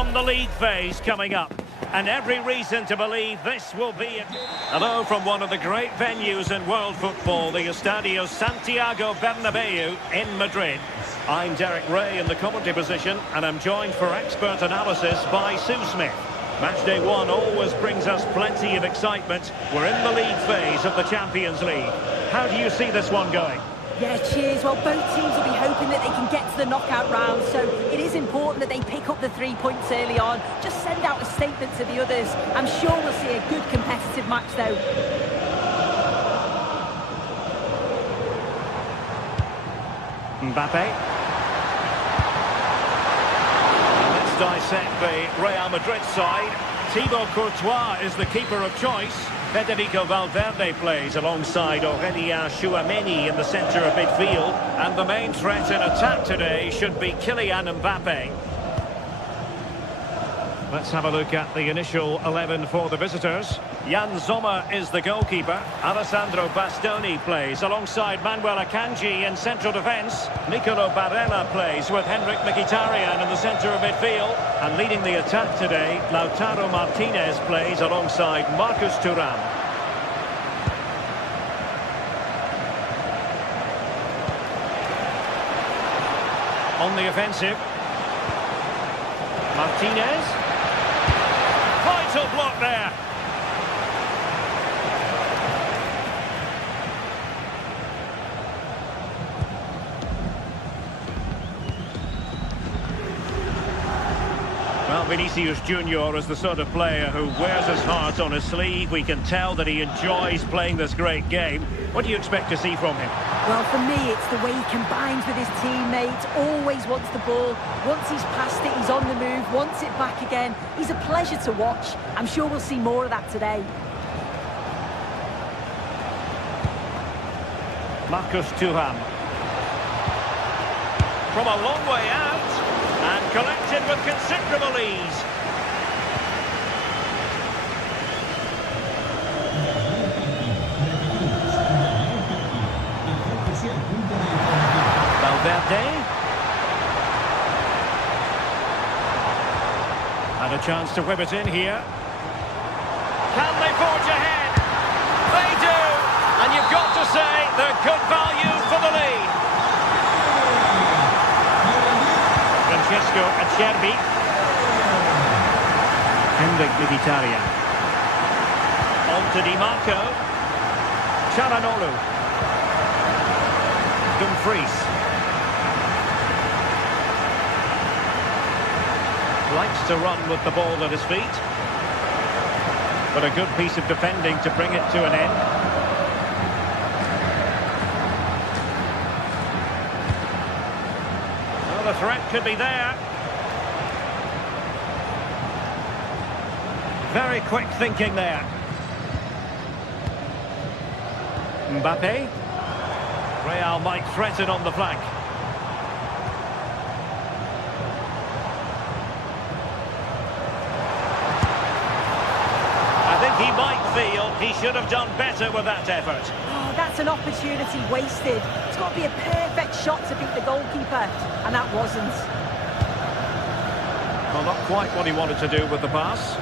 from the league phase coming up. And every reason to believe this will be it. Hello from one of the great venues in world football, the Estadio Santiago Bernabeu in Madrid. I'm Derek Ray in the commentary position, and I'm joined for expert analysis by Sue Smith. Match day one always brings us plenty of excitement. We're in the league phase of the Champions League. How do you see this one going? Yeah, cheers. Well, both teams will be hoping that they can get to the knockout round, so it is important that they pick up the 3 points early on. Just send out a statement to the others. I'm sure we'll see a good competitive match, though. Mbappe. Let's dissect the Real Madrid side. Thibaut Courtois is the keeper of choice. Federico Valverde plays alongside Aurélien Tchouameni in the centre of midfield. And the main threat in attack today should be Kylian Mbappe. Let's have a look at the initial 11 for the visitors. Jan Sommer is the goalkeeper. Alessandro Bastoni plays alongside Manuel Akanji in central defence. Nicolo Barella plays with Henrik Mkhitaryan in the centre of midfield. And leading the attack today, Lautaro Martinez plays alongside Marcus Thuram. On the offensive, Martinez. Vital block there. Well, Vinicius Junior is the sort of player who wears his heart on his sleeve. We can tell that he enjoys playing this great game. What do you expect to see from him? Well, for me, it's the way he combines with his teammates, always wants the ball. Once he's passed it, he's on the move, wants it back again. He's a pleasure to watch. I'm sure we'll see more of that today. Marcus Thuram. From a long way out, and collected with considerable ease. Valverde. And a chance to whip it in here. Can they forge ahead? They do! And you've got to say they're good value for the lead. Francesco Acerbi. Henrik Mkhitaryan. On to Di Marco. Çalhanoğlu. Dumfries. Likes to run with the ball at his feet. But a good piece of defending to bring it to an end. Well, the threat could be there. Very quick thinking there. Mbappe. Real might threaten on the flank. I think he might feel he should have done better with that effort. Oh, that's an opportunity wasted. It's got to be a perfect shot to beat the goalkeeper, and that wasn't. Well, not quite what he wanted to do with the pass.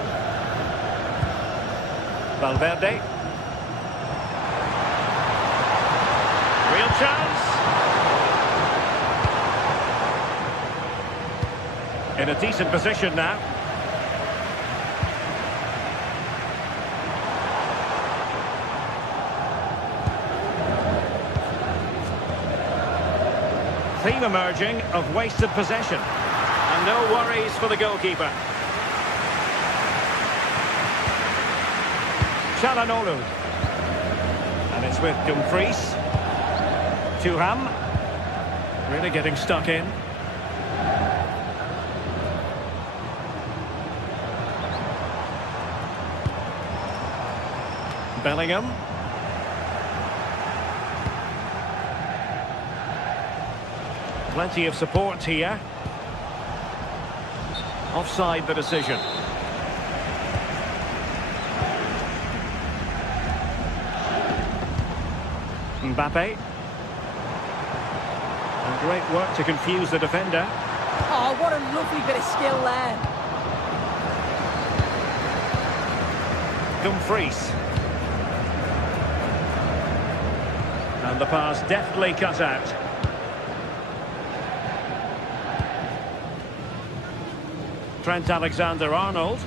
Valverde. Real chance. In a decent position now. Theme emerging of wasted possession. And no worries for the goalkeeper. Çalhanoğlu. And it's with Dumfries. Thuram. Really getting stuck in. Bellingham. Plenty of support here. Offside the decision. Mbappe. And great work to confuse the defender. Oh, what a lovely bit of skill there. Dumfries. And the pass deftly cut out. Trent Alexander-Arnold.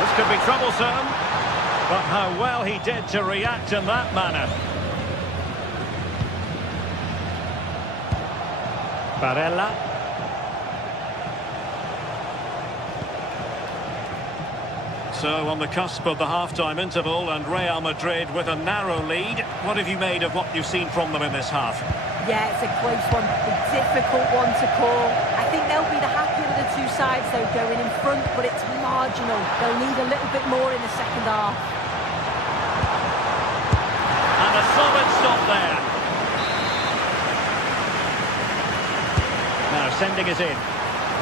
This could be troublesome, but how well he did to react in that manner. Barella. So on the cusp of the half-time interval and Real Madrid with a narrow lead. What have you made of what you've seen from them in this half? Yeah, it's a close one, a difficult one to call. I think they'll be the happier of the two sides, though, going in front, but it's marginal. They'll need a little bit more in the second half. And a solid stop there. Now sending it in.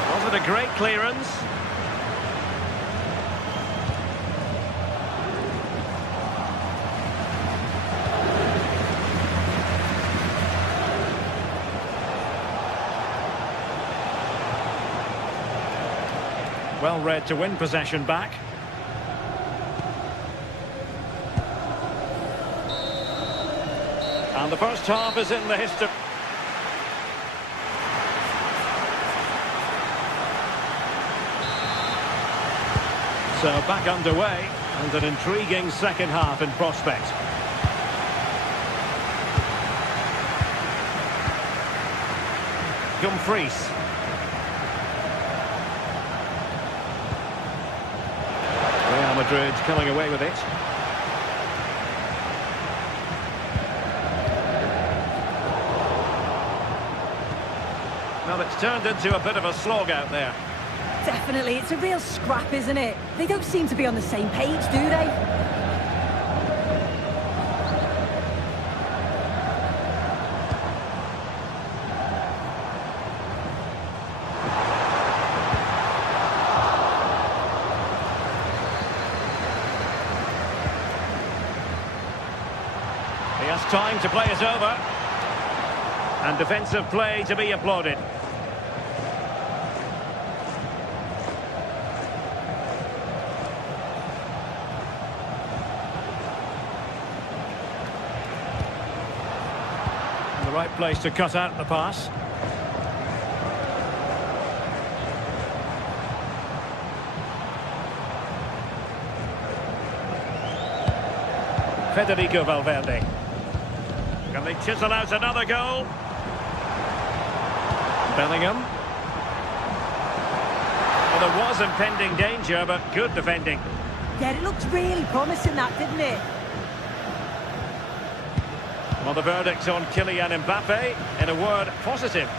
Was it a great clearance? Well read to win possession back. And the first half is in the history. So back underway, and an intriguing second half in prospect. Dumfries. Real Madrid coming away with it. Well, it's turned into a bit of a slog out there. Definitely, it's a real scrap, isn't it? They don't seem to be on the same page, do they? He has time to play it over. And defensive play to be applauded. The right place to cut out the pass. Federico Valverde. Can they chisel out another goal? Bellingham. Well, there was impending danger, but good defending. Yeah, it looked really promising, that, didn't it? Well, the verdict on Kylian Mbappe, in a word, positive.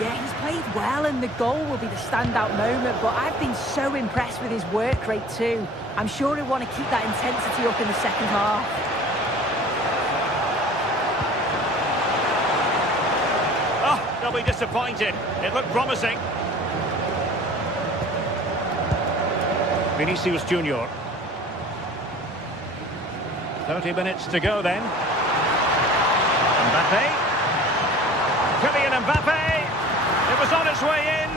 Yeah, he's played well, and the goal will be the standout moment, but I've been so impressed with his work rate too. I'm sure he'll want to keep that intensity up in the second half. Oh, they'll be disappointed. It looked promising. Vinicius Junior. 30 minutes to go then. Mbappe. Kylian Mbappe. It was on its way in.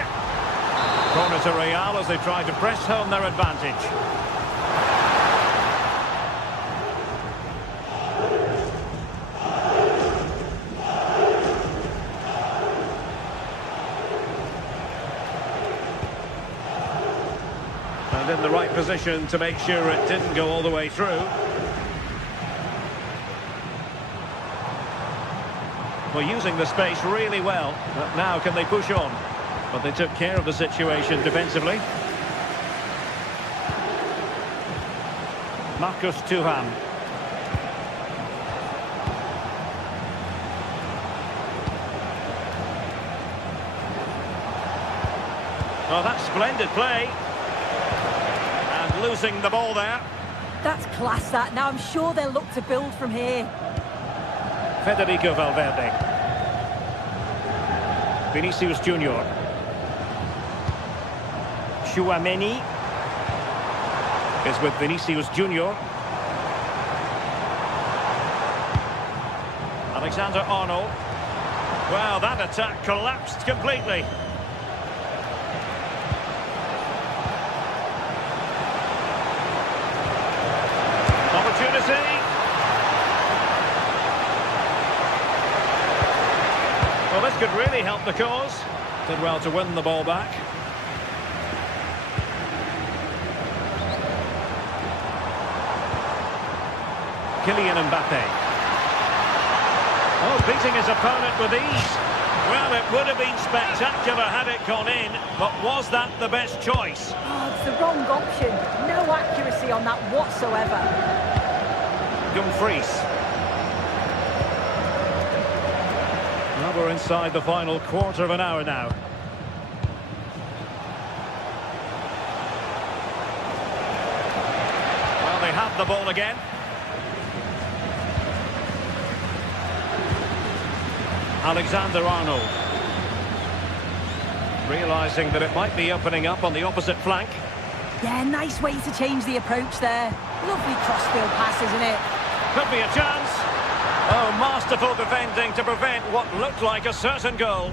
Corner to Real as they try to press home their advantage. And in the right position to make sure it didn't go all the way through. Well, using the space really well, but now can they push on? But they took care of the situation defensively. Marcus Thuram. Oh, that's splendid play. And losing the ball there. That's class, that. Now I'm sure they'll look to build from here. Federico Valverde. Vinicius Junior. Tchouaméni is with Vinicius Junior. Alexander-Arnold. Well, that attack collapsed completely. he? Well, this could really help the cause. Did well to win the ball back. Kylian Mbappe. Oh, beating his opponent with ease. Well, it would have been spectacular had it gone in, but was that the best choice? Oh, it's the wrong option. No accuracy on that whatsoever. Dumfries. Well, we're inside the final quarter of an hour now. Well, they have the ball again. Alexander-Arnold. Realising that it might be opening up on the opposite flank. Yeah, nice way to change the approach there. Lovely cross-field pass, isn't it? Could be a chance. Oh, masterful defending to prevent what looked like a certain goal.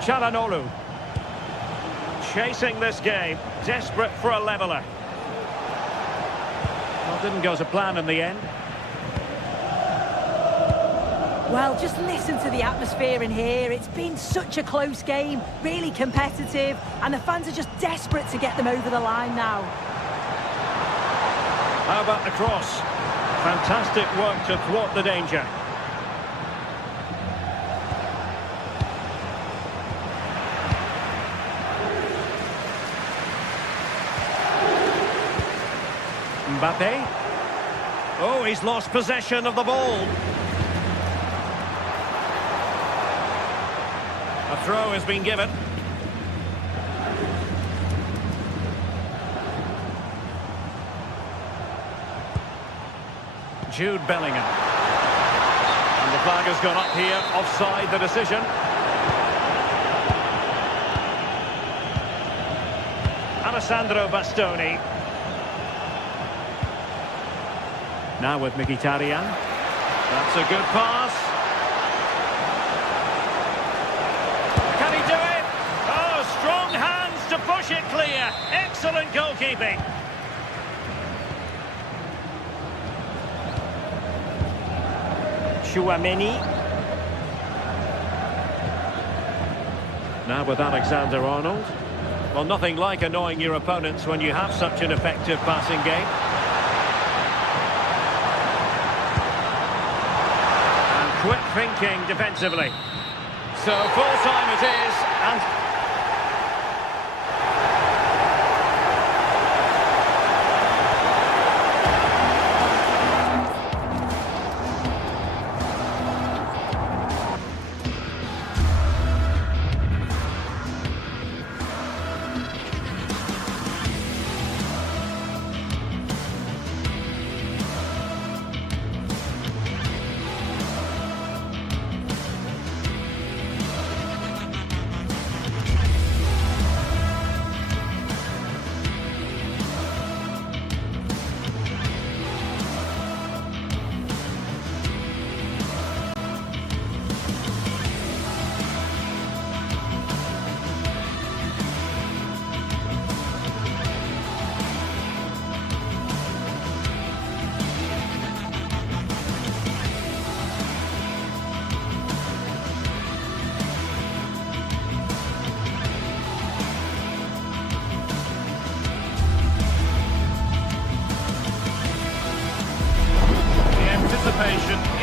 Çalhanoğlu. Chasing this game, desperate for a leveller. Well, didn't go to plan in the end. Well, just listen to the atmosphere in here. It's been such a close game, really competitive, and the fans are just desperate to get them over the line now. How about the cross? Fantastic work to thwart the danger. Mbappe. Oh, he's lost possession of the ball. A throw has been given. Jude Bellingham. And the flag has gone up here, offside the decision. Alessandro Bastoni. Now with Mkhitaryan. That's a good pass. Can he do it? Oh, strong hands to push it clear. Excellent goalkeeping. Chouameni. Now with Alexander-Arnold. Well, nothing like annoying your opponents when you have such an effective passing game. And quick thinking defensively. So full time it is, and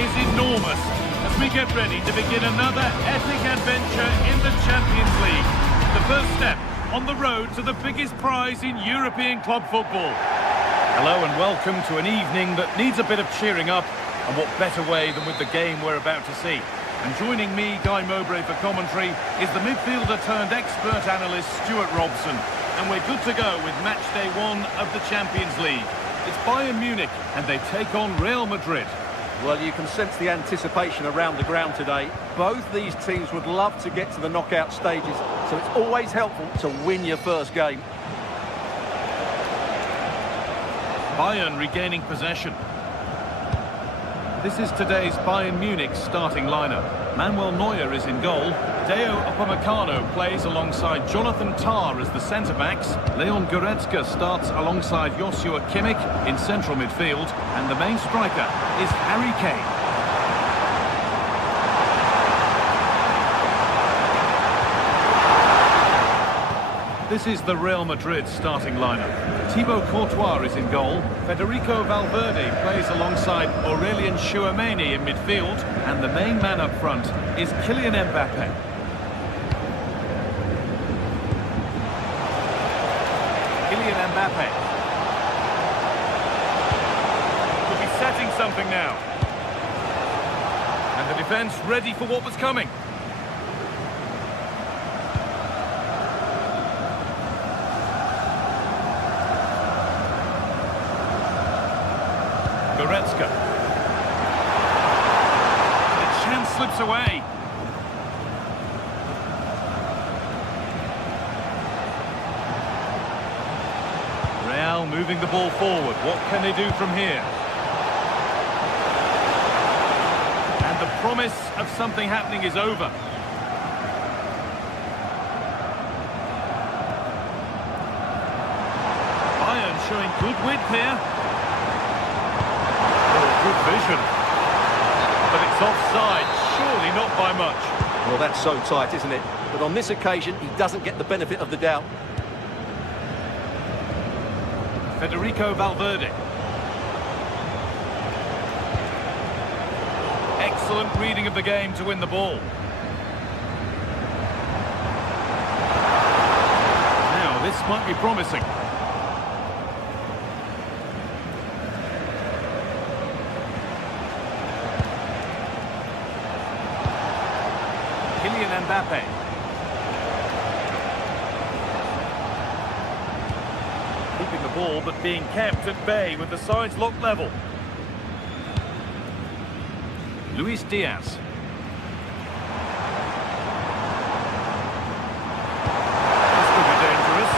is enormous as we get ready to begin another epic adventure in the Champions League. The first step on the road to the biggest prize in European club football. Hello and welcome to an evening that needs a bit of cheering up, and what better way than with the game we're about to see. And joining me, Guy Mowbray, for commentary is the midfielder turned expert analyst Stuart Robson. And we're good to go with match day 1 of the Champions League. It's Bayern Munich and they take on Real Madrid. Well, you can sense the anticipation around the ground today. Both these teams would love to get to the knockout stages, so it's always helpful to win your first game. Bayern regaining possession. This is today's Bayern Munich starting lineup. Manuel Neuer is in goal. Deo Upamecano plays alongside Jonathan Tah as the centre-backs. Leon Goretzka starts alongside Joshua Kimmich in central midfield. And the main striker is Harry Kane. This is the Real Madrid starting lineup. Thibaut Courtois is in goal. Federico Valverde plays alongside Aurelien Tchouameni in midfield. And the main man up front is Kylian Mbappe. Kylian Mbappe. Could be setting something now. And the defence ready for what was coming. Goretzka. The chance slips away. Real moving the ball forward. What can they do from here? And the promise of something happening is over. Bayern showing good width here. Good vision. But it's offside, surely not by much. Well, that's so tight, isn't it? But on this occasion, he doesn't get the benefit of the doubt. Federico Valverde. Excellent reading of the game to win the ball. Now, this might be promising. Kylian Mbappe. Keeping the ball, but being kept at bay with the sides locked level. Luis Diaz. This could be dangerous.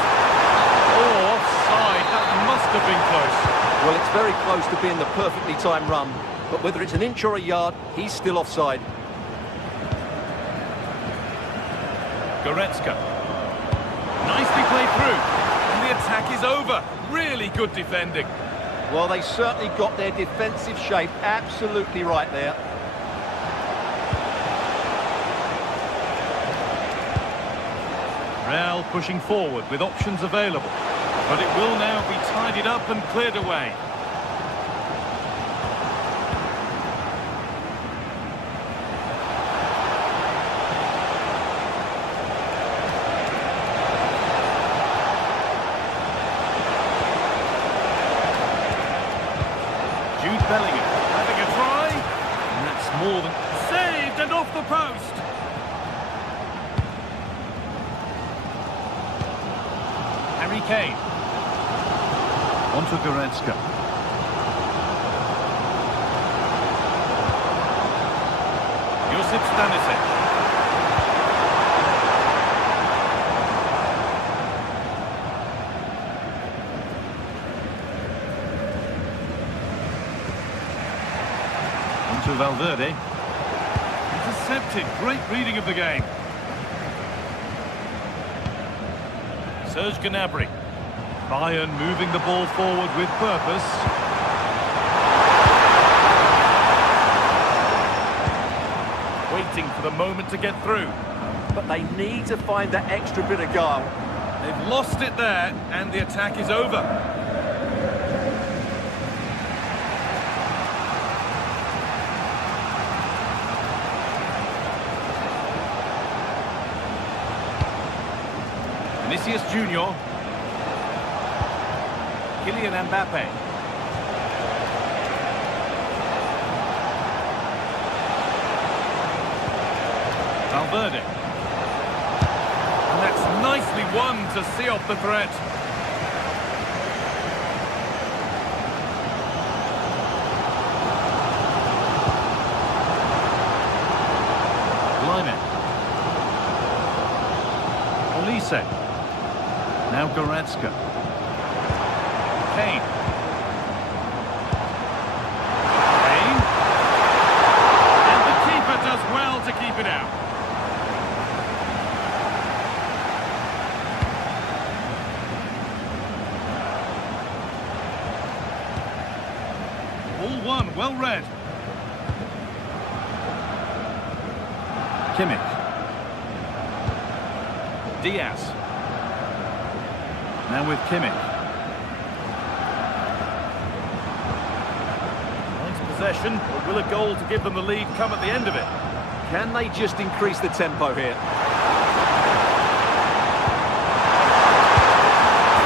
Oh, offside. That must have been close. Well, it's very close to being the perfectly timed run. But whether it's an inch or a yard, he's still offside. Goretzka. Nicely played through. And the attack is over. Really good defending. Well, they certainly got their defensive shape absolutely right there. Real pushing forward with options available. But it will now be tidied up and cleared away. Bellingham having a try, and that's more than saved and off the post. Harry Kane. Onto Goretzka. Josip Stanisic. To Valverde. Intercepted. Great reading of the game. Serge Gnabry. Bayern moving the ball forward with purpose. Waiting for the moment to get through. But they need to find that extra bit of guile. They've lost it there, and the attack is over. Vinicius Junior. Kylian Mbappe. Valverde. And that's nicely won to see off the threat. Line. Olise. Now Goretzka. Kane. Kane. keep it out. All one, well read. Kimmich. Diaz. Now with Kimmich. Nice possession, but will a goal to give them the lead come at the end of it? Can they just increase the tempo here?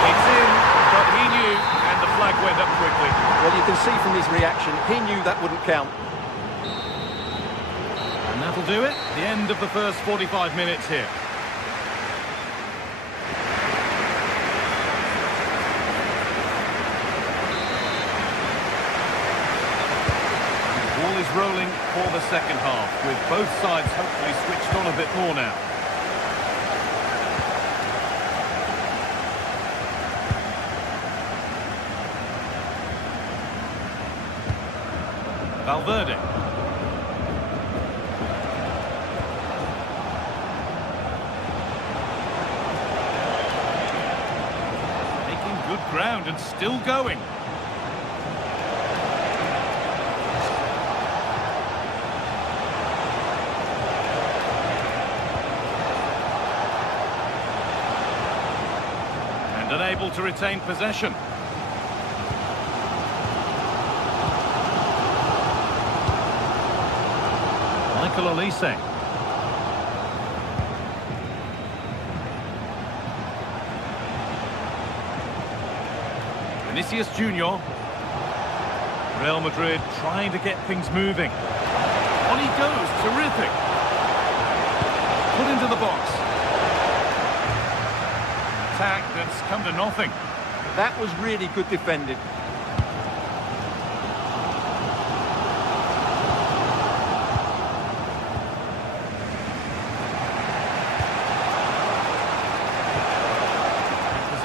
It's in, but he knew, and the flag went up quickly. Well, you can see from his reaction, he knew that wouldn't count. And that'll do it. The end of the first 45 minutes here. The ball is rolling for the second half, with both sides hopefully switched on a bit more now. Valverde. Making good ground and still going. And unable to retain possession. Olise. Vinicius Junior. Real Madrid trying to get things moving. On he goes, terrific. Put into the box. Attack that's come to nothing. That was really good defending.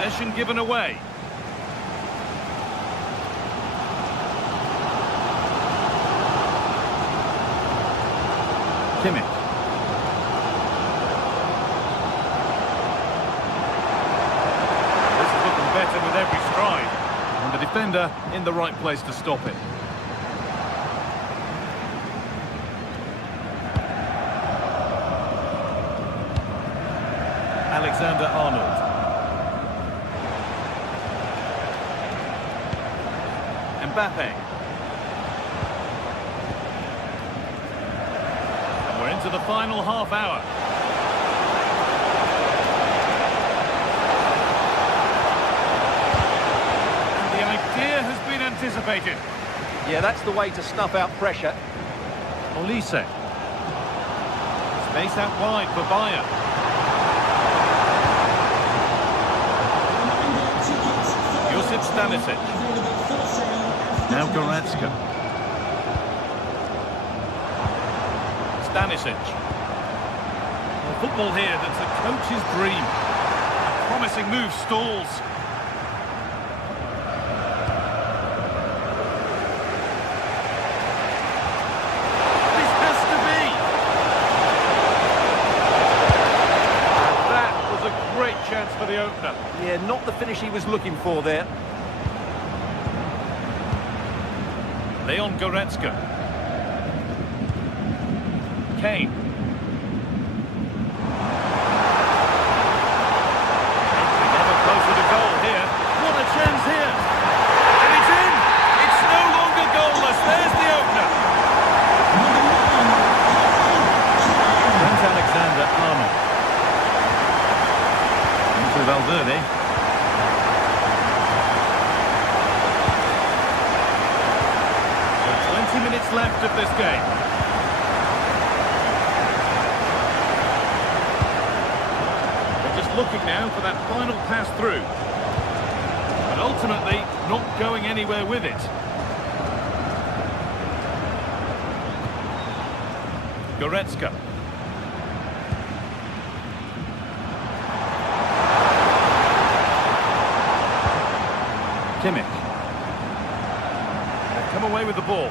Possession given away. Kimmich. This is looking better with every stride. And the defender in the right place to stop it. Alexander-Arnold. Mbappe. And we're into the final half hour. And the idea has been anticipated. Yeah, that's the way to snuff out pressure. Olise. Space out wide for Bayern. Josip Stanisic. Now Goretzka. Stanisic. Well, football here that's a coach's dream. A promising move stalls. This has to be. And that was a great chance for the opener. Yeah, not the finish he was looking for there. Leon Goretzka. Kane. Never closer to goal here. What a chance here. And it's in. It's no longer goalless. There's the opener. Trent Alexander-Arnold. Into Valverde. 20 minutes left of this game. They're just looking now for that final pass through. But ultimately, not going anywhere with it. Goretzka. Kimmich. They've come away with the ball.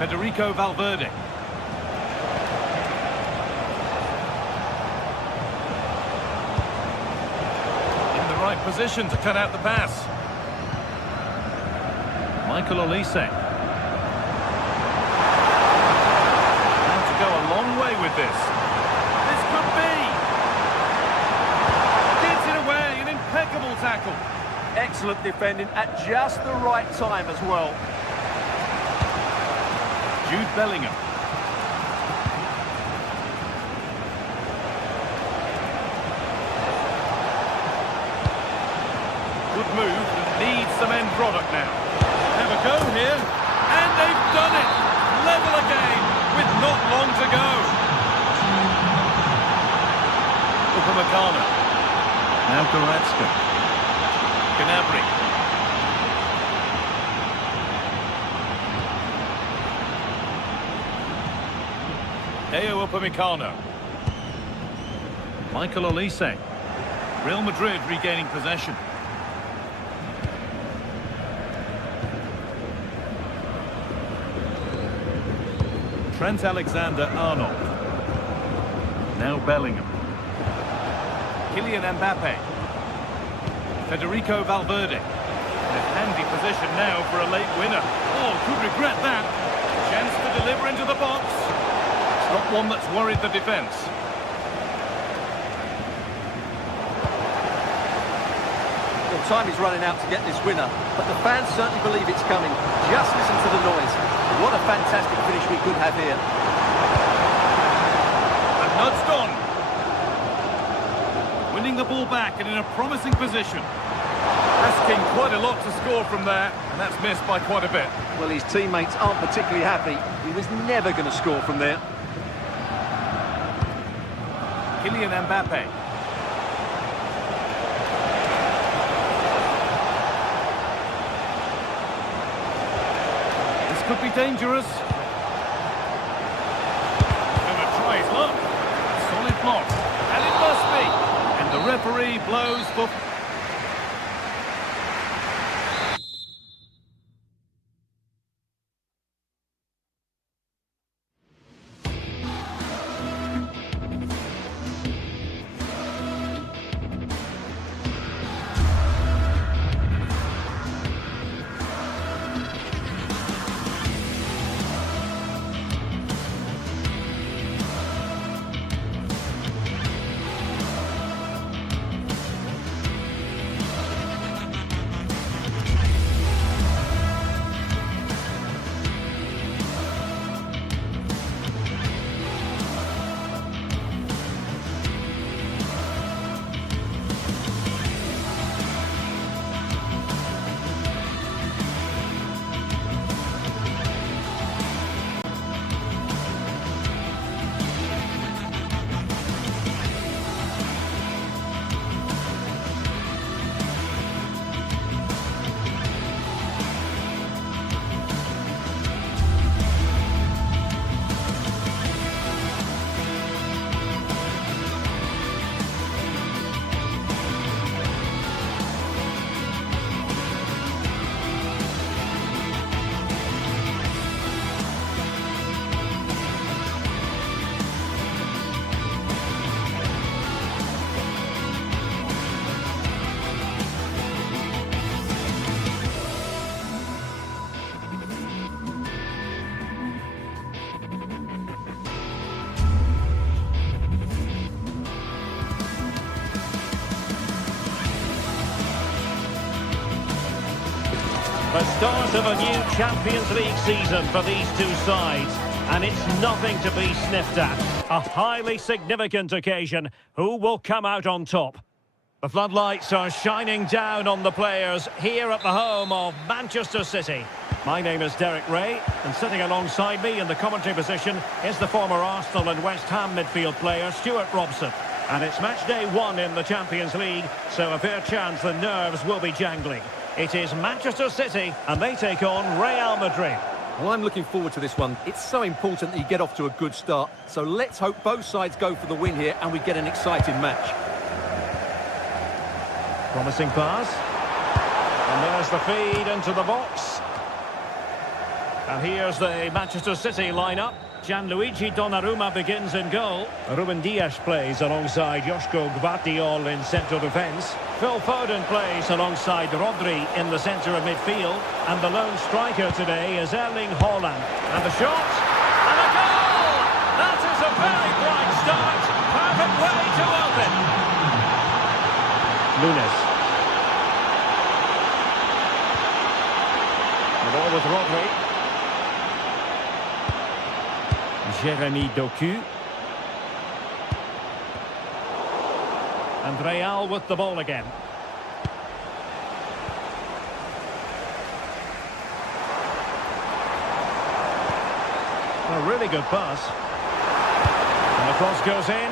Federico Valverde. In the right position to cut out the pass. Michael Olise. Now to go a long way with this. This could be. Gets it away, an impeccable tackle. Excellent defending at just the right time as well. Jude Bellingham. Good move, that needs some end product now. Have a go here, and they've done it! Level again, with not long to go. Upamecano. Now Goretzka. Gnabry. Upamecano. Michael Olise. Real Madrid regaining possession. Trent Alexander-Arnold. Now Bellingham. Kylian Mbappe. Federico Valverde. In a handy position now for a late winner. Oh, could regret that. Chance to deliver into the box. It's not one that's worried the defence. Well, time is running out to get this winner, but the fans certainly believe it's coming. Just listen to the noise. What a fantastic finish we could have here. And nudged on. Winning the ball back and in a promising position. Asking quite a lot to score from there, and that's missed by quite a bit. Well, his teammates aren't particularly happy. He was never going to score from there. Kylian Mbappe. This could be dangerous. Gonna try his luck. Solid block. And it must be. And the referee blows for... The start of a new Champions League season for these two sides, and it's nothing to be sniffed at. A highly significant occasion. Who will come out on top? The floodlights are shining down on the players here at the home of Manchester City. My name is Derek Ray, and sitting alongside me in the commentary position is the former Arsenal and West Ham midfield player Stuart Robson. And it's match day 1 in the Champions League, so a fair chance the nerves will be jangling. It is Manchester City, and they take on Real Madrid. Well, I'm looking forward to this one. It's so important that you get off to a good start. So let's hope both sides go for the win here and we get an exciting match. Promising pass. And there's the feed into the box. And here's the Manchester City lineup. Gianluigi Donnarumma begins in goal. Ruben Dias plays alongside Joško Gvardiol in central defence. Phil Foden plays alongside Rodri in the centre of midfield. And the lone striker today is Erling Haaland. And the shot, and a goal! That is a very bright start. Perfect way to open. Nunes. The ball with Rodri. Jeremy Doku. And Real with the ball again. A really good pass. And the cross goes in.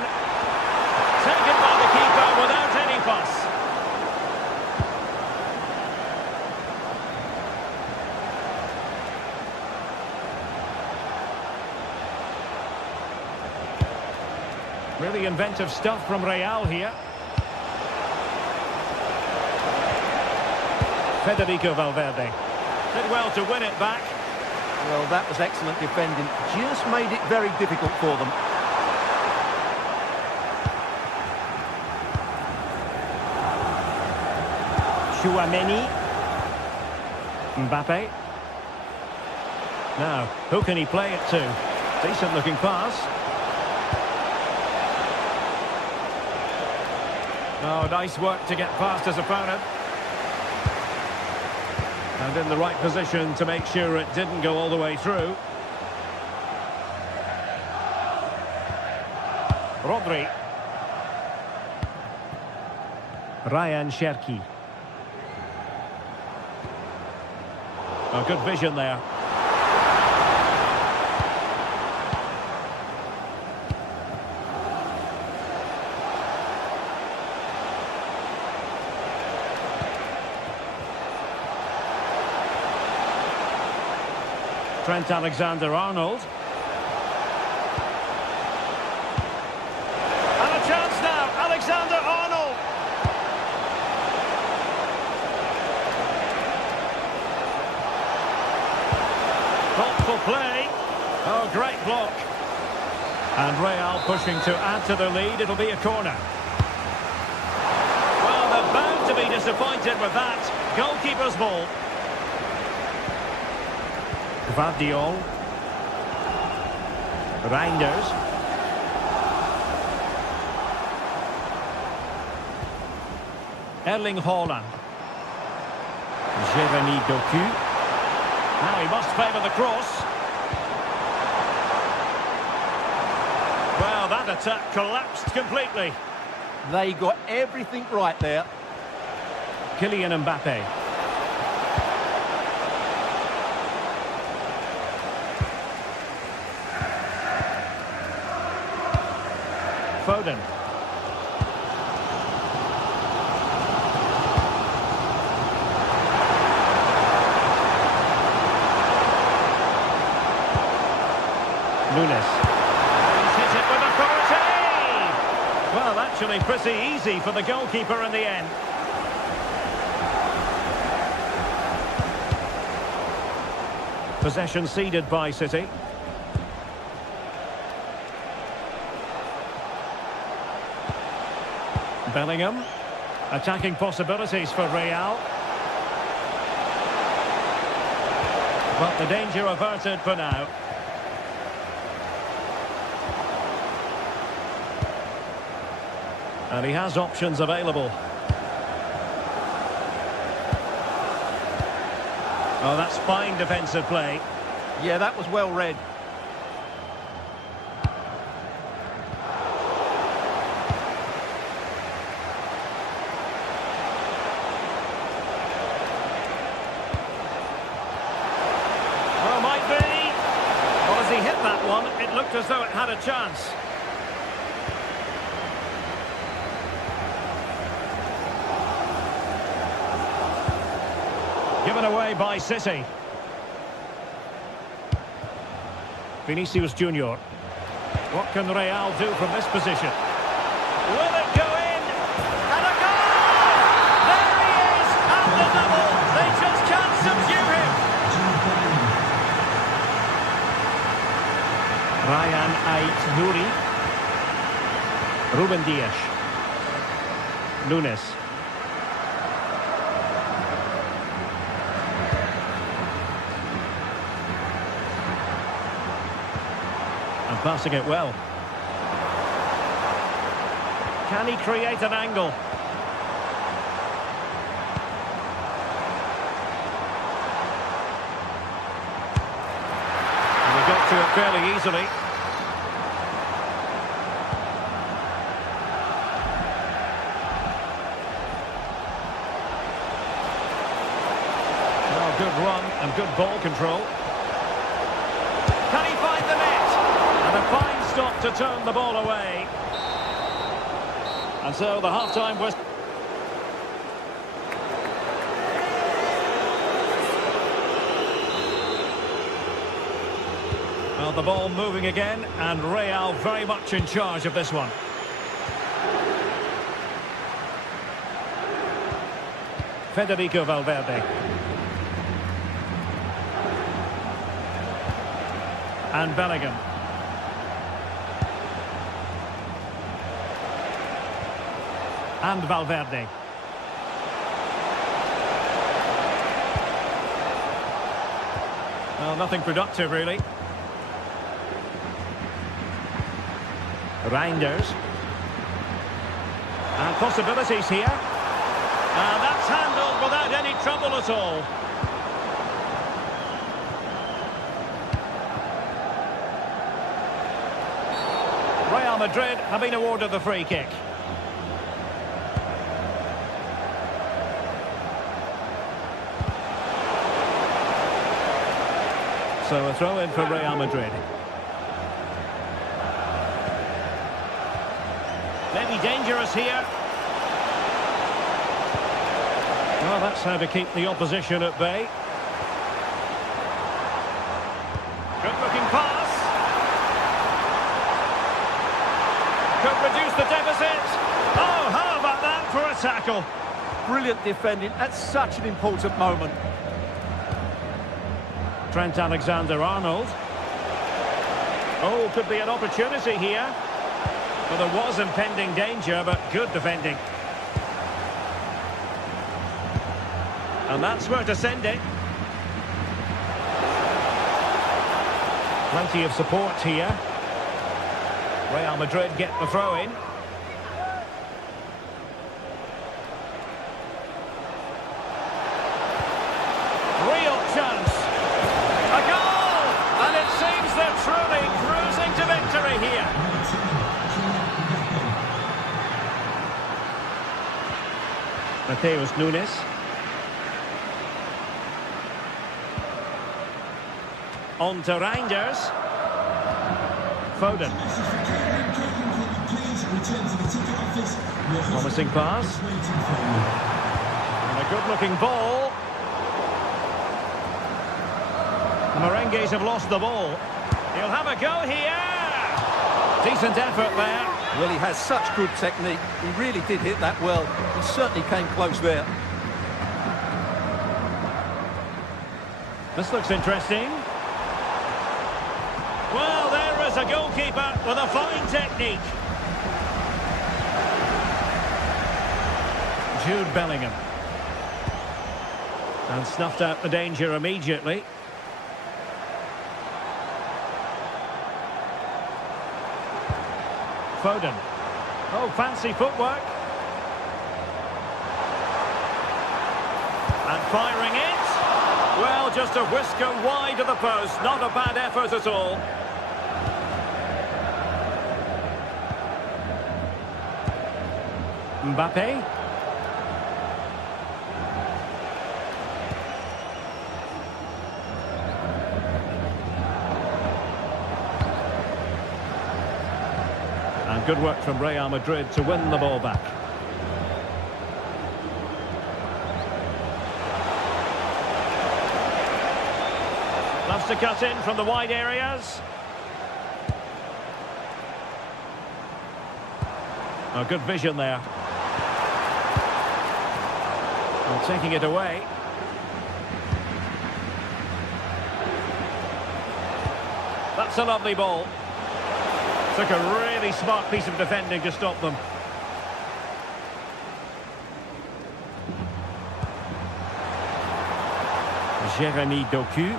Taken by the keeper without any fuss. Really inventive stuff from Real here. Federico Valverde. Did well to win it back. Well, that was excellent defending. Just made it very difficult for them. Tchouaméni. Mbappe. Now, who can he play it to? Decent looking pass. Oh, nice work to get past his opponent. And in the right position to make sure it didn't go all the way through. Rodri. Ryan Cherki. Oh, good vision there. Trent Alexander-Arnold. And a chance now, Alexander-Arnold. Thoughtful play. Oh, great block. And Real pushing to add to the lead. It'll be a corner. Well, they're bound to be disappointed with that. Goalkeeper's ball. Gvardiol. Reinders. Erling Haaland. Jeremy Doku. Now he must favour the cross. Well, that attack collapsed completely. They got everything right there. Kylian Mbappe. Foden. Nunes. He's hit it with authority! Well, actually pretty easy for the goalkeeper in the end. Possession ceded by City. Bellingham. Attacking possibilities for Real. But the danger averted for now. And he has options available. Oh, that's fine defensive play. Yeah, that was well read. It looked as though it had a chance. Given away by City. Vinicius Junior. What can Real do from this position? Will it go in? And a goal! There he is! And the double! They just can't subdue him! Ryan Ait-Nouri. Ruben Dias. Nunes. And passing it well. Can he create an angle? And he got to it fairly easily. Oh, good run and good ball control. Can he find the net? And a fine stop to turn the ball away. And so the half-time whistle. Well, the ball moving again, and Real very much in charge of this one. Federico Valverde. And Bellingham. And Valverde. Well, nothing productive, really. Reinders. And possibilities here. And that's handled without any trouble at all. Real Madrid have been awarded the free kick. So a throw in for Real Madrid. Maybe dangerous here. Well, that's how to keep the opposition at bay. Good looking pass. Could reduce the deficit. Oh, how about that for a tackle? Brilliant defending at such an important moment. Trent Alexander-Arnold. Oh, could be an opportunity here. Well, there was impending danger, but good defending. And that's where to send it. Plenty of support here. Real Madrid get the throw-in. Real chance. A goal! And it seems they're truly cruising to victory here. Mateus Nunes. On to Reinders. Foden. Promising pass. And a good-looking ball. The Merengues have lost the ball. He'll have a go here. Decent effort there. Well, he has such good technique. He really did hit that well. He certainly came close there. This looks interesting. Well, there is a goalkeeper with a fine technique. Jude Bellingham. And snuffed out the danger immediately. Foden. Oh, fancy footwork. And firing it. Well, just a whisker wide of the post. Not a bad effort at all. Mbappe. And good work from Real Madrid to win the ball back. Loves to cut in from the wide areas. Oh, good vision there. And taking it away. That's a lovely ball. Took a really smart piece of defending to stop them. Jeremy Doku.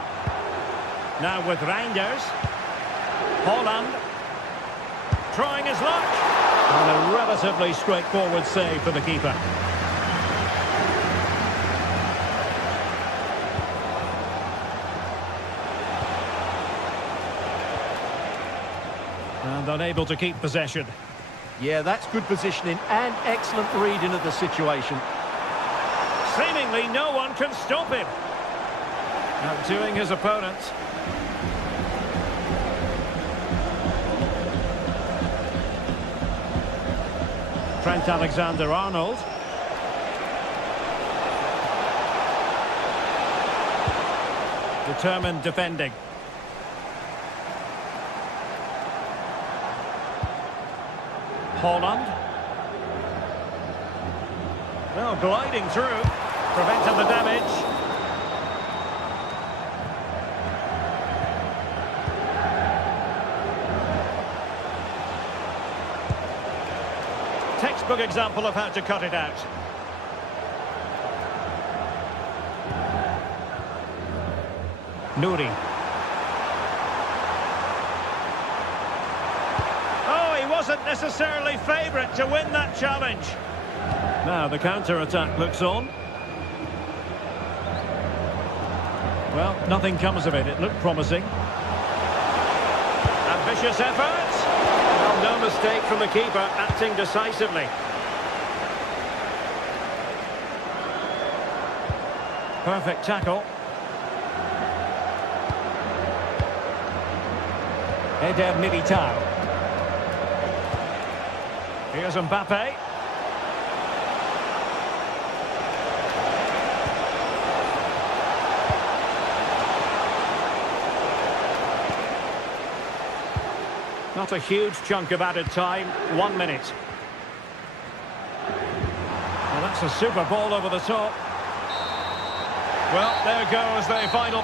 Now with Reinders. Holland. Trying his luck. And a relatively straightforward save for the keeper. And unable to keep possession. Yeah, that's good positioning and excellent reading of the situation. Seemingly no one can stop him. Outdoing his opponents. Trent Alexander-Arnold. Determined defending. Holland. Well, gliding through. Prevented the damage. Textbook example of how to cut it out. Nouri. Oh, he wasn't necessarily favourite to win that challenge. Now the counter-attack looks on. Well, nothing comes of it. It looked promising. Ambitious effort. Well, no mistake from the keeper, acting decisively. Perfect tackle. Eder Militao. Here's Mbappe. Not a huge chunk of added time, 1 minute. Well, that's a super ball over the top. Well, there goes the final.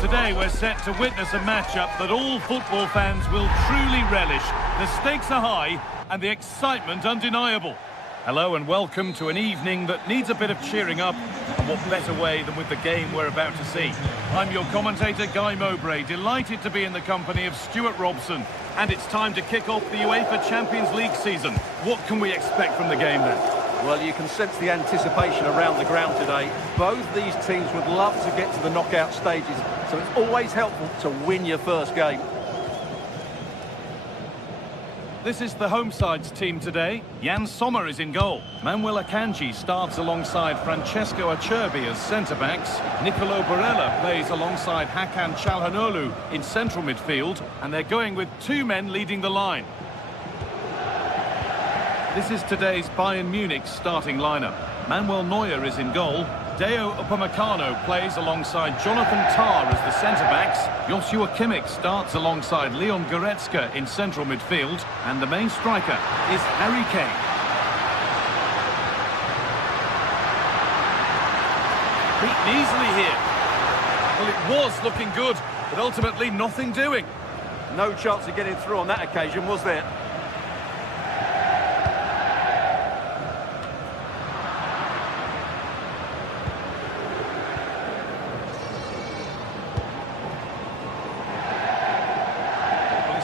Today we're set to witness a matchup that all football fans will truly relish. The stakes are high and the excitement undeniable. Hello and welcome to an evening that needs a bit of cheering up, and what better way than with the game we're about to see. I'm your commentator Guy Mowbray, delighted to be in the company of Stuart Robson, and it's time to kick off the UEFA Champions League season. What can we expect from the game then? Well, you can sense the anticipation around the ground today. Both these teams would love to get to the knockout stages, so it's always helpful to win your first game. This is the home side's team today. Jan Sommer is in goal. Manuel Akanji starts alongside Francesco Acerbi as centre-backs. Nicolo Barella plays alongside Hakan Çalhanoğlu in central midfield. And they're going with 2 men leading the line. This is today's Bayern Munich starting lineup. Manuel Neuer is in goal. Deo Upamecano plays alongside Jonathan Tah as the centre-backs. Joshua Kimmich starts alongside Leon Goretzka in central midfield. And the main striker is Harry Kane. Beaten easily here. Well, it was looking good, but ultimately nothing doing. No chance of getting through on that occasion, was there?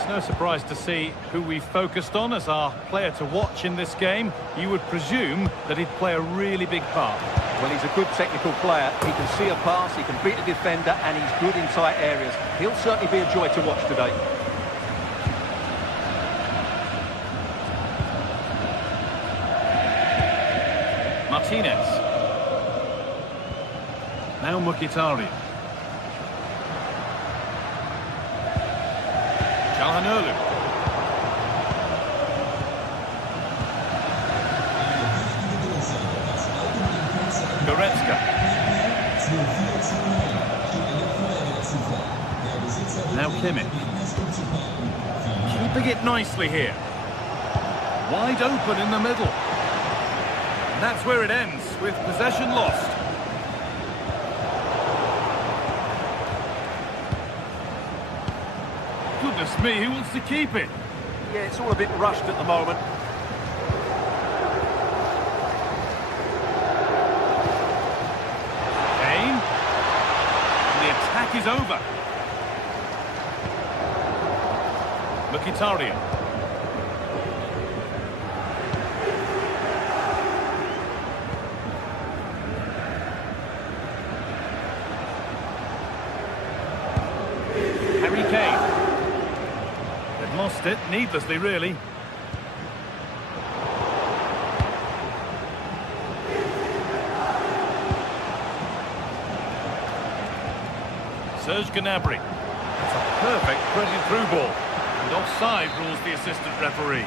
No surprise to see who we focused on as our player to watch in this game. You would presume that he'd play a really big part. Well, he's a good technical player. He can see a pass, he can beat a defender, and he's good in tight areas. He'll certainly be a joy to watch today. Martinez. Now Mkhitaryan. Çalhanoğlu. Goretzka. Now Kimmich. Keeping it nicely here. Wide open in the middle. And that's where it ends, with possession lost. Goodness me, who wants to keep it? Yeah, it's all a bit rushed at the moment. Kane. The attack is over. Mkhitaryan. Harry Kane. They've lost it, needlessly really. Serge Gnabry. It's a perfect threaded through ball. And offside rules the assistant referee.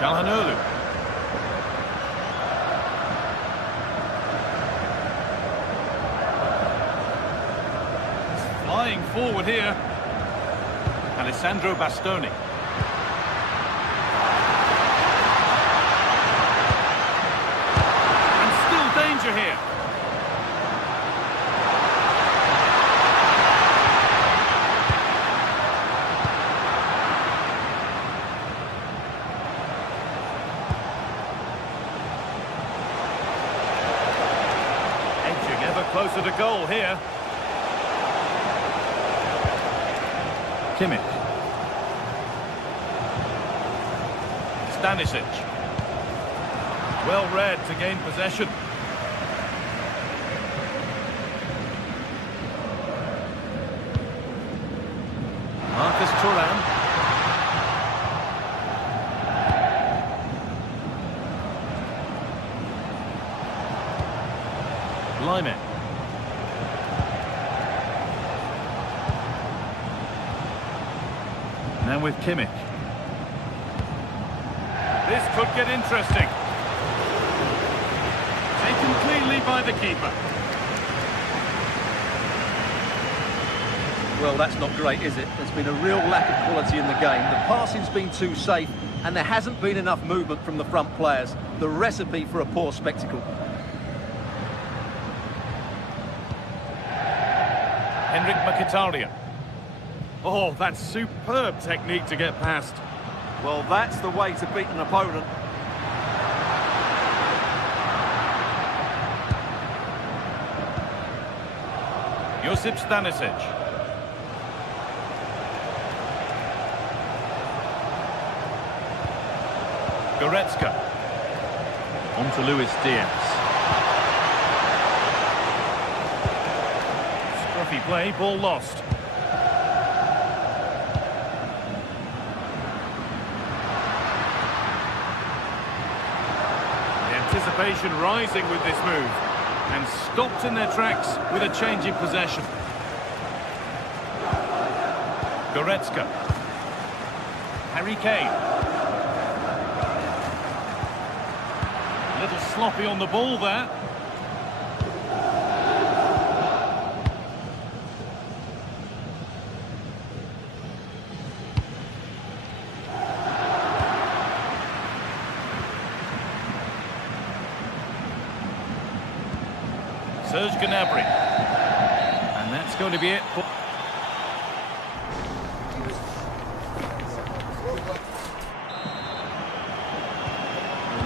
Çalhanoğlu. Flying forward here. Alessandro Bastoni. And still danger here. Edging ever closer to goal here. Kimmich. Stanisic. Well read to gain possession. Marcus Thuram. Lyman. Now with Kimmich. This could get interesting. Taken cleanly by the keeper. Well, that's not great, is it? There's been a real lack of quality in the game. The passing's been too safe, and there hasn't been enough movement from the front players. The recipe for a poor spectacle. Henrik Mkhitaryan. Oh, that's superb technique to get past. Well, that's the way to beat an opponent. Josip Stanisic. Goretzka. On to Luis Diaz. replay, ball lost. The anticipation rising with this move. And stopped in their tracks with a change in possession. Goretzka. Harry Kane. A little sloppy on the ball there. Serge Gnabry. And that's going to be it.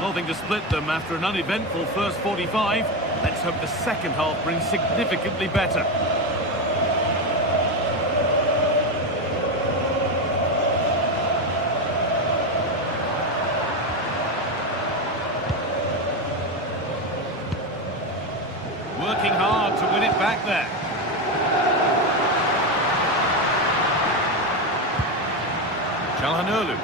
Nothing to split them after an uneventful first 45. Let's hope the second half brings significantly better. Working hard to win it back there. Çalhanoğlu.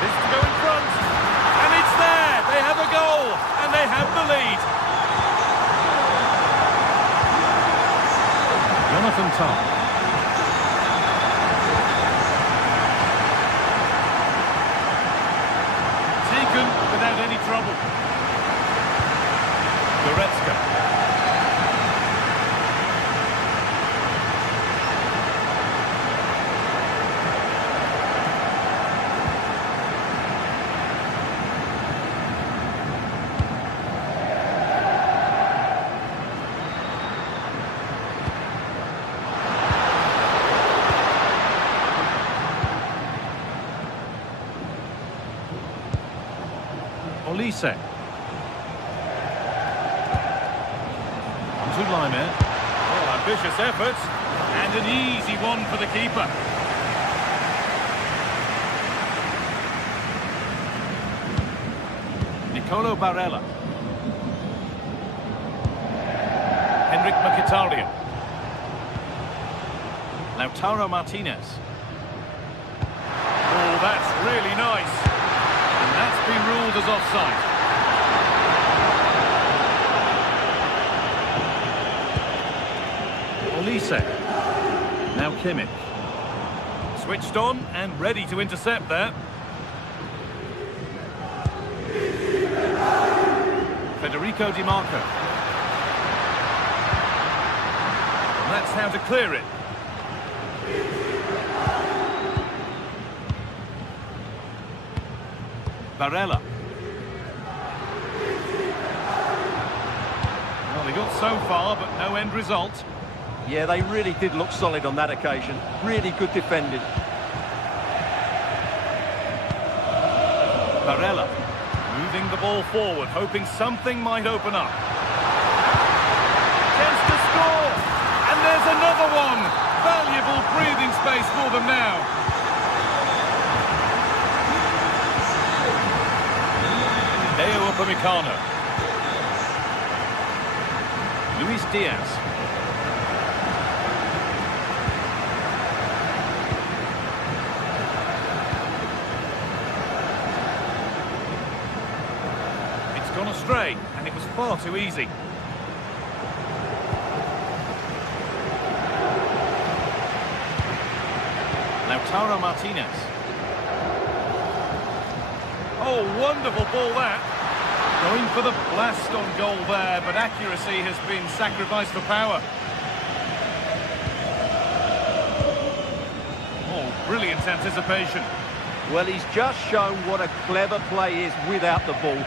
This to go in front. And it's there. They have a goal. And they have the lead. Jonathan Tah. Without any trouble. Goretzka. Olise. On to Laimer. Oh, ambitious efforts. And an easy one for the keeper. Nicolo Barella. Henrik Mkhitaryan. Lautaro Martinez. Oh, that's really nice. And that's been ruled as offside. Olise. Now Kimmich. Switched on and ready to intercept there. Federico Di Marco. And that's how to clear it. Barella. Well, they got so far, but no end result. Yeah, they really did look solid on that occasion. Really good defending. Barella moving the ball forward, hoping something might open up. Chance to score! And there's another one! Valuable breathing space for them now. Upamecano. Luis Diaz. It's gone astray, and it was far too easy. Lautaro Martinez. Oh, wonderful ball that. Going for the blast on goal there, but accuracy has been sacrificed for power. Oh, brilliant anticipation. Well, he's just shown what a clever play is without the ball.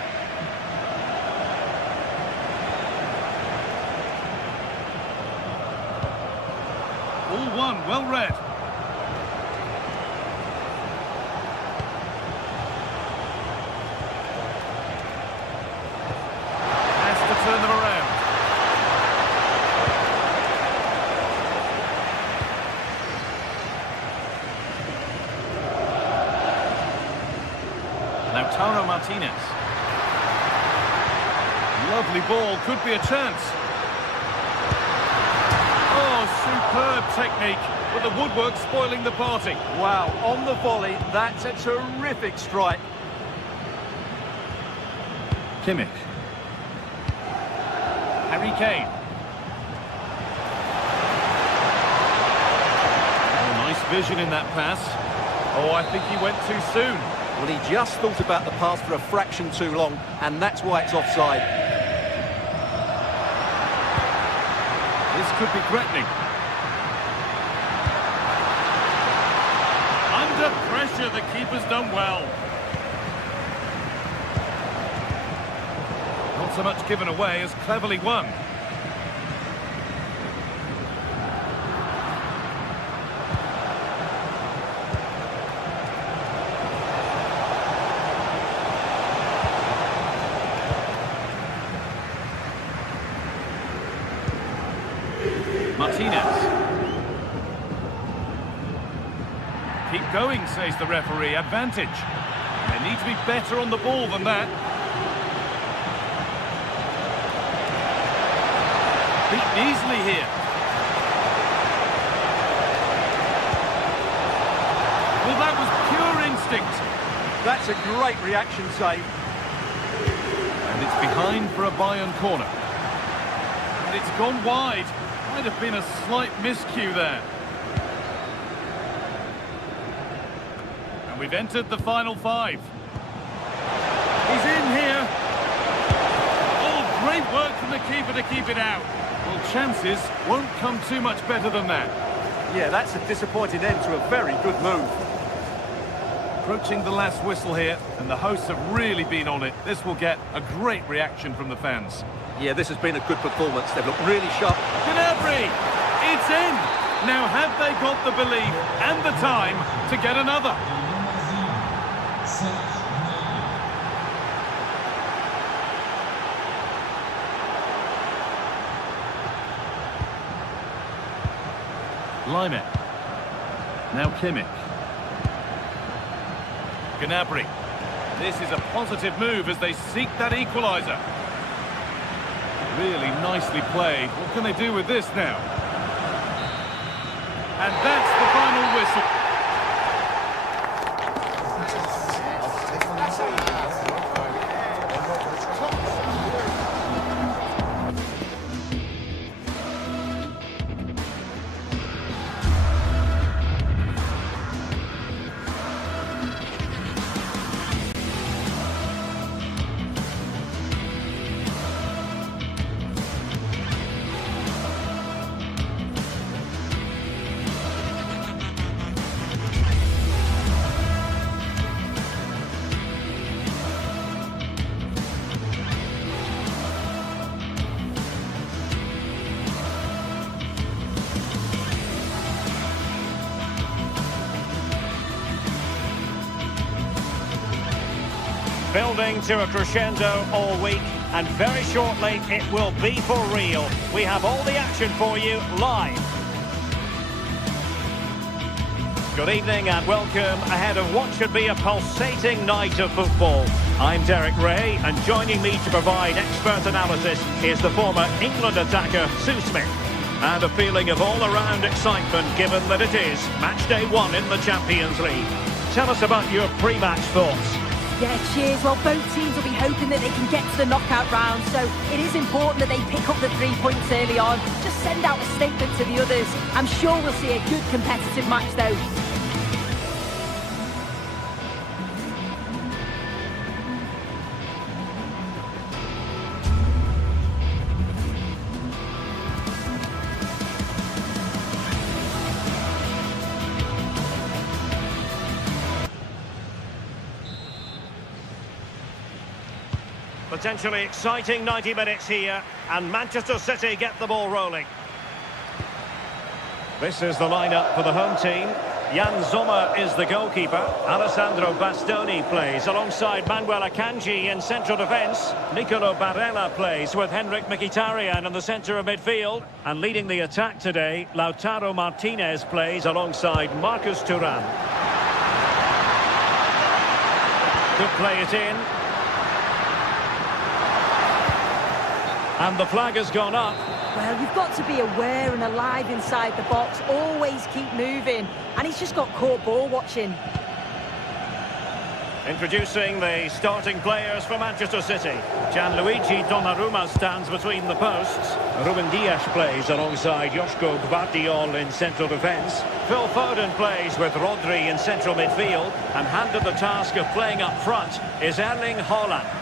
All one, well read. Turn them around. Lautaro Martinez. Lovely ball, could be a chance. Oh, superb technique, but the woodwork spoiling the party. Wow, on the volley, that's a terrific strike. Kimmich. Harry Kane. Oh, nice vision in that pass. Oh, I think he went too soon. Well, he just thought about the pass for a fraction too long, and that's why it's offside. This could be threatening. Under pressure, the keeper's done well. Not so much given away as cleverly won. Martinez. Keep going, says the referee. Advantage. They need to be better on the ball than that. Beaten easily here. Well, that was pure instinct. That's a great reaction save. And it's behind for a Bayern corner. And it's gone wide. Might have been a slight miscue there. And we've entered the final five. He's in here. Oh, great work from the keeper to keep it out. Well, chances won't come too much better than that. Yeah, that's a disappointing end to a very good move. Approaching the last whistle here, and the hosts have really been on it. This will get a great reaction from the fans. Yeah, this has been a good performance. They've looked really sharp. Gnabry! It's in! Now, have they got the belief and the time to get another? Lyman. Now Kimmich. Gnabry. This is a positive move as they seek that equaliser. Really nicely played. What can they do with this now? And that's the final whistle. Building to a crescendo all week, and very shortly it will be for real. We have all the action for you live. Good evening and welcome ahead of what should be a pulsating night of football. I'm Derek Ray, and joining me to provide expert analysis is the former England attacker Sue Smith. And a feeling of all-around excitement given that it is match day 1 in the Champions League. Tell us about your pre-match thoughts. Yeah, cheers. Well, both teams will be hoping that they can get to the knockout round, so it is important that they pick up the 3 points early on. Just send out a statement to the others. I'm sure we'll see a good competitive match, though. Potentially exciting 90 minutes here, and Manchester City get the ball rolling. This is the lineup for the home team. Jan Sommer is the goalkeeper. Alessandro Bastoni plays alongside Manuel Akanji in central defence. Nicolo Barella plays with Henrik Mkhitaryan in the centre of midfield. And leading the attack today, Lautaro Martinez plays alongside Marcus Thuram. Could play it in. And the flag has gone up. Well, you've got to be aware and alive inside the box. Always keep moving. And he's just got caught ball watching. Introducing the starting players for Manchester City. Gianluigi Donnarumma stands between the posts. Ruben Dias plays alongside Joško Gvardiol in central defence. Phil Foden plays with Rodri in central midfield. And handed the task of playing up front is Erling Haaland.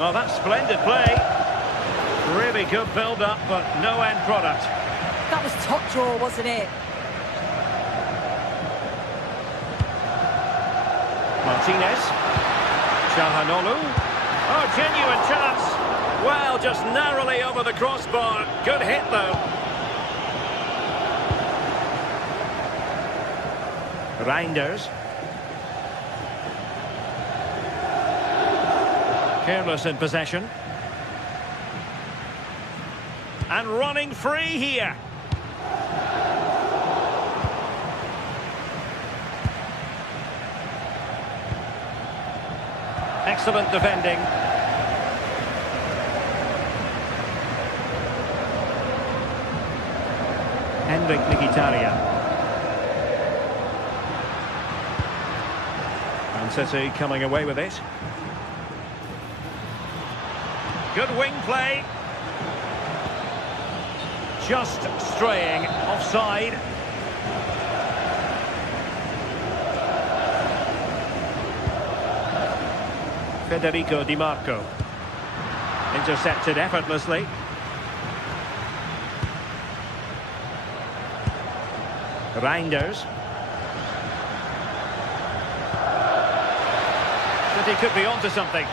Well, that's splendid play. Really good build-up, but no end product. That was top draw, wasn't it? Martinez. Çalhanoğlu. Oh, genuine chance. Well, just narrowly over the crossbar. Good hit, though. Reinders. Careless in possession. And running free here. Excellent defending. Henrik Mkhitaryan. And City coming away with it. Good wing play. Just straying offside. Federico Di Marco. Intercepted effortlessly. Reinders. City could be onto something.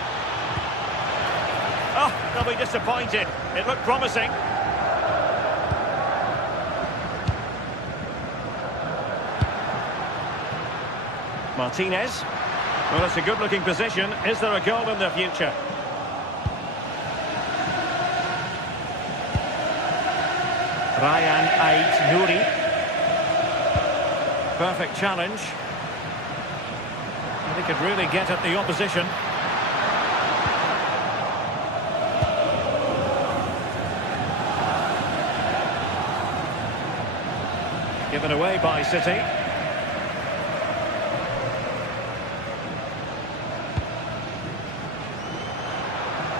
Oh, they'll be disappointed. It looked promising. Martinez. Well, it's a good-looking position. Is there a goal in the future? Ryan Ait-Nouri. Perfect challenge. He could really get at the opposition. Given away by City.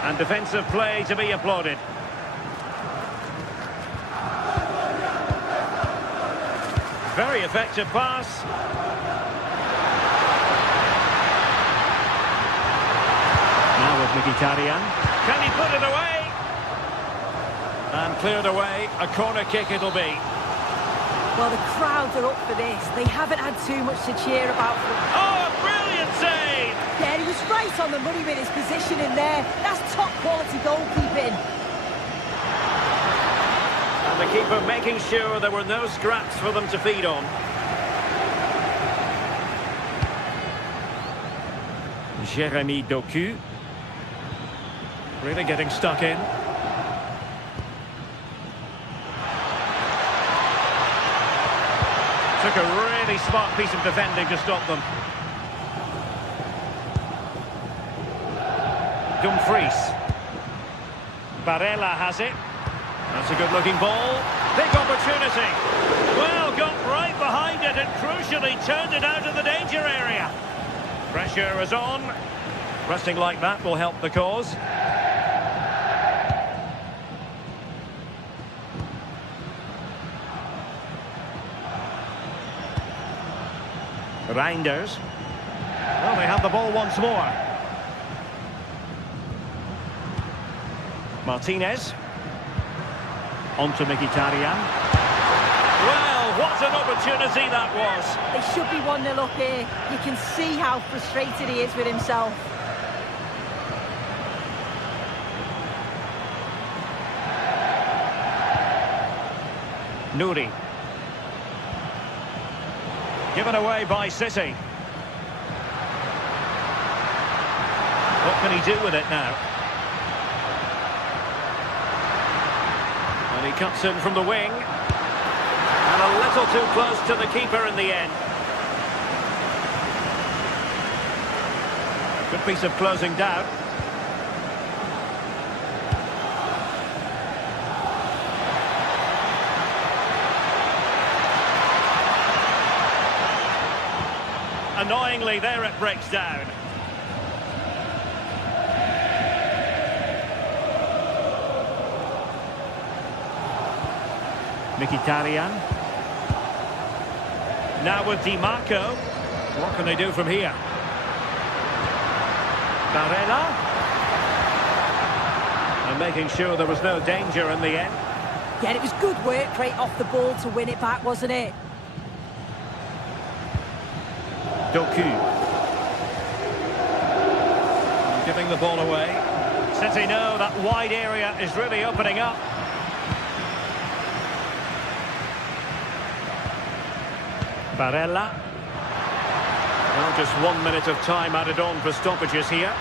And defensive play to be applauded. Very effective pass. Now with Mkhitaryan. Can he put it away? And cleared away. A corner kick it'll be. Well, the crowds are up for this. They haven't had too much to cheer about. Oh, a brilliant save! Yeah, he was right on the money with his position in there. That's top quality goalkeeping. And the keeper making sure there were no scraps for them to feed on. Jérémy Doku. Really getting stuck in. Took a really smart piece of defending to stop them. Dumfries. Barella has it. That's a good-looking ball. Big opportunity. Well, got right behind it and crucially turned it out of the danger area. Pressure is on. Resting like that will help the cause. Reinders. Well, they have the ball once more. Martinez. On to Mkhitaryan. Well, what an opportunity that was. They should be 1-0 up here. You can see how frustrated he is with himself. Nouri. Given away by City. What can he do with it now? And he cuts in from the wing. And a little too close to the keeper in the end. Good piece of closing down. Annoyingly, there it breaks down. Mkhitaryan. Now with Di Marco. What can they do from here? Barella. And making sure there was no danger in the end. Yeah, it was good work right off the ball to win it back, wasn't it? Doku. Giving the ball away. City know that wide area is really opening up. Barella. Well, just 1 minute of time added on for stoppages here.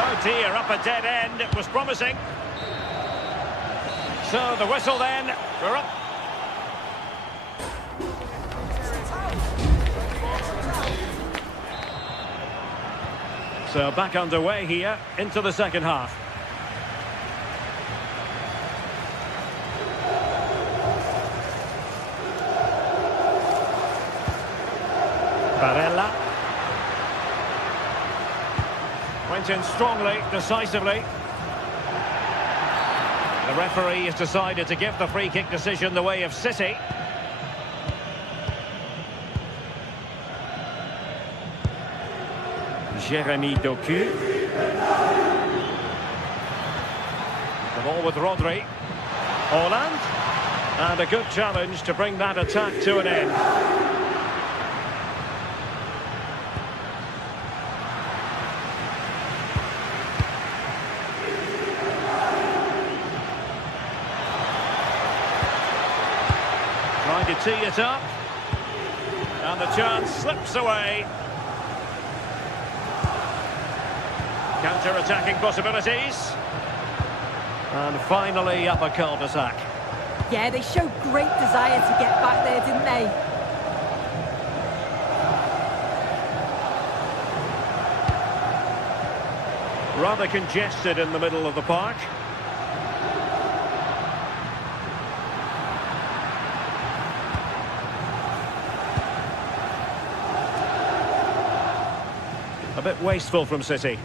Oh dear, up a dead end. It was promising. So the whistle then. We're up. So back underway here into the second half. Barella. Went in strongly, decisively. The referee has decided to give the free kick decision the way of City. Jeremy Doku. The ball with Rodri. Holland. And a good challenge to bring that attack to an end. Trying to tee it up. And the chance slips away. Counter-attacking possibilities. And finally up a cul-de-sac. Yeah, they showed great desire to get back there, didn't they? Rather congested in the middle of the park. A bit wasteful from City.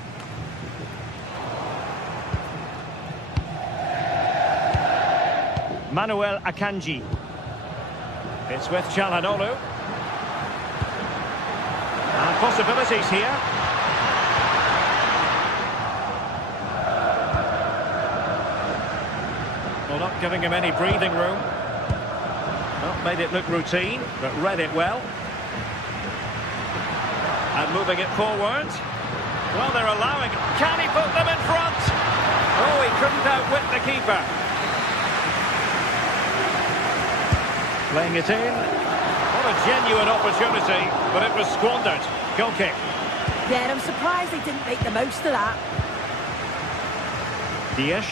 Manuel Akanji. It's with Çalhanoğlu. And possibilities here. Well, not giving him any breathing room. Not made it look routine, but read it well. And moving it forward. Well, they're allowing... Can he put them in front? Oh, he couldn't outwit the keeper. Playing it in. What a genuine opportunity, but it was squandered. Goal kick. Yeah, I'm surprised they didn't make the most of that. Dias.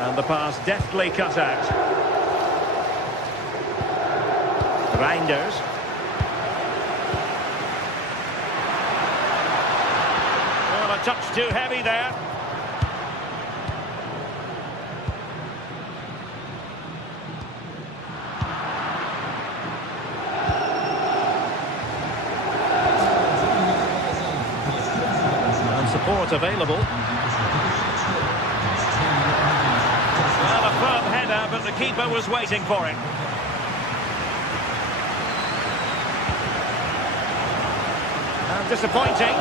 And the pass deftly cut out. Reinders. Well, a touch too heavy there. And support available. Well, a firm header, but the keeper was waiting for it. Disappointing.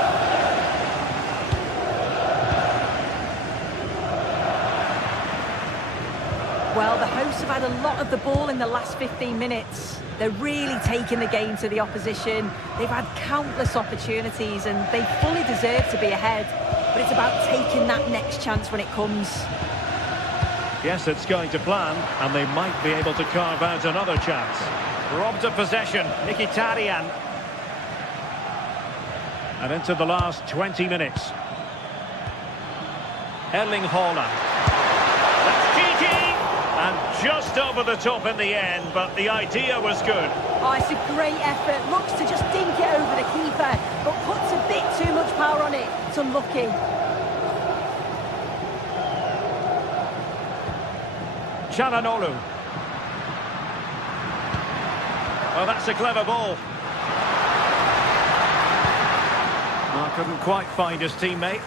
Well, the hosts have had a lot of the ball in the last 15 minutes. They're really taking the game to the opposition. They've had countless opportunities and they fully deserve to be ahead. But it's about taking that next chance when it comes. Yes, it's going to plan, and they might be able to carve out another chance. Robbed of possession, Mkhitaryan. And into the last 20 minutes. Erling Haaland. That's cheeky! And just over the top in the end, but the idea was good. Oh, it's a great effort. Looks to just dink it over the keeper, but puts a bit too much power on it. It's unlucky. Çalhanoğlu. Oh, that's a clever ball. Oh, couldn't quite find his teammate.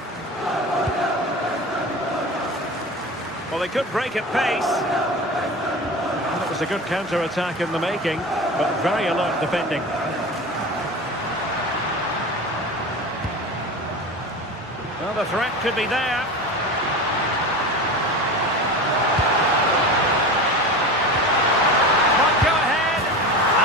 Well, they could break at pace. That was a good counter-attack in the making, but very alert defending. Well, the threat could be there. Might go ahead.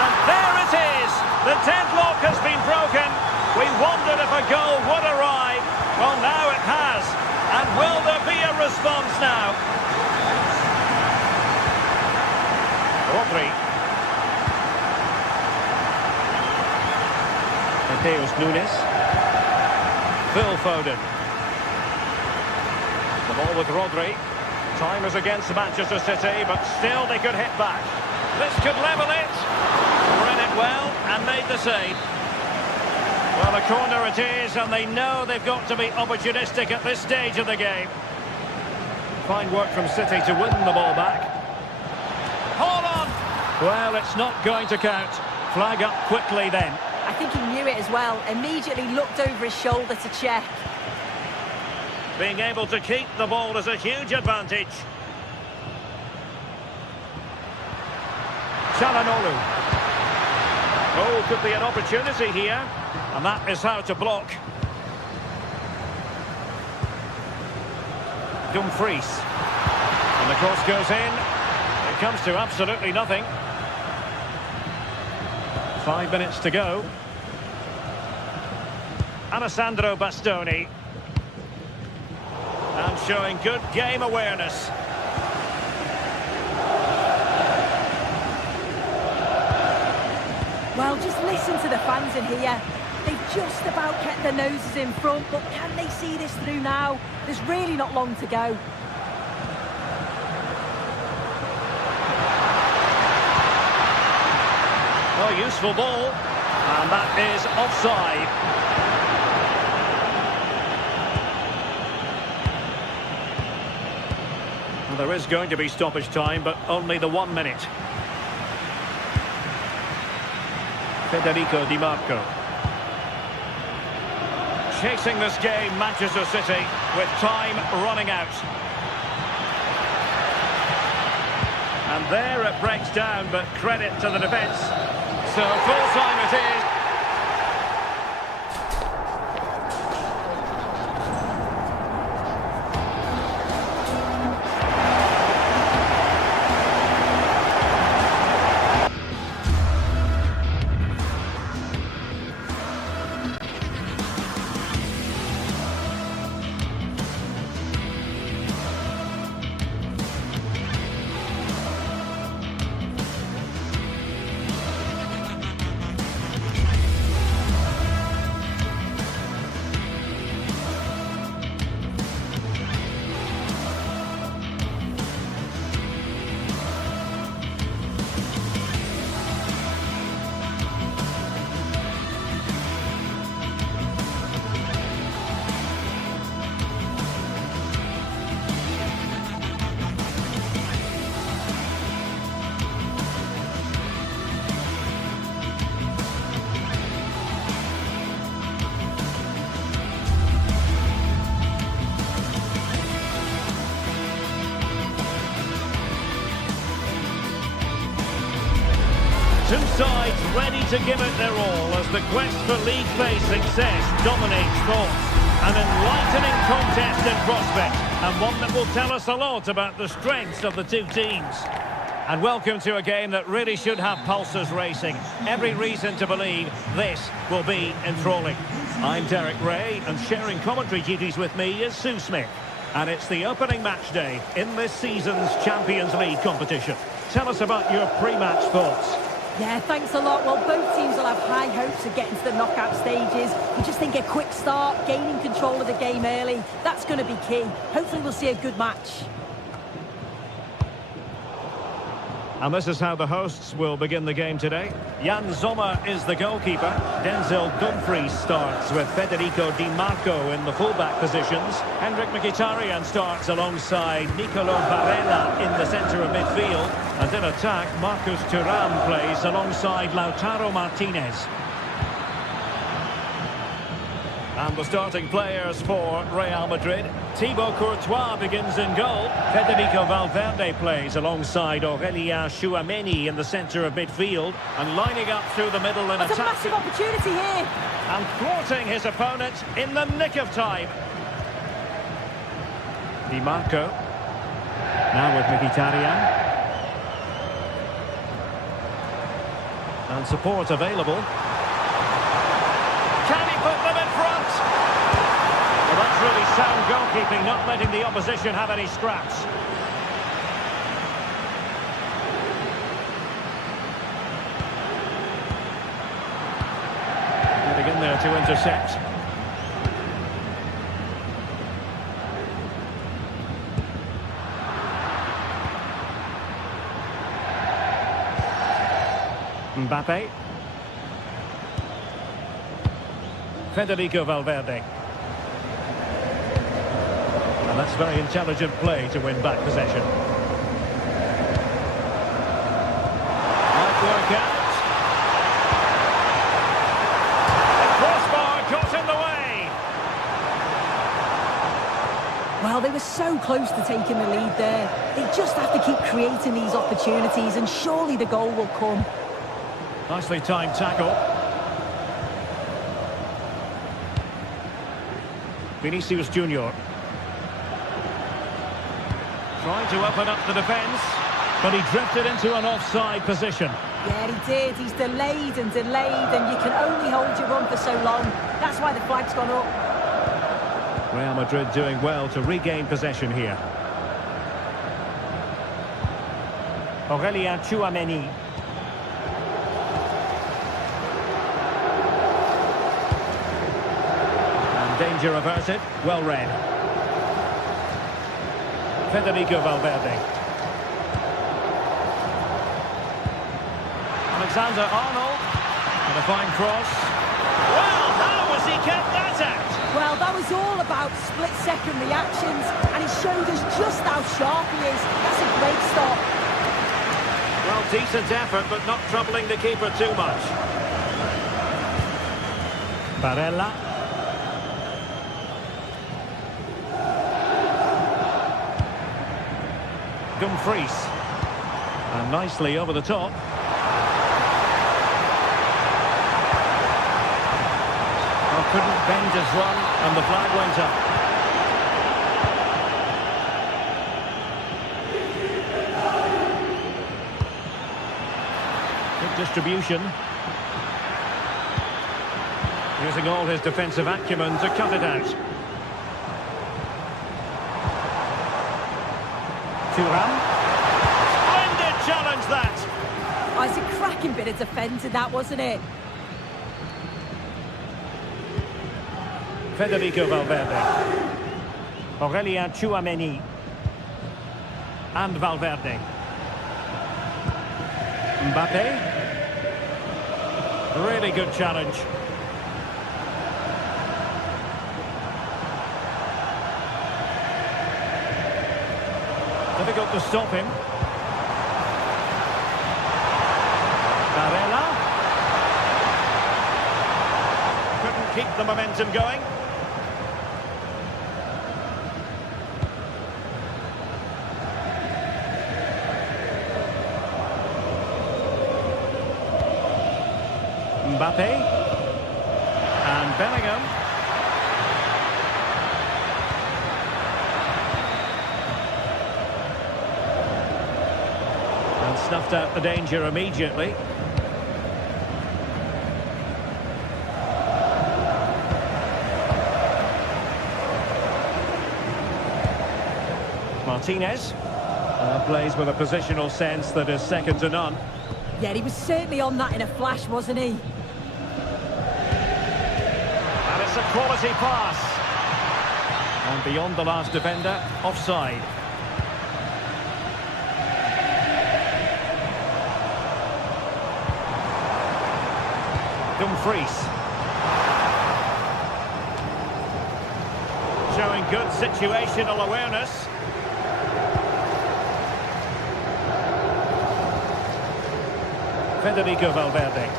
And there it is. The deadlock has been broken. We wondered if a goal would arrive. Well, now it has. And will there be a response now? Rodri. Mateus Nunes. Phil Foden. The ball with Rodri. Time is against Manchester City, but still they could hit back. This could level it. Read it well and made the save. Well, a corner it is, and they know they've got to be opportunistic at this stage of the game. Fine work from City to win the ball back. Hold on! Well, it's not going to count. Flag up quickly then. I think he knew it as well. Immediately looked over his shoulder to check. Being able to keep the ball is a huge advantage. Çalhanoğlu. Oh, could be an opportunity here. And that is how to block. Dumfries. And the cross goes in. It comes to absolutely nothing. 5 minutes to go. Alessandro Bastoni. And showing good game awareness. Well, just listen to the fans in here. They've just about kept their noses in front, but can they see this through now? There's really not long to go. Oh, useful ball. And that is offside. Well, there is going to be stoppage time, but only the 1 minute. Federico Di Marco. Chasing this game, Manchester City, with time running out. And there it breaks down, but credit to the defence. So full time it is. Two sides ready to give it their all as the quest for league-based success dominates thoughts. An enlightening contest in prospect, and one that will tell us a lot about the strengths of the two teams. And welcome to a game that really should have pulses racing. Every reason to believe this will be enthralling. I'm Derek Ray, and sharing commentary duties with me is Sue Smith. And it's the opening match day in this season's Champions League competition. Tell us about your pre-match thoughts. Yeah, thanks a lot. Well, both teams will have high hopes of getting to the knockout stages. We just think a quick start, gaining control of the game early, that's going to be key. Hopefully we'll see a good match. And this is how the hosts will begin the game today. Jan Sommer is the goalkeeper. Denzel Dumfries starts with Federico Di Marco in the fullback positions. Hendrik Mkhitaryan starts alongside Nicolo Barella in the centre of midfield. And in attack, Marcus Thuram plays alongside Lautaro Martinez. And the starting players for Real Madrid. Thibaut Courtois begins in goal. Federico Valverde plays alongside Aurélien Tchouameni in the centre of midfield. And lining up through the middle in That's attack. a massive opportunity here. And thwarting his opponent in the nick of time. Di Marco. Now with Mkhitaryan. And support available. Can he put them in front? Well, that's really sound goalkeeping, not letting the opposition have any scraps. Getting in there to intercept. Mbappe. Federico Valverde. And that's very intelligent play to win back possession. Might work out. The crossbar got in the way. Well, they were so close to taking the lead there. They just have to keep creating these opportunities and surely the goal will come. Nicely timed tackle. Vinicius Junior. Trying to open up the defence, but he drifted into an offside position. Yeah, he did. He's delayed and delayed, and you can only hold your run for so long. That's why the flag's gone up. Real Madrid doing well to regain possession here. Aurélien Tchouameni. Danger averted, well read. Federico Valverde. Alexander-Arnold. And a fine cross. Well, how has he kept that out? Well, that was all about split-second reactions, and he showed us just how sharp he is. That's a great stop. Well, decent effort, but not troubling the keeper too much. Barella. Dumfries. And nicely over the top. Well, couldn't bend his run, and the flag went up. Good distribution. Using all his defensive acumen to cut it out. Thuram. Splendid challenge, that! Oh, it's a cracking bit of defending, that, wasn't it? Federico Valverde. Aurélien Tchouameni. And Valverde. Mbappe. Really good challenge. Difficult to stop him. Barella. Couldn't keep the momentum going. Mbappe. And Bellingham. Snuffed out the danger immediately. Martinez plays with a positional sense that is second to none. Yeah, he was certainly on that in a flash, wasn't he? And it's a quality pass. And beyond the last defender, offside. Dumfries. Showing good situational awareness. Federico Valverde.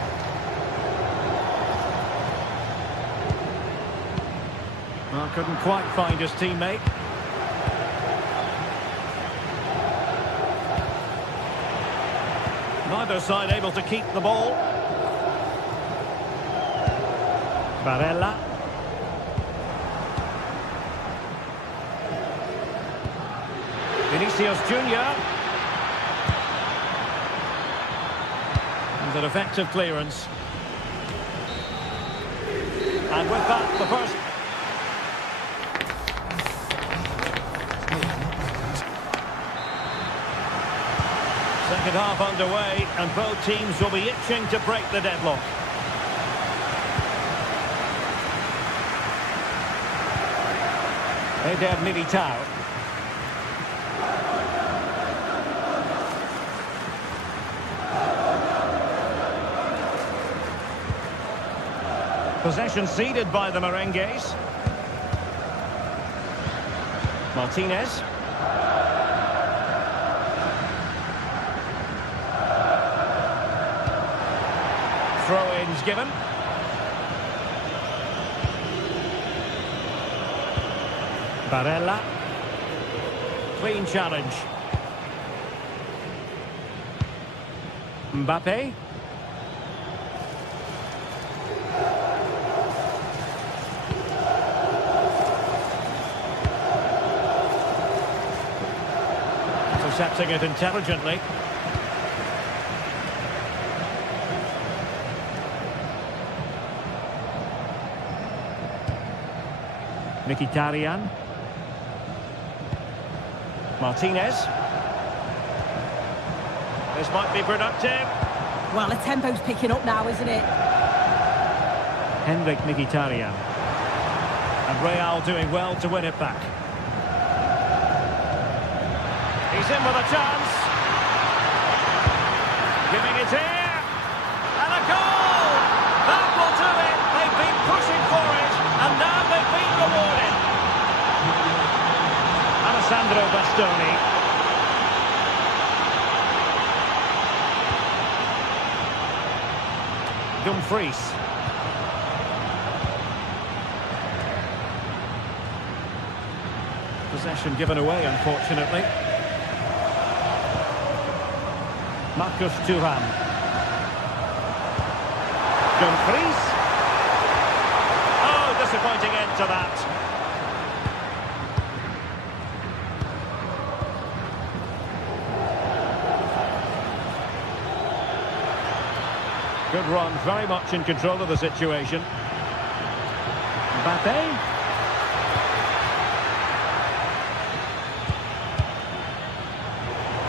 Well, couldn't quite find his teammate. Neither side able to keep the ball. Barella. Vinicius Junior. And an effective clearance. And with that, the first... Second half underway, and both teams will be itching to break the deadlock. Eder Militao. Possession ceded by the Merengues. Martinez. Throw-ins given. Barella. Clean challenge. Mbappe. Intercepting it intelligently. Mkhitaryan. Martinez. This might be productive. Well, the tempo's picking up now, isn't it? Henrik Mkhitaryan. And Real doing well to win it back. He's in with a chance. Giving it here. And a goal! That will do it. They've been pushing for it. And now they've been rewarded. Alessandro Bastoni. Dumfries. Possession given away, unfortunately. Marcus Thuram. Dumfries. Oh, disappointing end to that. Good run, very much in control of the situation. Mbappe.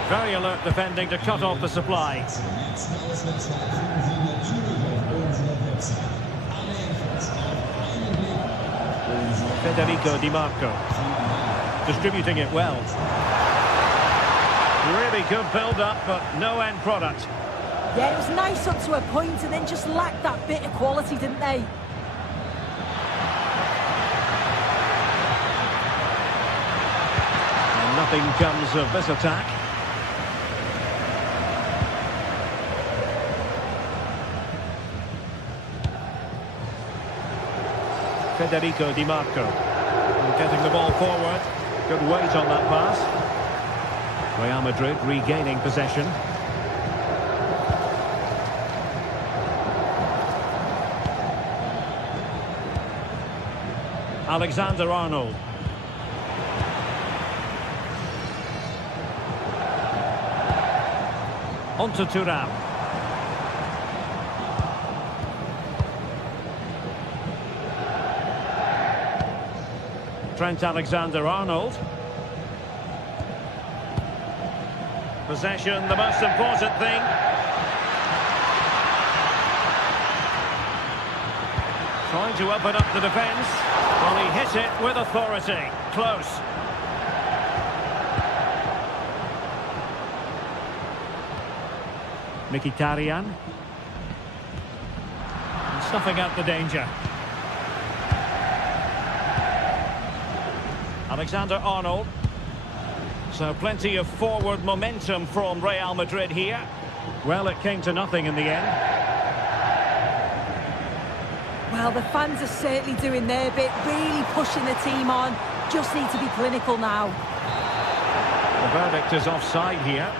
Very alert defending to cut off the supply. Federico Di Marco. Distributing it well. Really good build-up, but no end product. Yeah, it was nice up to a point and then just lacked that bit of quality, didn't they? And nothing comes of this attack. Federico Di Marco. And getting the ball forward. Good weight on that pass. Real Madrid regaining possession. Alexander-Arnold. On to Thuram. Trent Alexander-Arnold. Possession, the most important thing. Trying to open up the defence. Well, he hit it with authority. Close. Mkhitaryan. Stuffing out the danger. Alexander-Arnold. So plenty of forward momentum from Real Madrid here. Well, it came to nothing in the end. Well, the fans are certainly doing their bit, really pushing the team on. Just need to be clinical now. The verdict is offside here.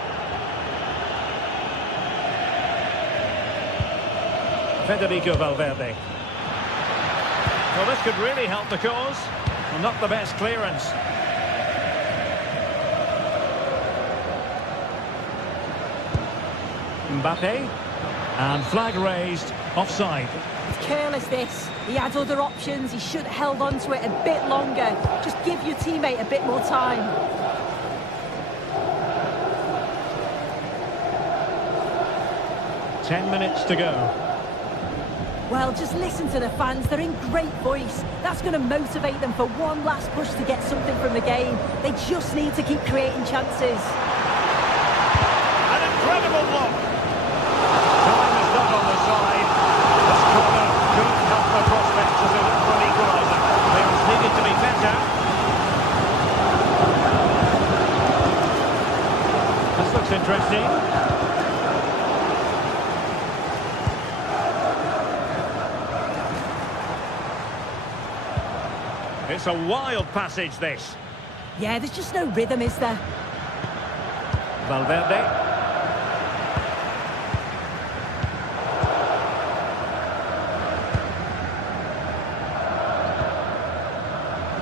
Federico Valverde. Well, this could really help the cause. Well, not the best clearance. Mbappe. And flag raised. Offside. It's careless, this. He had other options. He should have held on to it a bit longer. Just give your teammate a bit more time. Ten minutes to go. Well, just listen to the fans. They're in great voice. That's going to motivate them for one last push to get something from the game. They just need to keep creating chances. An incredible block. Time is not on the side. This corner could help the prospects as they look for an equaliser. Players needed to be better. This looks interesting. It's a wild passage, this. Yeah, there's just no rhythm, is there? Valverde.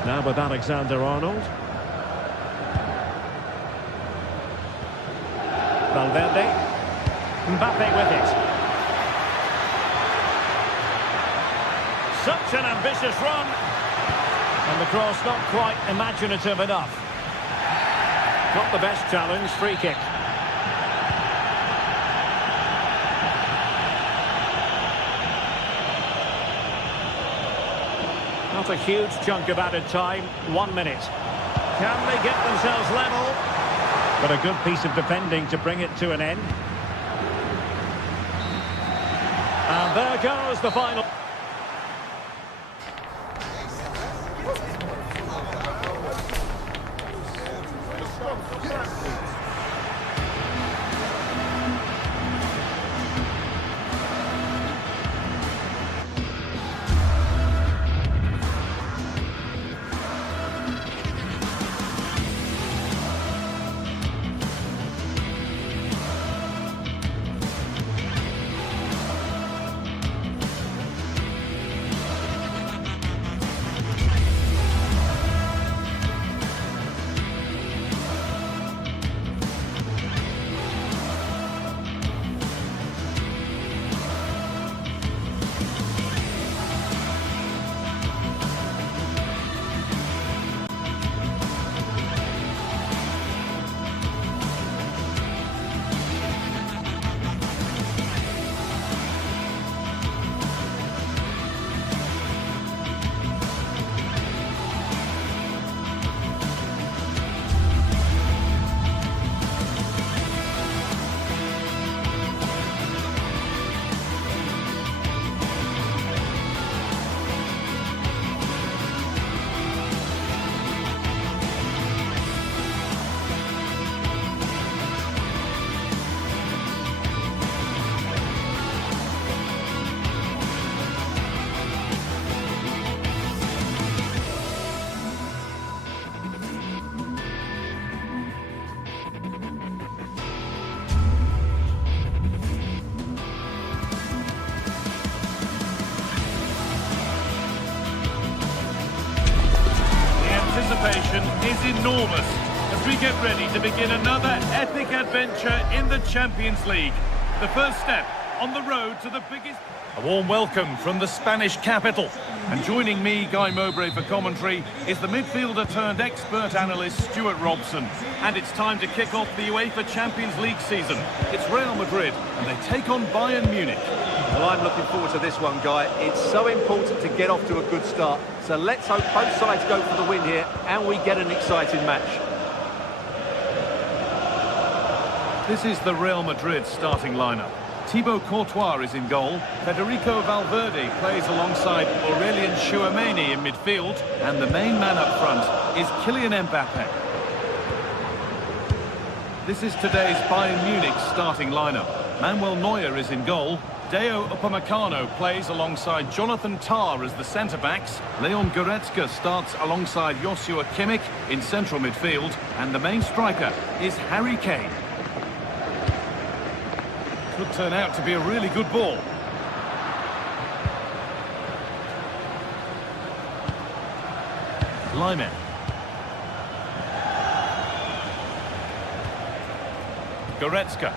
Now with Alexander-Arnold. Valverde. Mbappe with it. Such an ambitious run. And the cross not quite imaginative enough. Not the best challenge, free kick. Not a huge chunk of added time, 1 minute. Can they get themselves level? But a good piece of defending to bring it to an end. And there goes the final. Anticipation is enormous as we get ready to begin another epic adventure in the Champions League. The first step on the road to the biggest... A warm welcome from the Spanish capital. And joining me, Guy Mowbray, for commentary is the midfielder turned expert analyst Stuart Robson. And it's time to kick off the UEFA Champions League season. It's Real Madrid and they take on Bayern Munich. Well, I'm looking forward to this one, Guy. It's so important to get off to a good start. So let's hope both sides go for the win here and we get an exciting match. This is the Real Madrid starting lineup. Thibaut Courtois is in goal. Federico Valverde plays alongside Aurelien Tchouameni in midfield. And the main man up front is Kylian Mbappe. This is today's Bayern Munich starting lineup. Manuel Neuer is in goal. Deo Upamecano plays alongside Jonathan Tah as the centre-backs. Leon Goretzka starts alongside Joshua Kimmich in central midfield. And the main striker is Harry Kane. Could turn out to be a really good ball. Lyman. Goretzka.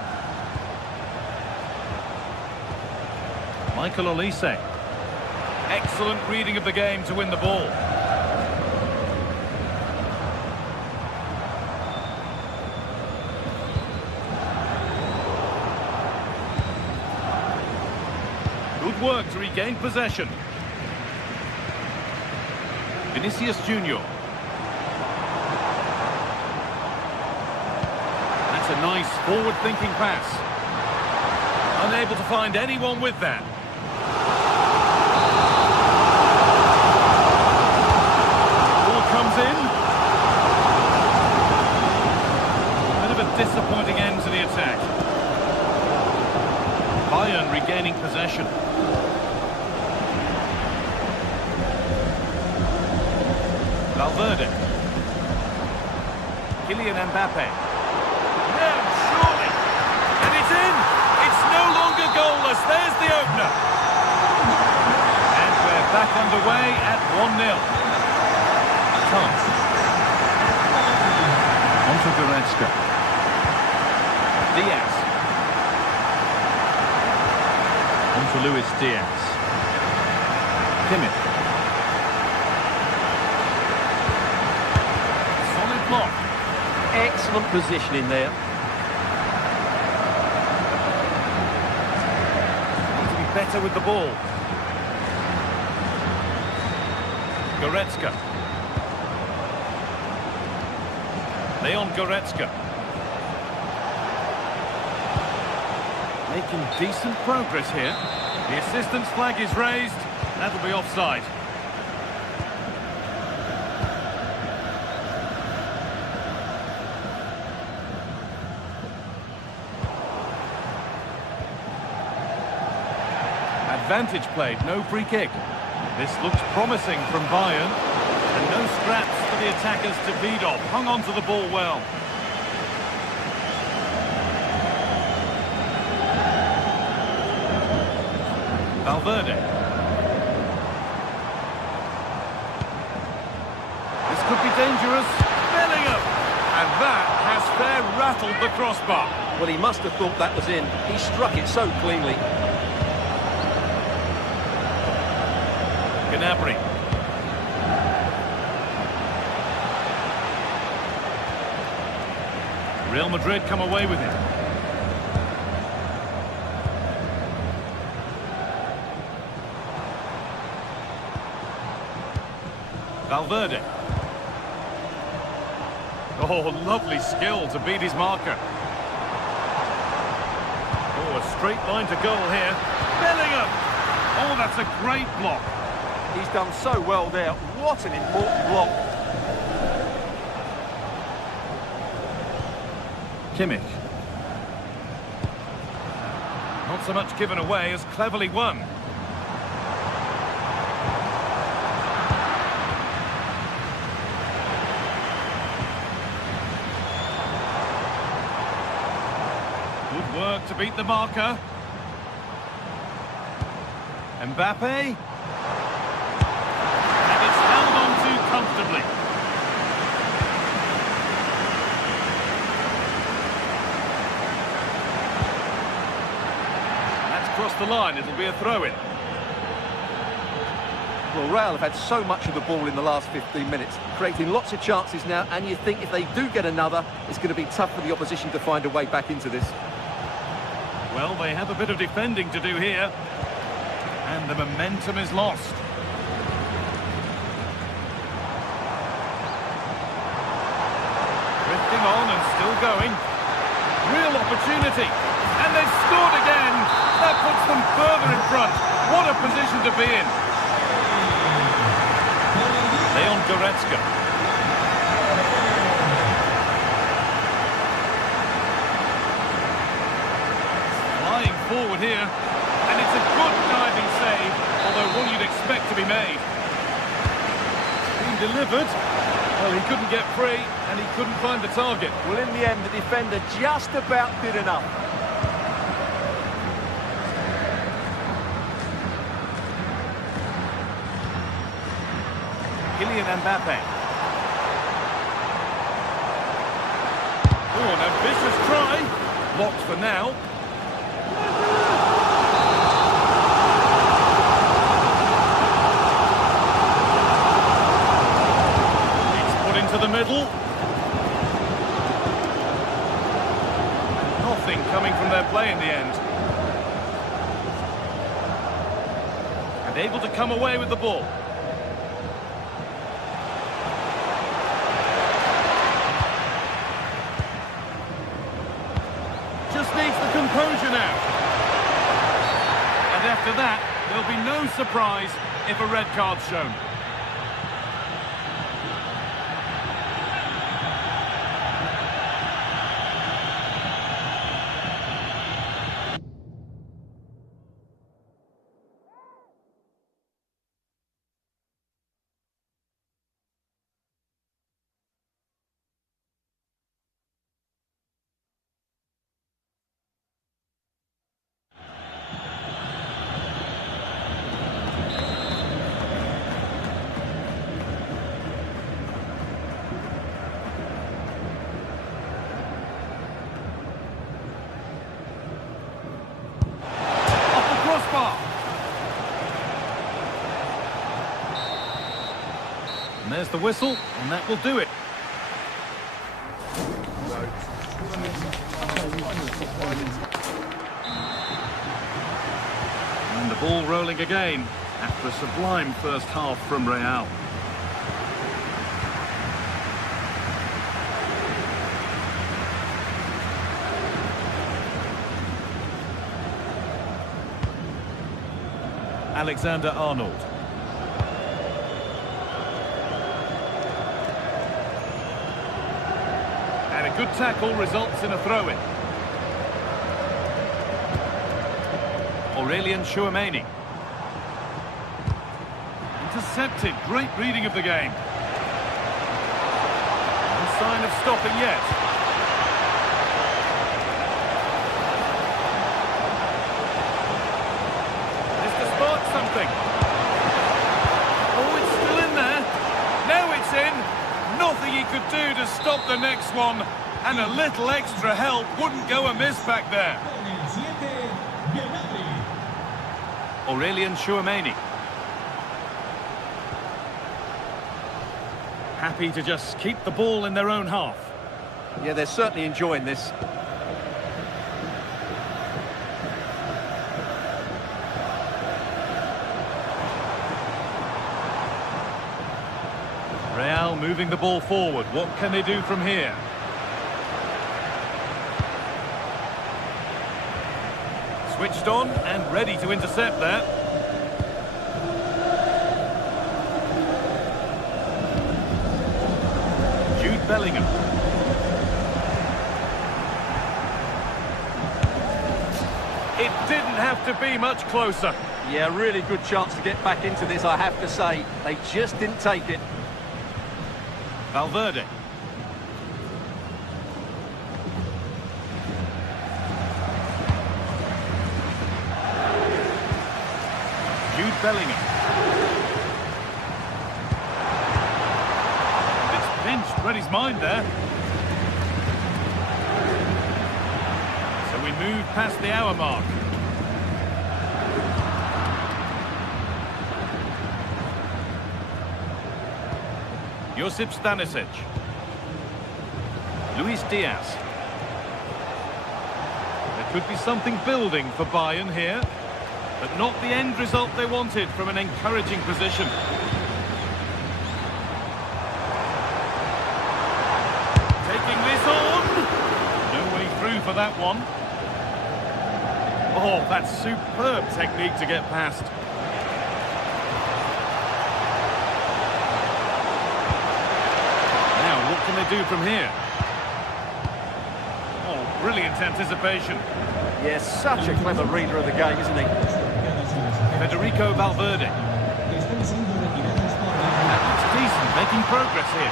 Michael Olise. Excellent reading of the game to win the ball. Good work to regain possession. Vinicius Junior. That's a nice forward-thinking pass. Unable to find anyone with that. Ball comes in. Bit of a disappointing end to the attack. Bayern regaining possession. Valverde. Kylian Mbappe. No, surely. And it's in. It's no longer goalless. There's the opener. And we're back underway at 1-0. Chance. On to Goretzka. Diaz. On to Luis Diaz. Kimmich. Block. Excellent positioning there. Need to be better with the ball. Goretzka. Leon Goretzka. Making decent progress here. The assistant's flag is raised. That'll be offside. Advantage played, no free kick. This looks promising from Bayern. And no scraps for the attackers to feed off. Hung on to the ball well. Valverde. This could be dangerous. Bellingham. And that has fair rattled the crossbar. Well, he must have thought that was in. He struck it so cleanly. Gnabry. Real Madrid come away with it. Valverde. Oh, lovely skill to beat his marker. Oh, a straight line to goal here. Bellingham! Oh, that's a great block. He's done so well there. What an important block. Kimmich. Not so much given away as cleverly won. Good work to beat the marker. Mbappe. Comfortably. That's crossed the line. It'll be a throw-in. Well, Real have had so much of the ball in the last 15 minutes, creating lots of chances now, and you think if they do get another, it's going to be tough for the opposition to find a way back into this. Well, they have a bit of defending to do here. And the momentum is lost. On and still going. Real opportunity. And they've scored again. That puts them further in front. What a position to be in. Leon Goretzka. Flying forward here. And it's a good diving save, although one you'd expect to be made. It's been delivered. Well, he couldn't get free, and he couldn't find the target. Well, in the end, the defender just about did enough. Kylian Mbappe. Oh, an ambitious try. Blocked for now. To the middle. Nothing coming from their play in the end. And able to come away with the ball. Just needs the composure now. And after that, there'll be no surprise if a red card's shown. And there's the whistle, and that will do it. And the ball rolling again after a sublime first half from Real. Alexander-Arnold. And a good tackle results in a throw-in. Aurélien Tchouameni. Intercepted. Great reading of the game. No sign of stopping yet. This to spark something. Oh, it's still in there. Now it's in. Nothing he could do to stop the next one. And a little extra help wouldn't go amiss back there. Aurélien Tchouameni. Happy to just keep the ball in their own half. Yeah, they're certainly enjoying this. Real moving the ball forward. What can they do from here? Switched on and ready to intercept that. Jude Bellingham. It didn't have to be much closer. Yeah, really good chance to get back into this, I have to say. They just didn't take it. Valverde. Jude Bellingham. It's pinched, read his mind there. So we move past the hour mark. Josip Stanisic. Luis Diaz. There could be something building for Bayern here, but not the end result they wanted from an encouraging position. Taking this on. No way through for that one. Oh, that's superb technique to get past. Now, what can they do from here? Oh, brilliant anticipation. Yes, such a clever reader of the game, isn't he? Federico Valverde. That looks decent, making progress here.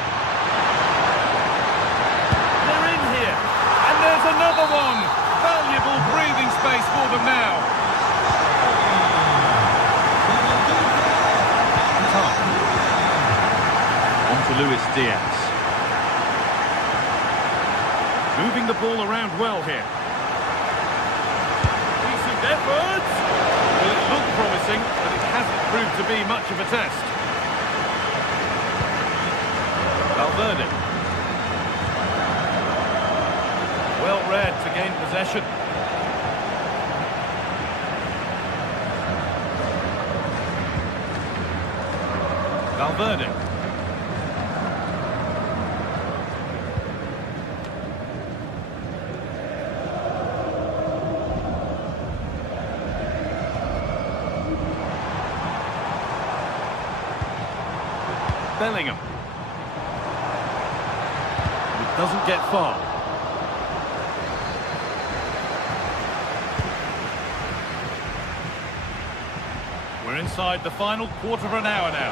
They're in here. And there's another one. Valuable breathing space for them now. On to Luis Diaz. Moving the ball around well here. Decent efforts. Well, it looked promising, but it hasn't proved to be much of a test. Valverde. Well read to gain possession. Valverde. Bellingham. It doesn't get far. We're inside the final quarter of an hour now.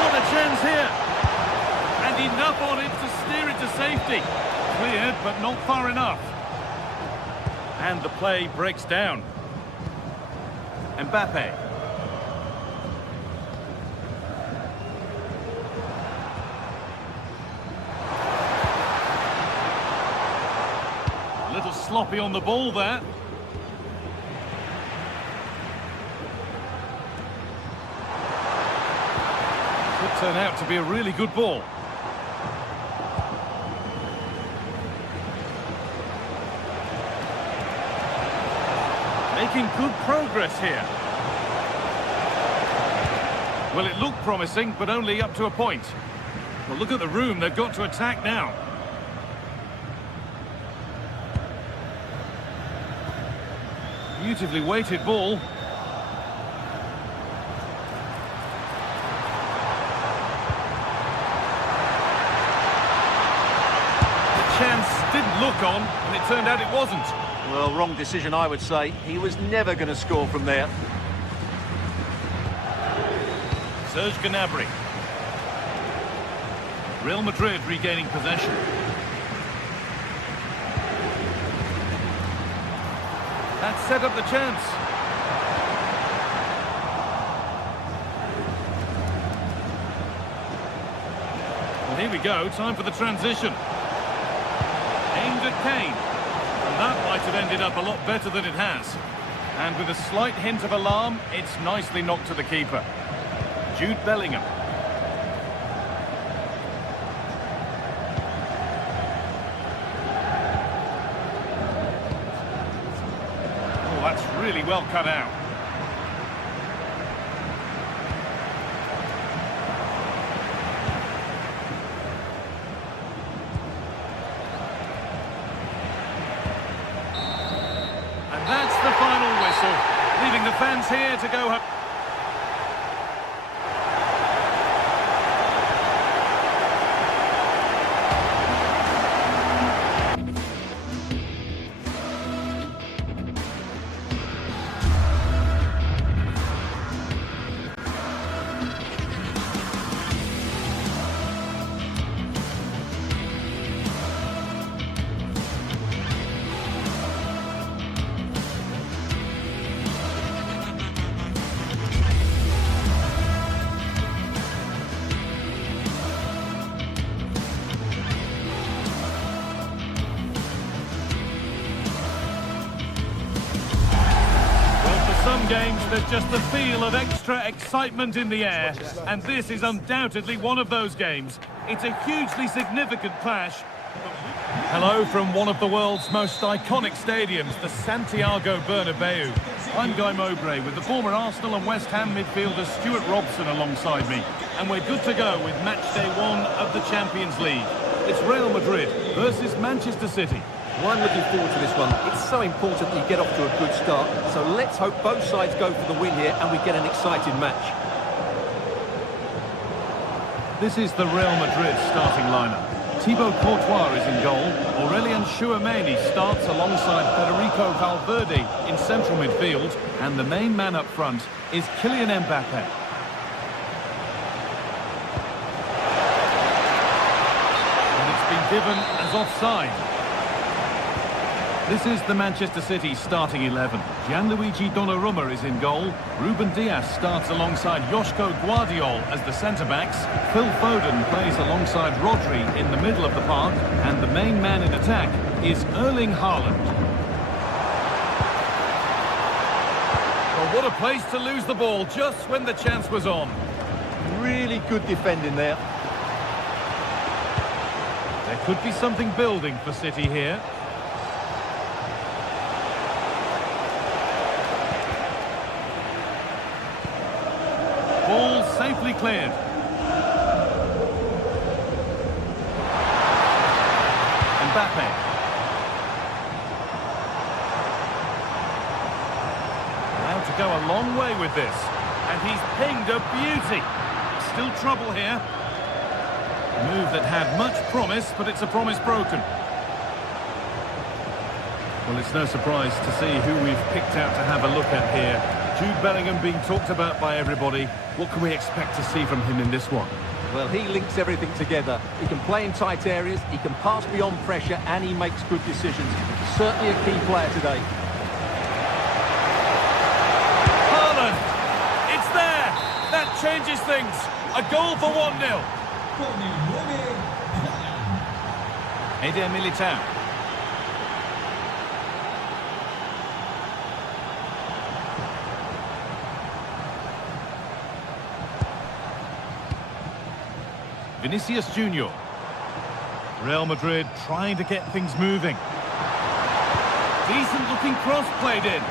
What a chance here. And enough on it to steer it to safety. Cleared, but not far enough. And the play breaks down. Mbappe. A little sloppy on the ball there. Could turn out to be a really good ball. Making good progress here. Well, it looked promising, but only up to a point. Well, look at the room they've got to attack now. Beautifully weighted ball. The chance didn't look on, and it turned out it wasn't. Well, wrong decision, I would say. He was never going to score from there. Serge Gnabry. Real Madrid regaining possession. That set up the chance. Well, here we go, time for the transition. Aimed at Kane. And that might have ended up a lot better than it has. And with a slight hint of alarm, it's nicely knocked to the keeper. Jude Bellingham. Oh, that's really well cut out. And that's the final whistle, leaving the fans here to go home. Some games, there's just the feel of extra excitement in the air, and this is undoubtedly one of those games. It's a hugely significant clash. Hello from one of the world's most iconic stadiums, the Santiago Bernabeu. I'm Guy Mowbray with the former Arsenal and West Ham midfielder Stuart Robson alongside me, and we're good to go with match day 1 of the Champions League. It's Real Madrid versus Manchester City. Well, I'm looking forward to this one. It's so important that you get off to a good start. So let's hope both sides go for the win here and we get an exciting match. This is the Real Madrid starting lineup. Thibaut Courtois is in goal. Aurelien Tchouameni starts alongside Federico Valverde in central midfield. And the main man up front is Kylian Mbappe. And it's been given as offside. This is the Manchester City starting 11. Gianluigi Donnarumma is in goal. Ruben Dias starts alongside Joško Guardiol as the centre-backs. Phil Foden plays alongside Rodri in the middle of the park. And the main man in attack is Erling Haaland. Well, what a place to lose the ball just when the chance was on. Really good defending there. There could be something building for City here. Ball safely cleared. Mbappe. Allowed to go a long way with this. And he's pinged a beauty. Still trouble here. A move that had much promise, but it's a promise broken. Well, it's no surprise to see who we've picked out to have a look at here. Jude Bellingham being talked about by everybody. What can we expect to see from him in this one? Well, he links everything together. He can play in tight areas, he can pass beyond pressure, and he makes good decisions. Certainly a key player today. Haaland! It's there! That changes things. A goal for 1-0. Eder Militao. Vinicius Junior. Real Madrid trying to get things moving. Decent looking cross played in.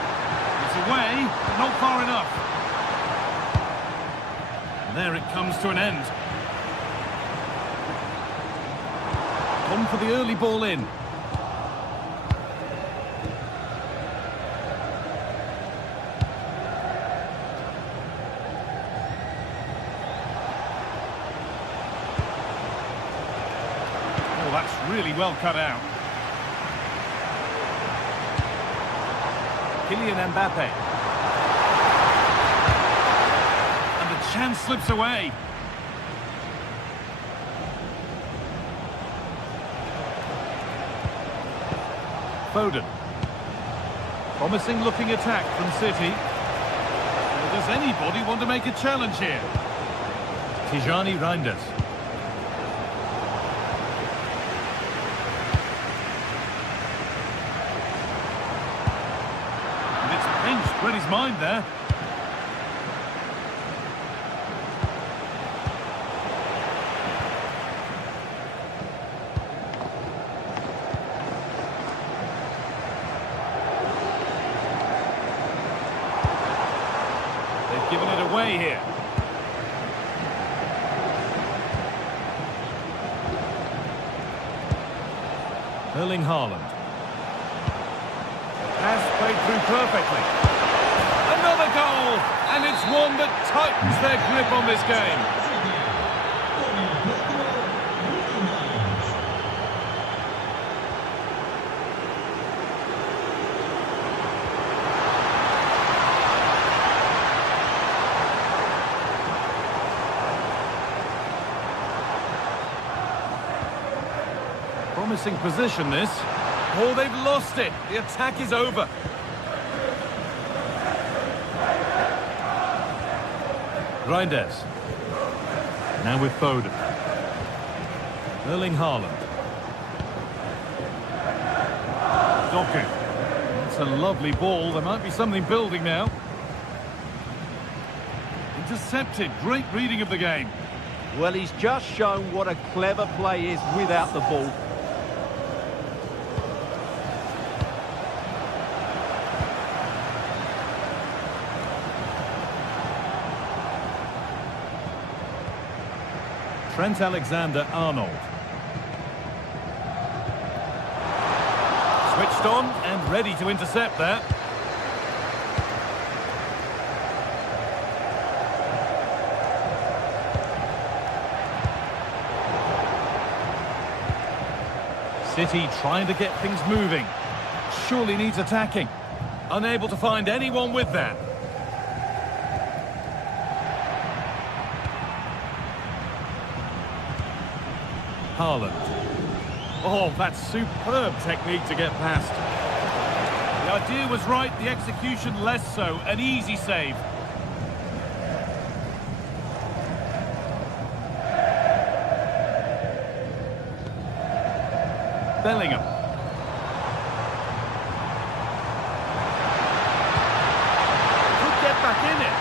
It's away, but not far enough. And there it comes to an end. On for the early ball in. That's really well cut out. Kylian Mbappe. And the chance slips away. Foden. Promising looking attack from City. Well, does anybody want to make a challenge here? Tijani Reinders. Read his mind there. They've given it away here. Erling Haaland. Pass played through perfectly. Another goal, and it's one that tightens their grip on this game. Promising position this. Oh, they've lost it. The attack is over. Reinders. Now with Foden. Erling Haaland. Doku. That's a lovely ball. There might be something building now. Intercepted. Great reading of the game. Well, he's just shown what a clever play is without the ball. Trent Alexander-Arnold. Switched on and ready to intercept there. City trying to get things moving. Surely needs attacking. Unable to find anyone with that. Haaland. Oh, that's superb technique to get past. The idea was right, the execution less so. An easy save. Bellingham. Could get back in it.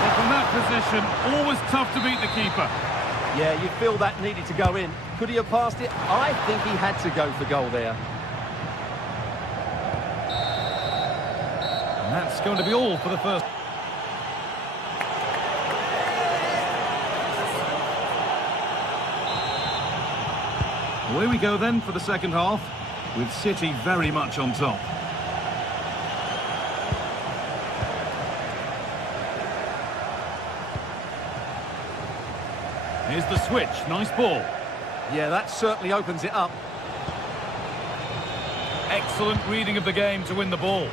Well, from that position, always tough to beat the keeper. Yeah, you feel that needed to go in. Could he have passed it? I think he had to go for goal there. And that's going to be all for the first. Away we go then for the second half, with City very much on top. Here's the switch, nice ball. Yeah, that certainly opens it up. Excellent reading of the game to win the ball.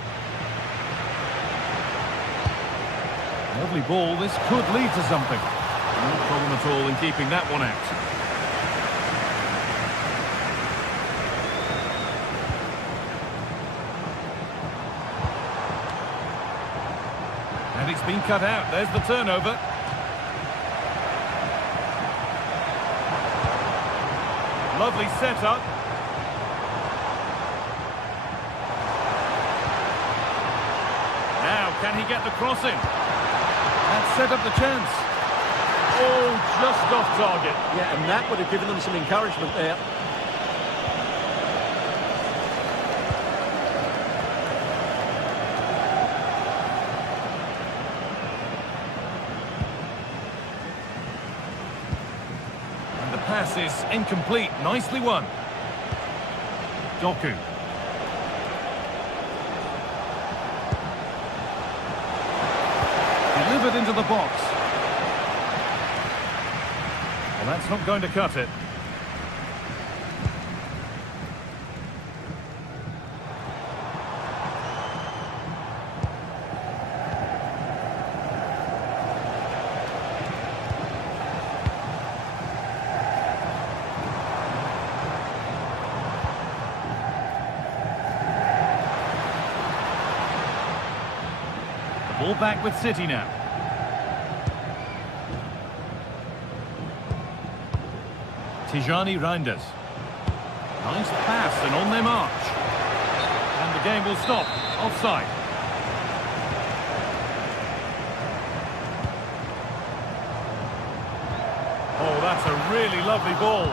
Lovely ball, this could lead to something. No problem at all in keeping that one out. And it's been cut out, there's the turnover. Lovely setup. Now, can he get the crossing? That set up the chance. Oh, just off target. Yeah, and that would have given them some encouragement there. Pass is incomplete. Nicely won. Doku. Delivered into the box. Well, that's not going to cut it. Ball back with City now. Tijani Reinders. Nice pass and on their march. And the game will stop. Offside. Oh, that's a really lovely ball.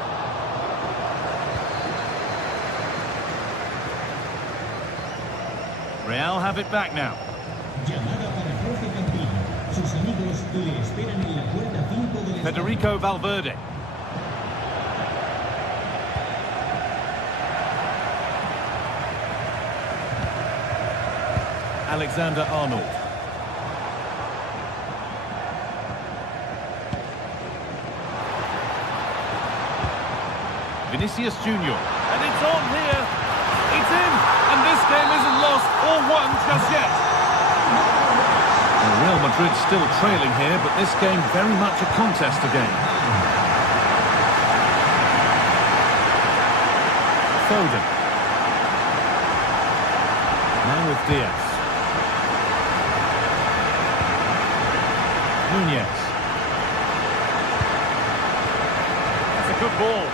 Real have it back now. Federico Valverde. Alexander Arnold. Vinicius Junior. And it's on here. It's in. And this game isn't lost or won just yet. Well, Real Madrid still trailing here, but this game very much a contest again. Foden. Now with Diaz. Nunez. That's a good ball.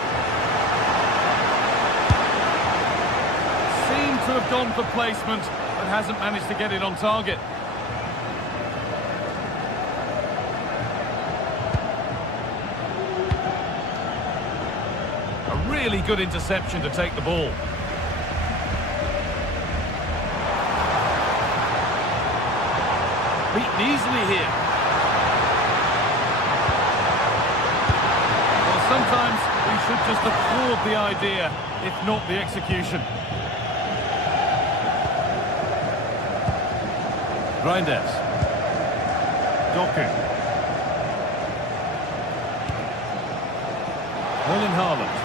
Seemed to have gone for placement, but hasn't managed to get it on target. A really good interception to take the ball. Beaten easily here. Well, sometimes we should just applaud the idea, if not the execution. Reinders. Doku. Erling Haaland.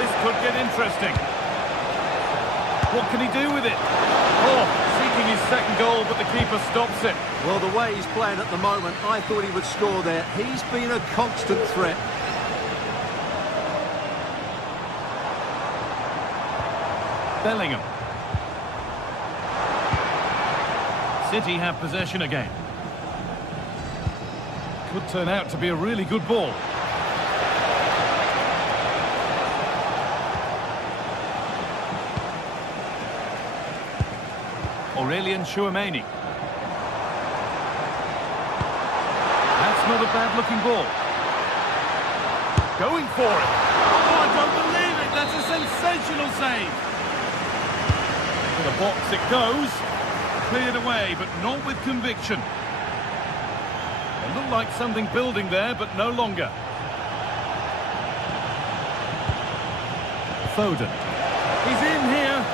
This could get interesting. What can he do with it? Oh, seeking his second goal, but the keeper stops it. Well, the way he's playing at the moment, I thought he would score there. He's been a constant threat. Bellingham. City have possession again. Could turn out to be a really good ball. Aurelien Tchouameni. That's not a bad-looking ball. Going for it. Oh, I don't believe it. That's a sensational save. To the box it goes. Cleared away, but not with conviction. It looked like something building there, but no longer. Foden. He's in here.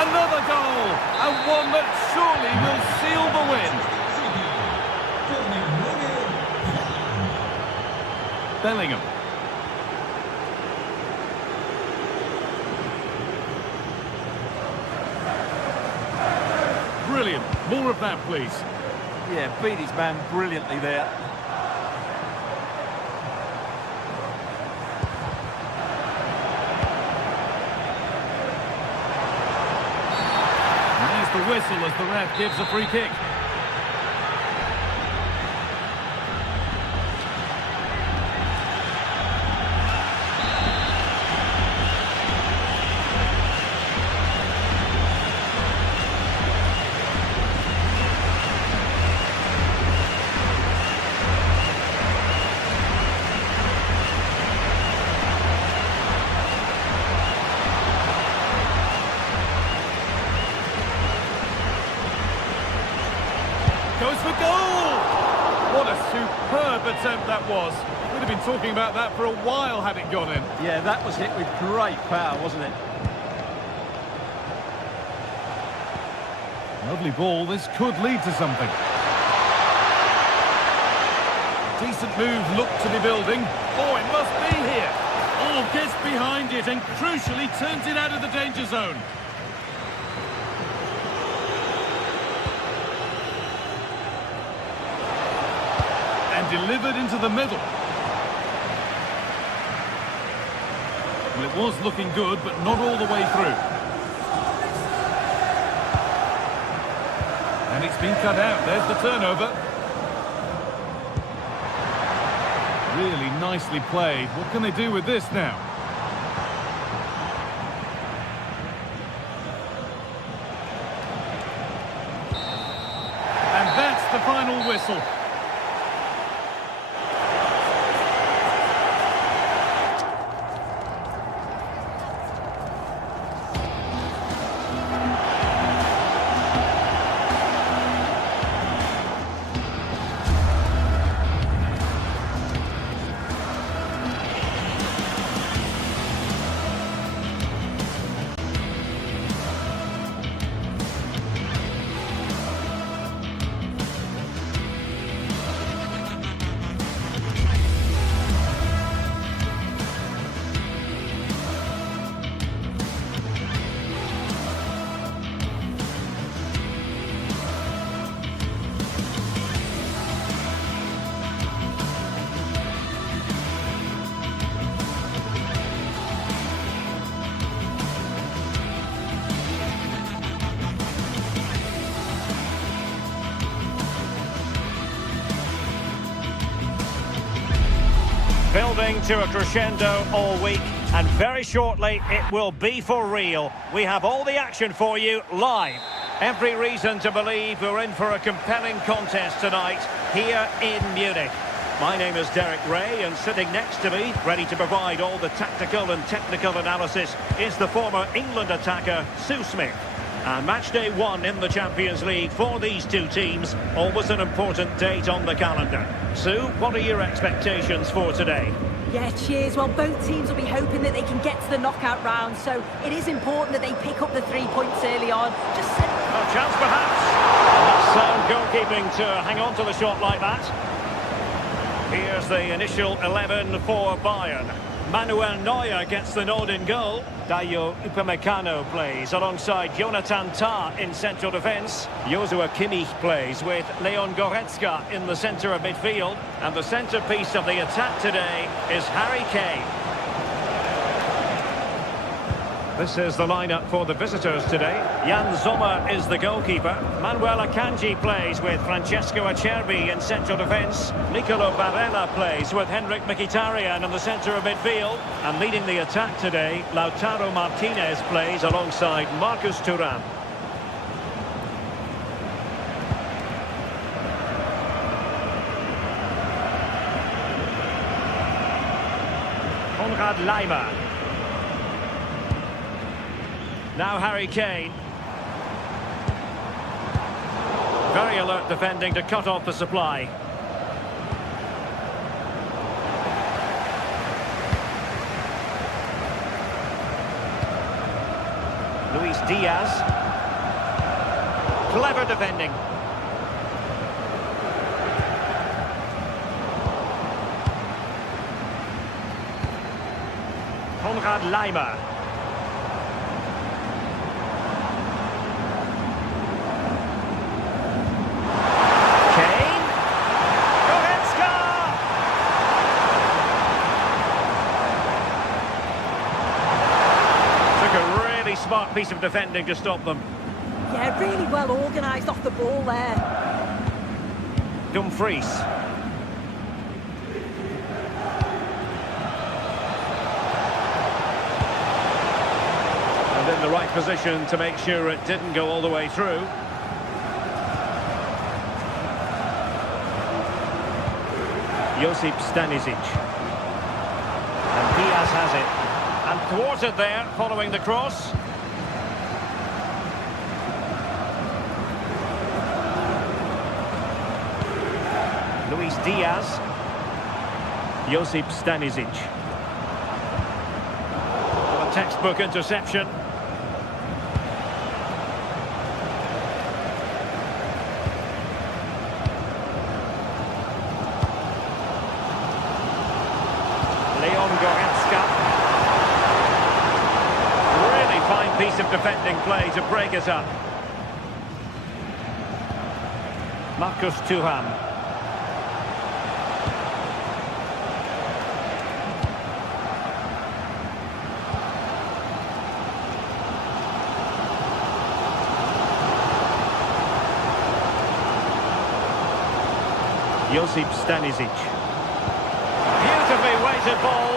Another goal, and one that surely will seal the win. Bellingham. Brilliant. More of that, please. Yeah, beat his man brilliantly there. The whistle as the ref gives a free kick. Goes for goal! What a superb attempt that was. We'd have been talking about that for a while had it gone in. Yeah, that was hit with great power, wasn't it? Lovely ball. This could lead to something. Decent move looked to be building. Oh, it must be here. Oh, gets behind it and crucially turns it out of the danger zone. Delivered into the middle. Well, it was looking good, but not all the way through. And it's been cut out. There's the turnover. Really nicely played. What can they do with this now? And that's the final whistle. Building to a crescendo all week, and very shortly it will be for real. We have all the action for you live. Every reason to believe we're in for a compelling contest tonight here in Munich. My name is Derek Ray, and sitting next to me, ready to provide all the tactical and technical analysis, is the former England attacker, Sue Smith. And match day 1 in the Champions League for these two teams, always an important date on the calendar. Sue, what are your expectations for today? Yeah, cheers. Well, both teams will be hoping that they can get to the knockout round, so it is important that they pick up the 3 points early on. Just send... A chance perhaps. Sound goalkeeping to hang on to the shot like that. Here's the initial 11 for Bayern. Manuel Neuer gets the nod in goal. Dayo Upamecano plays alongside Jonathan Tah in central defence. Joshua Kimmich plays with Leon Goretzka in the centre of midfield. And the centrepiece of the attack today is Harry Kane. This is the lineup for the visitors today. Jan Sommer is the goalkeeper. Manuel Akanji plays with Francesco Acerbi in central defence. Nicolo Barella plays with Henrik Mkhitaryan in the centre of midfield. And leading the attack today, Lautaro Martinez plays alongside Marcus Thuram. Konrad Laimer. Now Harry Kane. Very alert defending to cut off the supply. Luis Diaz. Clever defending. Konrad Laimer. Smart piece of defending to stop them. Yeah, really well organised off the ball there. Dumfries. And in the right position to make sure it didn't go all the way through. Josip Stanisic. And Diaz has it. And thwarted there, following the cross. Luis Diaz. Josip Stanisic. A textbook interception. Leon Goretzka. Really fine piece of defending play to break it up. Marcus Thuram. Josip Stanisic. Beautifully weighted ball.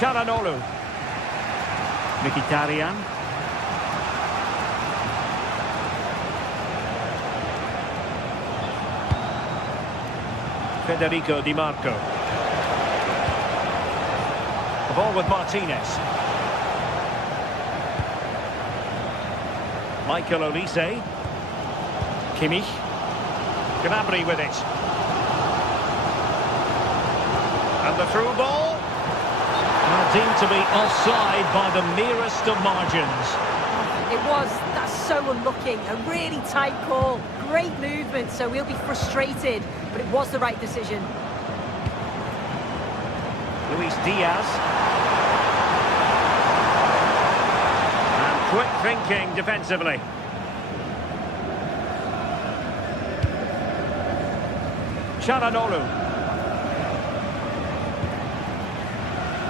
Çalhanoğlu. Mkhitaryan. Federico Di Marco. The ball with Martinez. Michael Olise. Kimmich. Gnabry with it. And the through ball. Deemed to be offside by the merest of margins. It was. That's so unlucky. A really tight call. Great movement, so we'll be frustrated. But it was the right decision. Luis Diaz. And quick thinking defensively. Çalhanoğlu.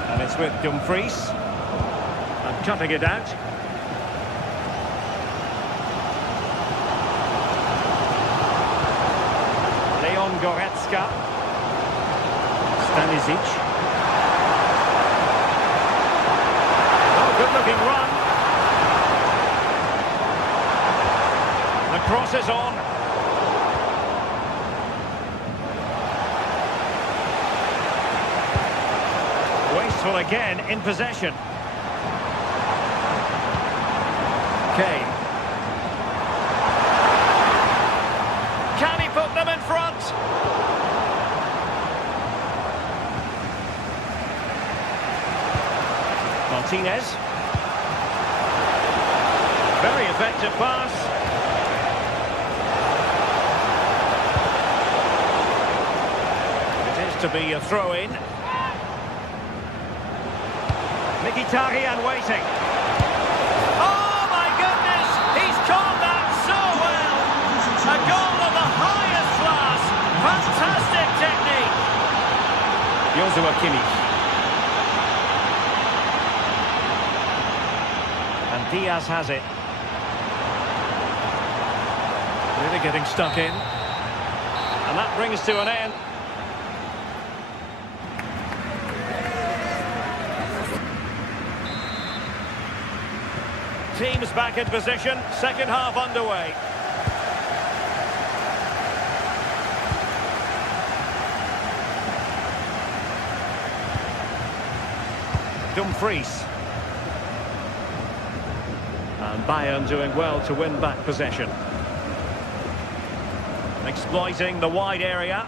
And it's with Dumfries. And cutting it out. Leon Goretzka. Stanisic. Oh, good-looking run. The cross is on. Wasteful again in possession. Kane. Can he put them in front? Martinez. Very effective pass. It is to be a throw-in. Mkhitaryan waiting. Oh my goodness! He's caught that so well! A goal of the highest class! Fantastic technique! Joshua Kimmich. And Diaz has it. Really getting stuck in. And that brings to an end. Teams back in position, second half underway. Dumfries. And Bayern doing well to win back possession. Exploiting the wide area.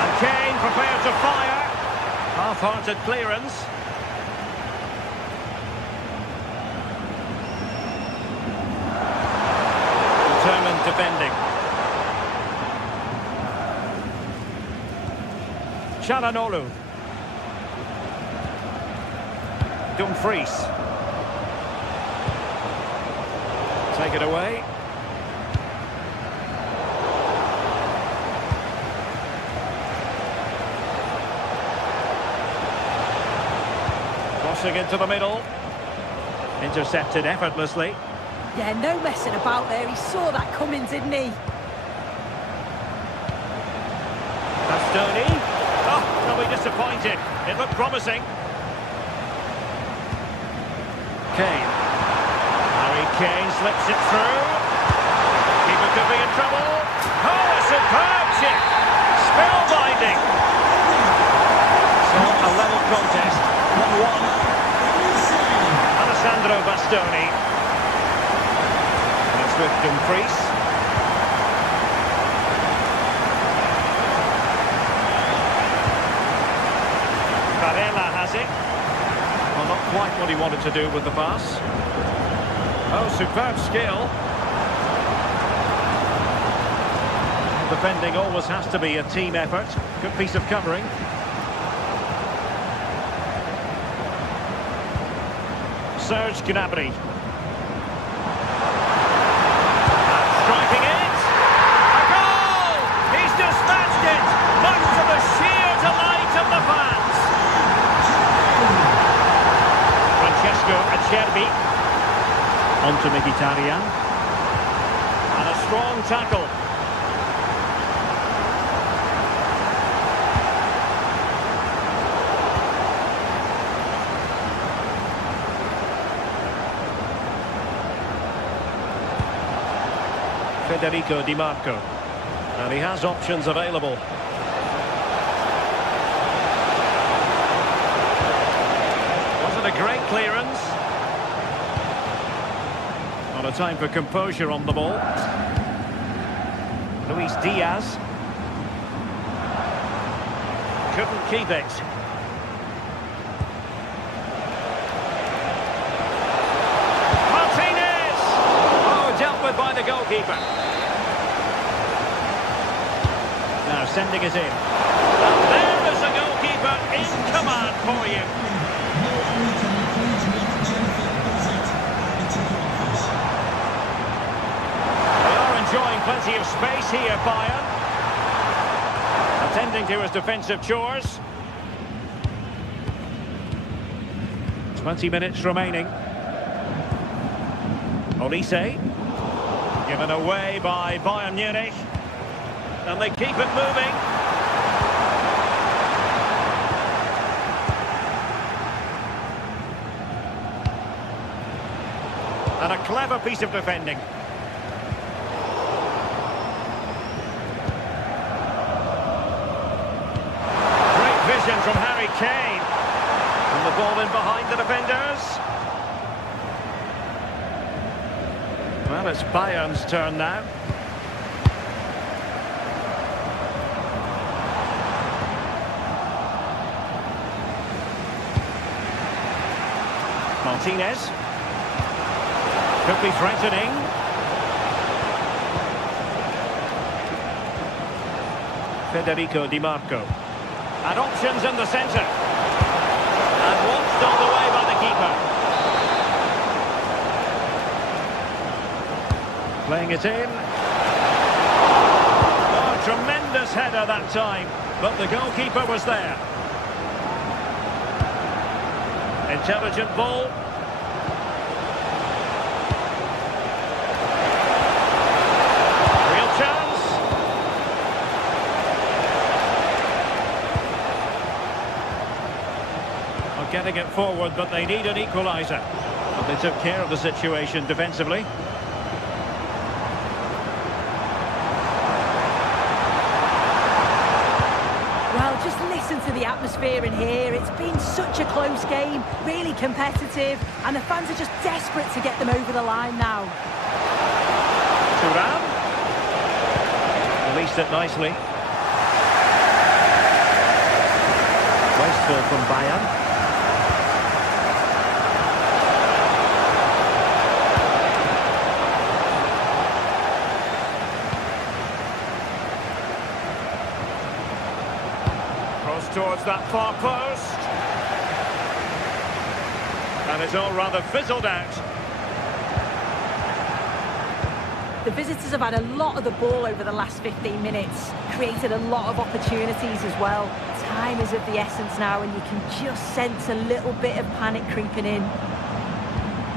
And Kane prepared to fire. Half-hearted clearance. Determined defending. Çalhanoğlu. Dumfries. Take it away. Crossing into the middle. Intercepted effortlessly. Yeah, no messing about there. He saw that coming, didn't he? Bastoni. Oh, they'll be disappointed. It looked promising. Kane. Harry Kane slips it through. Keeper could be in trouble. Oh, a superb chip. Spellbinding. So, a level contest. 1-1. Alessandro Bastoni. And it's with Dumfries. Varela has it. Well, not quite what he wanted to do with the pass. Oh, superb skill. Defending always has to be a team effort. Good piece of covering. Serge Gnabry. Striking it. A goal! He's dispatched it! Much to the sheer delight of the fans. Francesco Acerbi. On to Mkhitaryan. And a strong tackle. Federico Di Marco. And he has options available. Wasn't a great clearance. Not a time for composure on the ball. Luis Diaz. Couldn't keep it. Martinez! Oh, dealt with by the goalkeeper. Now sending it in. And there is the goalkeeper in command for you. They are enjoying plenty of space here, Bayern. Attending to his defensive chores. 20 minutes remaining. Olise. Given away by Bayern Munich. And they keep it moving. And a clever piece of defending. Great vision from Harry Kane. And the ball in behind the defenders. Well, it's Bayern's turn now. Martinez. Could be threatening. Federico Di Marco. And options in the centre. And one stole away by the keeper. Playing it in. Oh, tremendous header that time. But the goalkeeper was there. Intelligent ball. Real chance. Well, getting it forward, but they need an equaliser. But they took care of the situation defensively. Just listen to the atmosphere in here. It's been such a close game, really competitive, and the fans are just desperate to get them over the line now. Thuram. Released it nicely. Wasteful from Bayern. Towards that far post. And it's all rather fizzled out. The visitors have had a lot of the ball over the last 15 minutes, created a lot of opportunities as well. Time is of the essence now, and you can just sense a little bit of panic creeping in.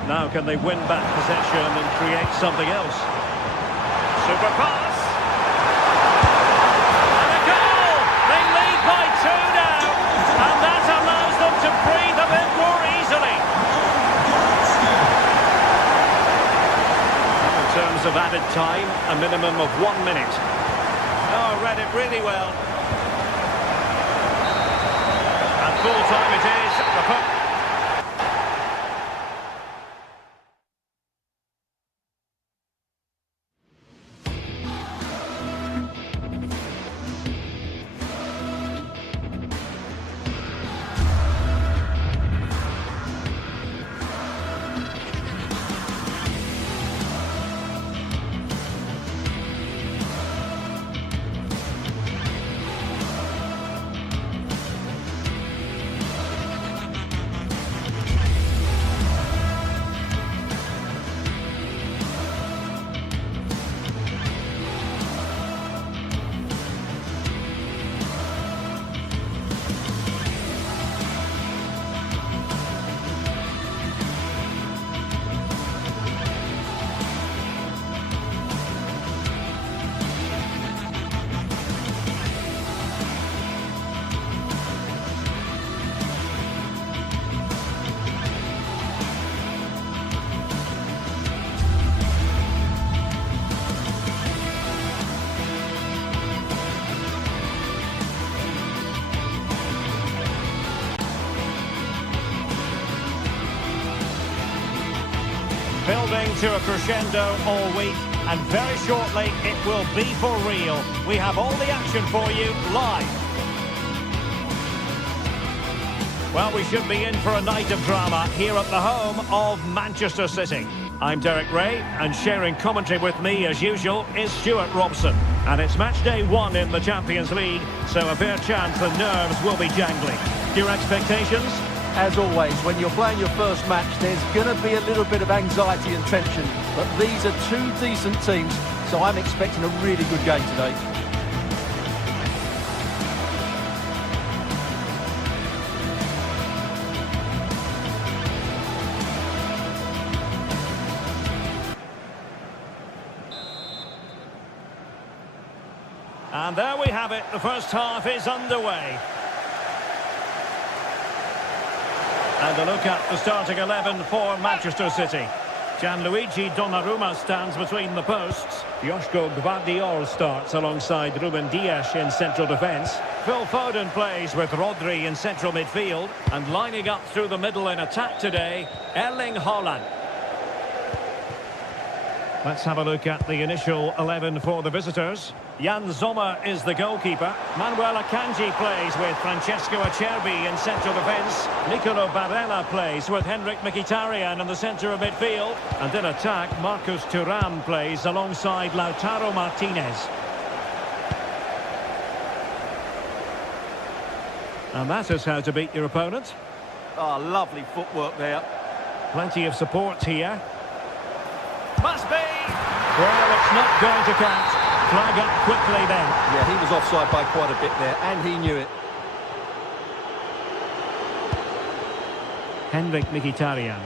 Now can they win back possession and create something else? Super pass. Of added time, a minimum of 1 minute. Oh, read it really well. And full time it is. Building to a crescendo all week, and very shortly it will be for real. We have all the action for you live. Well, we should be in for a night of drama here at the home of Manchester City. I'm Derek Ray, and sharing commentary with me as usual is Stuart Robson. And it's match day 1 in the Champions League, so a fair chance the nerves will be jangling. Your expectations? As always, when you're playing your first match, there's going to be a little bit of anxiety and tension. But these are two decent teams, so I'm expecting a really good game today. And there we have it. The first half is underway. And a look at the starting 11 for Manchester City. Gianluigi Donnarumma stands between the posts. Joško Gvardiol starts alongside Ruben Dias in central defence. Phil Foden plays with Rodri in central midfield, and lining up through the middle in attack today, Erling Haaland. Let's have a look at the initial 11 for the visitors. Jan Sommer is the goalkeeper. Manuel Akanji plays with Francesco Acerbi in central defence. Nicolo Barella plays with Henrik Mkhitaryan in the centre of midfield. And in attack, Marcus Thuram plays alongside Lautaro Martinez. And that is how to beat your opponent. Oh, lovely footwork there. Plenty of support here. Must be! Well, it's not going to count. Flag up quickly then. Yeah, he was offside by quite a bit there, and he knew it. Henrik Mkhitaryan.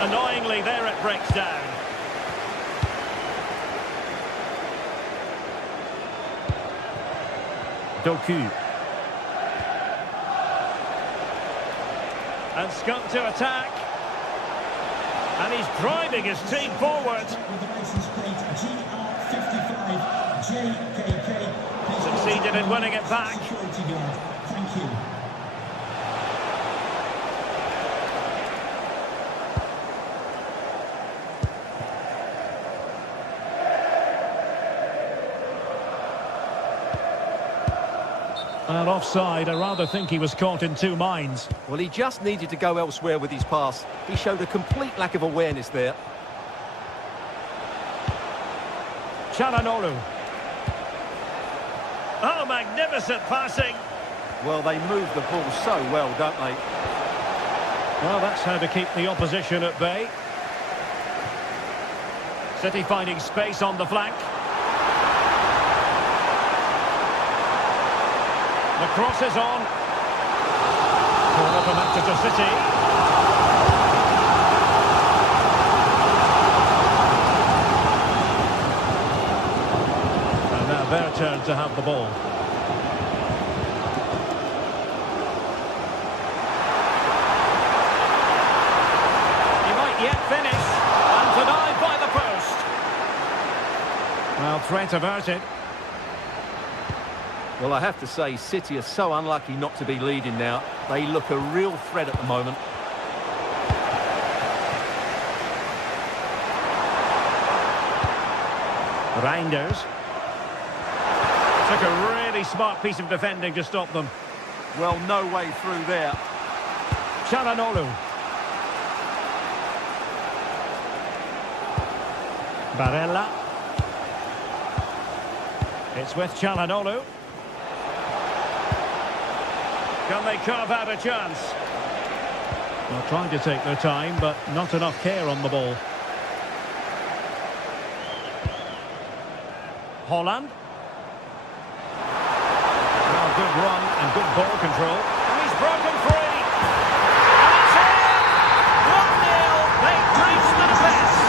Annoyingly, there it breaks down. Doku. And Scott to attack. And he's driving his team forward. Succeeded in winning it back. Thank you. Well, offside, I rather think he was caught in two minds. Well, he just needed to go elsewhere with his pass. He showed a complete lack of awareness there. Çalhanoğlu. Oh, magnificent passing. Well, they move the ball so well, don't they? Well, that's how to keep the opposition at bay. City finding space on the flank. The cross is on. Pulled up a Manchester City. And now their turn to have the ball. He might yet finish. And denied by the post. Well, threat averted. Well, I have to say, City are so unlucky not to be leading now. They look a real threat at the moment. Reinders. Took a really smart piece of defending to stop them. Well, no way through there. Çalhanoğlu. Barella. It's with Çalhanoğlu. Can they carve out a chance? Well, trying to take their time, but not enough care on the ball. Haaland. Well, good run and good ball control. And he's broken free. And it's in! 1-0. They've reached the best.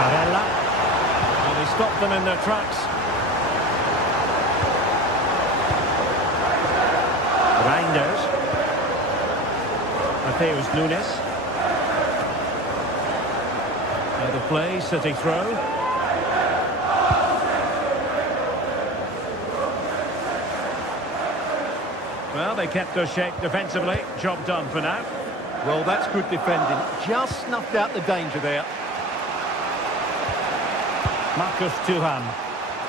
Barella. And he stopped them in their tracks. Reinders. Mateus Nunes. Out of play, City throw. Well, they kept their shape defensively. Job done for now. Well, that's good defending. Just snuffed out the danger there. Marcus Thuram.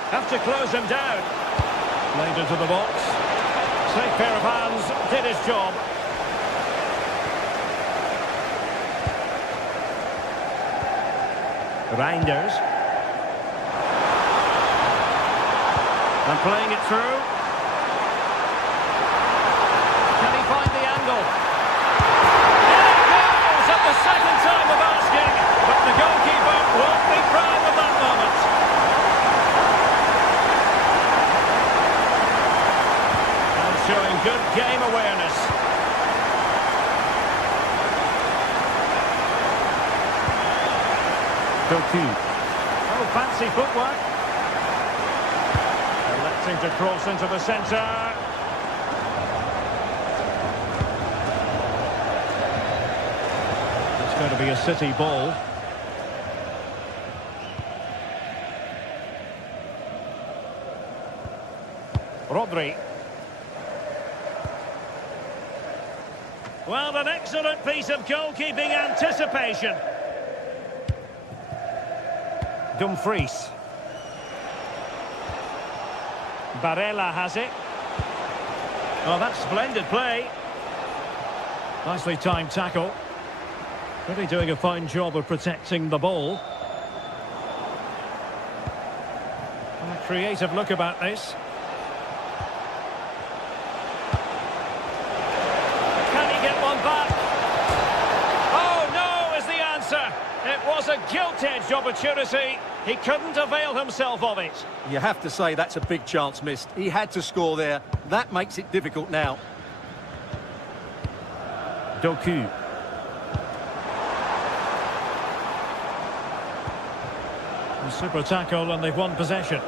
Have to close him down. Laid into the box. Safe pair of hands. Did his job. Reinders. And playing it through. Can he find the angle? And it goes at the second time of asking. But the goalkeeper won't be proud of that moment. And showing good game awareness. Doku. Oh, fancy footwork. Electing to cross into the centre. Going to be a City ball. Rodri. Well, an excellent piece of goalkeeping anticipation. Dumfries. Barella has it. Oh, that's splendid play. Nicely timed tackle. Really doing a fine job of protecting the ball. A creative look about this. Can he get one back? Oh, no, is the answer. It was a gilt-edged opportunity. He couldn't avail himself of it. You have to say that's a big chance missed. He had to score there. That makes it difficult now. Doku. A super tackle and they've won possession.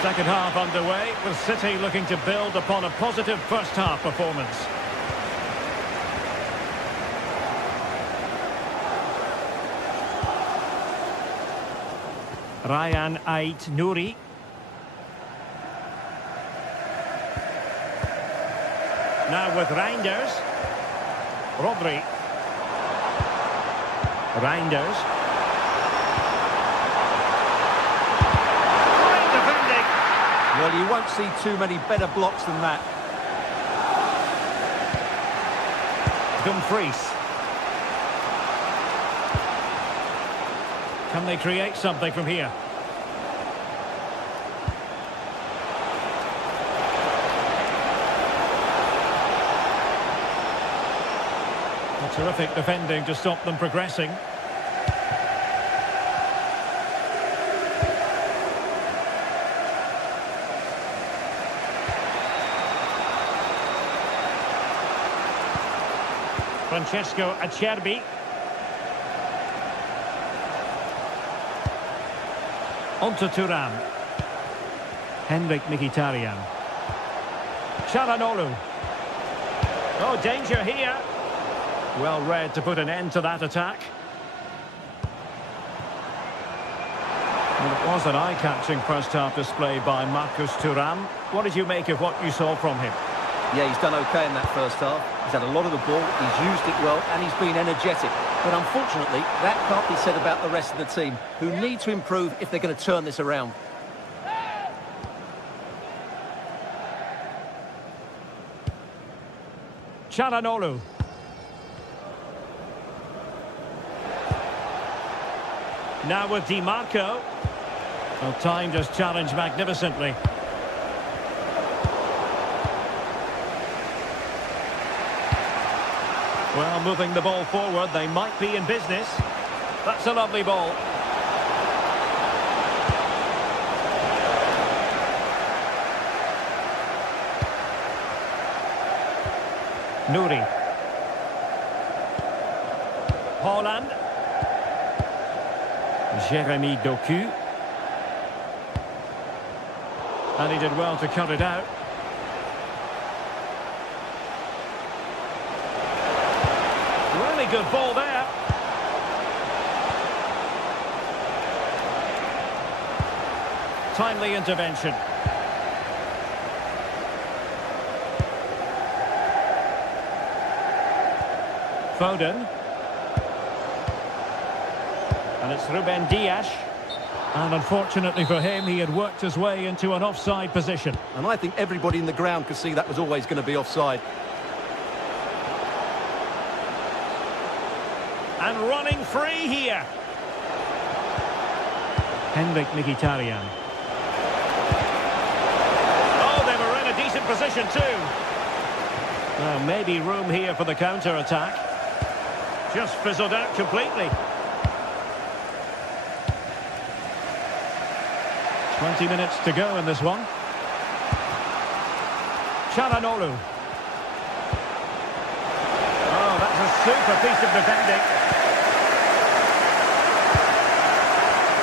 Second half underway, with City looking to build upon a positive first half performance. Ryan Ait-Nouri. Now with Reinders. Rodri. Reinders. Well, you won't see too many better blocks than that. Dumfries. Can they create something from here? A terrific defending to stop them progressing. Francesco Acerbi. Onto Thuram. Henrik Mkhitaryan. Çalhanoğlu. Oh, danger here. Well read to put an end to that attack. Well, it was an eye-catching first half display by Marcus Thuram. What did you make of what you saw from him? Yeah, he's done okay in that first half. He's had a lot of the ball, he's used it well, and he's been energetic. But unfortunately, that can't be said about the rest of the team, who need to improve if they're going to turn this around. Çalhanoğlu. Now with Di Marco. Well, timed his challenge magnificently. Well, moving the ball forward, they might be in business. That's a lovely ball. Nouri. Haaland. Jeremy Doku. And he did well to cut it out. Really good ball there. Timely intervention. Foden. And it's Ruben Dias. And unfortunately for him, he had worked his way into an offside position. And I think everybody in the ground could see that was always going to be offside. And running free here. Henrik Mkhitaryan. Oh, they were in a decent position too. Well, maybe room here for the counter-attack. Just fizzled out completely. 20 minutes to go in this one. Chalanolu. Oh, that's a super piece of defending.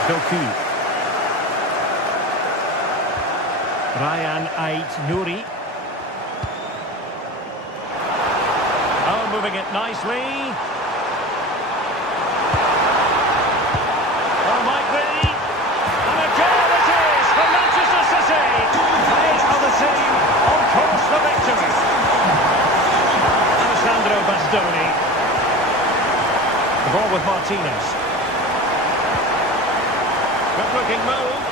Doku. Ryan Ait-Nouri. Oh, moving it nicely. Oh, might be. And a goal it is for Manchester City. They are the team on course for victory. Alessandro Bastoni. The ball with Martinez. Good looking move.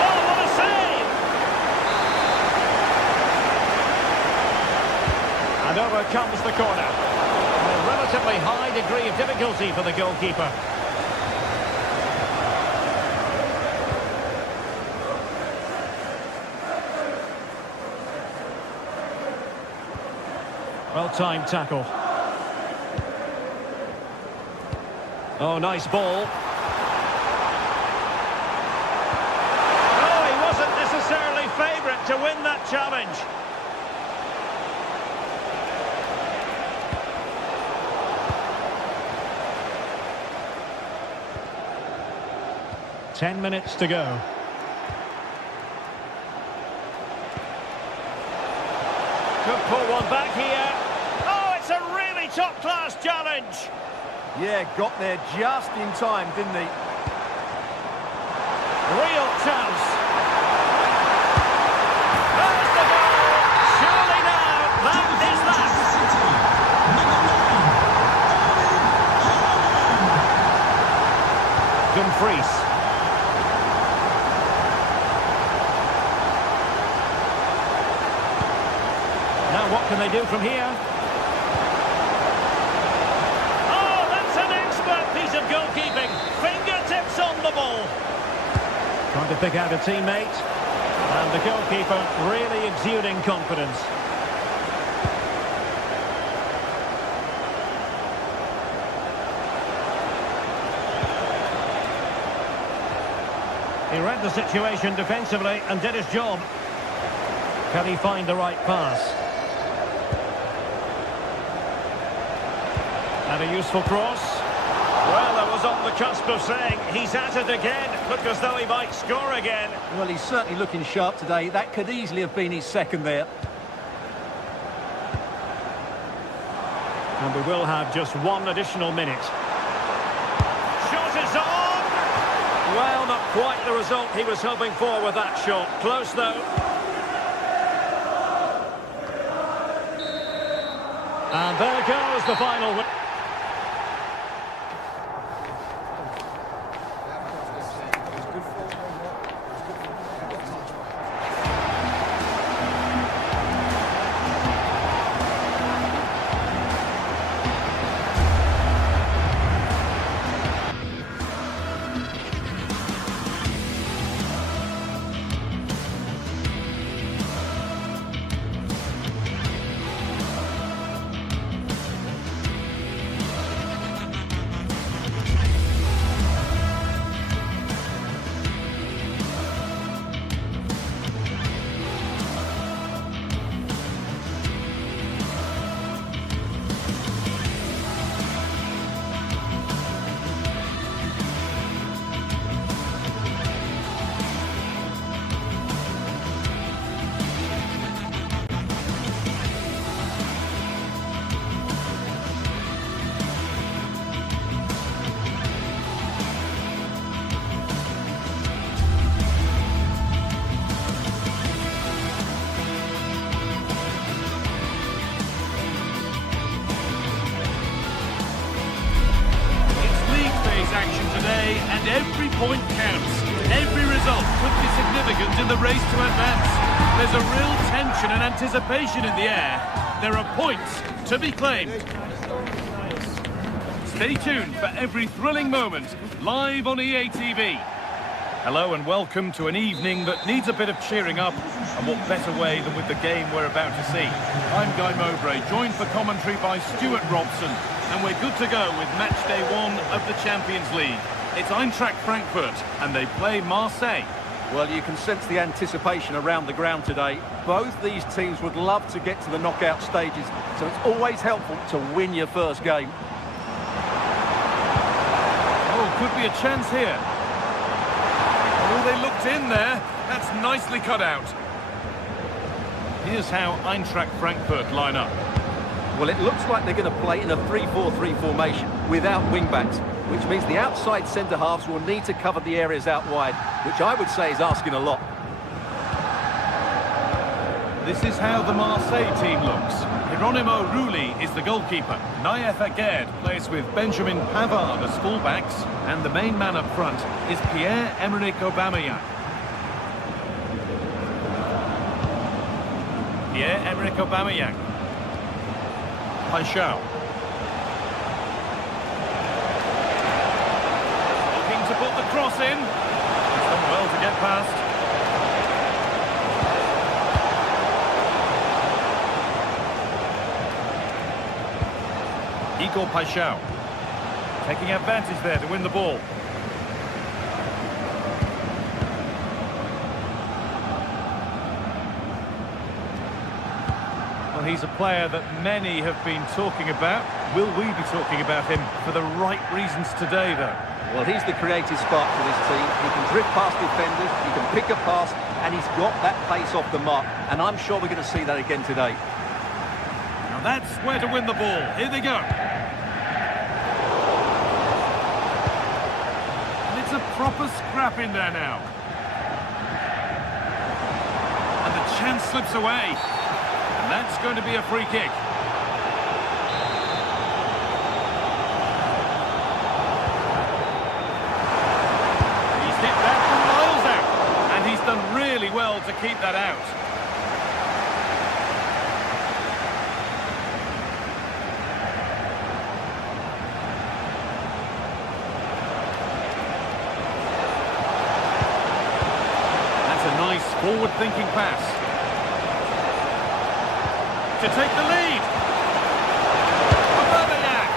Oh, what a save! And over comes the corner. A relatively high degree of difficulty for the goalkeeper. Well-timed tackle. Oh, nice ball. Oh, he wasn't necessarily favourite to win that challenge. Ten minutes to go. Could pull one back here. Oh, it's a really top-class challenge. Yeah, got there just in time, didn't he? Real chance. There's the goal. Surely now, that is that. Dumfries. Now what can they do from here? Piece of goalkeeping, fingertips on the ball. Trying to pick out a teammate, and the goalkeeper really exuding confidence. He read the situation defensively and did his job. Can he find the right pass? And a useful cross. Well, I was on the cusp of saying he's at it again. Look as though he might score again. Well, he's certainly looking sharp today. That could easily have been his second there. And we will have just one additional minute. Shot is on! Well, not quite the result he was hoping for with that shot. Close, though. And there goes the final win. And every point counts. Every result could be significant in the race to advance. There's a real tension and anticipation in the air. There are points to be claimed. Stay tuned for every thrilling moment, live on EA TV. Hello and welcome to an evening that needs a bit of cheering up, and what better way than with the game we're about to see. I'm Guy Mowbray, joined for commentary by Stuart Robson, and we're good to go with match day 1 of the Champions League. It's Eintracht Frankfurt, and they play Marseille. Well, you can sense the anticipation around the ground today. Both these teams would love to get to the knockout stages, so it's always helpful to win your first game. Oh, could be a chance here. Oh, they looked in there. That's nicely cut out. Here's how Eintracht Frankfurt line up. Well, it looks like they're going to play in a 3-4-3 formation without wing-backs, which means the outside centre-halves will need to cover the areas out wide, which I would say is asking a lot. This is how the Marseille team looks. Hieronymo Rulli is the goalkeeper. Naïef Aguerd plays with Benjamin Pavard as fullbacks, and the main man up front is Pierre-Emerick Aubameyang. Pierre-Emerick Aubameyang. Paixão. Looking to put the cross in. He's done well to get past. Igor Paixão. Taking advantage there to win the ball. Well, he's a player that many have been talking about. Will we be talking about him for the right reasons today, though? Well, he's the creative spark for this team. He can drift past defenders, he can pick a pass, and he's got that pace off the mark. And I'm sure we're going to see that again today. Now that's where to win the ball. Here they go. And it's a proper scrap in there now. And the chance slips away. And that's going to be a free kick. He's hit that from miles out. And he's done really well to keep that out. That's a nice forward-thinking pass. To take the lead. Aubameyang,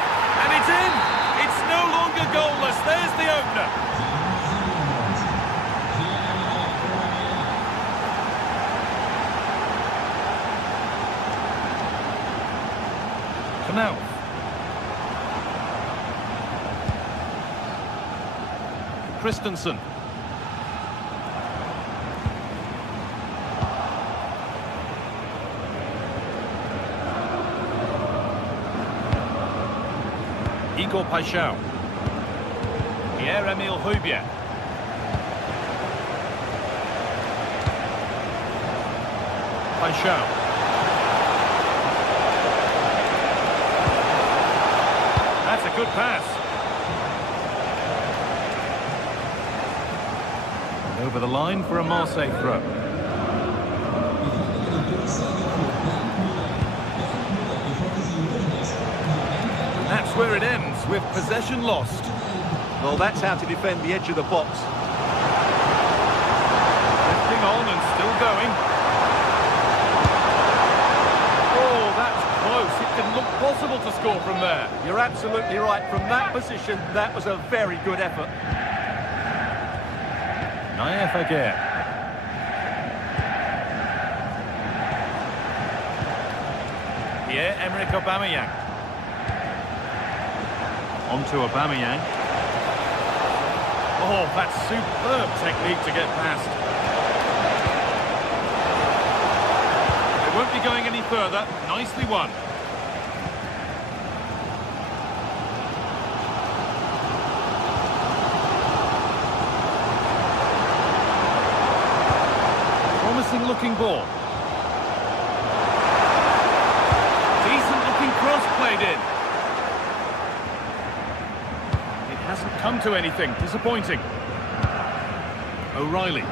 and it's in. It's no longer goalless. There's the opener. Canal. Christensen. Igor Paixão. Pierre-Emile Højbjerg. Paixão. That's a good pass. And over the line for a Marseille throw. That's where it ends, with possession lost. Well, that's how to defend the edge of the box. Drifting on and still going. Oh, that's close. It didn't look possible to score from there. You're absolutely right. From that position, that was a very good effort. Naïef Aguerd. Pierre-Emerick Aubameyang. On to Aubameyang. Oh, that's superb technique to get past. It won't be going any further. Nicely won. Promising looking ball. Decent looking cross played in. Hasn't come to anything. Disappointing. O'Reilly.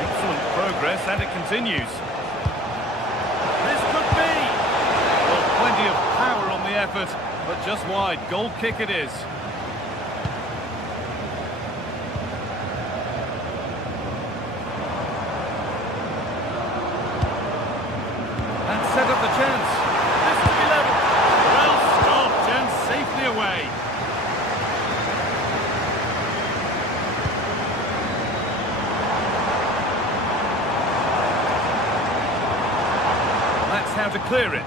Excellent progress, and it continues. This could be. Well, plenty of power on the effort, but just wide. Goal kick it is. chance. This could be level. Well stopped and safely away. That's how to clear it.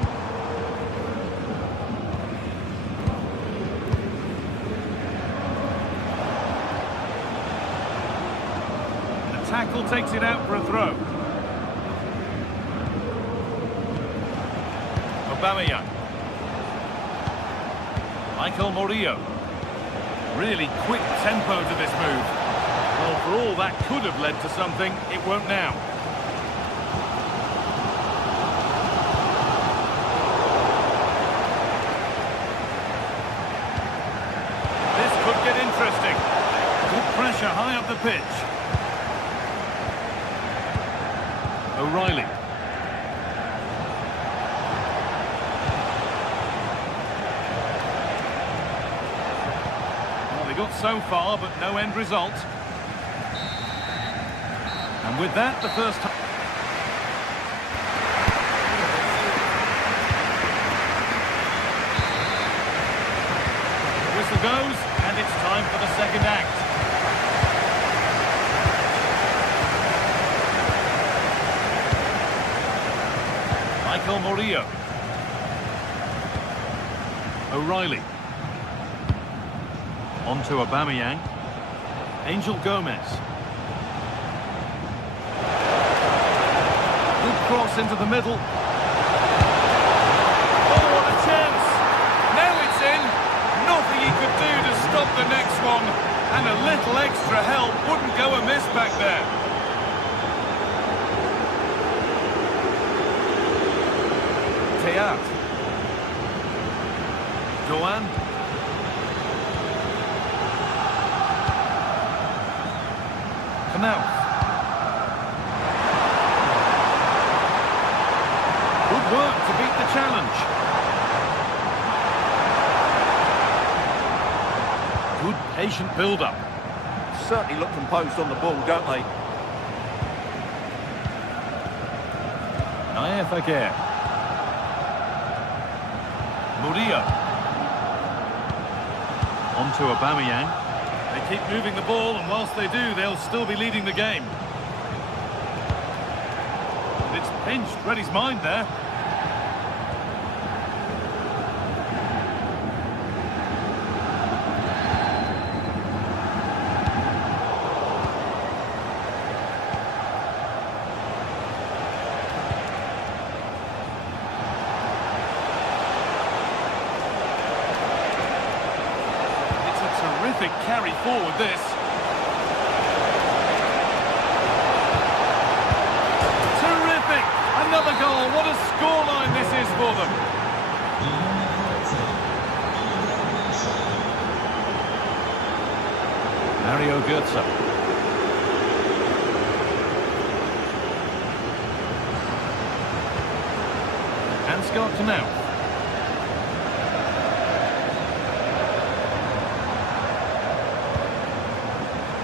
The tackle takes it out for a throw. Aubameyang. Michael Murillo. Really quick tempo to this move. Well, for all that could have led to something, it won't now. This could get interesting. Good pressure high up the pitch. O'Reilly. They got so far, but no end result. And with that, the first time. The whistle goes, and it's time for the second act. Michael Murillo. O'Reilly. On to Aubameyang. Angel Gomez. Good cross into the middle. Oh, what a chance! Now it's in. Nothing he could do to stop the next one. And a little extra help wouldn't go amiss back there. Teat. Joan. Now, good work to beat the challenge. Good patient build-up. Certainly look composed on the ball, don't they? Naif Aguirre. Murillo. On to Aubameyang. They keep moving the ball, and whilst they do, they'll still be leading the game. And it's pinched, read his mind there. Terrific carry forward this. Terrific! Another goal. What a scoreline this is for them. Mario Götze. Ansgar Knauff.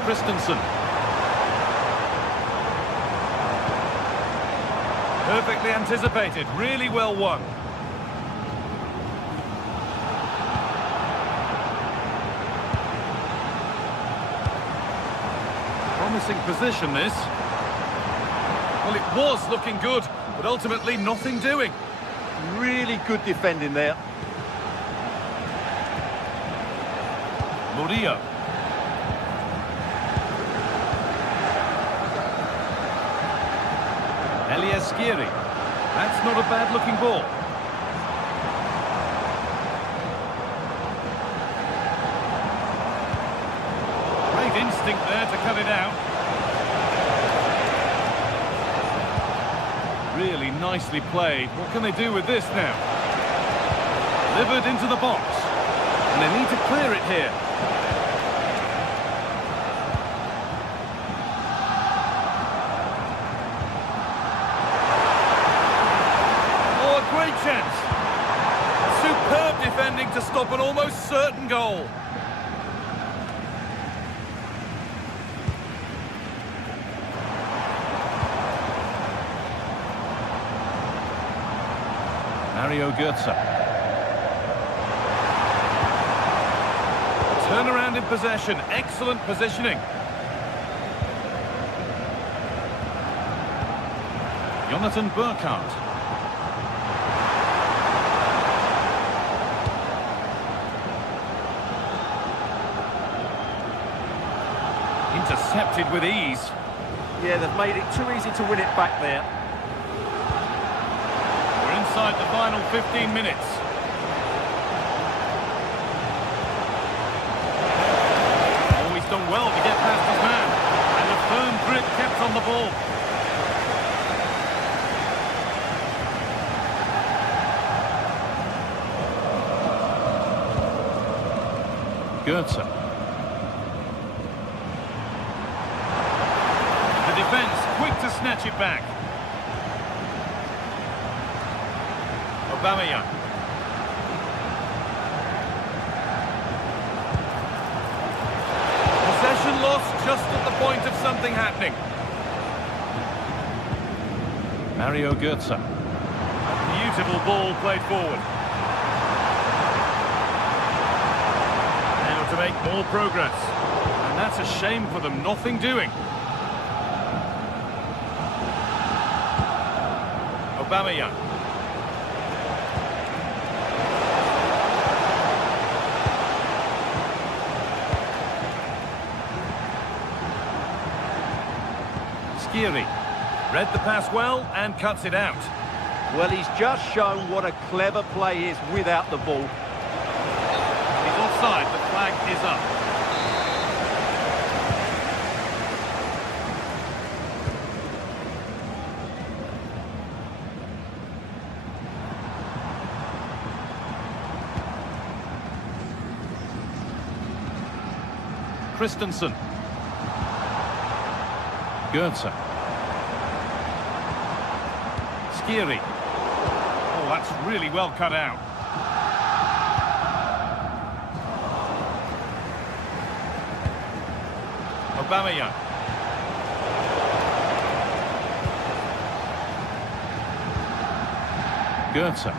Christensen. Perfectly anticipated, really well won. Promising position this. Well, it was looking good, but ultimately nothing doing. Really good defending there. Murillo. Eliaskiri. That's not a bad-looking ball. Great instinct there to cut it out. Really nicely played. What can they do with this now? Delivered into the box. And they need to clear it here. Great chance. Superb defending to stop an almost certain goal. Mario Götze. Turnaround in possession. Excellent positioning. Jonathan Burkhardt. Intercepted with ease. Yeah, they've made it too easy to win it back there. We're inside the final 15 minutes. Oh, he's done well to get past his man. And a firm grip kept on the ball. Götze. Defence, quick to snatch it back. Aubameyang. Possession lost just at the point of something happening. Mario Götze. Beautiful ball played forward. Now to make more progress. And that's a shame for them, nothing doing. Aubameyang. Skiri read the pass well and cuts it out. Well, he's just shown what a clever play is without the ball. He's offside, the flag is up. Christensen. Götze. Skiri. Oh, that's really well cut out. Aubameyang. Götze.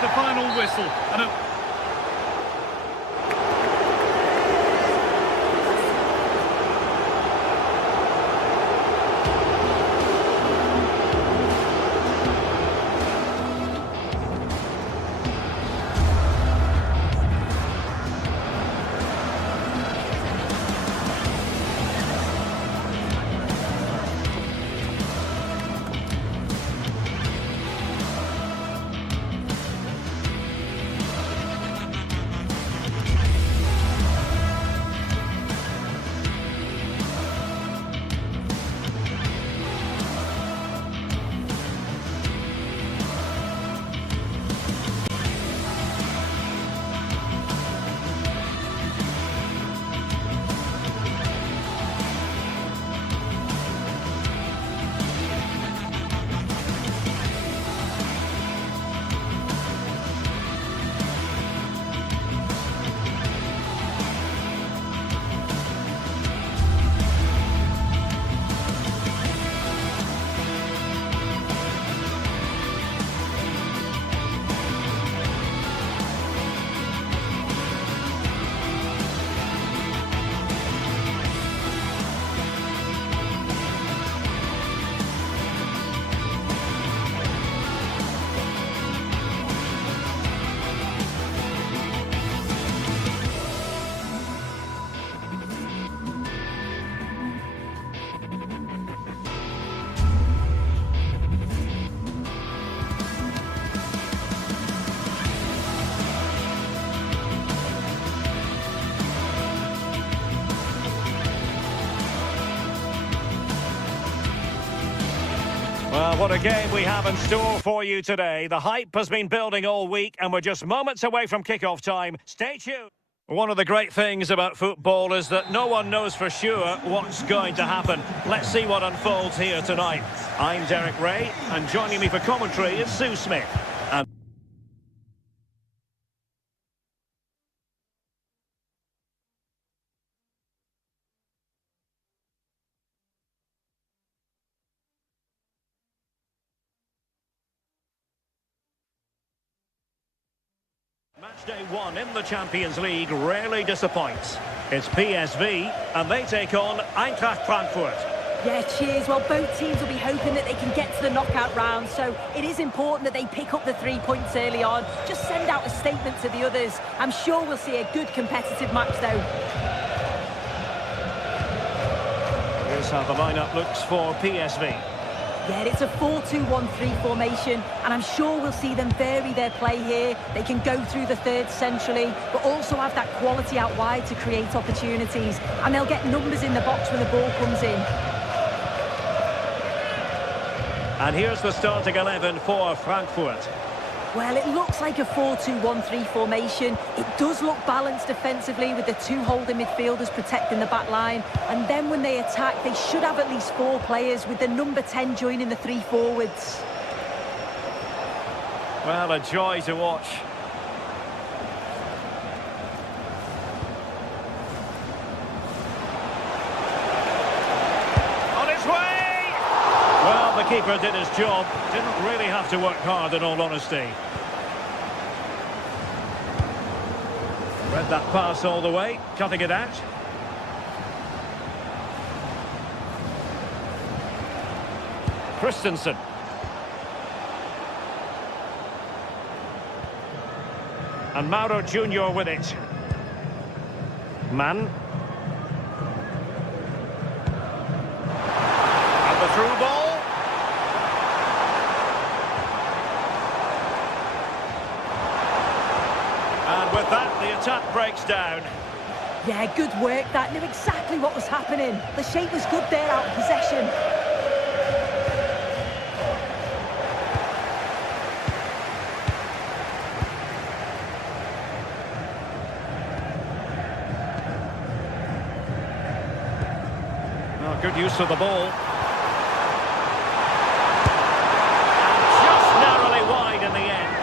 The final whistle, and a Well, what a game we have in store for you today. The hype has been building all week and we're just moments away from kick-off time. Stay tuned. One of the great things about football is that no one knows for sure what's going to happen. Let's see what unfolds here tonight. I'm Derek Ray, and joining me for commentary is Sue Smith. And Day one in the Champions League rarely disappoints. It's PSV, and they take on Eintracht Frankfurt. Yeah, cheers. Well, both teams will be hoping that they can get to the knockout round, so it is important that they pick up the 3 points early on. Just send out a statement to the others. I'm sure we'll see a good competitive match, though. Here's how the lineup looks for PSV. Yeah, it's a 4-2-1-3 formation, and I'm sure we'll see them vary their play here. They can go through the third centrally, but also have that quality out wide to create opportunities, and they'll get numbers in the box when the ball comes in. And here's the starting 11 for Frankfurt. Well, it looks like a 4-2-1-3 formation. It does look balanced defensively with the 2 holding midfielders protecting the back line. And then when they attack, they should have at least 4 players with the number 10 joining the 3 forwards. Well, a joy to watch. On its way! Well, the keeper did his job. Didn't really have to work hard, in all honesty. Read that pass all the way, cutting it out. Christensen. And Mauro Junior with it. Mann. And the through ball. And with that, the attack breaks down. Yeah, good work. That knew exactly what was happening. The shape was good there out of possession. Oh, good use of the ball. And just narrowly wide in the end.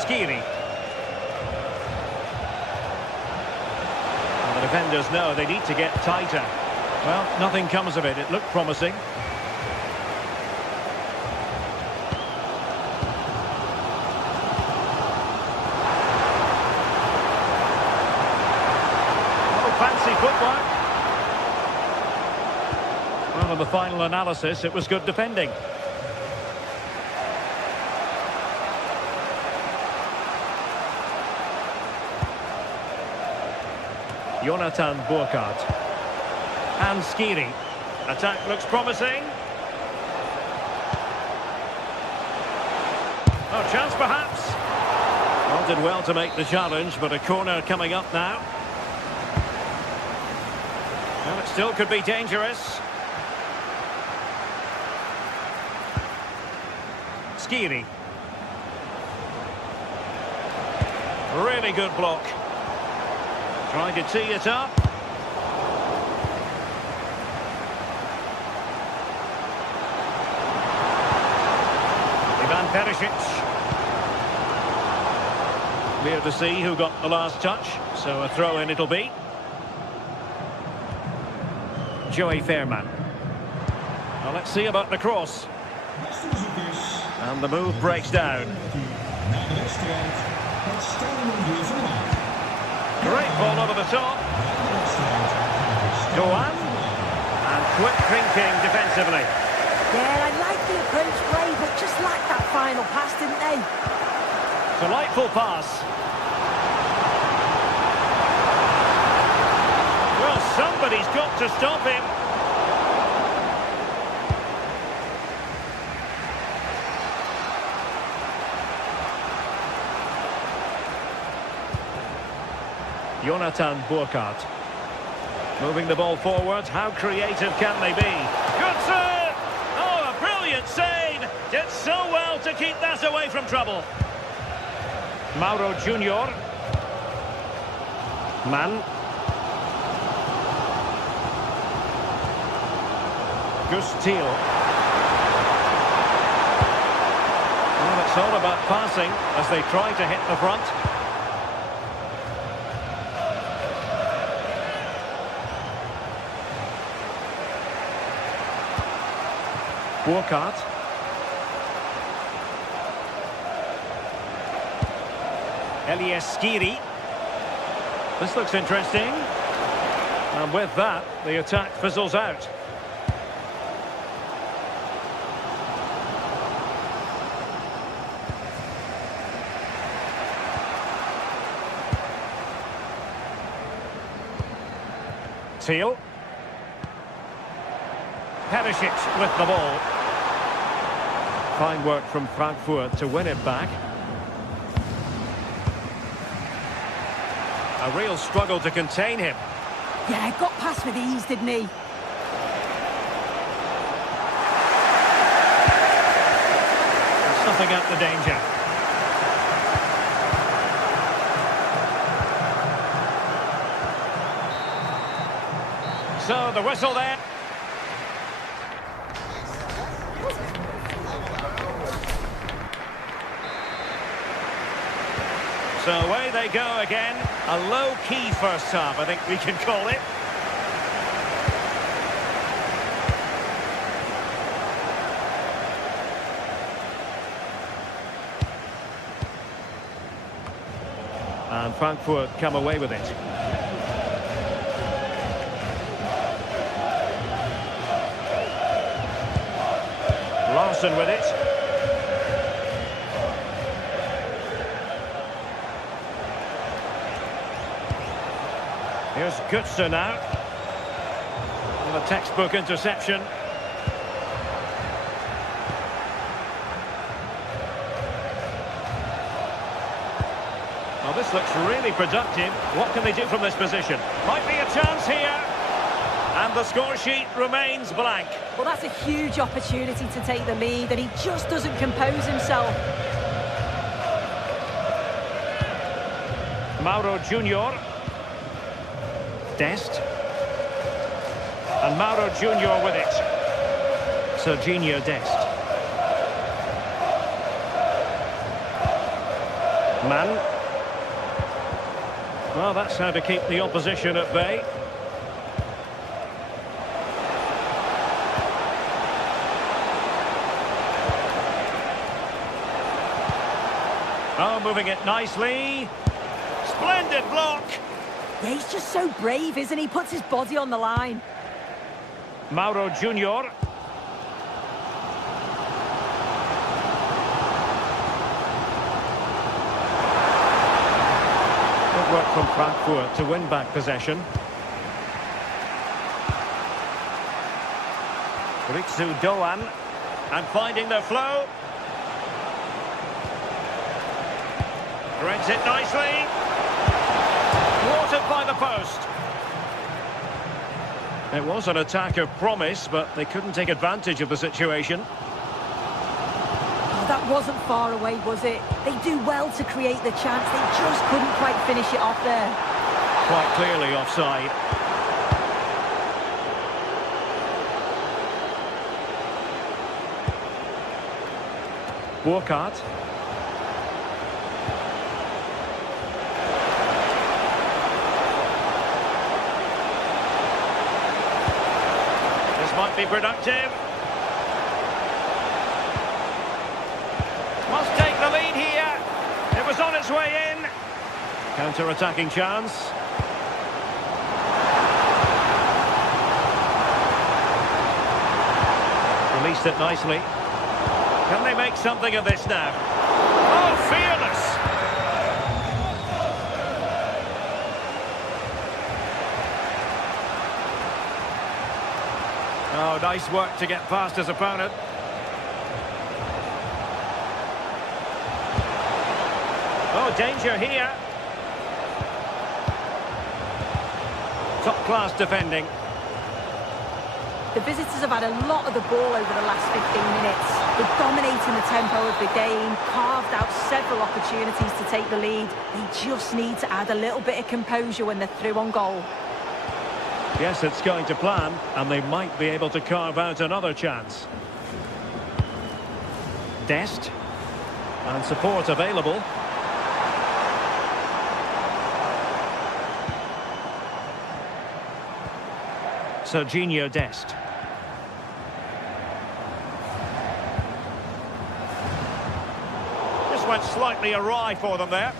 Skiri. Well, the defenders know they need to get tighter. Well, nothing comes of it. It looked promising. Oh, fancy footwork. Well, in the final analysis, it was good defending. Jonathan Burkhardt. And Skiri. Attack looks promising. Oh, chance perhaps. Well, did well to make the challenge, but a corner coming up now. Well, it still could be dangerous. Skiri. Really good block. Trying to tee it up. Perisic. Clear to see who got the last touch, so a throw-in it'll be. Joey Fairman. Well, let's see about the cross. And the move breaks down. Great ball over the top. Doan. And quick thinking defensively. Yeah, I like the approach play, but just lacked that final pass, didn't they? Delightful pass. Well, somebody's got to stop him. Jonathan Burkhardt. Moving the ball forward. How creative can they be? Good serve! Oh, a brilliant save! Did so well to keep that away from trouble. Mauro Junior. Mann. Gustil. Well, it's all about passing as they try to hit the front. Burkhardt. Elieskiri. This looks interesting. And with that, the attack fizzles out. Teal. Perisic with the ball. Fine work from Frankfurt to win it back. A real struggle to contain him. Yeah, got past with ease, didn't he? Snuffing out the danger. So the whistle there. So away they go again. A low-key first half, I think we can call it. And Frankfurt come away with it. Larson with it. Here's Götze now. And a textbook interception. Well, this looks really productive. What can they do from this position? Might be a chance here. And the score sheet remains blank. Well, that's a huge opportunity to take the lead, and he just doesn't compose himself. Mauro Junior. Dest. And Mauro Junior with it. Serginho Dest. Mann. Well, that's how to keep the opposition at bay. Oh, moving it nicely. Splendid block. Yeah, he's just so brave, isn't he? Puts his body on the line. Mauro Junior. Good work from Frankfurt to win back possession. Ritsu Doan. And finding the flow. Threads it nicely. Thwarted by the post. It was an attack of promise, but they couldn't take advantage of the situation. Oh, that wasn't far away, was it? They do well to create the chance. They just couldn't quite finish it off there. Quite clearly offside. Burkhardt. Might be productive. Must take the lead here. It was on its way in. Counter-attacking chance. Released it nicely. Can they make something of this now? Oh, fearless! Oh, nice work to get past his opponent. Oh, danger here. Top-class defending. The visitors have had a lot of the ball over the last 15 minutes. They're dominating the tempo of the game, carved out several opportunities to take the lead. They just need to add a little bit of composure when they're through on goal. Yes, it's going to plan, and they might be able to carve out another chance. Dest. And support available. Serginho Dest. went slightly awry for them there.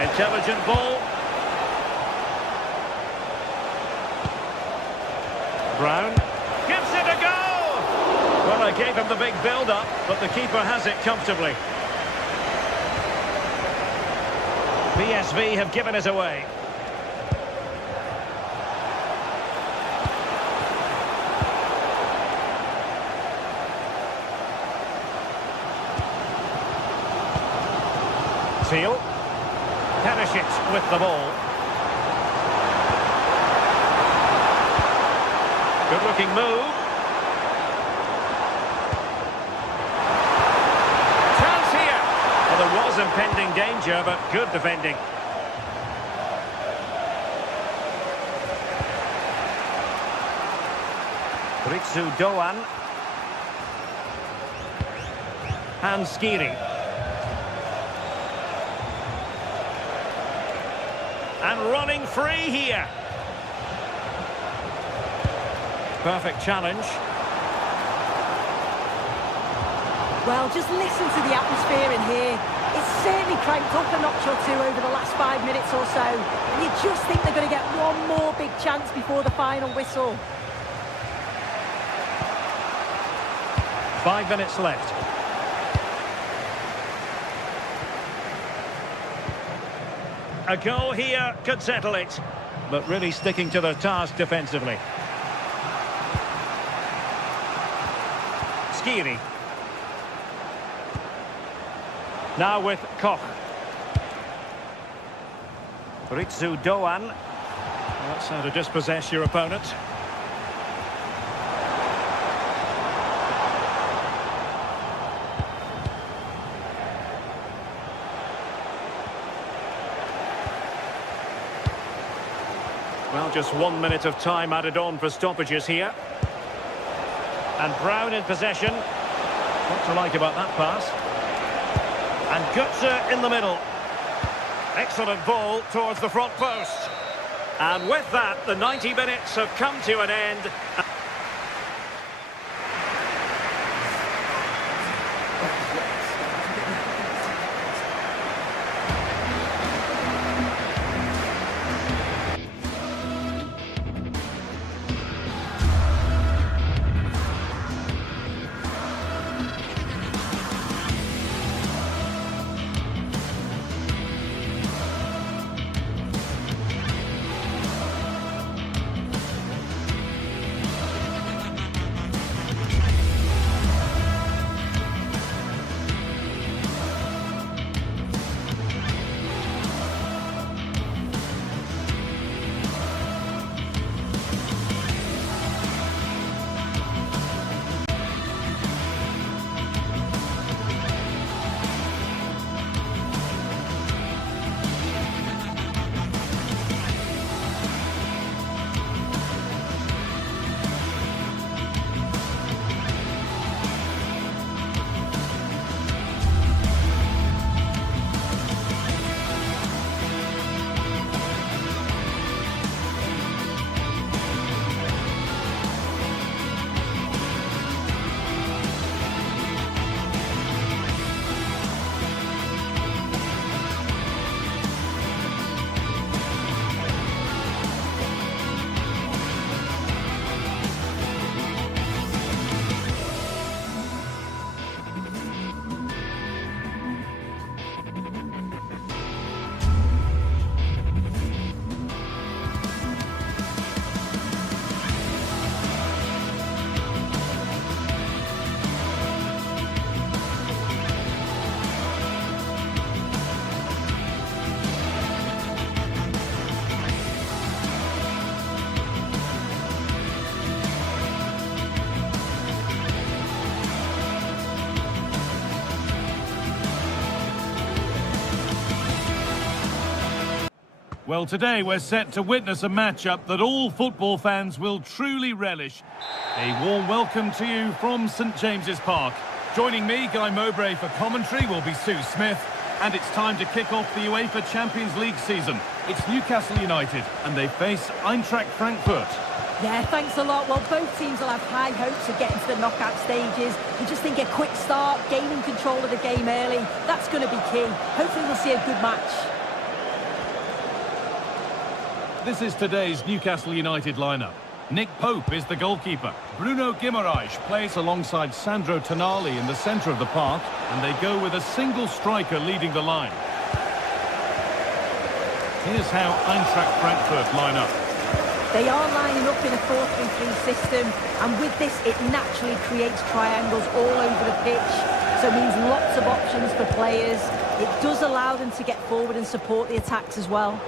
Intelligent ball. Brown gives it a go! Well, I gave him the big build-up, but the keeper has it comfortably. PSV have given it away. Seal. Perisic with the ball. Good-looking move. Chance here. Well, there was impending danger, but good defending. Ritsu Doan. And Skiri. And running free here. Perfect challenge. Well, just listen to the atmosphere in here. It's certainly cranked up a notch or two over the last 5 minutes or so. And you just think they're going to get one more big chance before the final whistle. 5 minutes left. A goal here could settle it, but really sticking to their task defensively. Skiri. Now with Koch. Ritsu Doan. That's how to dispossess your opponent. Well, just 1 minute of time added on for stoppages here. And Brown in possession. What to like about that pass? And Götze in the middle. Excellent ball towards the front post. And with that, the 90 minutes have come to an end. Well, today we're set to witness a matchup that all football fans will truly relish. A warm welcome to you from St James's Park. Joining me, Guy Mowbray, for commentary will be Sue Smith. And it's time to kick off the UEFA Champions League season. It's Newcastle United, and they face Eintracht Frankfurt. Yeah, thanks a lot. Well, both teams will have high hopes of getting to the knockout stages. You just think a quick start, gaining control of the game early, that's going to be key. Hopefully we'll see a good match. This is today's Newcastle United lineup. Nick Pope is the goalkeeper. Bruno Guimaraes plays alongside Sandro Tonali in the centre of the park, and they go with a single striker leading the line. Here's how Eintracht Frankfurt line up. They are lining up in a 4-3-3 system, and with this it naturally creates triangles all over the pitch, so it means lots of options for players. It does allow them to get forward and support the attacks as well.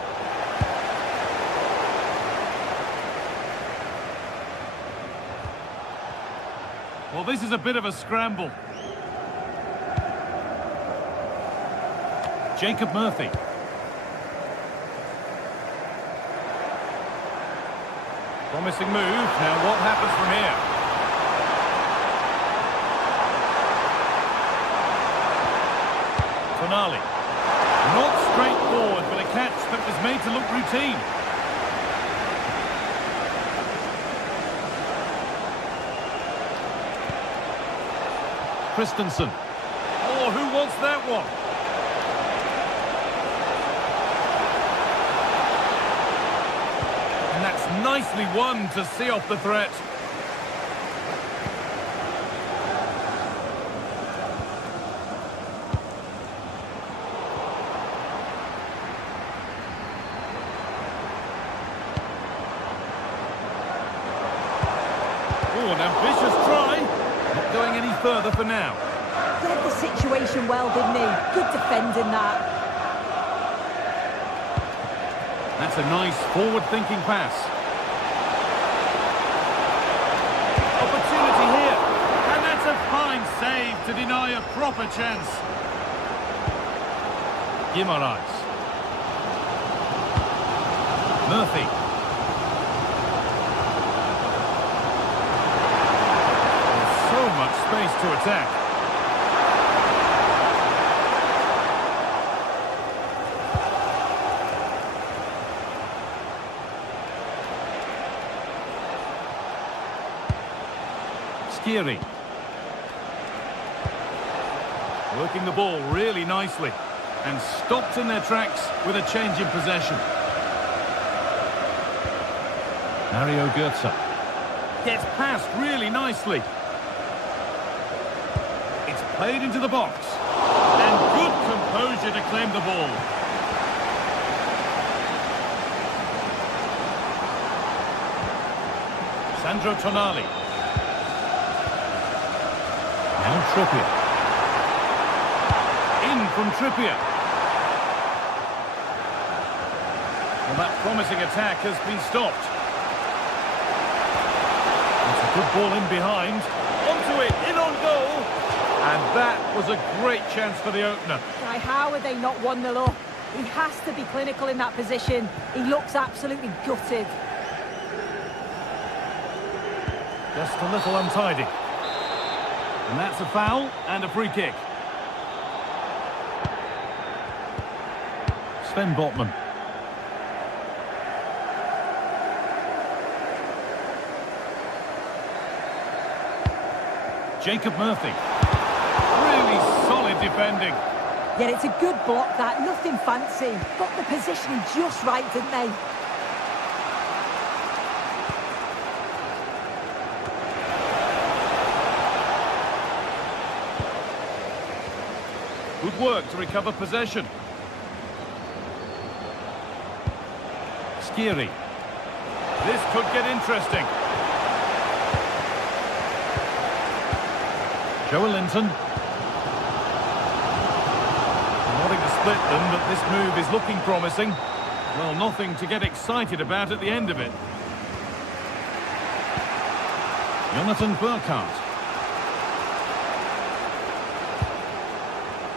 Well, this is a bit of a scramble. Jacob Murphy. Promising move. Now what happens from here? Tonali. Not straightforward, but a catch that was made to look routine. Christensen. Oh, who wants that one? And that's nicely won to see off the threat. Oh, an ambitious try. Not going any further for now. Read the situation well, didn't he? Good defending that. That's a nice forward-thinking pass. Opportunity here. And that's a fine save to deny a proper chance. Guimaraes. Murphy. So much space to attack. Skiri. Working the ball really nicely and stopped in their tracks with a change in possession. Mario Götze gets past really nicely. It's played into the box. And good composure to claim the ball. Sandro Tonali. Now Trippier. In from Trippier. Well, that promising attack has been stopped. It's a good ball in behind. Onto it, in on goal. And that was a great chance for the opener. Now, how are they not 1-0 up? He has to be clinical in that position. He looks absolutely gutted. Just a little untidy. And that's a foul and a free kick. Sven Botman. Jacob Murphy. Really solid defending. Yeah, it's a good block that, nothing fancy. Got the positioning just right, didn't they? Good work to recover possession. Skiri. This could get interesting. Joelinton. Wanting to split them, but this move is looking promising. Well, nothing to get excited about at the end of it. Jonathan Burkhardt.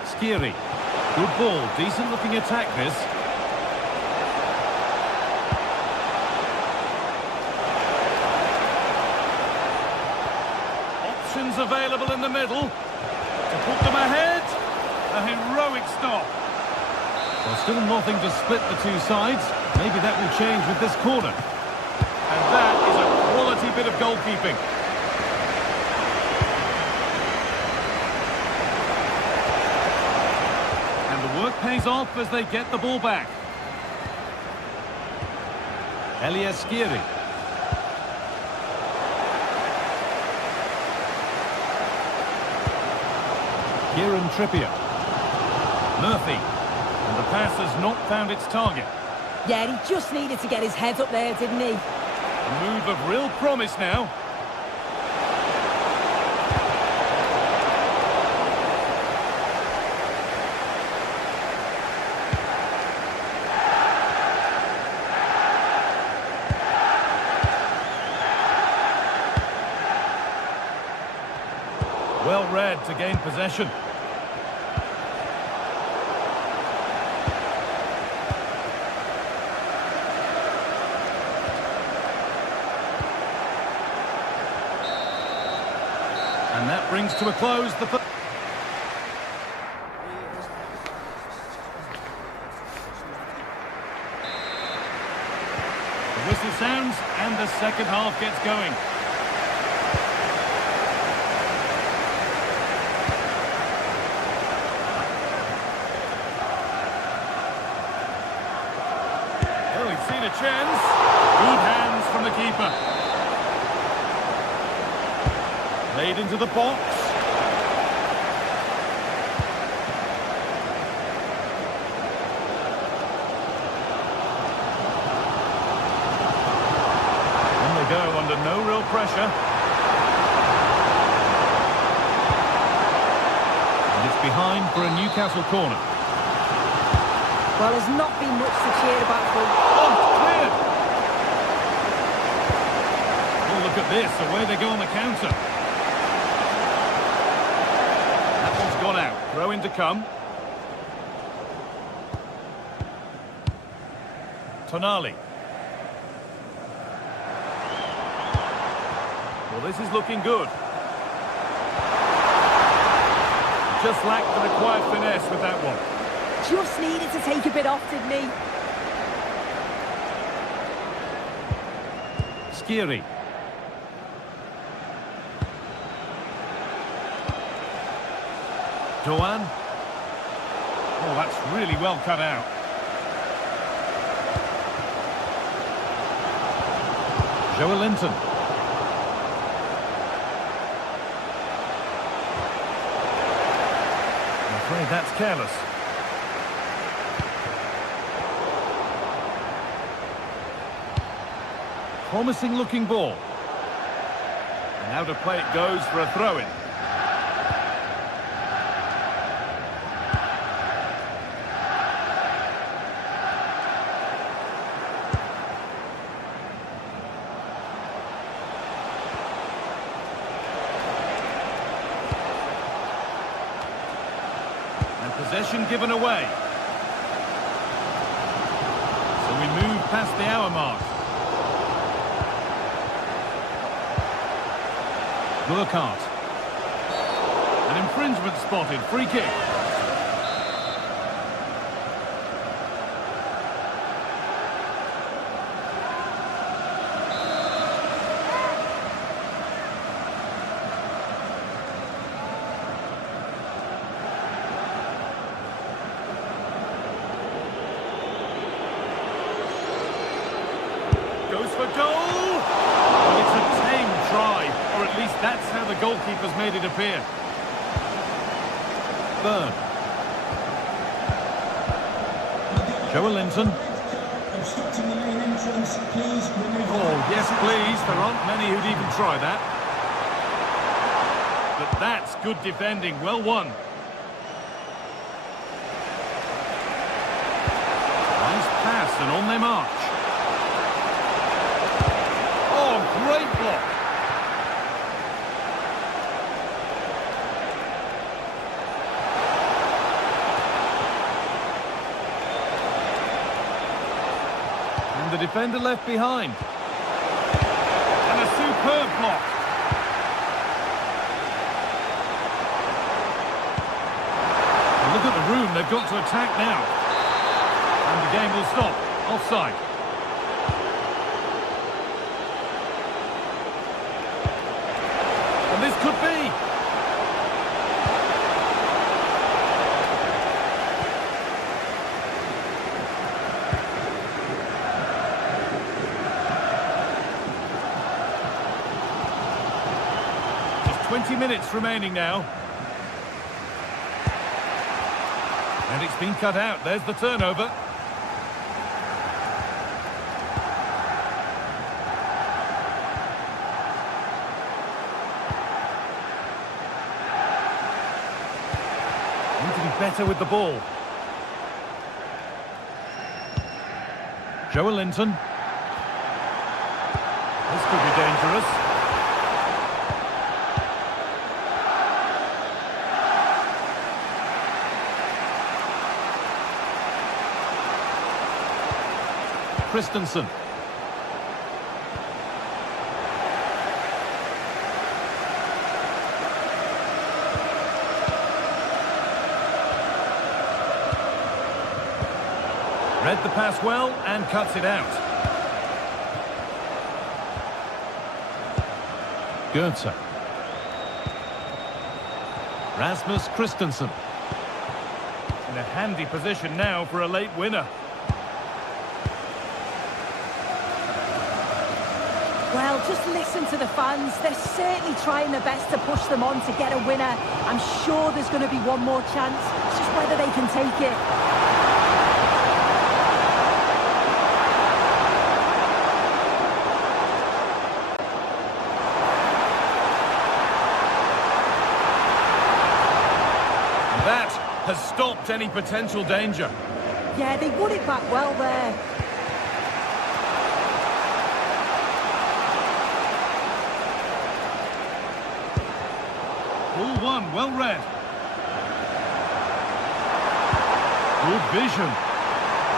Skiri. Good ball, decent looking attack this. Options available in the middle to put them ahead. A heroic stop. Well, still nothing to split the two sides. Maybe that will change with this corner. And that is a quality bit of goalkeeping. And the work pays off as they get the ball back. Skiri. Kieran Trippier. Murphy. And the pass has not found its target. Yeah, he just needed to get his head up there, didn't he? A move of real promise now. Well read to gain possession. And that brings to a close the... The whistle sounds and the second half gets going. Oh, he's seen a chance. Good hands from the keeper. Played into the box. On they go under no real pressure. And it's behind for a Newcastle corner. Well, there's not been much to cheer about. Oh, cleared! Oh, look at this. Away they go on the counter. Gone out. Throw in to come. Tonali. Well, this is looking good. Just lacked the required finesse with that one. Just needed to take a bit off, didn't he? Skiri. Doan. Oh, that's really well cut out. Joelinton. I'm afraid that's careless. Promising looking ball. And out of play it goes for a throw-in. Possession given away. So we move past the hour mark. Burkhardt. An infringement spotted. Free kick. Goes for goal! Well, it's a tame try, or at least that's how the goalkeeper's made it appear. Byrne. Joelinton. Oh, yes, please. There aren't many who'd even try that. But that's good defending. Well won. Nice pass, and on they march. Great block. And the defender left behind. And a superb block. And look at the room they've got to attack now. game will stop. Offside. And this could be. Just 20 minutes remaining now. And it's been cut out. There's the turnover. Need to be better with the ball. Joelinton. This could be dangerous. Christensen. Read the pass well and cuts it out. Goetze. Rasmus Christensen. In a handy position now for a late winner. Well, just listen to the fans. They're certainly trying their best to push them on to get a winner. I'm sure there's going to be one more chance. It's just whether they can take it. That has stopped any potential danger. Yeah, they won it back well there. Ball one, well read. Good vision.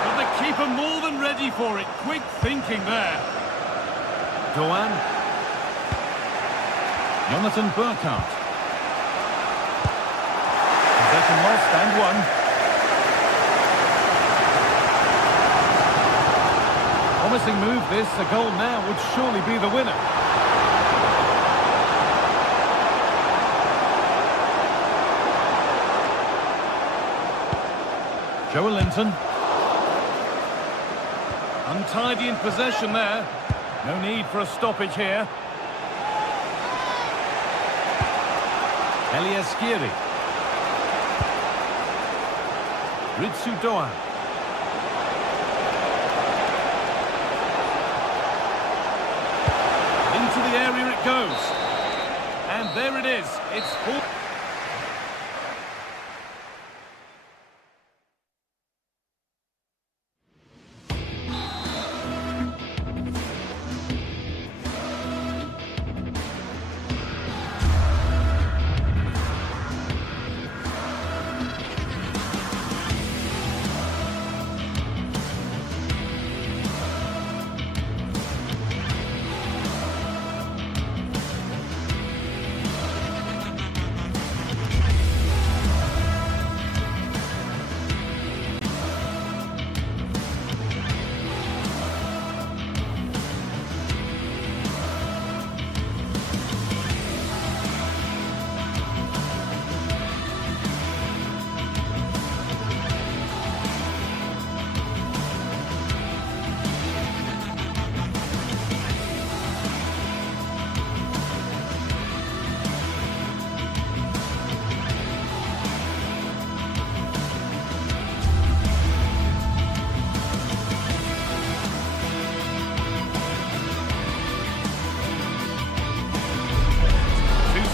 But the keeper more than ready for it. Quick thinking there. Doan. Jonathan Burkhardt. Possession lost and one. Promising move this. A goal now would surely be the winner. Joelinton. Untidy in possession there. No need for a stoppage here. Eliaskiri. Ritsu Doan. Into the area it goes. And there it is. It's full.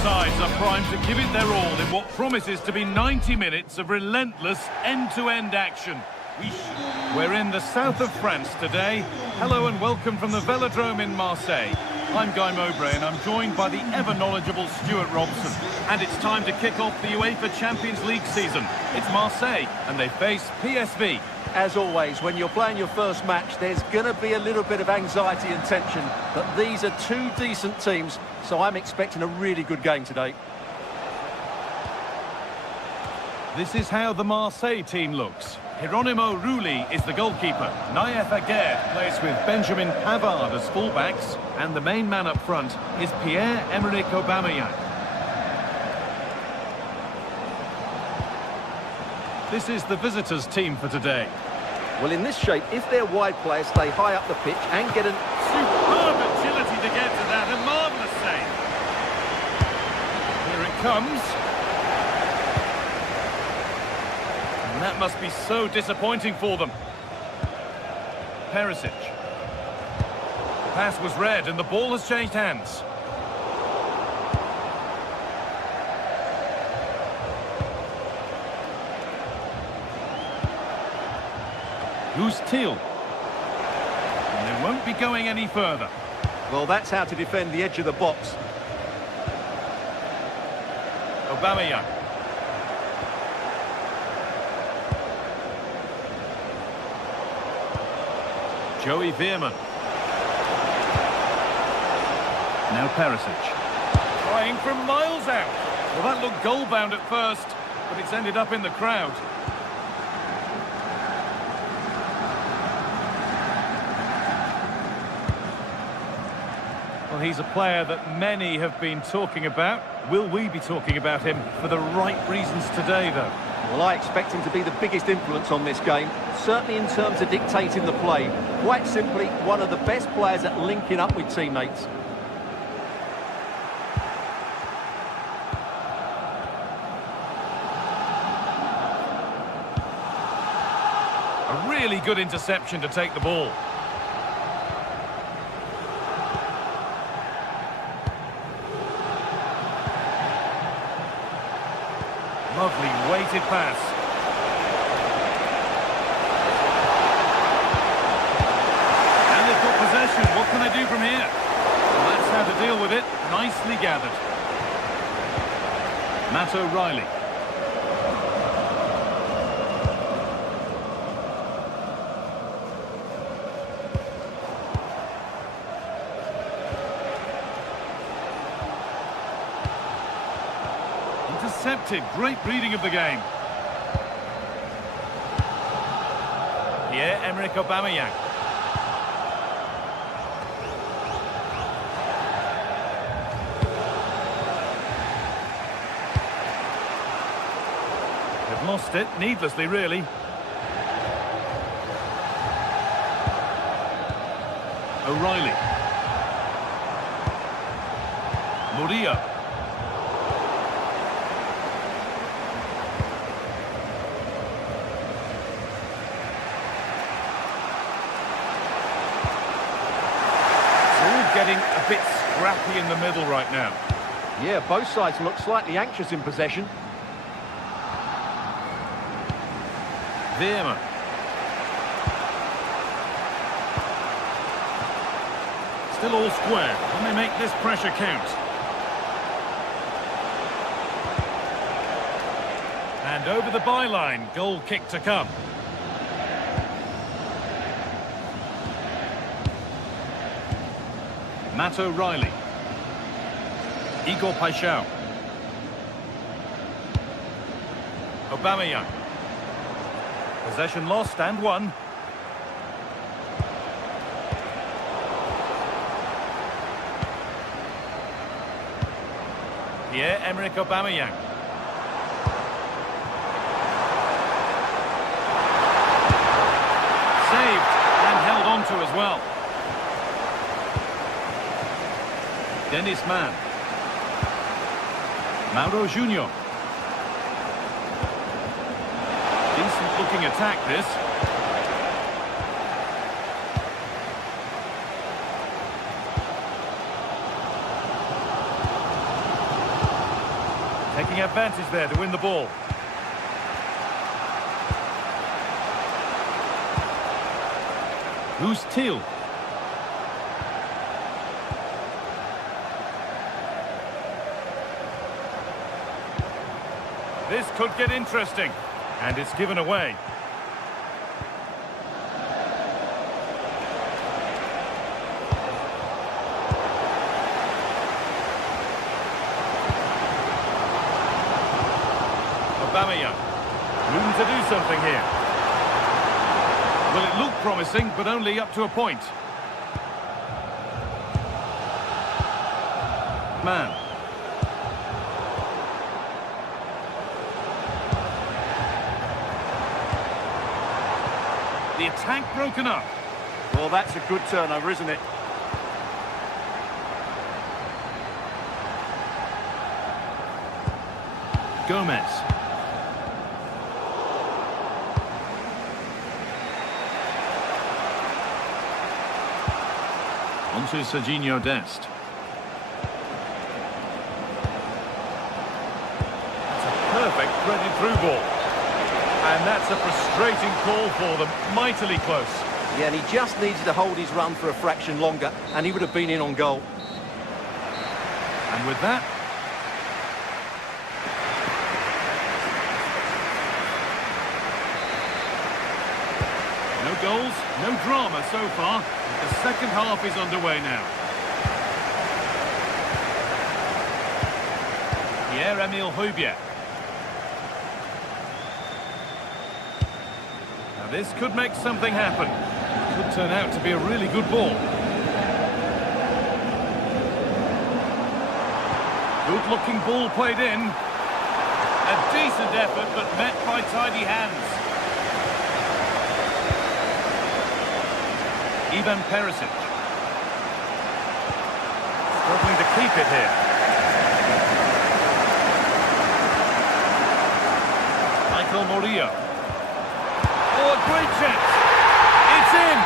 Sides are primed to give it their all in what promises to be 90 minutes of relentless end-to-end action. We're in the south of France today. Hello and welcome from the Velodrome in Marseille. I'm Guy Mowbray and I'm joined by the ever-knowledgeable Stuart Robson. And it's time to kick off the UEFA Champions League season. It's Marseille and they face PSV. As always, when you're playing your first match, there's going to be a little bit of anxiety and tension. But these are two decent teams, so I'm expecting a really good game today. This is how the Marseille team looks. Hieronymo Rulli is the goalkeeper. Naïef Aguerd plays with Benjamin Pavard as fullbacks. And the main man up front is Pierre-Emerick Aubameyang. This is the visitors' team for today. Well, in this shape, if their wide players stay high up the pitch and get an... Superb agility to get to that. A marvellous save. Here it comes. And that must be so disappointing for them. Perisic. The pass was read and the ball has changed hands. Who's Teal? And they won't be going any further. Well, that's how to defend the edge of the box. Aubameyang. Joey Veerman. Now Perisic. Trying from miles out. Well, that looked goal-bound at first, but it's ended up in the crowd. Well, he's a player that many have been talking about. Will we be talking about him for the right reasons today, though? Well, I expect him to be the biggest influence on this game, certainly in terms of dictating the play. Quite simply, one of the best players at linking up with teammates. A really good interception to take the ball. Lovely weighted pass. And they've got possession. What can they do from here? Well, that's how to deal with it. Nicely gathered. Matt O'Reilly. Intercepted. Great reading of the game. Pierre-Emerick Aubameyang. They've lost it, needlessly, really. O'Reilly. Murillo. Getting a bit scrappy in the middle right now. Yeah, both sides look slightly anxious in possession. Veerman. Still all square. Can they make this pressure count? And over the byline, goal kick to come. Matt O'Reilly. Igor Paixão. Aubameyang. Possession lost and won. Pierre-Emerick Aubameyang. Saved and held on to as well. Dennis Mann. Mauro Junior. Decent looking attack, this. Taking advantage there to win the ball. Who's Teal? This could get interesting, and it's given away. Aubameyang. Room to do something here. Well, it looked promising, but only up to a point. Man. The attack broken up. Well, that's a good turnover, isn't it? Gomez. Onto Serginho Dest. It's a perfect threaded through ball. And that's a frustrating call for them. Mightily close. Yeah, and he just needed to hold his run for a fraction longer, and he would have been in on goal. And with that, no goals, no drama so far. The second half is underway now. Pierre-Emile Højbjerg. Now this could make something happen. Could turn out to be a really good ball. Good-looking ball played in. A decent effort, but met by tidy hands. Ivan Perisic. Struggling to keep it here. Michael Murillo. Oh, a great chance. It's in.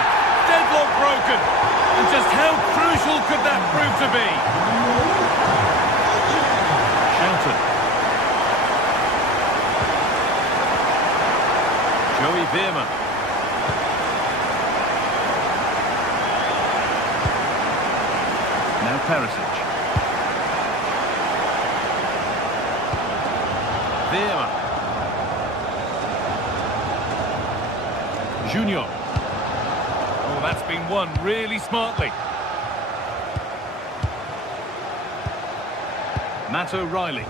Deadlock broken. And just how crucial could that prove to be? Shelton. Joey Veerman. Now Perisic. Veerman. Junior. Oh, that's been won really smartly. Matt O'Reilly.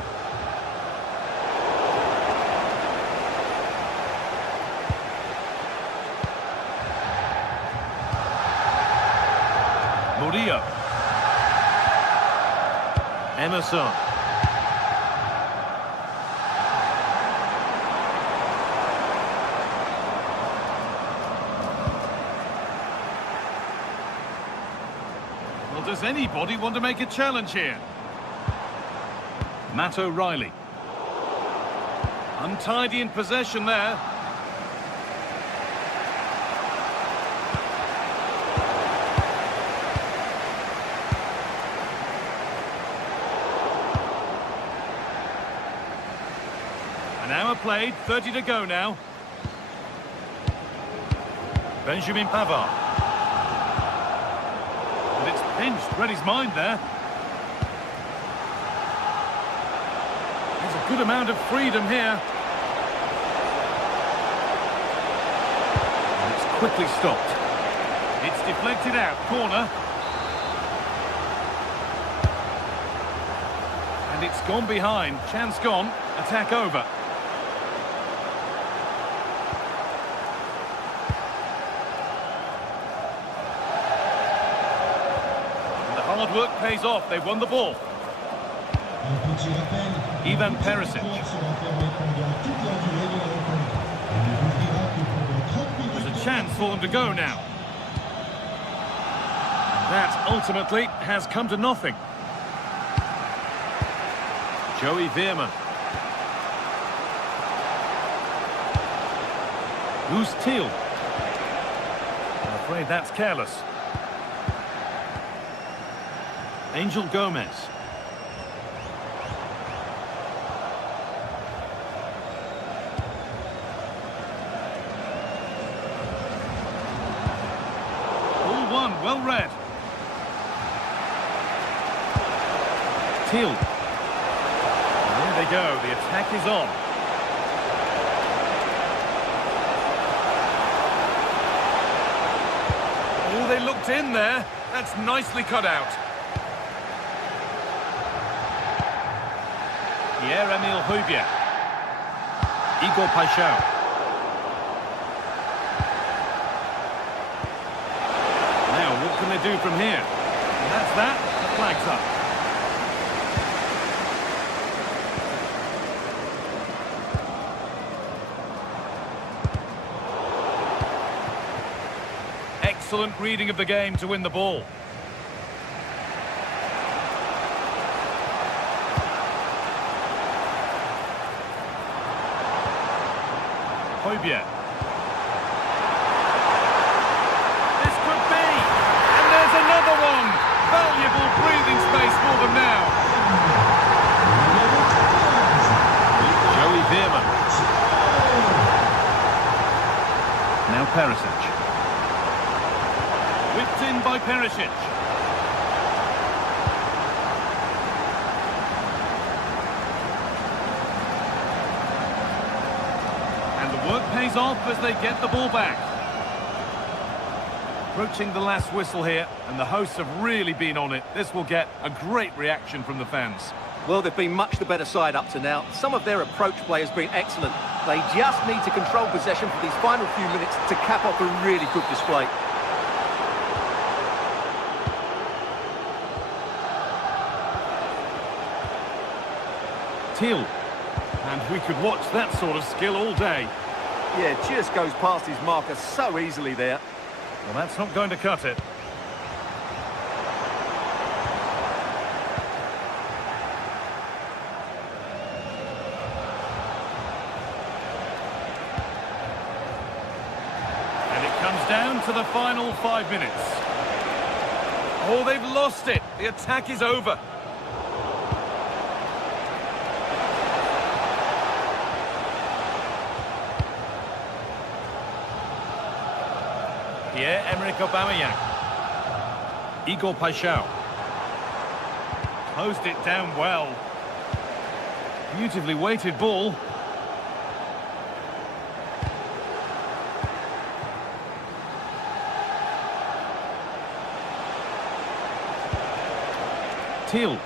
Murillo. Emerson. Well, does anybody want to make a challenge here? Matt O'Reilly. Untidy in possession there. An hour played, 30 to go now. Benjamin Pavard. And it's pinched, read his mind there. There's a good amount of freedom here. And it's quickly stopped. It's deflected out, corner. And it's gone behind, chance gone, attack over. Hard work pays off. They've won the ball. Ivan Perisic. There's a chance for them to go now. That ultimately has come to nothing. Joey Veerman. Who's Thiel? I'm afraid that's careless. Angel Gomez. All one, well read. Thiel. There they go, the attack is on. Oh, they looked in there. That's nicely cut out. Pierre-Emile Højbjerg. Igor Paixão. Now, what can they do from here? And that's that. The flag's up. Excellent reading of the game to win the ball. Højbjerg. This could be, and there's another one. Valuable breathing space for them now. Joey Veerman. Now Perisic. Whipped in by Perisic. And the work pays off as they get the ball back. Approaching the last whistle here, and the hosts have really been on it. This will get a great reaction from the fans. Well, they've been much the better side up to now. Some of their approach play has been excellent. They just need to control possession for these final few minutes to cap off a really good display. Teal. And we could watch that sort of skill all day. Yeah, just goes past his marker so easily there. Well, that's not going to cut it. And it comes down to the final 5 minutes. Oh, they've lost it. The attack is over. Pierre-Emerick Aubameyang. Igor Paixão. Closed it down well. Beautifully weighted ball. Teal.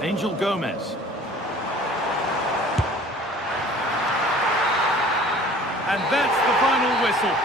Angel Gomez. And that's the final whistle.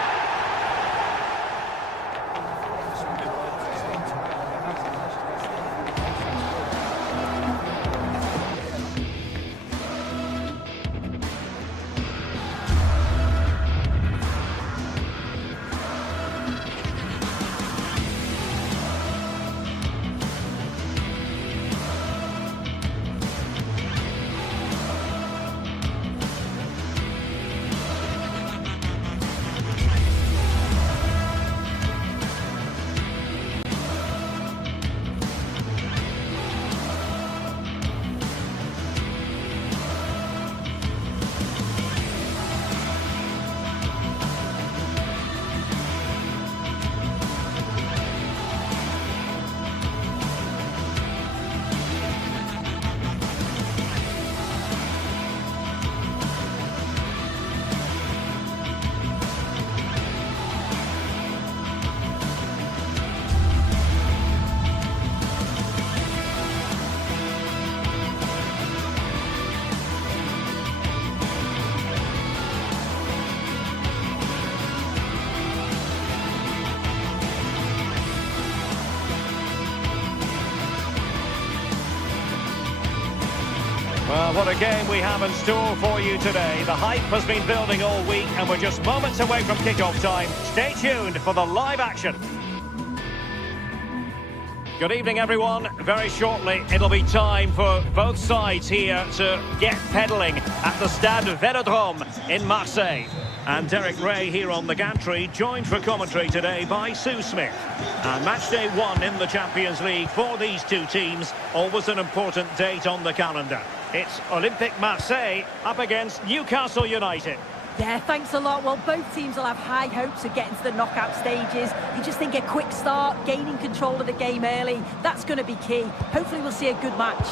Well, what a game we have in store for you today. The hype has been building all week and we're just moments away from kick-off time. Stay tuned for the live action. Good evening, everyone. Very shortly, it'll be time for both sides here to get pedalling at the Stade Vélodrome in Marseille. And Derek Ray here on the gantry, joined for commentary today by Sue Smith. And match day 1 in the Champions League for these two teams, always an important date on the calendar. It's Olympique Marseille up against Newcastle United. Yeah, thanks a lot. Well, both teams will have high hopes of getting to the knockout stages. You just think a quick start, gaining control of the game early, that's going to be key. Hopefully we'll see a good match.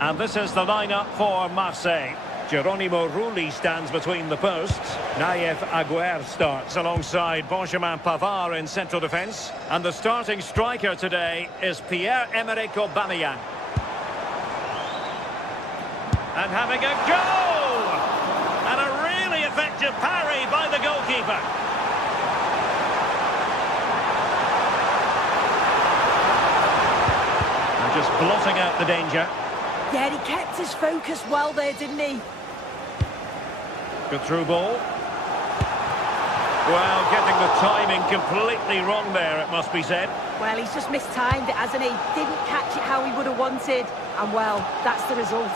And this is the lineup for Marseille. Geronimo Rulli stands between the posts. Naif Aguer starts alongside Benjamin Pavard in central defence. And the starting striker today is Pierre-Emerick Aubameyang. And having a go! And a really effective parry by the goalkeeper. And just blotting out the danger. Yeah, he kept his focus well there, didn't he? Good through ball. Well, getting the timing completely wrong there, it must be said. Well, he's just mistimed it, hasn't he? Didn't catch it how he would have wanted. And, well, that's the result.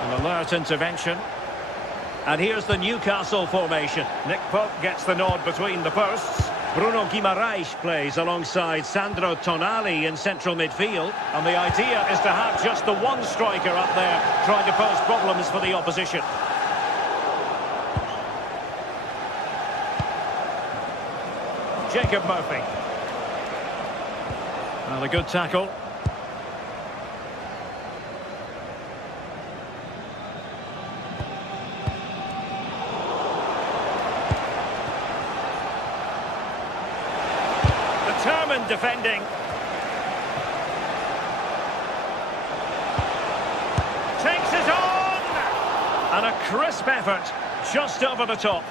An alert intervention. And here's the Newcastle formation. Nick Pope gets the nod between the posts. Bruno Guimaraes plays alongside Sandro Tonali in central midfield. And the idea is to have just the one striker up there trying to pose problems for the opposition. Jacob Murphy. Well, a good tackle. Determined defending. Takes it on! And a crisp effort, just over the top.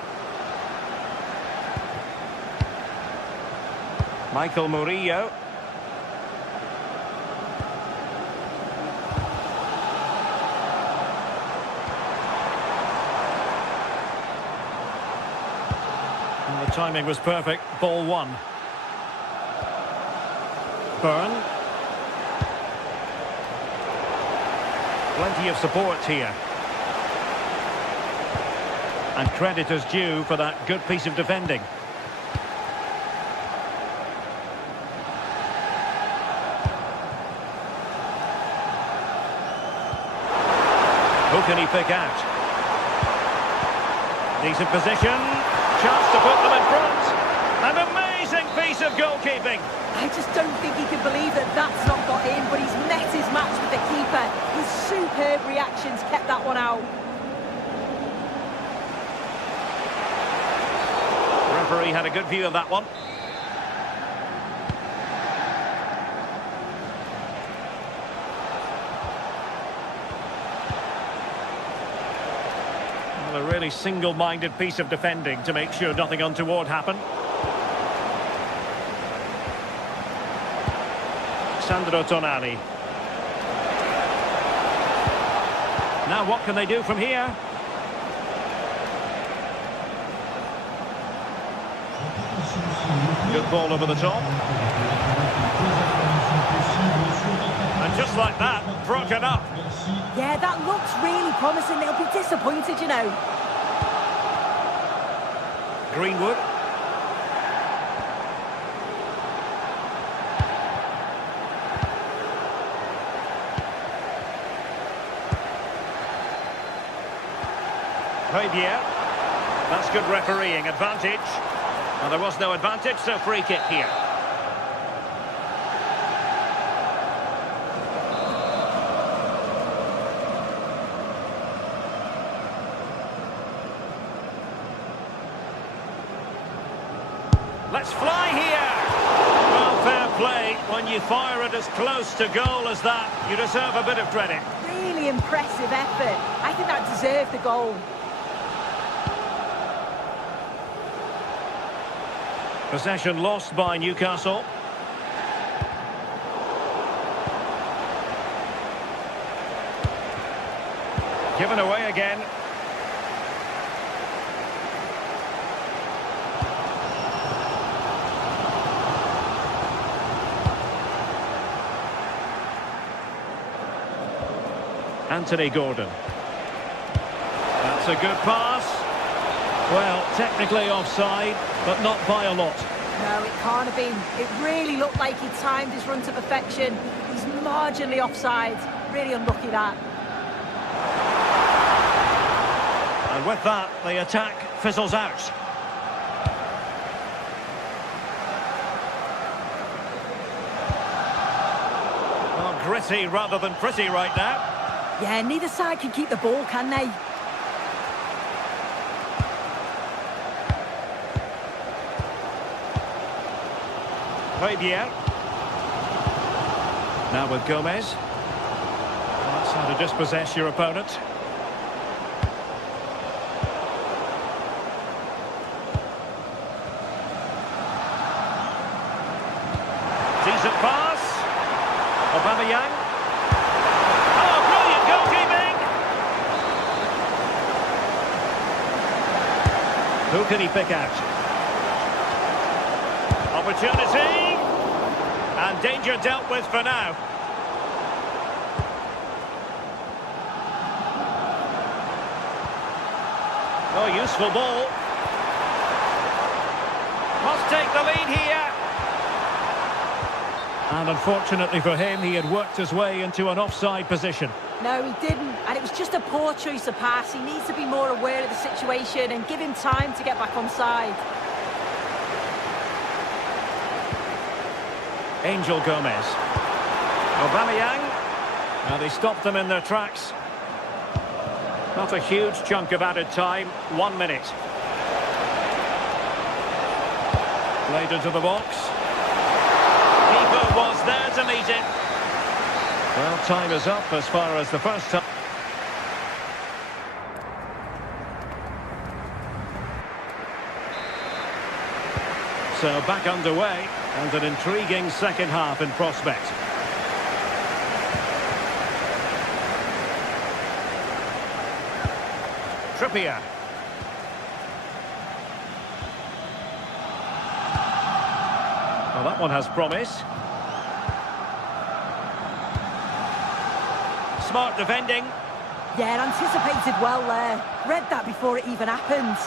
Michael Murillo. And the timing was perfect. Ball one. Byrne. Plenty of support here. And credit is due for that good piece of defending. Who can he pick out? Decent position. Chance to put them in front. An amazing piece of goalkeeping. I just don't think he can believe that that's not got in, but he's met his match with the keeper. His superb reactions kept that one out. The referee had a good view of that one. Well, a really single-minded piece of defending to make sure nothing untoward happened. Sandro Tonali. Now what can they do from here? Good ball over the top. And just like that, broken up. Yeah, that looks really promising. They'll be disappointed, you know. Greenwood. Fabier. That's good refereeing. Advantage. Well, there was no advantage, so free kick here. Let's fly here. Well, fair play. When you fire it as close to goal as that, you deserve a bit of credit. Really impressive effort. I think that deserved the goal. Possession lost by Newcastle. Given away again. Anthony Gordon. That's a good pass. Well, technically offside, but not by a lot. No, it can't have been. It really looked like he timed his run to perfection. He's marginally offside. Really unlucky that. And with that, the attack fizzles out. Well, gritty rather than pretty right now. Yeah, neither side can keep the ball, can they? Fabian. Now with Gomez. That's how to dispossess your opponent. Decent pass. Aubameyang. Oh, brilliant goalkeeping! Who can he pick out? Opportunity. And danger dealt with for now. Oh, useful ball. Must take the lead here. And unfortunately for him, he had worked his way into an offside position. No, he didn't. And it was just a poor choice of pass. He needs to be more aware of the situation and give him time to get back on side. Angel Gomez. Aubameyang. Now they stopped them in their tracks. Not a huge chunk of added time. 1 minute. Played into the box. Keeper was there to meet it. Well, time is up as far as the first time. So back underway, and an intriguing second half in prospect. Trippier. Well, that one has promise. Smart defending. Yeah, anticipated well there. Read that before it even happened.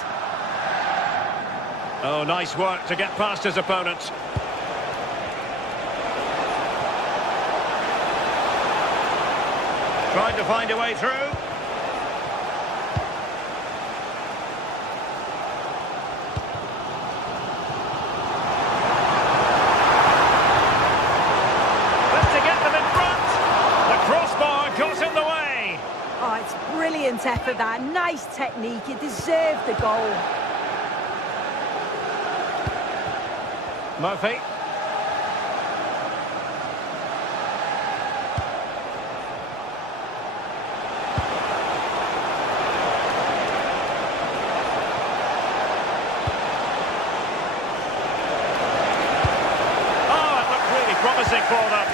Oh, nice work to get past his opponent. Tried to find a way through. Let's to get them in front. The crossbar got in the way. Oh, it's brilliant effort, that. Nice technique. It deserved the goal. Murphy. Oh, it looked really promising for them.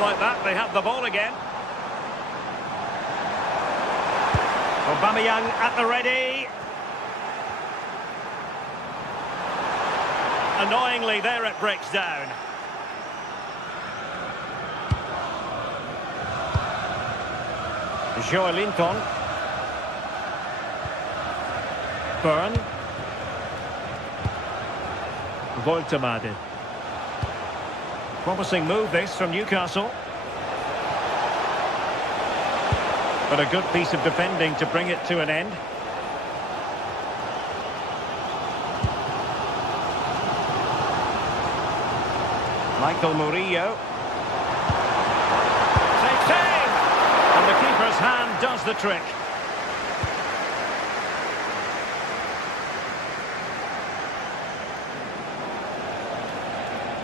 Like that, they have the ball again. Aubameyang at the ready. Annoyingly, there it breaks down. Joelinton. Byrne. Voltemade. Promising move this from Newcastle. But a good piece of defending to bring it to an end. Michael Murillo. Safe save! And the keeper's hand does the trick.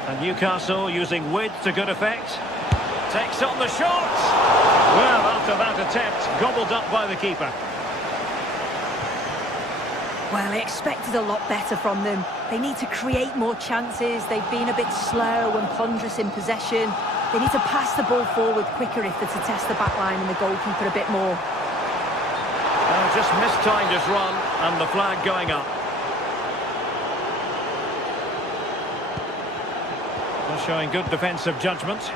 And Newcastle using width to good effect. Takes on the shot. Well, after that attempt, gobbled up by the keeper. Well, I expected a lot better from them. They need to create more chances. They've been a bit slow and ponderous in possession. They need to pass the ball forward quicker if they're to test the back line and the goalkeeper a bit more. Just mistimed his run, and the flag going up. Showing good defensive judgment.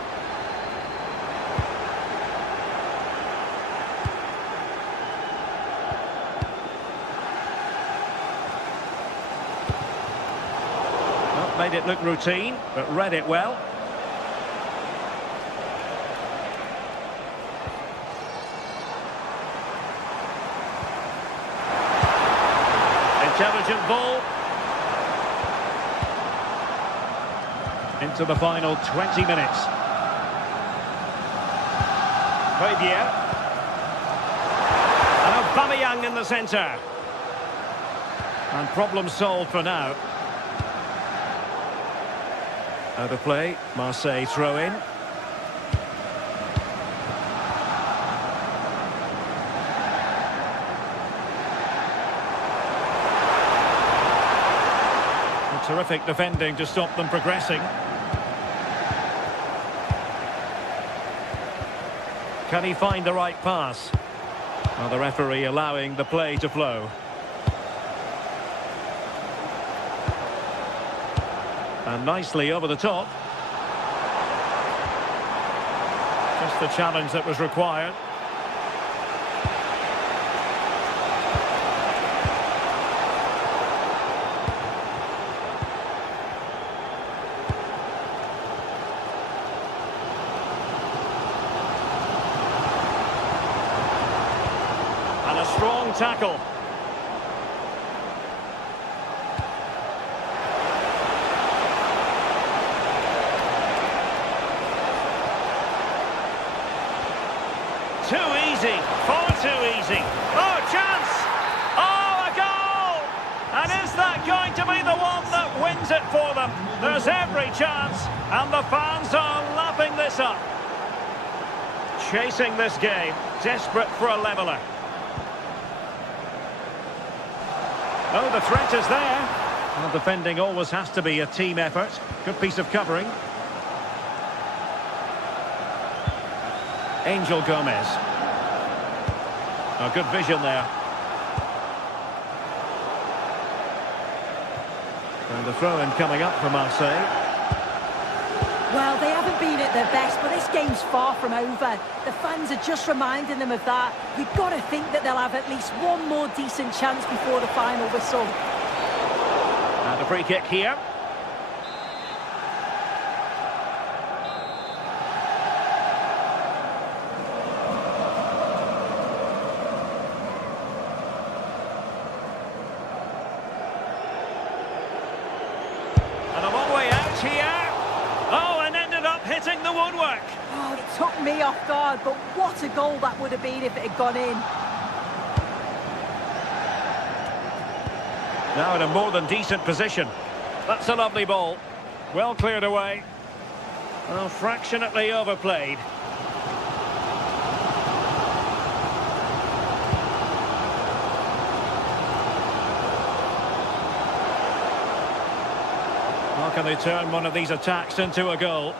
Well, made it look routine, but read it well. Intelligent ball. Into the final 20 minutes. Fabier. And Aubameyang in the centre. And problem solved for now. Out of play. Marseille throw in. Terrific defending to stop them progressing. Can he find the right pass? Well, the referee allowing the play to flow. And nicely over the top. Just the challenge that was required. And a strong tackle. Too easy, far too easy. Oh, chance! Oh, a goal! And is that going to be the one that wins it for them? There's every chance, and the fans are lapping this up. Chasing this game, desperate for a leveller. Oh, the threat is there. Well, defending always has to be a team effort. Good piece of covering. Angel Gomez. Oh, good vision there. And the throw-in coming up for Marseille. Well, they haven't been at their best, but this game's far from over. The fans are just reminding them of that. You've got to think that they'll have at least one more decent chance before the final whistle. And a free kick here. And a long way out here. Oh, and ended up hitting the woodwork. Oh, it took me off guard, but what a goal that would have been if it had gone in. Now in a more than decent position. That's a lovely ball. Well cleared away. Well, fractionately overplayed. How can they turn one of these attacks into a goal?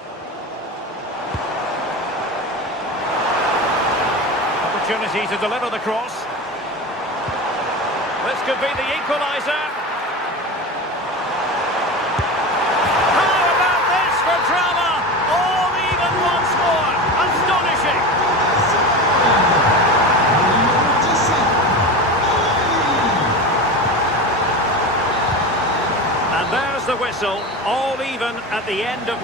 Opportunity to deliver the cross. This could be the equaliser. How about this for drama? All even once more. Astonishing. And there's the whistle. All even at the end of...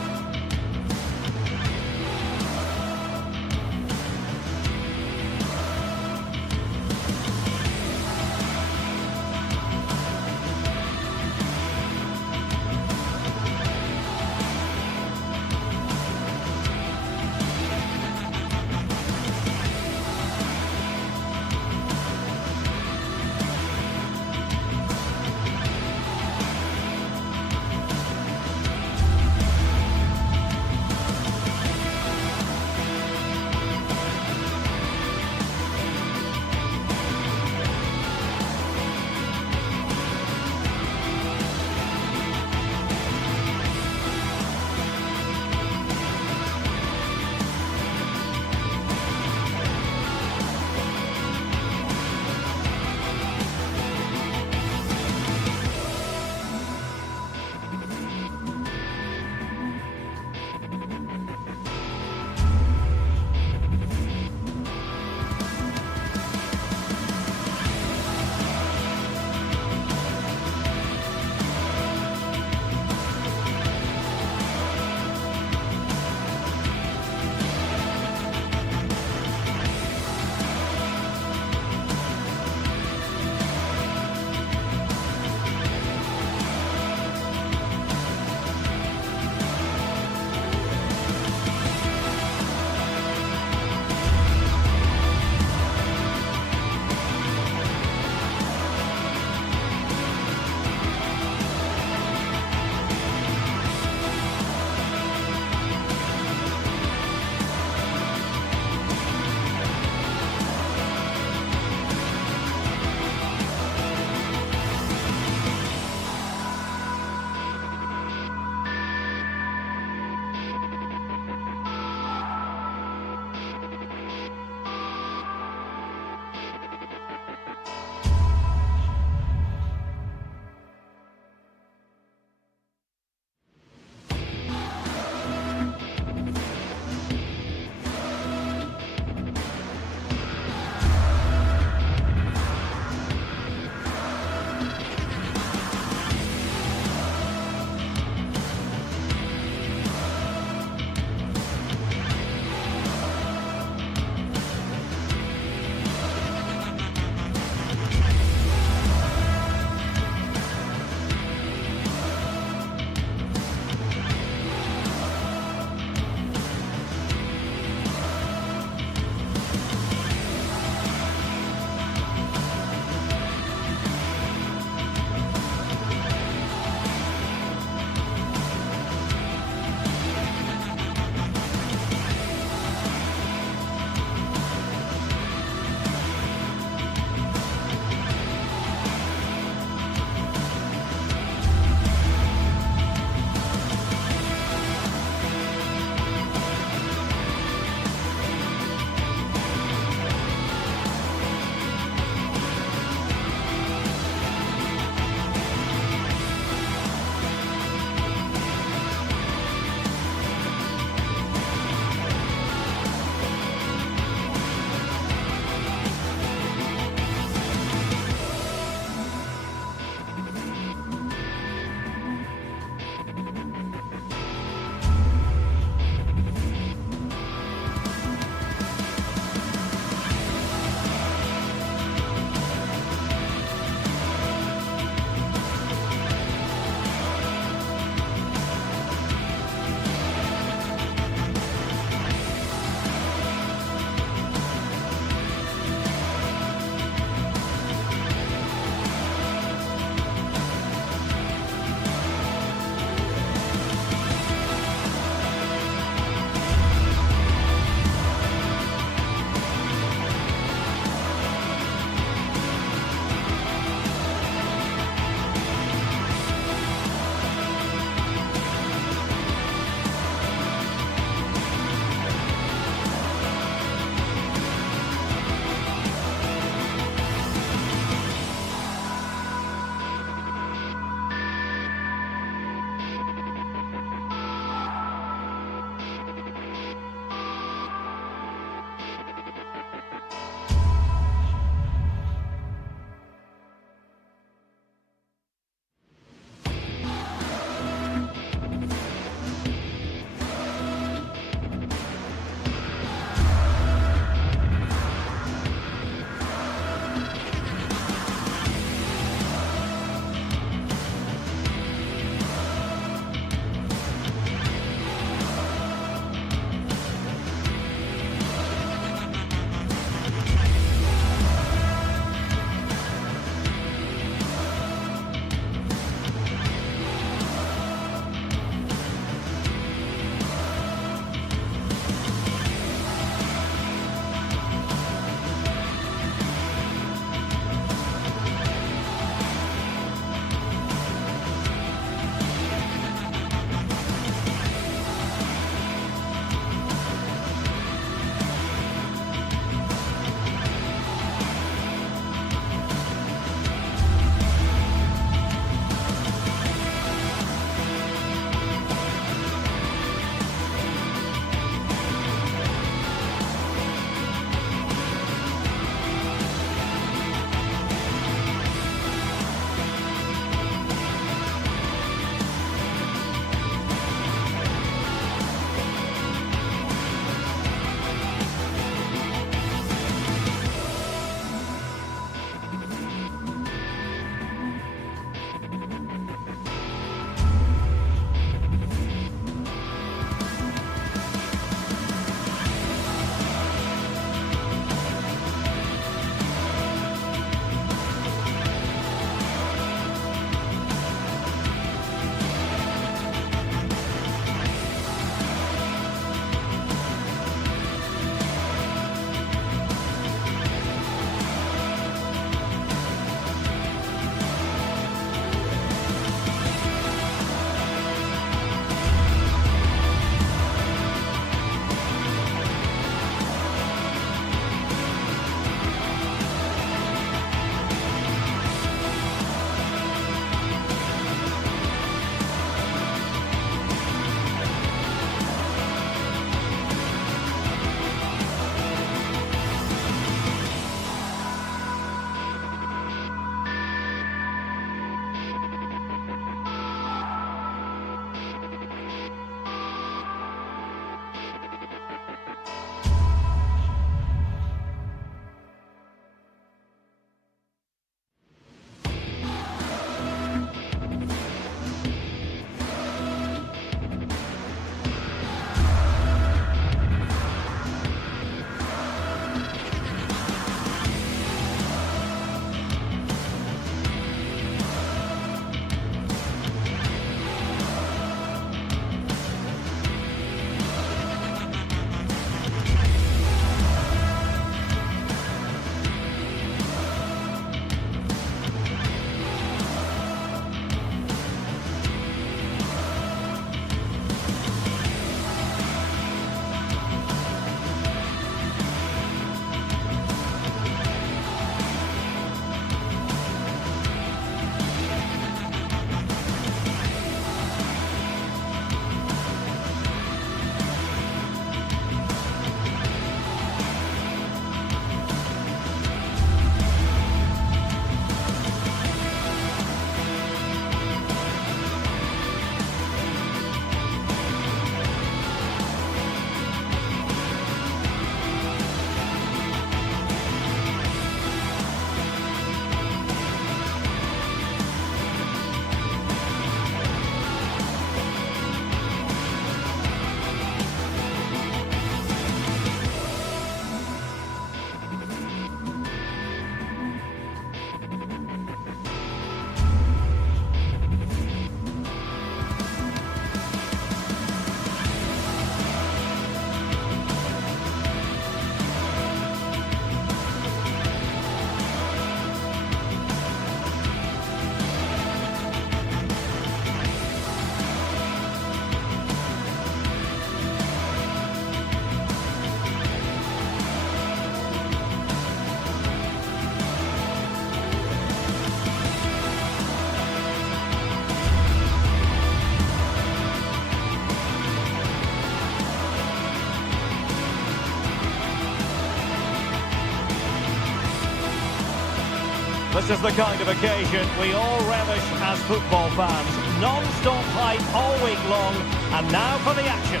This is the kind of occasion we all relish as football fans. Non-stop hype all week long, and now for the action.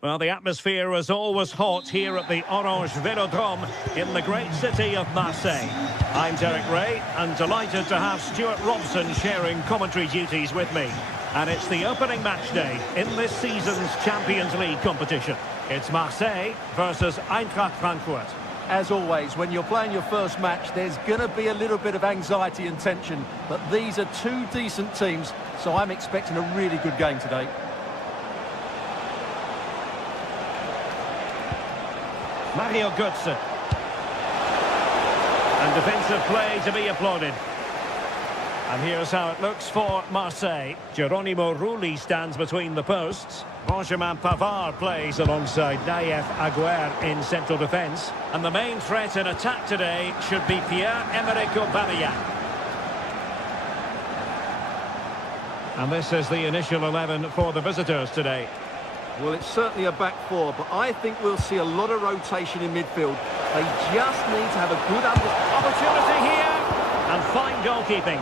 Well, the atmosphere is always hot here at the Orange Vélodrome in the great city of Marseille. I'm Derek Ray, and delighted to have Stuart Robson sharing commentary duties with me. And it's the opening match day in this season's Champions League competition. It's Marseille versus Eintracht Frankfurt. As always, when you're playing your first match, there's going to be a little bit of anxiety and tension. But these are two decent teams, so I'm expecting a really good game today. Mario Götze. And defensive play to be applauded. And here's how it looks for Marseille. Geronimo Rulli stands between the posts. Benjamin Pavard plays alongside Nayef Aguerd in central defence. And the main threat in attack today should be Pierre-Emerick Aubameyang. And this is the initial 11 for the visitors today. Well, it's certainly a back four, but I think we'll see a lot of rotation in midfield. They just need to have a good opportunity here. And fine goalkeeping.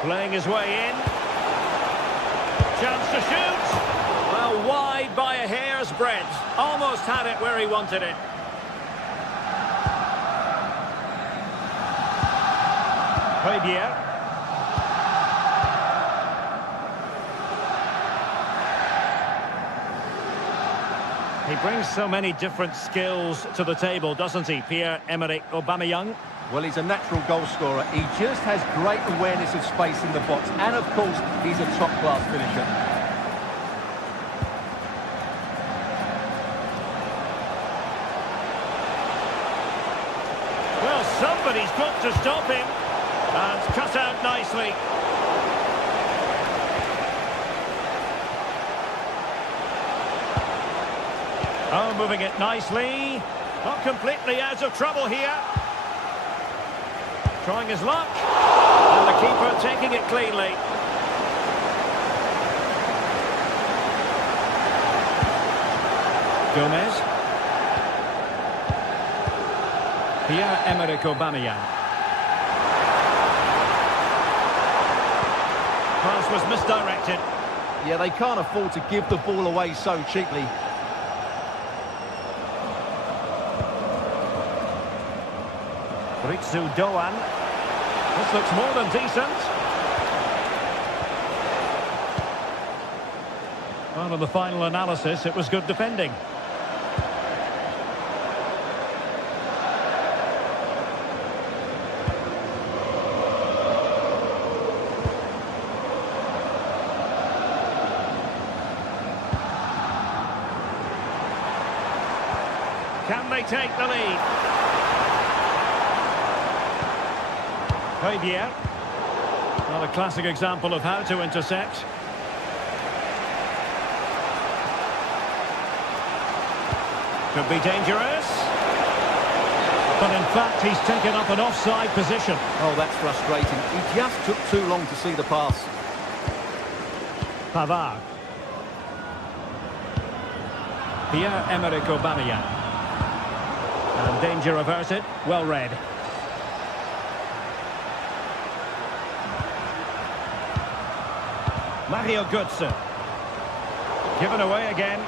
Playing his way in. Chance to shoot. Well, wide by a hair's breadth. Almost had it where he wanted it. Højbjerg. He brings so many different skills to the table, doesn't he, Pierre-Emerick Aubameyang? Well, he's a natural goal scorer. He just has great awareness of space in the box. And, of course, he's a top-class finisher. Well, somebody's got to stop him. And cut out nicely. Oh, moving it nicely. Not completely out of trouble here. Trying his luck. And the keeper taking it cleanly. Gomez. Pierre-Emerick Aubameyang. Pass was misdirected. Yeah, they can't afford to give the ball away so cheaply. Ritsu Doan. This looks more than decent. Well, in the final analysis, it was good defending. Can they take the lead? Højbjerg. Well, a classic example of how to intercept. Could be dangerous. But in fact, he's taken up an offside position. Oh, that's frustrating. He just took too long to see the pass. Pavard. Pierre-Emerick Aubameyang. And danger averted. Well read. Mario Götze. Given away again.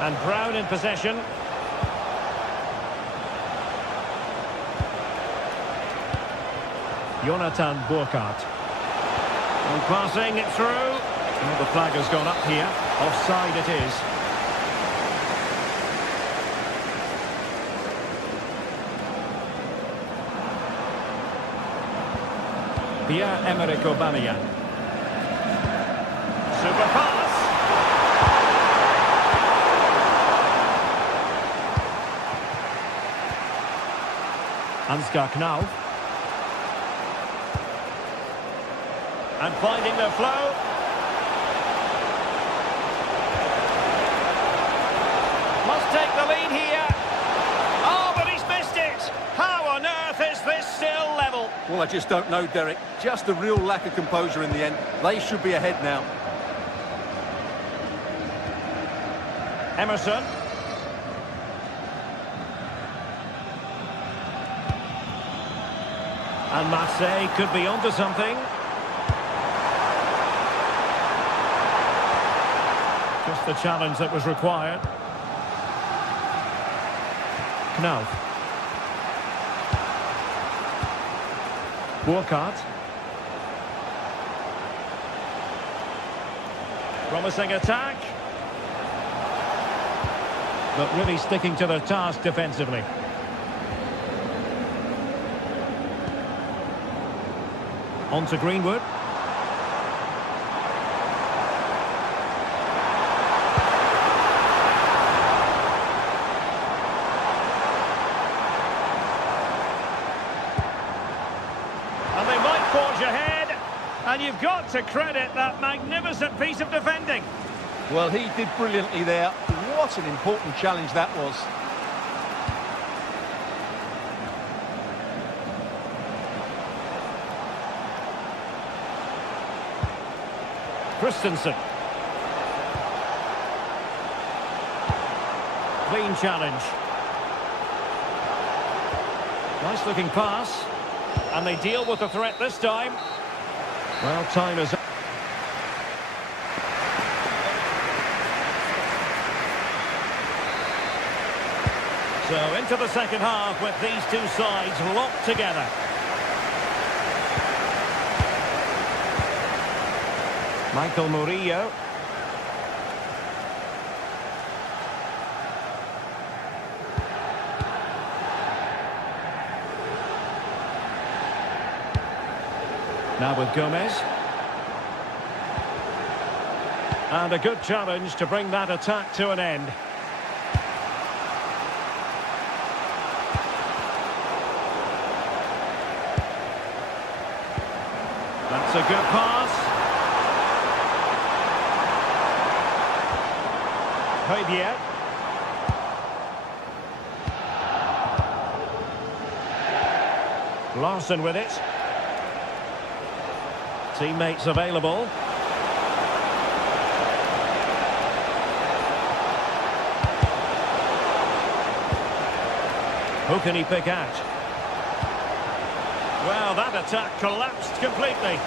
And Brown in possession. Jonathan Burkhardt. And passing it through. Oh, the flag has gone up here. Offside it is. Pierre-Emerick Aubameyang. Super pass. Ansgar Knauf. And finding their flow. Must take the lead here. Oh, but he's missed it. How on earth is this still level? Well, I just don't know, Derek. Just a real lack of composure in the end. They should be ahead now. Emerson. And Marseille could be onto something. Just the challenge that was required. Knauf. Burkhardt. Promising attack. But really sticking to their task defensively. On to Greenwood. And they might forge ahead. And you've got to credit that magnificent piece of defending. Well, he did brilliantly there. What an important challenge that was. Christensen. Clean challenge. Nice looking pass. And they deal with the threat this time. Well, time is up. So into the second half with these two sides locked together. Michael Murillo. Now with Gomez. And a good challenge to bring that attack to an end. That's a good pass. Højbjerg. Larson with it. Teammates available. Who can he pick out? Well, that attack collapsed completely.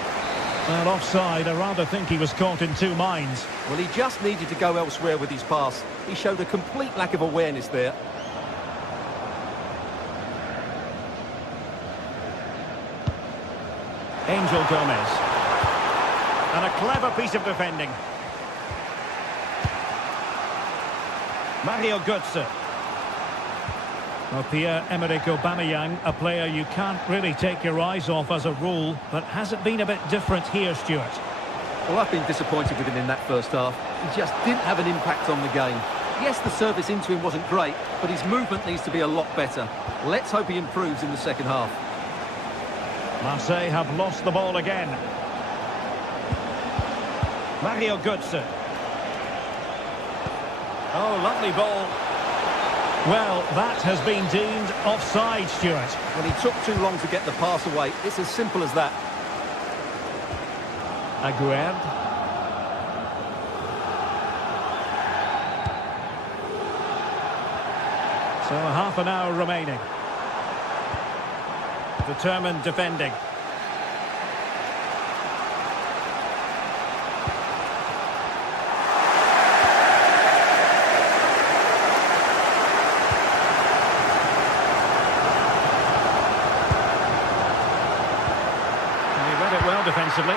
Well, offside, I rather think he was caught in two minds. Well, he just needed to go elsewhere with his pass. He showed a complete lack of awareness there. Angel Gomez. And a clever piece of defending. Mario Götze. Well, Pierre-Emerick Aubameyang, a player you can't really take your eyes off as a rule, but has it been a bit different here, Stuart? Well, I've been disappointed with him in that first half. He just didn't have an impact on the game. Yes, the service into him wasn't great, but his movement needs to be a lot better. Let's hope he improves in the second half. Marseille have lost the ball again. Mario Götze. Oh, lovely ball. Well, that has been deemed offside, Stuart. Well, he took too long to get the pass away. It's as simple as that. Aguerd. So half an hour remaining. Determined defending. Well defensively.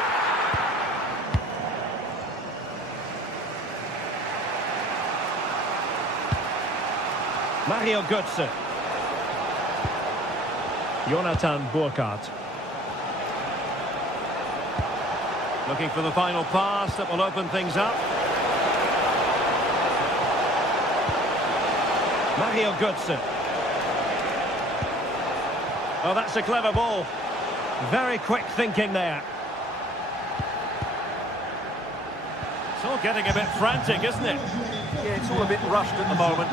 Mario Götze. Jonathan Burkhardt. Looking for the final pass that will open things up. Mario Götze. Oh, that's a clever ball. Very quick thinking there. It's all getting a bit frantic, isn't it? Yeah, it's all a bit rushed at the moment.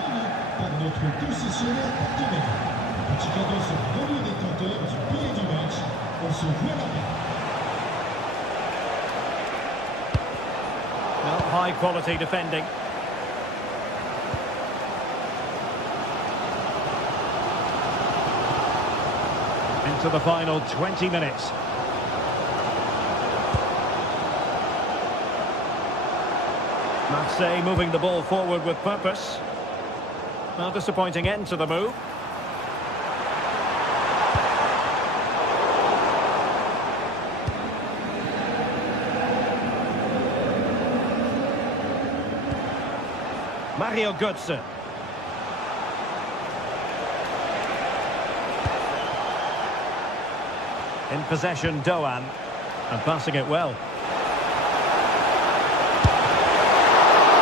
Well, high quality defending. Into the final 20 minutes. Marseille moving the ball forward with purpose. Well, disappointing end to the move. Mario Götze. In possession, Doan. And passing it well.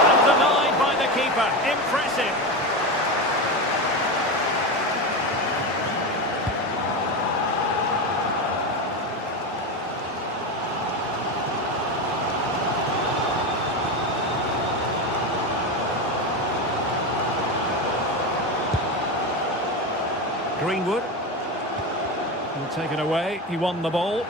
And denied by the keeper. Impressive. Greenwood. He'll take it away. He won the ball.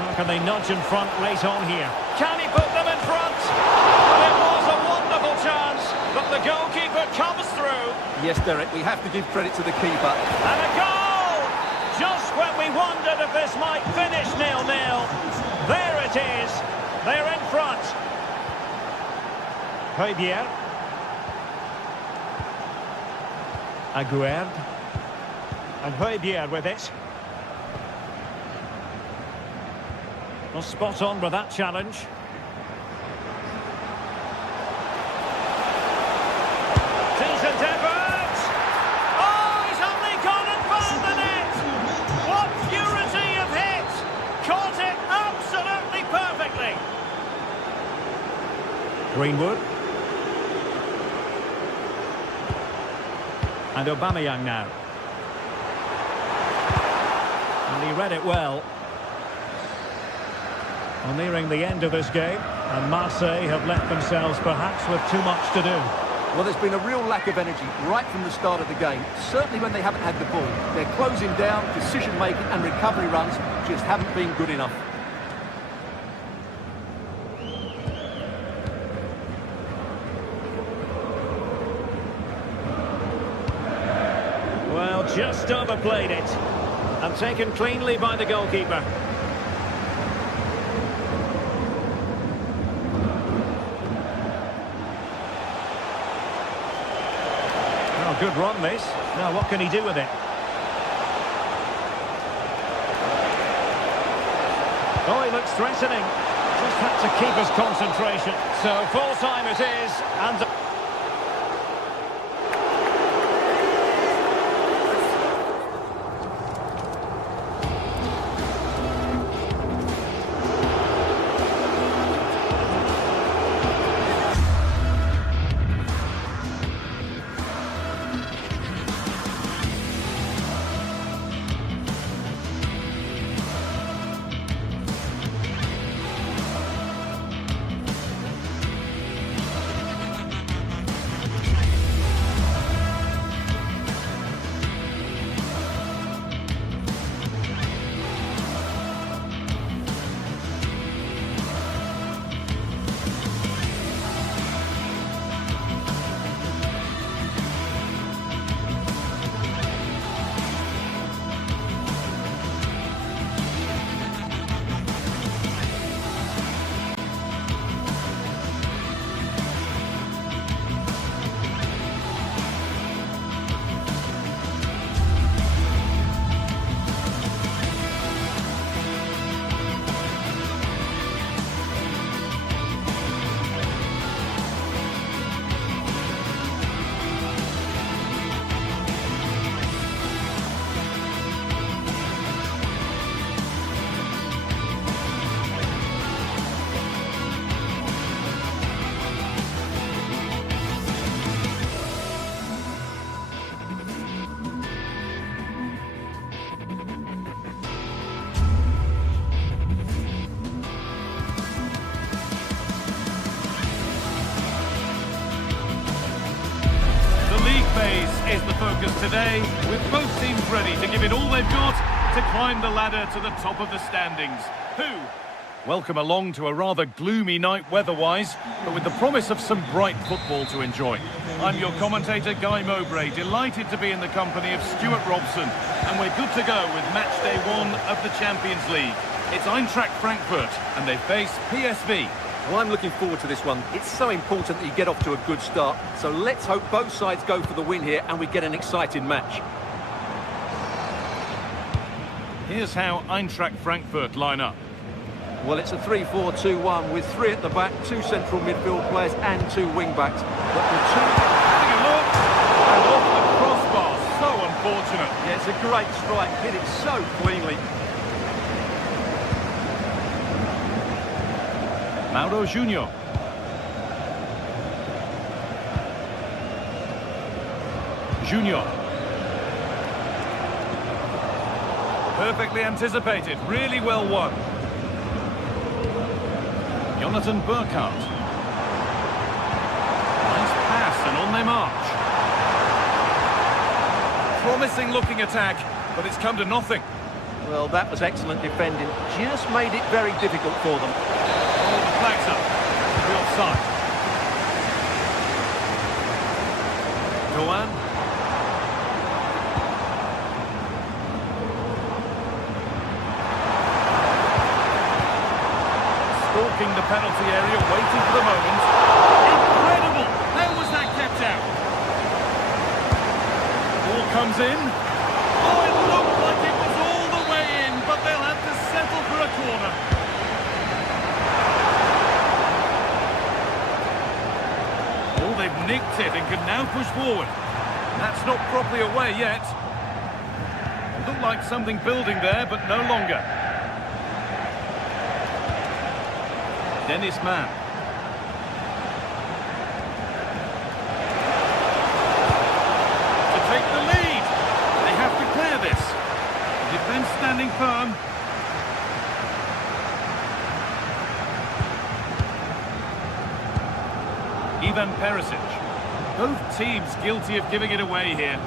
How can they nudge in front late on here? Can he put them in front? It was a wonderful chance, but the goalkeeper comes through. Yes, Derek, we have to give credit to the keeper. And a goal! Just when we wondered if this might finish 0-0. There it is. They're in front. Højbjerg. Aguerd. And Højbjerg with it. Well, spot on with that challenge. Decent effort! Oh, he's only gone and found the net! What purity of hit! Caught it absolutely perfectly! Greenwood. And Aubameyang now. And he read it well. Well, nearing the end of this game, and Marseille have left themselves perhaps with too much to do. Well, there's been a real lack of energy right from the start of the game. Certainly when they haven't had the ball. They're closing down, decision-making and recovery runs just haven't been good enough. Well, just overplayed it. And taken cleanly by the goalkeeper. Oh, good run, this. Now, what can he do with it? Oh, he looks threatening. Just had to keep his concentration. So, full time it is, and... pace is the focus today, with both teams ready to give it all they've got to climb the ladder to the top of the standings. Welcome along to a rather gloomy night weather-wise, but with the promise of some bright football to enjoy. I'm your commentator, Guy Mowbray, delighted to be in the company of Stuart Robson, and we're good to go with match day 1 of the Champions League. It's Eintracht Frankfurt, and they face PSV. Well, I'm looking forward to this one. It's so important that you get off to a good start, so let's hope both sides go for the win here and we get an exciting match. Here's how Eintracht Frankfurt line up. Well, it's a 3-4-2-1 with 3 at the back, 2 central midfield players and 2 wing-backs. But the two... Having a look, and off the crossbar, so unfortunate. Yeah, it's a great strike, hit it so cleanly. Mauro Junior. Junior. Perfectly anticipated, really well won. Jonathan Burkhardt. Nice pass and on they march. Promising looking attack, but it's come to nothing. Well, that was excellent defending. Just made it very difficult for them. Oh, the flag's up. The offside. Doan. Stalking the penalty area, waiting for the moment. Incredible! How was that kept out? Ball comes in. Oh, it looked like it was all the way in, but they'll have to settle for a corner. Oh, they've nicked it and can now push forward. That's not properly away yet. It looked like something building there, but no longer. Dennis Mann. To take the lead. They have to clear this. Defence standing firm. Ivan Perisic. Both teams guilty of giving it away here.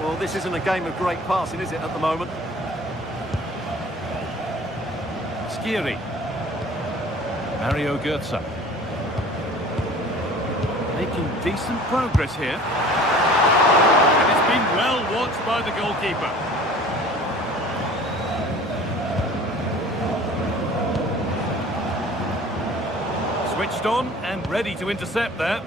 Well, this isn't a game of great passing, is it, at the moment? Skiri. Mario Götze. Making decent progress here. And it's been well watched by the goalkeeper. Switched on and ready to intercept there.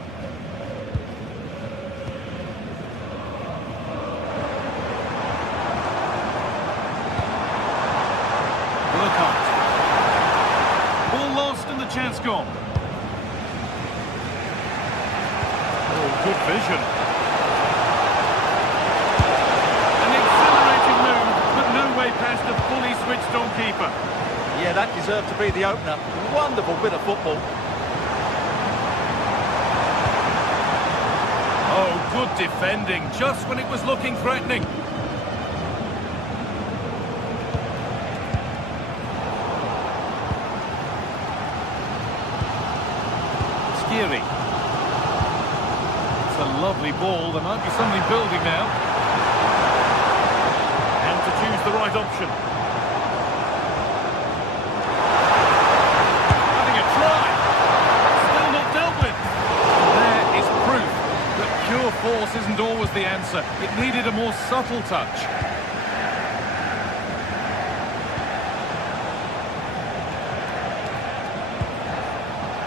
Chance gone. Oh, good vision. An exhilarating move, but no way past a fully switched on keeper. Yeah, that deserved to be the opener. Wonderful bit of football. Oh, good defending, just when it was looking threatening. Skiri. It's a lovely ball. There might be something building now. And to choose the right option. Having a try. Still not dealt with. There is proof that pure force isn't always the answer. It needed a more subtle touch.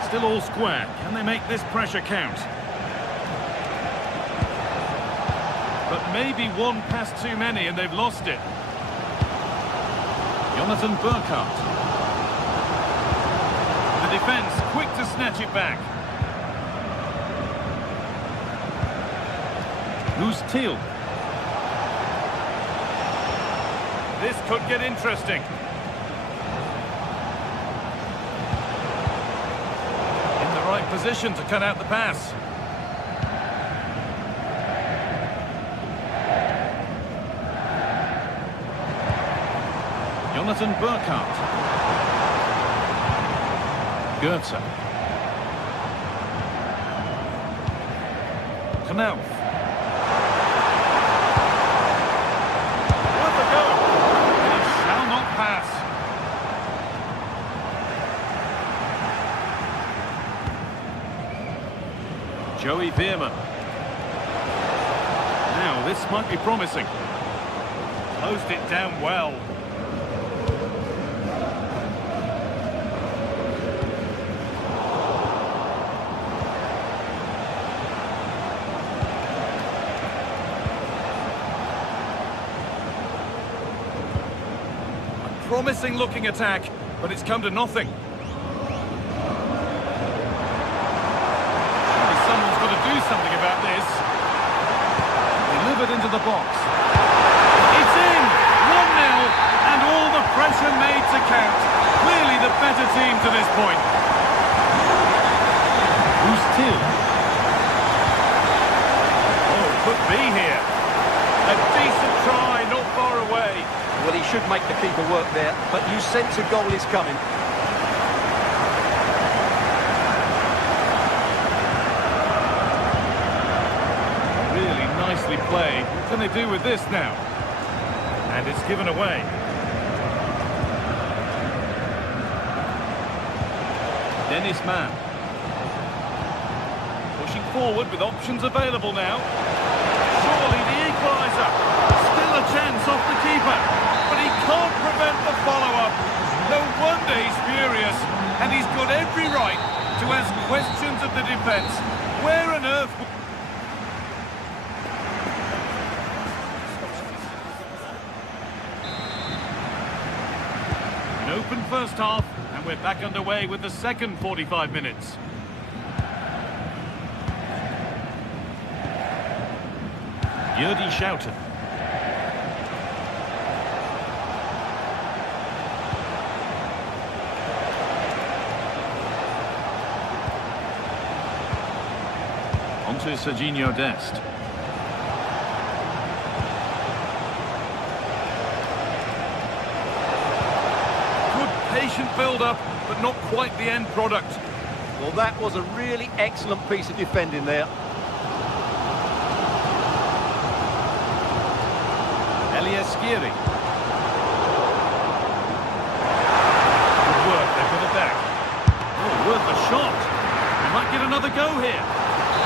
Still all square. Can they make this pressure count? But maybe one pass too many and they've lost it. Jonathan Burkhardt. The defence quick to snatch it back. Who's Thiel? This could get interesting. Position to cut out the pass. Jonathan Burkhardt. Götze. Knauf. Joey Veerman. Now, this might be promising. Closed it down well. A promising looking attack, but it's come to nothing. Someone's got to do something about this. Delivered into the box. It's in! 1-0, and all the pressure made to count. Clearly the better team to this point. Who's two? Oh, could be here. A decent try, not far away. Well, he should make the keeper work there, but you sense a goal is coming. Really nicely played. What can they do with this now? And it's given away. Dennis Mann. Pushing forward with options available now. Surely the equaliser. Still a chance off the keeper. But he can't prevent the follow-up. No wonder he's furious. And he's got every right to ask questions of the defence. Where on earth... An open first half, and we're back underway with the second 45 minutes. Jurdi Schouten. Onto Serginho Dest. Patient build-up, but not quite the end product. Well, that was a really excellent piece of defending there. Elias Skiri. Good work, they've got it back. Oh, worth a shot. They might get another go here.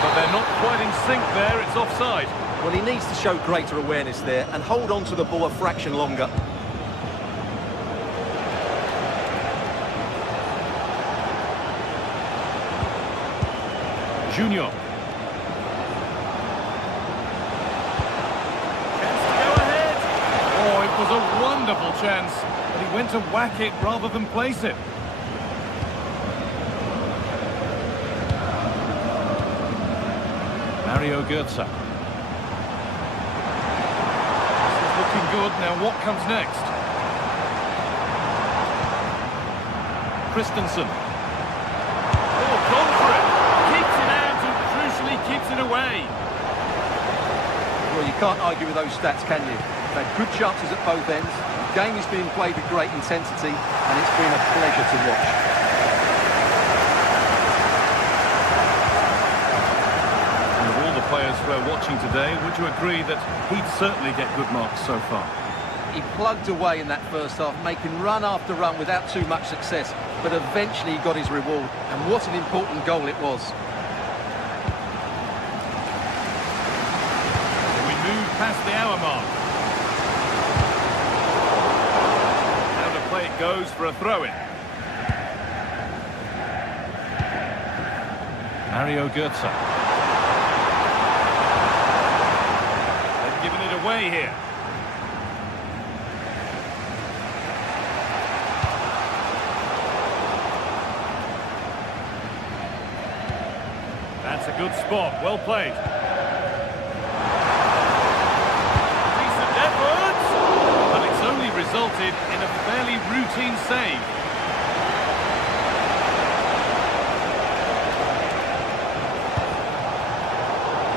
But they're not quite in sync there, it's offside. Well, he needs to show greater awareness there and hold on to the ball a fraction longer. Junior. Chance to go ahead. Oh, it was a wonderful chance, but he went to whack it rather than place it. Mario Götze. This is looking good. Now what comes next? Christensen. Oh, gone for it. Keeps it out and crucially keeps it away. Well, you can't argue with those stats, can you? They've had good chances at both ends. The game is being played with great intensity, and it's been a pleasure to watch. And of all the players we're watching today, would you agree that he'd certainly get good marks so far? He plugged away in that first half, making run after run without too much success, but eventually he got his reward, and what an important goal it was. We move past the hour mark. Now the play it goes for a throw-in. Mario Götze. They've given it away here. That's a good spot, well played. Decent effort, but it's only resulted in a fairly routine save.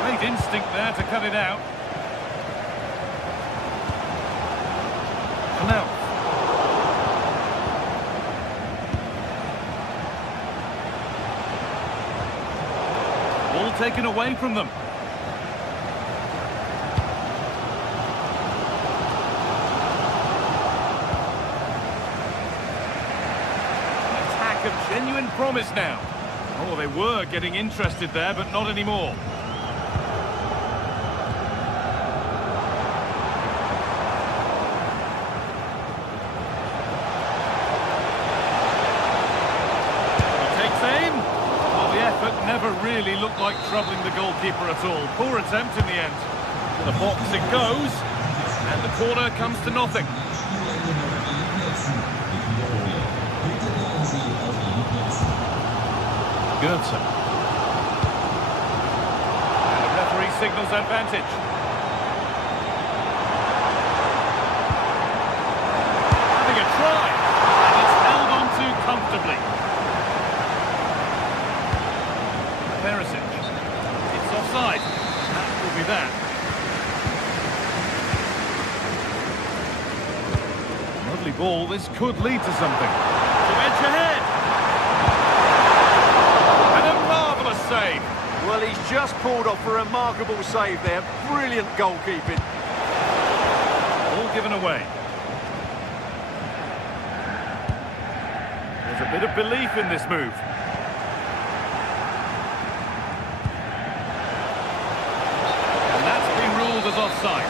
Great instinct there to cut it out. Now. Ball taken away from them. An attack of genuine promise now. Oh, they were getting interested there, but not anymore. He takes aim. Well, the effort never really looked like troubling the goalkeeper at all. Poor attempt in the end. The box it goes, and the corner comes to nothing. Goethe. And the referee signals advantage. Having a try, and it's held on to comfortably. Perisic. It's offside. That will be that. Lovely ball. This could lead to something. To edge ahead. Save. Well, he's just pulled off a remarkable save there. Brilliant goalkeeping. All given away. There's a bit of belief in this move. And that's been ruled as offside.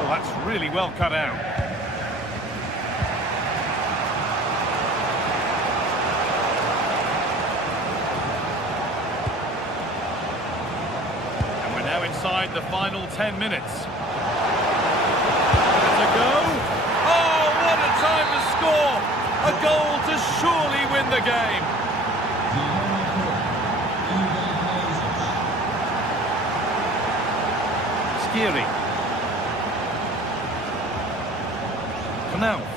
Oh, that's really well cut out. Inside the final 10 minutes. There's a go. Oh, what a time to score! A goal to surely win the game. Skiri. Knauf.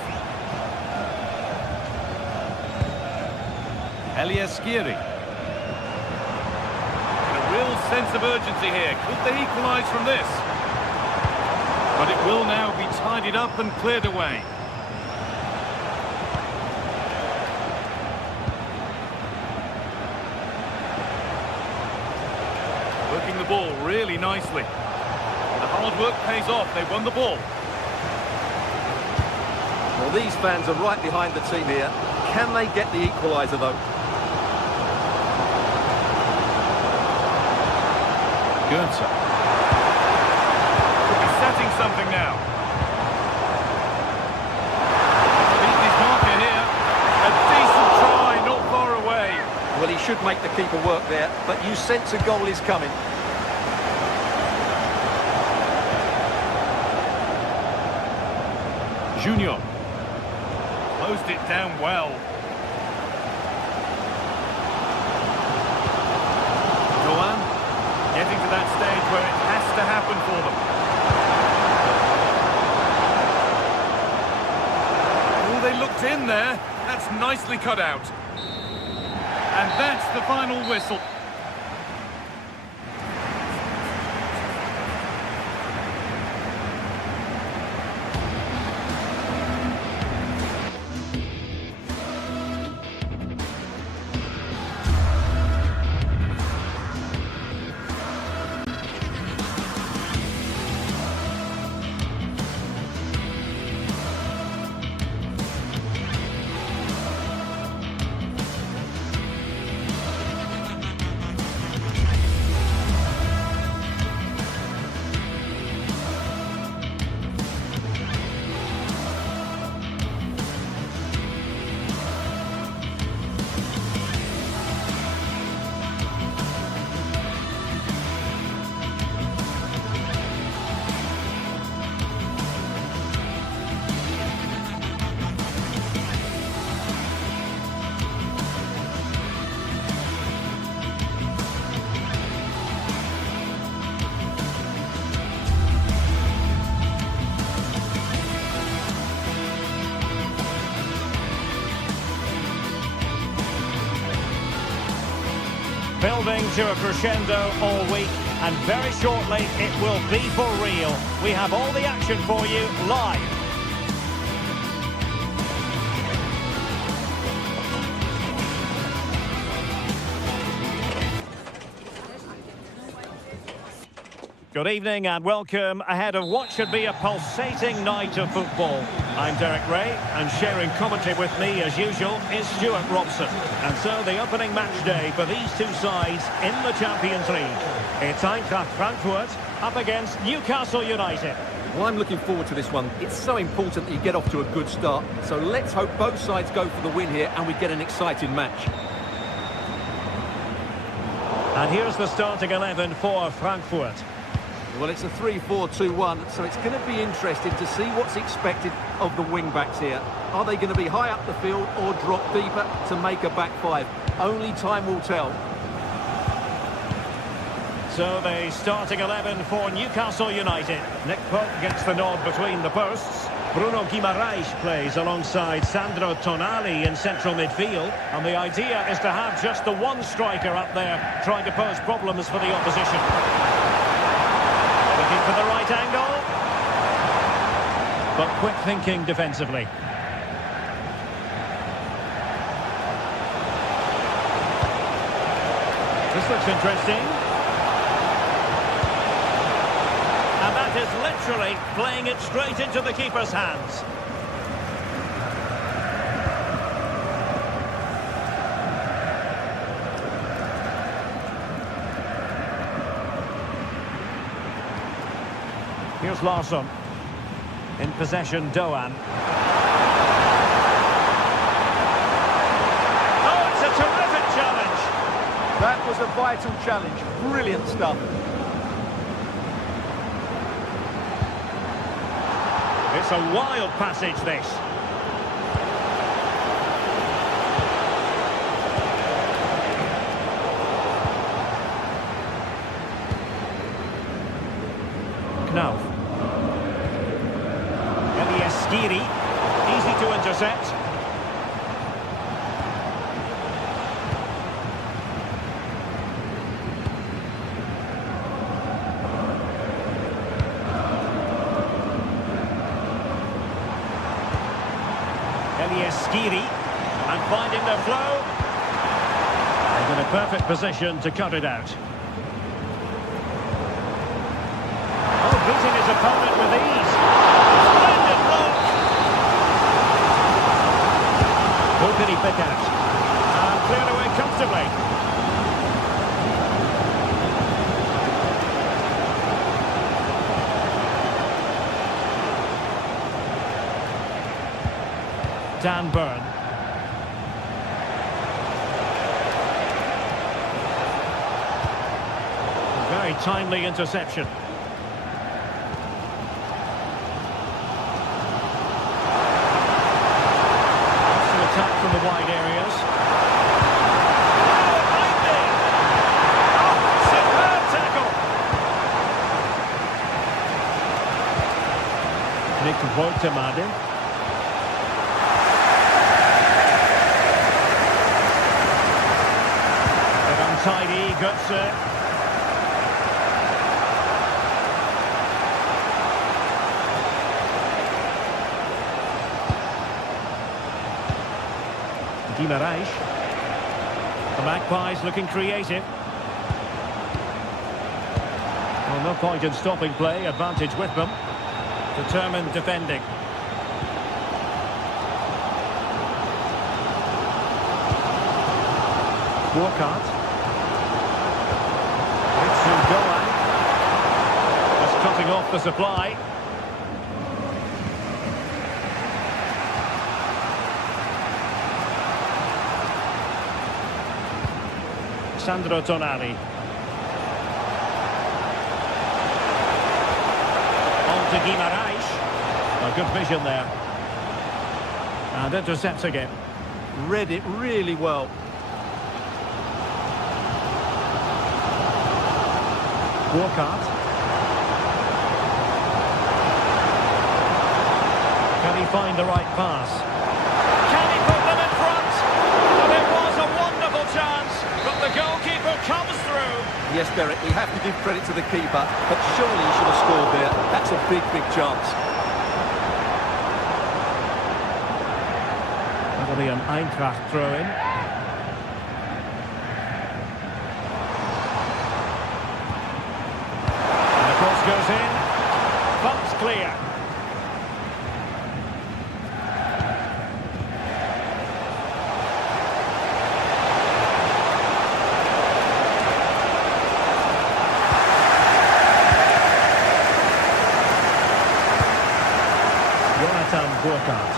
Elias Skiri. Real sense of urgency here. Could they equalise from this? But it will now be tidied up and cleared away. Working the ball really nicely. The hard work pays off. They won the ball. Well, these fans are right behind the team here. Can they get the equaliser, though? Goethe. Could be setting something now. Beat his marker here. A decent try, not far away. Well, he should make the keeper work there, but you sense a goal is coming. Junior. Closed it down well. Getting to that stage where it has to happen for them. Oh, they looked in there. That's nicely cut out. And that's the final whistle. Building to a crescendo all week, and very shortly it will be for real. We have all the action for you live. Good evening and welcome ahead of what should be a pulsating night of football. I'm Derek Ray, and sharing commentary with me as usual is Stuart Robson. And so the opening match day for these two sides in the Champions League. It's Eintracht Frankfurt up against Newcastle United. Well, I'm looking forward to this one. It's so important that you get off to a good start. So let's hope both sides go for the win here and we get an exciting match. And here's the starting 11 for Frankfurt. Well, it's a 3-4-2-1, so it's going to be interesting to see what's expected of the wing-backs here. Are they going to be high up the field or drop deeper to make a back five? Only time will tell. So the starting 11 for Newcastle United. Nick Pope gets the nod between the posts. Bruno Guimaraes plays alongside Sandro Tonali in central midfield. And the idea is to have just the one striker up there trying to pose problems for the opposition. Looking for the right angle. But quick thinking defensively. This looks interesting. And that is literally playing it straight into the keeper's hands. Here's Larsson. In possession, Doan. Oh, it's a terrific challenge. That was a vital challenge. Brilliant stuff. It's a wild passage, this. Knauf. Skiri, easy to intercept. Skiri, and finding the flow. He's in a perfect position to cut it out. Oh, beating his opponent with ease. Splendid block. Who did he pick out? And cleared away comfortably. Dan Burn. A very timely interception. Wants to attack from the wide areas. Oh, lightning! Oh, superb tackle! Nick Woltemade. Tidy, Götze. Guimaraes. The Magpies looking creative. Well, no point in stopping play, advantage with them. Determined defending. Walcott. Just cutting off the supply. Sandro Tonali. On to Guimaraes. A good vision there. And intercepts again. Read it really well. Walcott. Can he find the right pass? Can he put them in front? Well, it was a wonderful chance, but the goalkeeper comes through. Yes, Derek, we have to give credit to the keeper, but surely he should have scored there. That's a big, big chance. That'll be an Eintracht throw-in. goes in. Bumps clear. Burkhardt.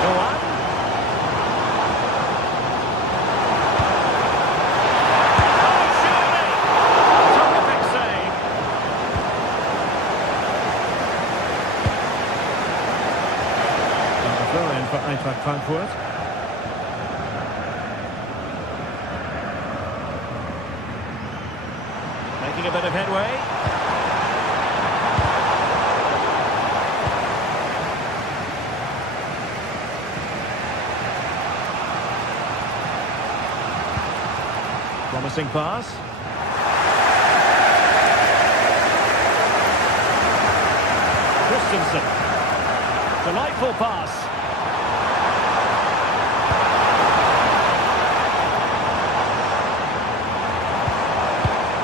Go on. Oh, surely! Terrific save. And a throw in for Eintracht Frankfurt. Making a bit of headway. Promising pass. Christensen. Delightful pass.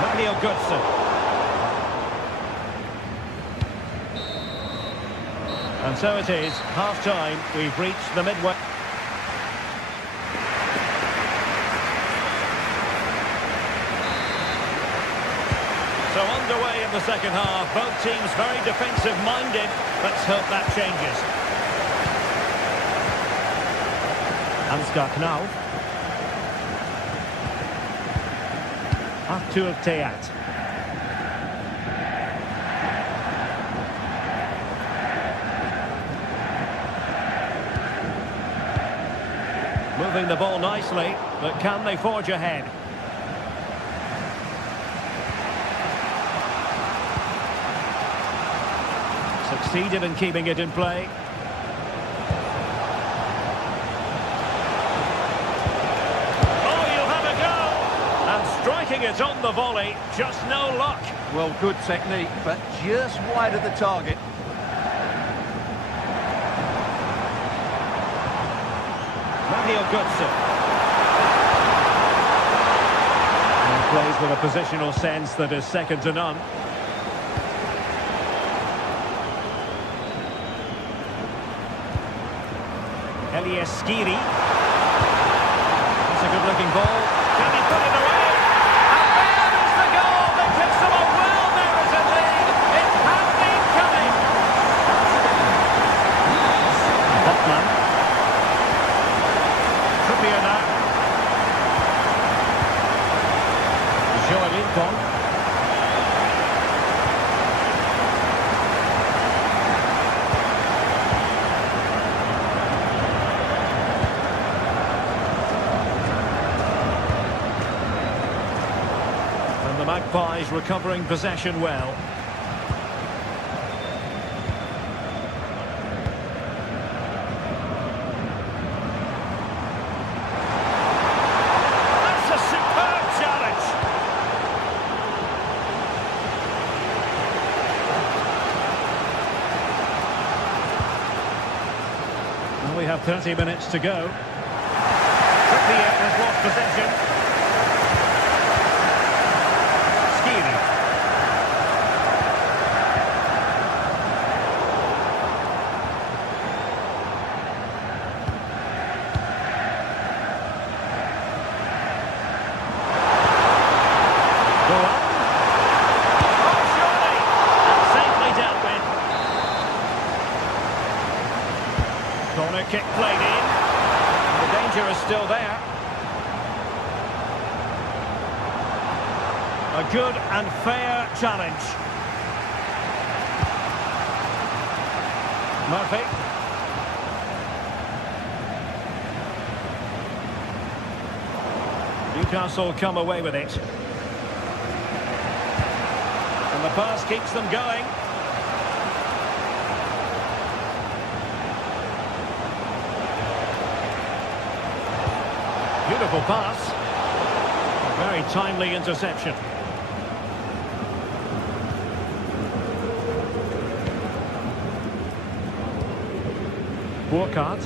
Mario Götze. And so it is, half-time. We've reached the midway. So underway in the second half, both teams very defensive-minded. Let's hope that changes. Ansgar Knauf. Arthur Theat. Moving the ball nicely, but can they forge ahead? Succeeded in keeping it in play. Oh, you'll have a go! And striking it on the volley, just no luck. Well, good technique, but just wide of the target. Mario Götze. And plays with a positional sense that is second to none. Elias Skiri. That's a good-looking ball. Can he put it away? And there is the goal that gives them a well-merited lead. It had been coming. Botman. Trippier now. Joe Linton. The Magpies recovering possession well. That's a superb challenge. Well, we have 30 minutes to go. Trippier has lost possession. Corner kick played in. The danger is still there. A good and fair challenge. Murphy. Newcastle come away with it. And the pass keeps them going. Beautiful pass. A very timely interception. Burkhardt.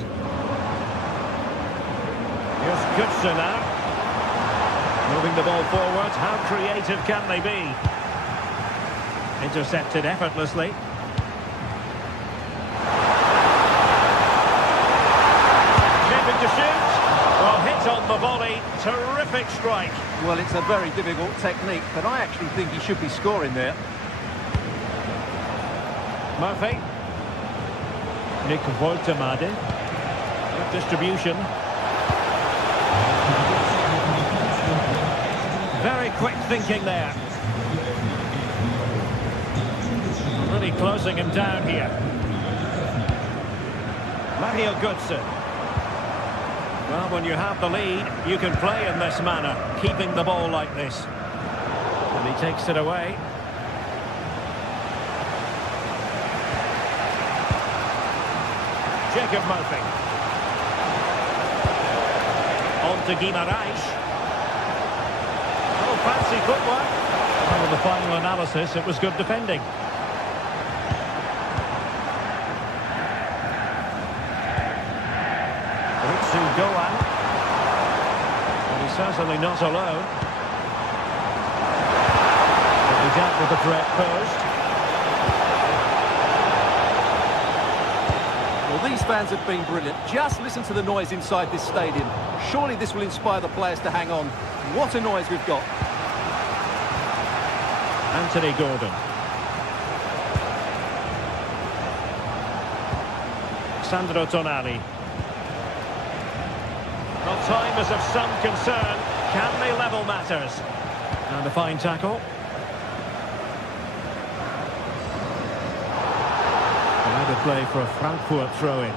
Here's Götze now. Moving the ball forward, how creative can they be? Intercepted effortlessly. Shaping to shoot. Well, hit on the volley. Terrific strike. Well, it's a very difficult technique, but I actually think he should be scoring there. Murphy. Nick Woltemade. Good distribution. Very quick thinking there. Really closing him down here. Mario Götze. Well, when you have the lead, you can play in this manner, keeping the ball like this. And he takes it away. Jacob Murphy. On to Guimaraes. Oh, fancy footwork. Well, in the final analysis, it was good defending. Goan. And he's certainly not alone. But he dealt with the threat posed. Well, these fans have been brilliant. Just listen to the noise inside this stadium. Surely this will inspire the players to hang on. What a noise we've got. Anthony Gordon. Sandro Tonali. Well, time is of some concern. Can they level matters? And a fine tackle. Another play for a Frankfurt throw-in.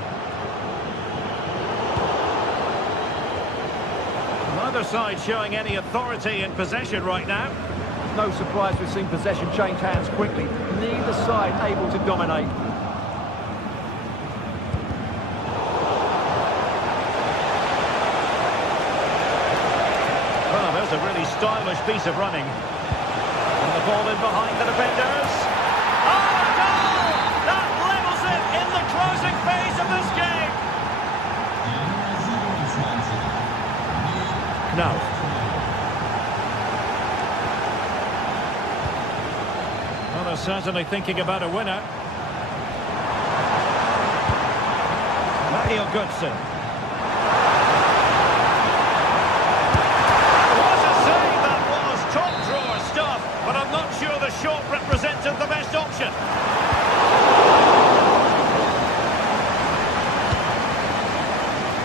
Neither side showing any authority in possession right now. No surprise we've seen possession change hands quickly. Neither side able to dominate. Well, there's a really stylish piece of running. And the ball in behind the defenders. Oh, a goal! That levels it in the closing phase of this game. No. Well, they're certainly thinking about a winner. Mario Götze. But I'm not sure the shot represented the best option.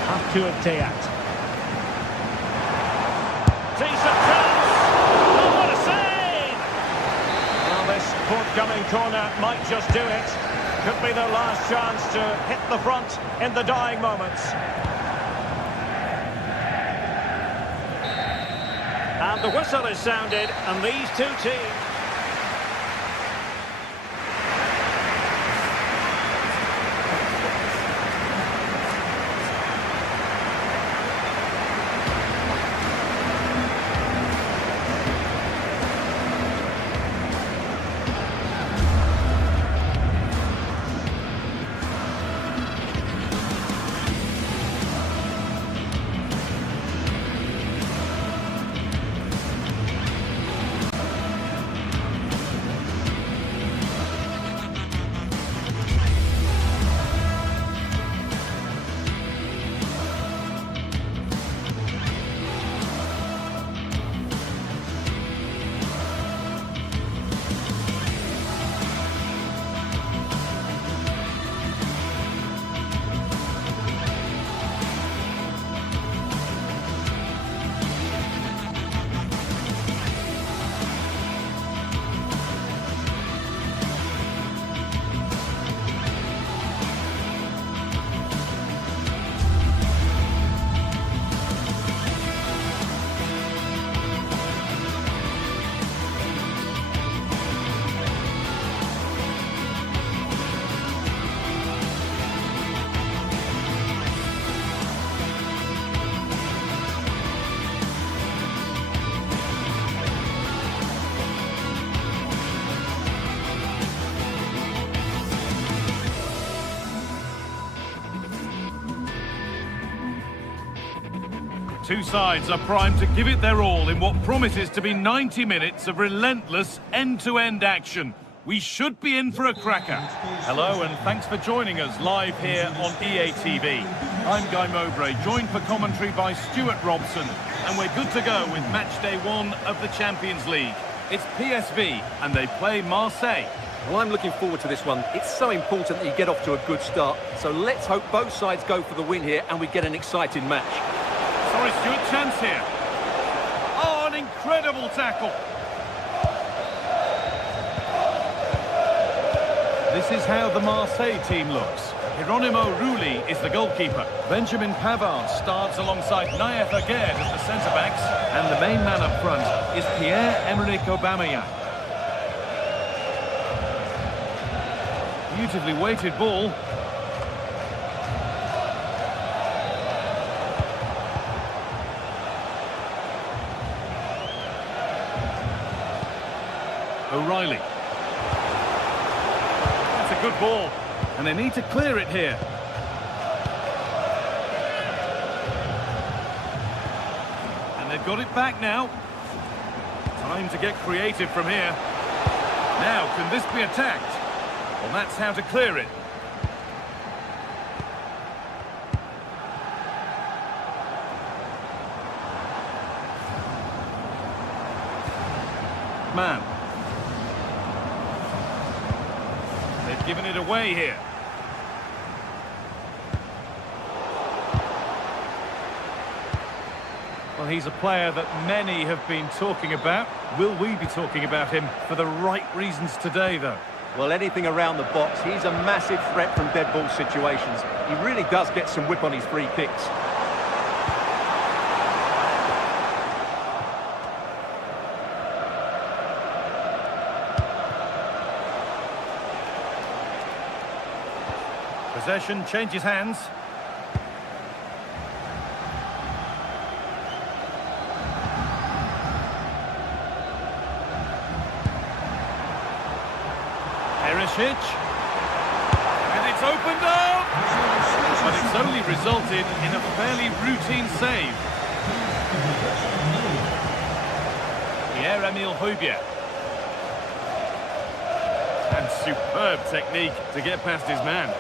Abtur Teat. Decent chance. Oh, what a save! Well, this forthcoming corner might just do it. Could be their last chance to hit the front in the dying moments. And the whistle is sounded, and these two teams... Two sides are primed to give it their all in what promises to be 90 minutes of relentless end-to-end action. We should be in for a cracker. Hello and thanks for joining us live here on EA TV. I'm Guy Mowbray, joined for commentary by Stuart Robson, and we're good to go with match day 1 of the Champions League. It's PSV and they play Marseille. Well, I'm looking forward to this one. It's so important that you get off to a good start. So let's hope both sides go for the win here and we get an exciting match. Sorry, Stuart, chance here. Oh, an incredible tackle. This is how the Marseille team looks. Hieronymo Rulli is the goalkeeper. Benjamin Pavard starts alongside Naïef Aguerd as the centre-backs. And the main man up front is Pierre-Emerick Aubameyang. Beautifully weighted ball. O'Reilly. That's a good ball. And they need to clear it here. And they've got it back now. Time to get creative from here. Now, can this be attacked? Well, that's how to clear it. Man. They've given it away here. Well, he's a player that many have been talking about. Will we be talking about him for the right reasons today, though? Well, anything around the box, he's a massive threat from dead ball situations. He really does get some whip on his free kicks. Possession changes hands. And it's opened up! But it's only resulted in a fairly routine save. Pierre-Emile Højbjerg. And superb technique to get past his man.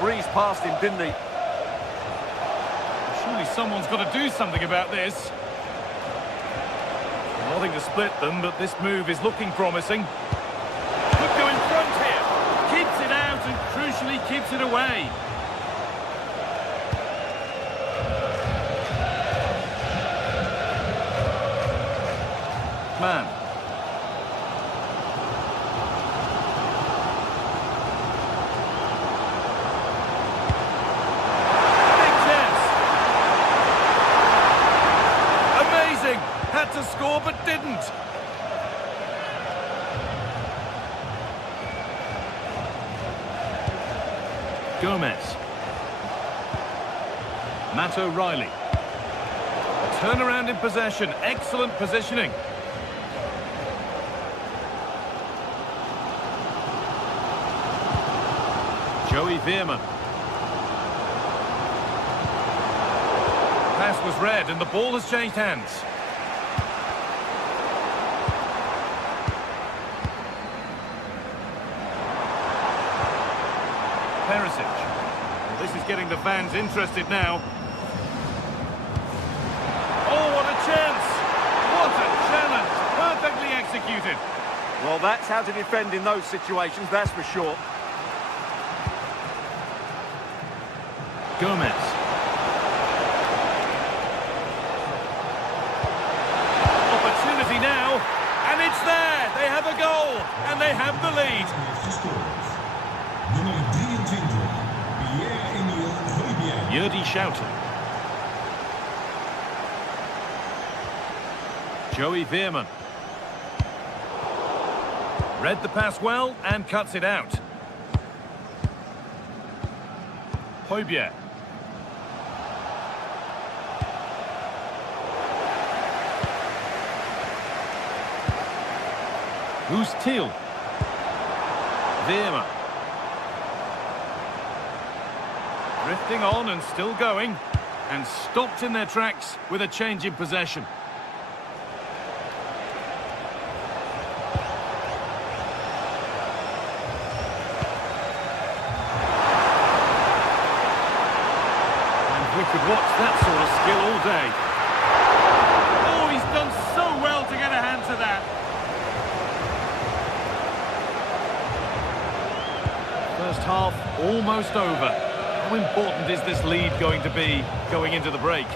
Breezed past him, didn't he? Surely someone's got to do something about this. Nothing to split them, but this move is looking promising. Could go in front here. Keeps it out and crucially keeps it away. Man. Big chance. Amazing. Had to score but didn't. Gomez. Matt O'Reilly. A turnaround in possession. Excellent positioning. Joey Veerman. Pass was read and the ball has changed hands. Well, this is getting the fans interested now. Oh, what a chance! What a challenge! Perfectly executed. Well, that's how to defend in those situations, that's for sure. Gomez. Opportunity now, and it's there! They have a goal, and they have the lead. Jordi Schouten. Joey Veerman. Read the pass well and cuts it out. Højbjerg. Who's Thiel? Veerman. Drifting on and still going. And stopped in their tracks with a change in possession. We could watch that sort of skill all day. Oh, he's done so well to get a hand to that. First half almost over. How important is this lead going to be going into the break?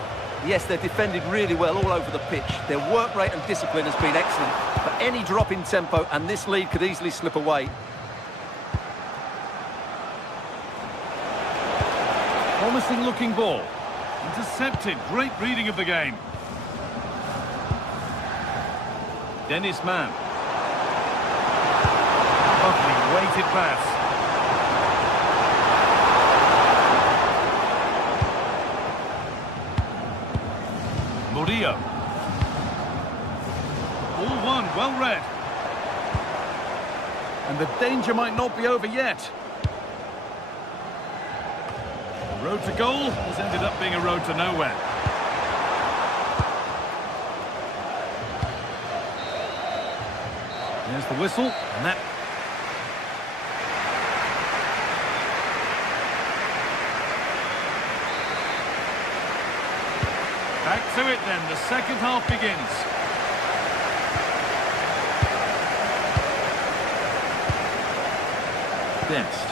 Yes, they've defended really well all over the pitch. Their work rate and discipline has been excellent. But any drop in tempo and this lead could easily slip away. Promising looking ball. Intercepted. Great reading of the game. Dennis Mann. Lovely weighted pass. Murillo. All one, well read. And the danger might not be over yet. The road to goal has ended up being a road to nowhere. There's the whistle, and that... Back to it then, the second half begins. Dest.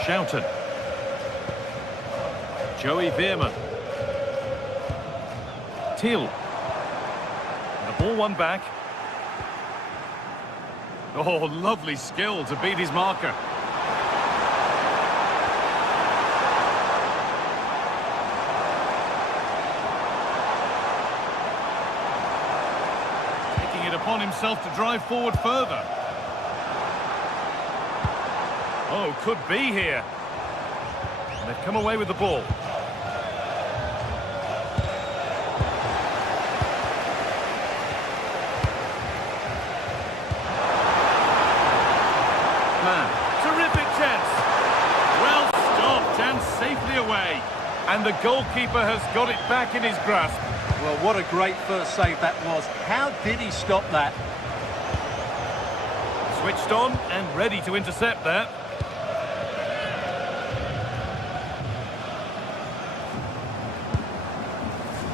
Schouten. Joey Veerman. Thiel. The ball won back. Oh, lovely skill to beat his marker. Taking it upon himself to drive forward further. Oh, could be here. And they've come away with the ball. Man, terrific chance. Well stopped and safely away. And the goalkeeper has got it back in his grasp. Well, what a great first save that was. How did he stop that? Switched on and ready to intercept that.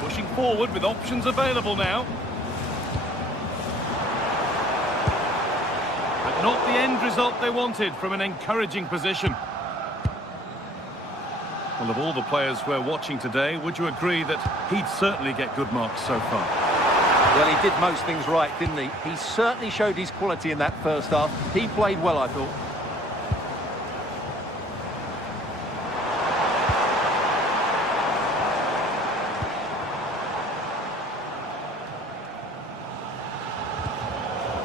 Pushing forward with options available now. But not the end result they wanted from an encouraging position. Well, of all the players we're watching today, would you agree that he'd certainly get good marks so far? Well, he did most things right, didn't he? He certainly showed his quality in that first half. He played well, I thought.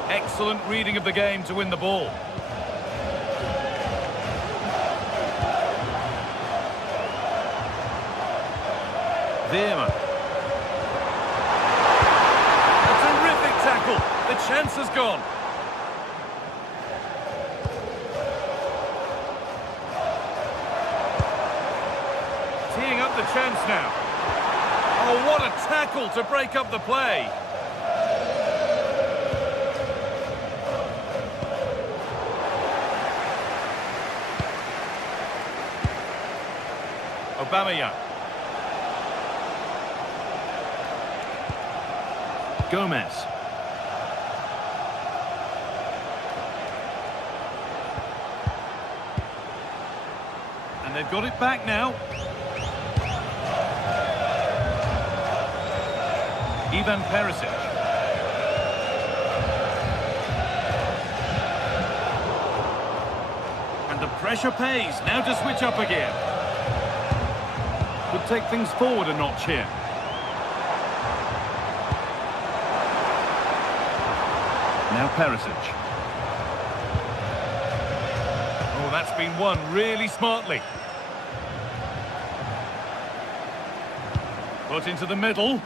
Excellent reading of the game to win the ball. Veerman. A terrific tackle. The chance has gone. Teeing up the chance now. Oh, what a tackle to break up the play. Aubameyang. Gomez. And they've got it back now. Ivan Perisic. And the pressure pays. Now to switch up again. Could take things forward a notch here. Now Perisic. Oh, that's been won really smartly. Put into the middle.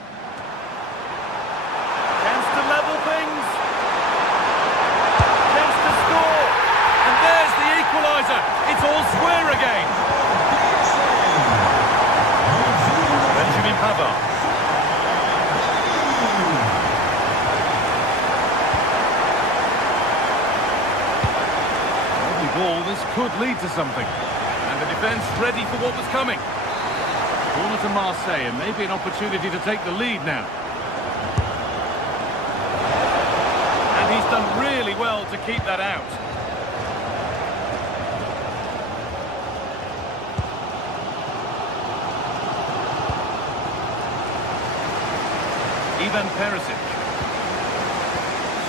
Chance to level things. Chance to score. And there's the equaliser. It's all square again. could lead to something. And the defence ready for what was coming. Corner to Marseille, and maybe an opportunity to take the lead now. And he's done really well to keep that out. Ivan Perisic.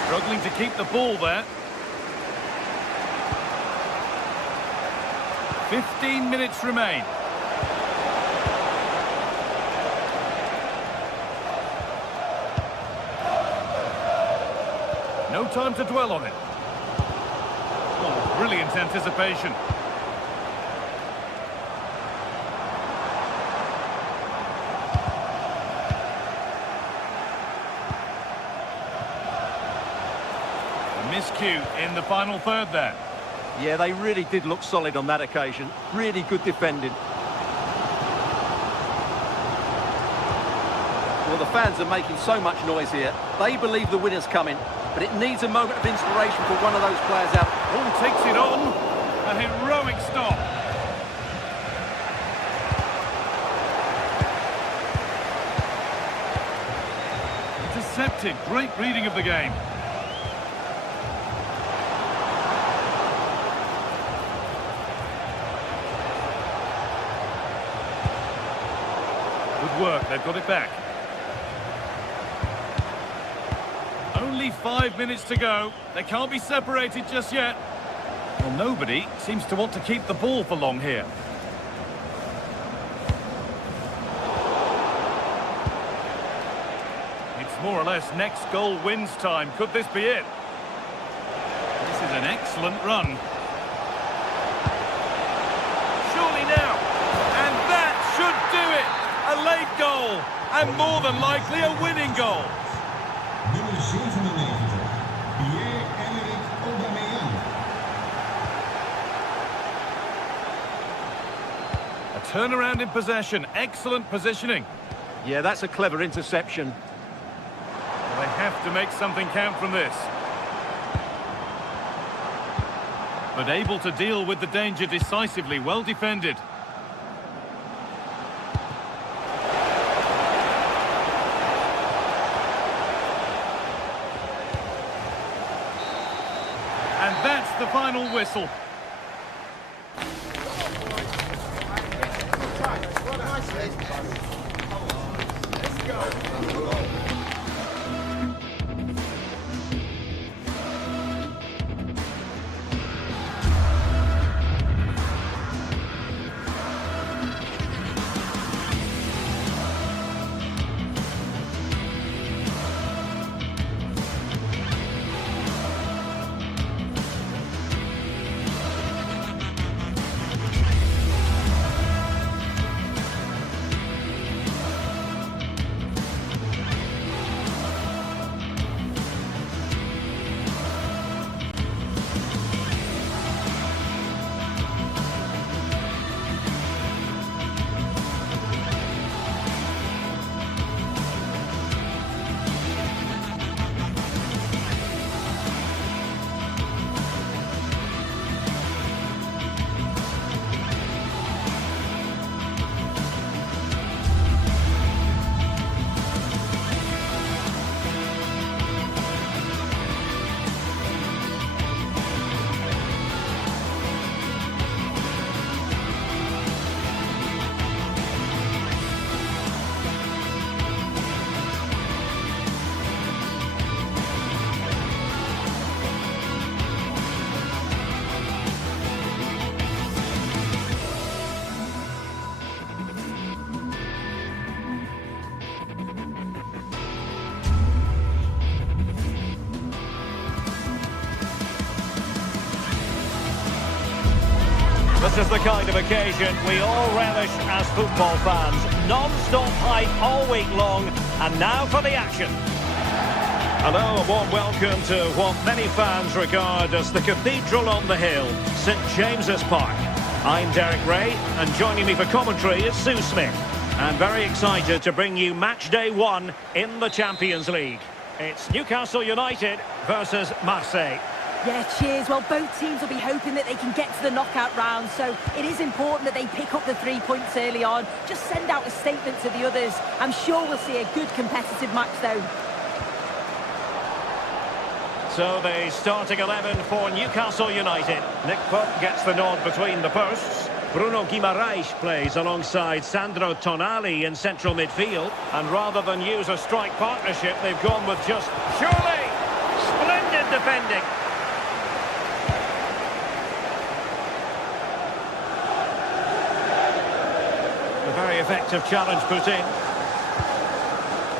Struggling to keep the ball there. 15 minutes remain. No time to dwell on it. Oh, brilliant anticipation. Miscue in the final third there. Yeah, they really did look solid on that occasion. Really good defending. Well, the fans are making so much noise here. They believe the winner's coming, but it needs a moment of inspiration for one of those players out. Oh, takes it on. A heroic stop. Intercepted. Great reading of the game. Good work. They've got it back. Only 5 minutes to go. They can't be separated just yet. Well, nobody seems to want to keep the ball for long here. It's more or less next goal wins time. Could this be it? This is an excellent run. Surely now. And that should do it. A late goal. And more than likely a winning goal. Nummer 97, A turnaround in possession. Excellent positioning. Yeah, that's a clever interception. They have to make something count from this. But able to deal with the danger decisively. Well defended. And that's the final whistle. This is the kind of occasion we all relish as football fans. Non-stop hype all week long, and now for the action. Hello, a warm welcome to what many fans regard as the cathedral on the hill, St James's Park. I'm Derek Ray, and joining me for commentary is Sue Smith. And very excited to bring you match day 1 in the Champions League. It's Newcastle United versus Marseille. Yeah, cheers. Well, both teams will be hoping that they can get to the knockout round, so it is important that they pick up the 3 points early on. Just send out a statement to the others. I'm sure we'll see a good competitive match, though. So the starting 11 for Newcastle United. Nick Pope gets the nod between the posts. Bruno Guimaraes plays alongside Sandro Tonali in central midfield. And rather than use a strike partnership, they've gone with just... Surely! Splendid defending. A very effective challenge put in.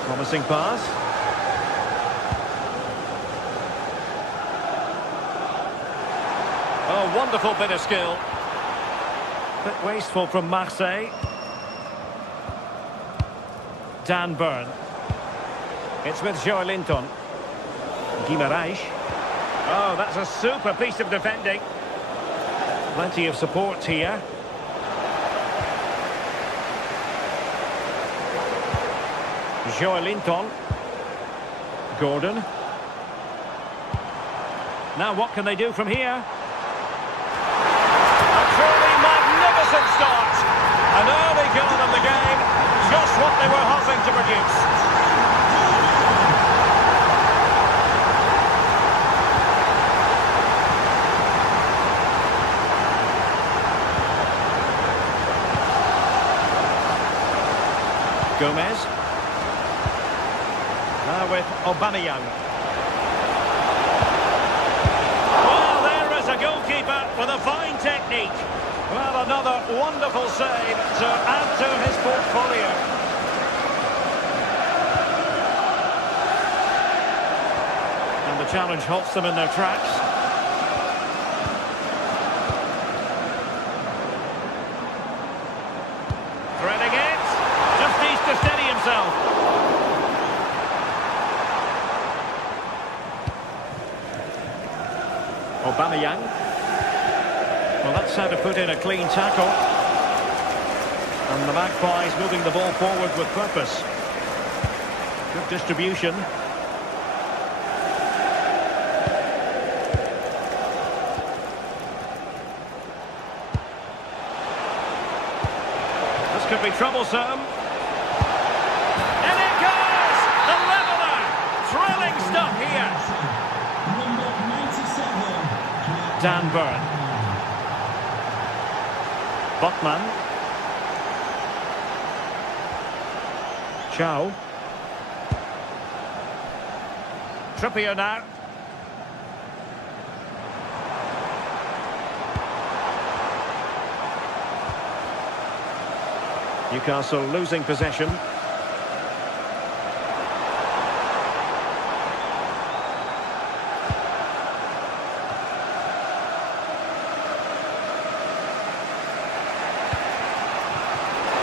Promising pass. Oh, wonderful bit of skill. Bit wasteful from Marseille. Dan Burn. It's with Joelinton. Guimaraes. Oh, that's a super piece of defending. Plenty of support here. Joelinton. Gordon. Now what can they do from here? A truly magnificent start. An early goal in the game. Just what they were hoping to produce. Gomez. Now with Aubameyang. Well, there is a goalkeeper with a fine technique. Well, another wonderful save to add to his portfolio. And the challenge halts them in their tracks. Threading it. Just needs to steady himself. Aubameyang. Well, that's how to put in a clean tackle. And the Magpies moving the ball forward with purpose. Good distribution. This could be troublesome. And it goes! The leveller! Thrilling stuff here. Number 97. Dan Burn. Botman. Chow. Trippier now. Newcastle losing possession.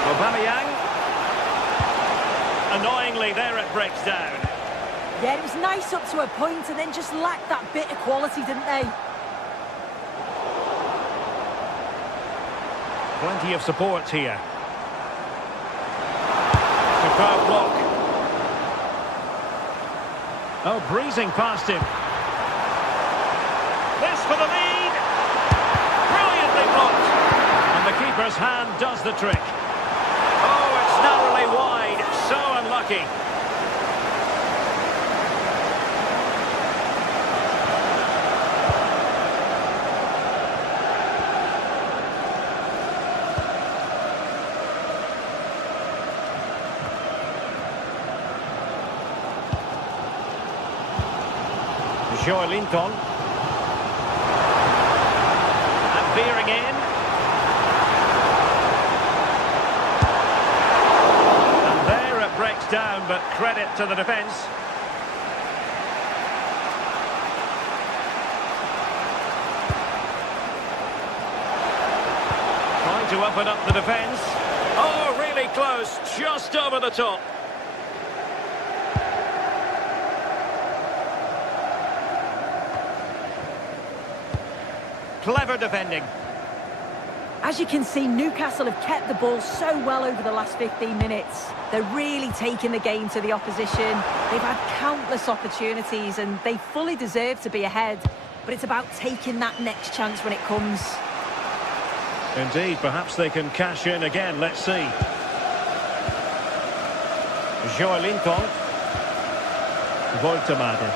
Aubameyang. Annoyingly, there it breaks down. Yeah, it was nice up to a point and then just lacked that bit of quality, didn't they? Plenty of support here. Superb block. Oh, breezing past him. This for the lead. Brilliantly blocked. And the keeper's hand does the trick. Oh, it's narrowly wide. So unlucky. Joelinton. And veering in. And there it breaks down, but credit to the defence. Trying to open up the defence. Oh, really close, just over the top. Clever defending. As you can see, Newcastle have kept the ball so well over the last 15 minutes. They're really taking the game to the opposition. They've had countless opportunities and they fully deserve to be ahead. but it's about taking that next chance when it comes. Indeed, perhaps they can cash in again. Let's see. Joelinton. Voltemade.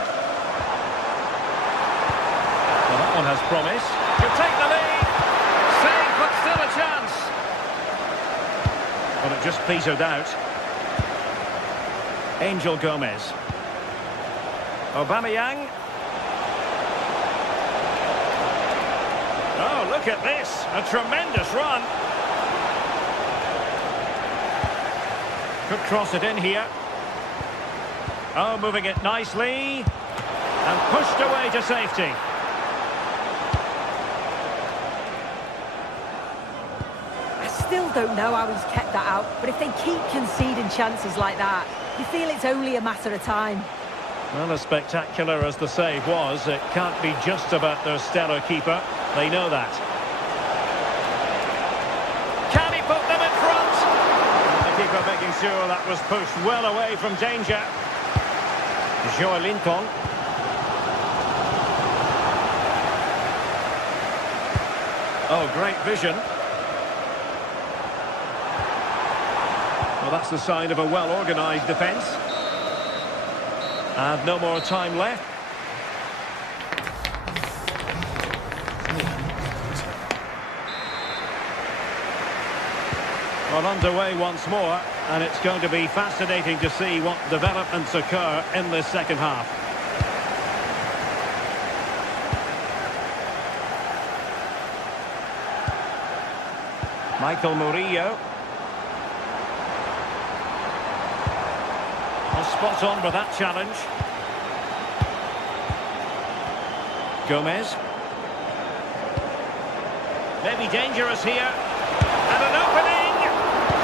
Well, that one has promise. To take the lead. Save, but still a chance. But it just petered out. Angel Gomez. Aubameyang. Oh, look at this. A tremendous run. Could cross it in here. Oh, moving it nicely. And pushed away to safety. I still don't know how he's kept that out, but if they keep conceding chances like that, you feel it's only a matter of time. Well, as spectacular as the save was, it can't be just about their stellar keeper. They know that. Can he put them in front? The keeper making sure that was pushed well away from danger. Joelinton. Oh, great vision. Well, that's the sign of a well-organised defence. And no more time left. Well, underway once more, and it's going to be fascinating to see what developments occur in this second half. Michael Murillo. Well, spot on with that challenge. Gomez. Maybe dangerous here. And an opening!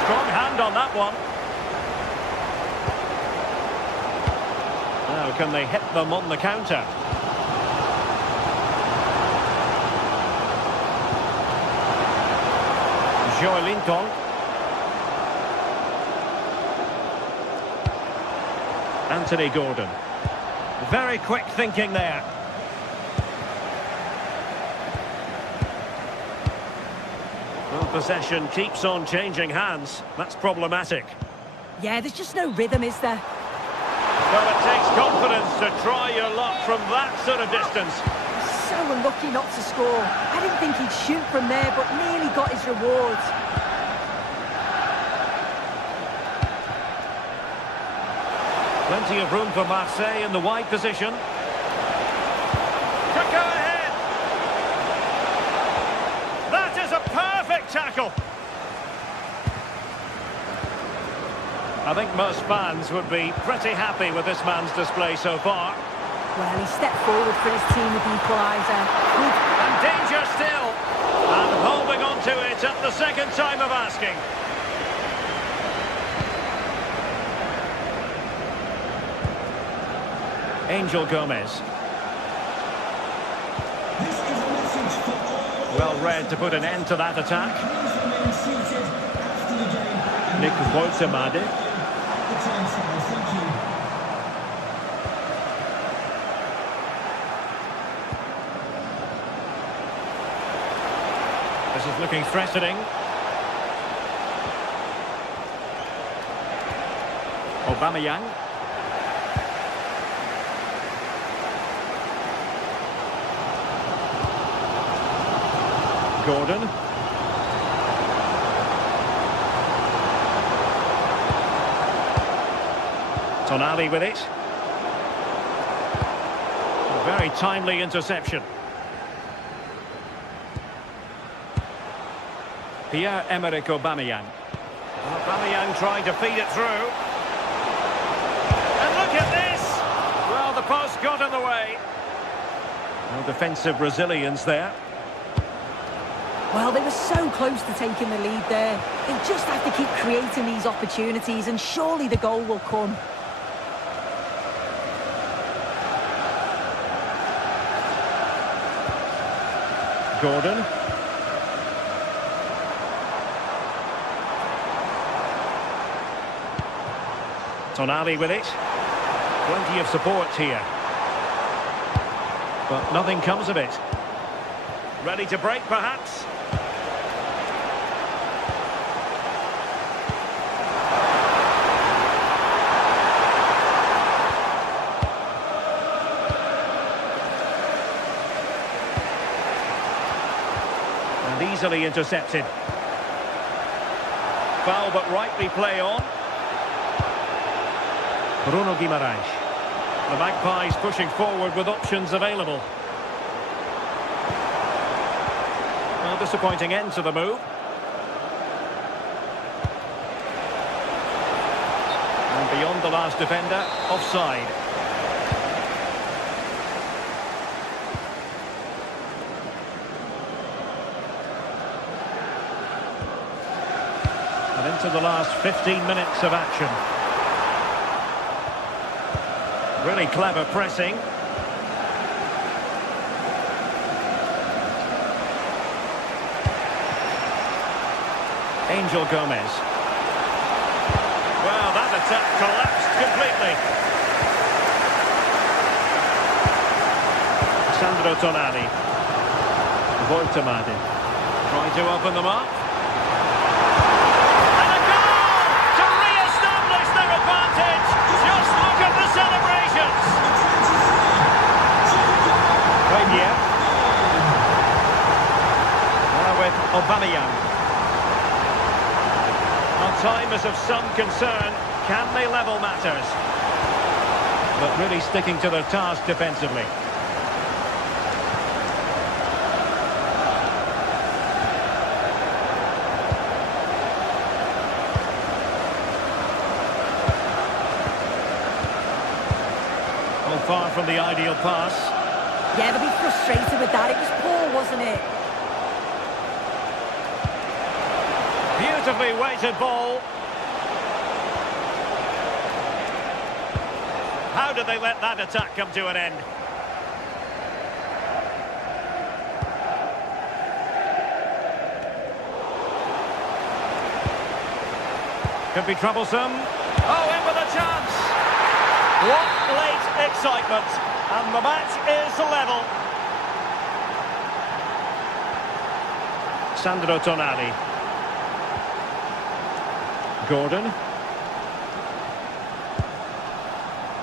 Strong hand on that one. Now, can they hit them on the counter? Joelinton. Anthony Gordon. Very quick thinking there. Well, possession keeps on changing hands. That's problematic. Yeah, there's just no rhythm, is there? Well, it takes confidence to try your luck from that sort of distance. So unlucky not to score. I didn't think he'd shoot from there, but nearly got his rewards. Plenty of room for Marseille in the wide position. Could go ahead. That is a perfect tackle. I think most fans would be pretty happy with this man's display so far. Well, he stepped forward for his team with the equaliser. Good. And danger still. And holding on to it at the second time of asking. Angel Gomez. This is a message for all. Well read to put an end to that attack. Please remain seated after the game. Nick Voltemade. At the turnstile. Thank you. This is looking threatening. Aubameyang. Gordon. Tonali with it. A very timely interception. Pierre-Emerick Aubameyang. Aubameyang trying to feed it through. And look at this! Well, the post got in the way. No defensive resilience there. Well, they were so close to taking the lead there. They just have to keep creating these opportunities, and surely the goal will come. Gordon. Tonali with it. Plenty of support here. But nothing comes of it. Ready to break, perhaps? And easily intercepted. Foul, but rightly play on. Bruno Guimaraes. The Magpies pushing forward with options available. Well, disappointing end to the move. And beyond the last defender, offside. And into the last 15 minutes of action. Really clever pressing. Angel Gomez. Well, that attack collapsed completely. Sandro Tonali. Voitamadi. Trying to open them up. And a goal to re-establish their advantage. Just look at the celebrations. Premier. Now with Aubameyang. Time is of some concern. Can they level matters? But really sticking to their task defensively. Well, far from the ideal pass. Yeah, they'll be frustrated with that. It was poor, wasn't it? Beautifully weighted ball. How did they let that attack come to an end? Could be troublesome. Oh, in with a chance. What late excitement. And the match is level. Sandro Tonali. Gordon.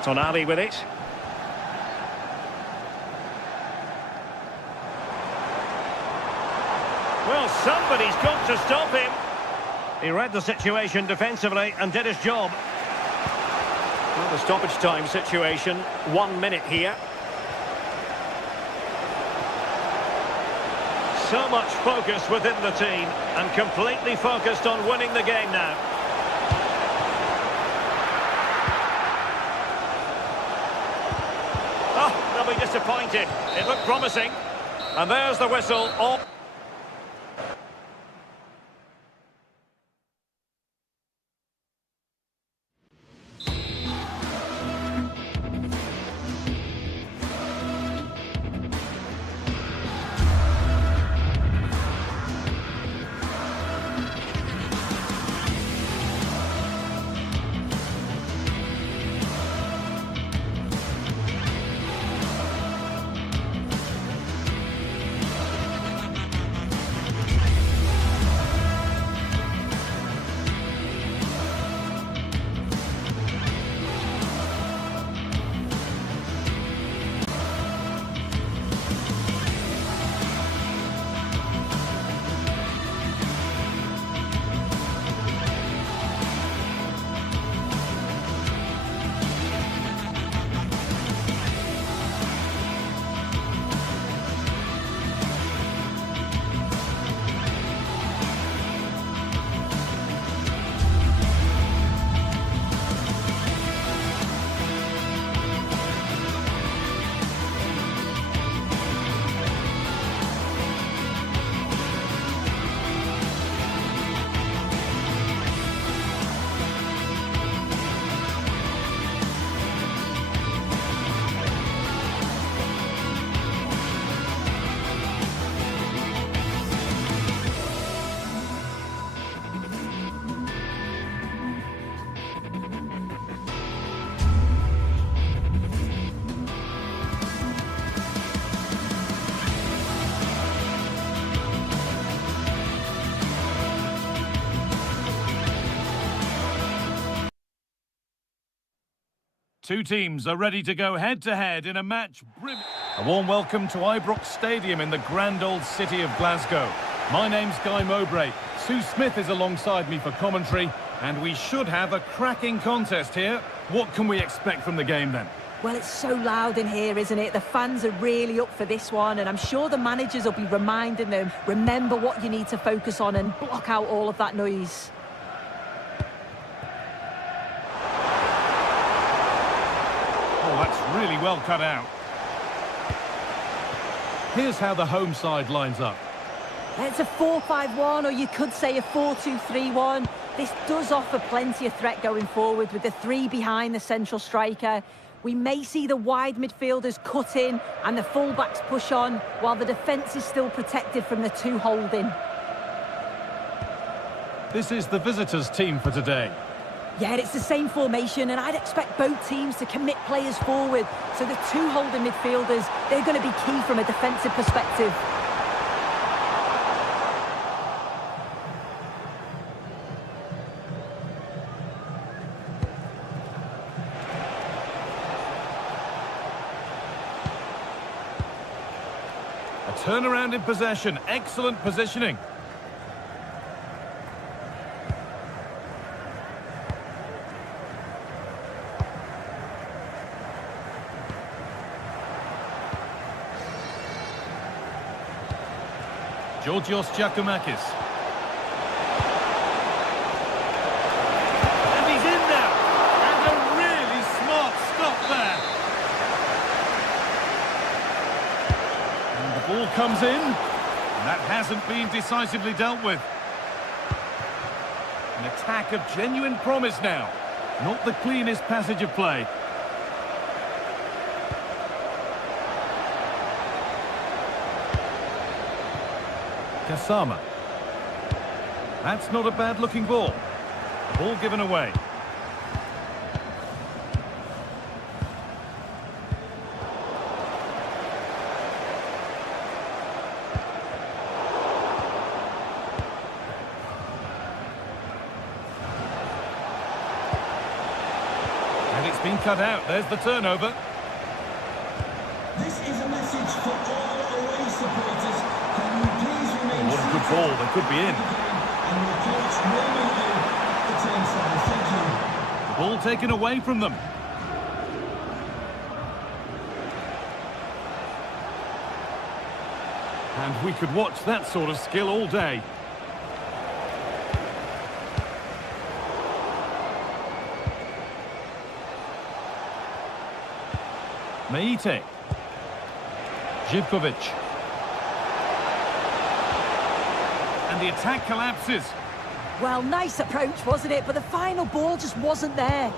Tonali with it. Well, somebody's got to stop him. He read the situation defensively and did his job. Well, the stoppage time situation, 1 minute here. So much focus within the team and completely focused on winning the game now. Oh, they'll be disappointed. It looked promising. And there's the whistle. Two teams are ready to go head-to-head in a match. A warm welcome to Ibrox Stadium in the grand old city of Glasgow. My name's Guy Mowbray. Sue Smith is alongside me for commentary, and we should have a cracking contest here. What can we expect from the game then? Well, it's so loud in here, isn't it? The fans are really up for this one, and I'm sure the managers will be reminding them, remember what you need to focus on and block out all of that noise. Oh, that's really well cut out. Here's how the home side lines up. It's a 4-5-1, or you could say a 4-2-3-1. This does offer plenty of threat going forward with the three behind the central striker. We may see the wide midfielders cut in and the fullbacks push on, while the defence is still protected from the two holding. This is the visitors' team for today. Yeah, it's the same formation, and I'd expect both teams to commit players forward. So the two holding midfielders, they're going to be key from a defensive perspective. A turnaround in possession, excellent positioning. Georgios Giacomakis. And he's in there! And a really smart stop there. And the ball comes in. And that hasn't been decisively dealt with. An attack of genuine promise now. Not the cleanest passage of play. Kasama. That's not a bad-looking ball. Ball given away. And it's been cut out. There's the turnover. This is a message for all away supporters. Can you please remain What a good ball. They could be in. and your coach will remain the turnstile. Thank you. The ball taken away from them. And we could watch that sort of skill all day. Meite. Živkovic. And the attack collapses. Well, nice approach, wasn't it? But the final ball just wasn't there.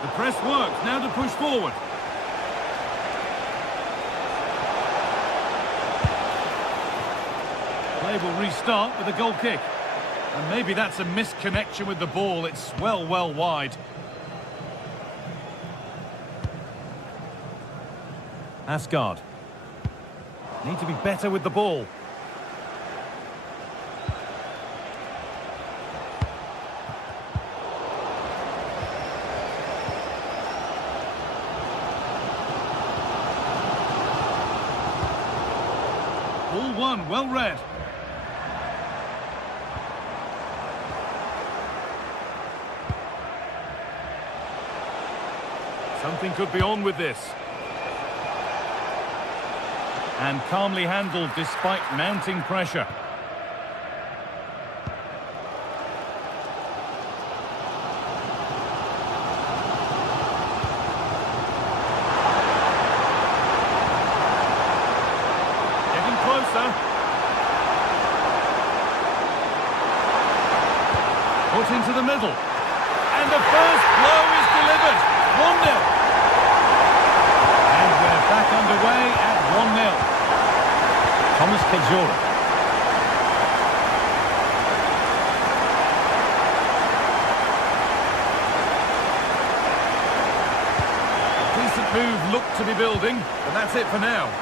The press works. Now to push forward. Play will restart with a goal kick. And maybe that's a misconnection with the ball. It's well wide. Asgard. Need to be better with the ball. Ball one, well read. Something could be on with this. And calmly handled despite mounting pressure. Getting closer. Put into the middle. And the first blow is delivered. 1-0. And we're back underway at 1-0. Thomas Kedzora. Decent move looked to be building, but that's it for now.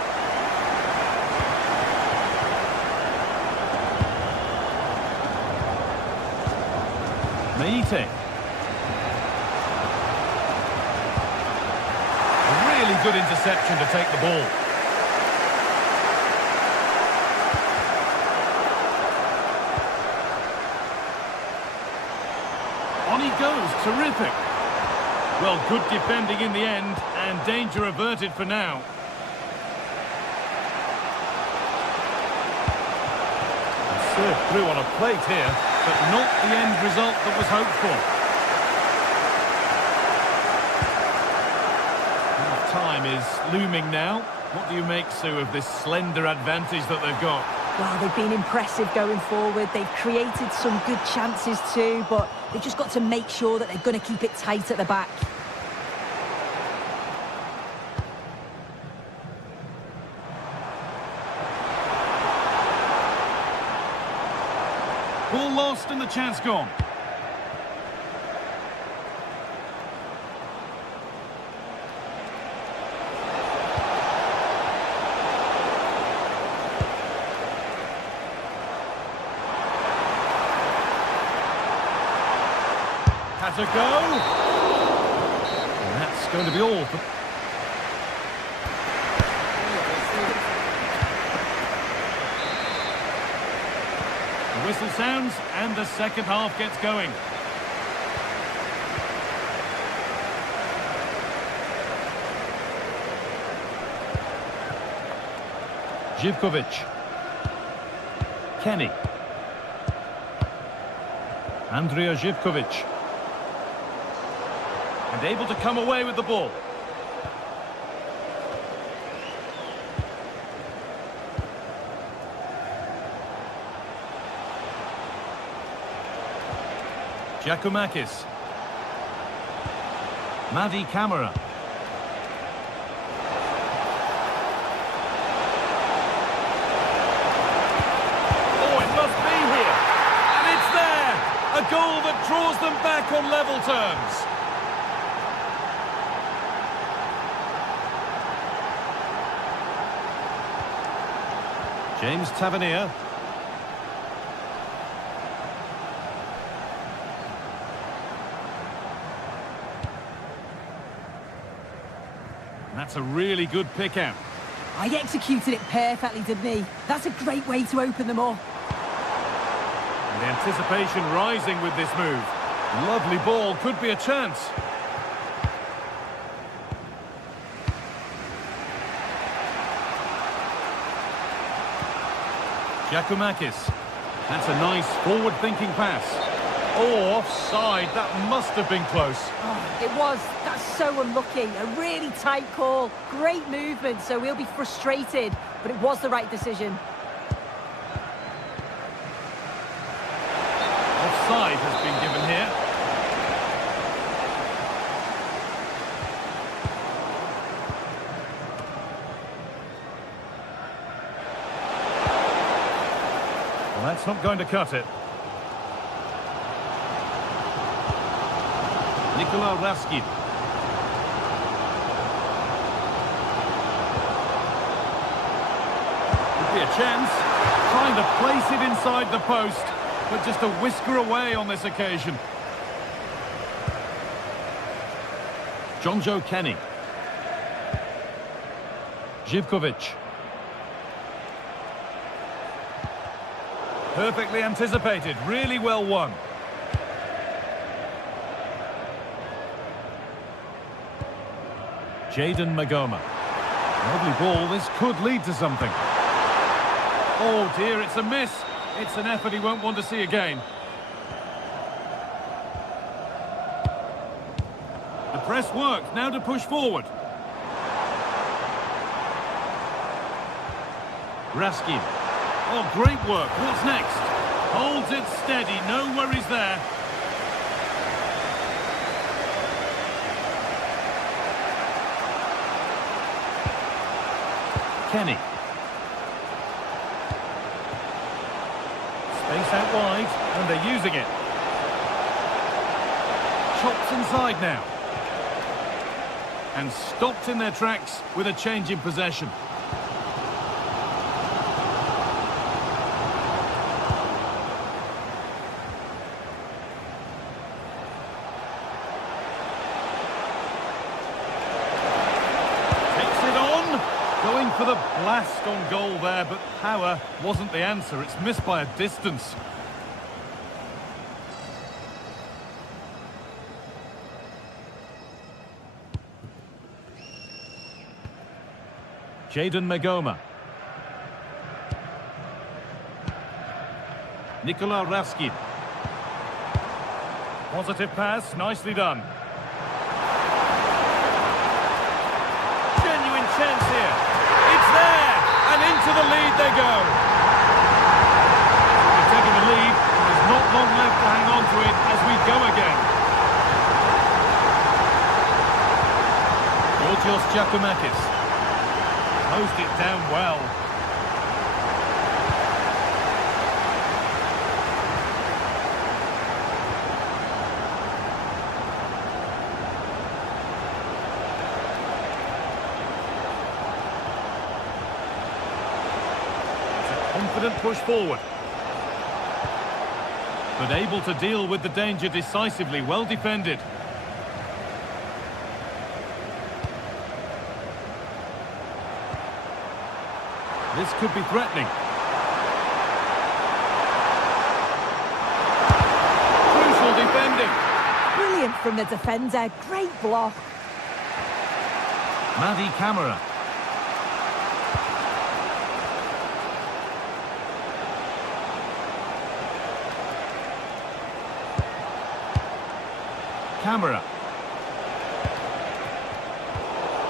Meite. A really good interception to take the ball. On he goes, terrific. Well, good defending in the end, and danger averted for now. Served through on a plate here, but not the end result that was hoped for. Time is looming now. What do you make, Sue, of this slender advantage that they've got? Well, they've been impressive going forward. They've created some good chances too, but they've just got to make sure that they're going to keep it tight at the back. Ball lost and the chance gone. Has a go. And that's going to be all for... The whistle sounds and the second half gets going. Živković. Kenny. Andrija Živković. And able to come away with the ball. Giacomakis. Madi Camara. Oh, it must be here. And it's there. A goal that draws them back on level terms. James Tavernier. That's a really good pick out. I executed it perfectly, didn't he? That's a great way to open them up. And the anticipation rising with this move. Lovely ball, could be a chance. Giacomakis. That's a nice forward-thinking pass. Oh, offside. That must have been close. Oh, it was. That's so unlucky. A really tight call. Great movement, so we'll be frustrated. But it was the right decision. Offside has been given here. Well, that's not going to cut it. Nikola Raskin. Could be a chance. Trying to place it inside the post, but just a whisker away on this occasion. Jonjo Kenny. Živković. Perfectly anticipated, really well won. Jayden Magoma. Lovely ball, this could lead to something. Oh dear, it's a miss. It's an effort he won't want to see again. The press worked, now to push forward. Raskin. Oh, great work. What's next? Holds it steady, no worries there. Kenny. Space out wide, and they're using it. Chops inside now. And stopped in their tracks with a change in possession. for the blast on goal there, but power wasn't the answer. It's missed by a distance. Jadon Magoma. Nikola Raskin. Positive pass, nicely done. Genuine chance here. It's there, and into the lead they go. They're taking the lead, and there's not long left to hang on to it as we go again. Georgios Giacomakis. Closed it down well. Confident push forward. But able to deal with the danger decisively, well defended. This could be threatening. Crucial defending. Brilliant from the defender. Great block. Madi Camara. Camera.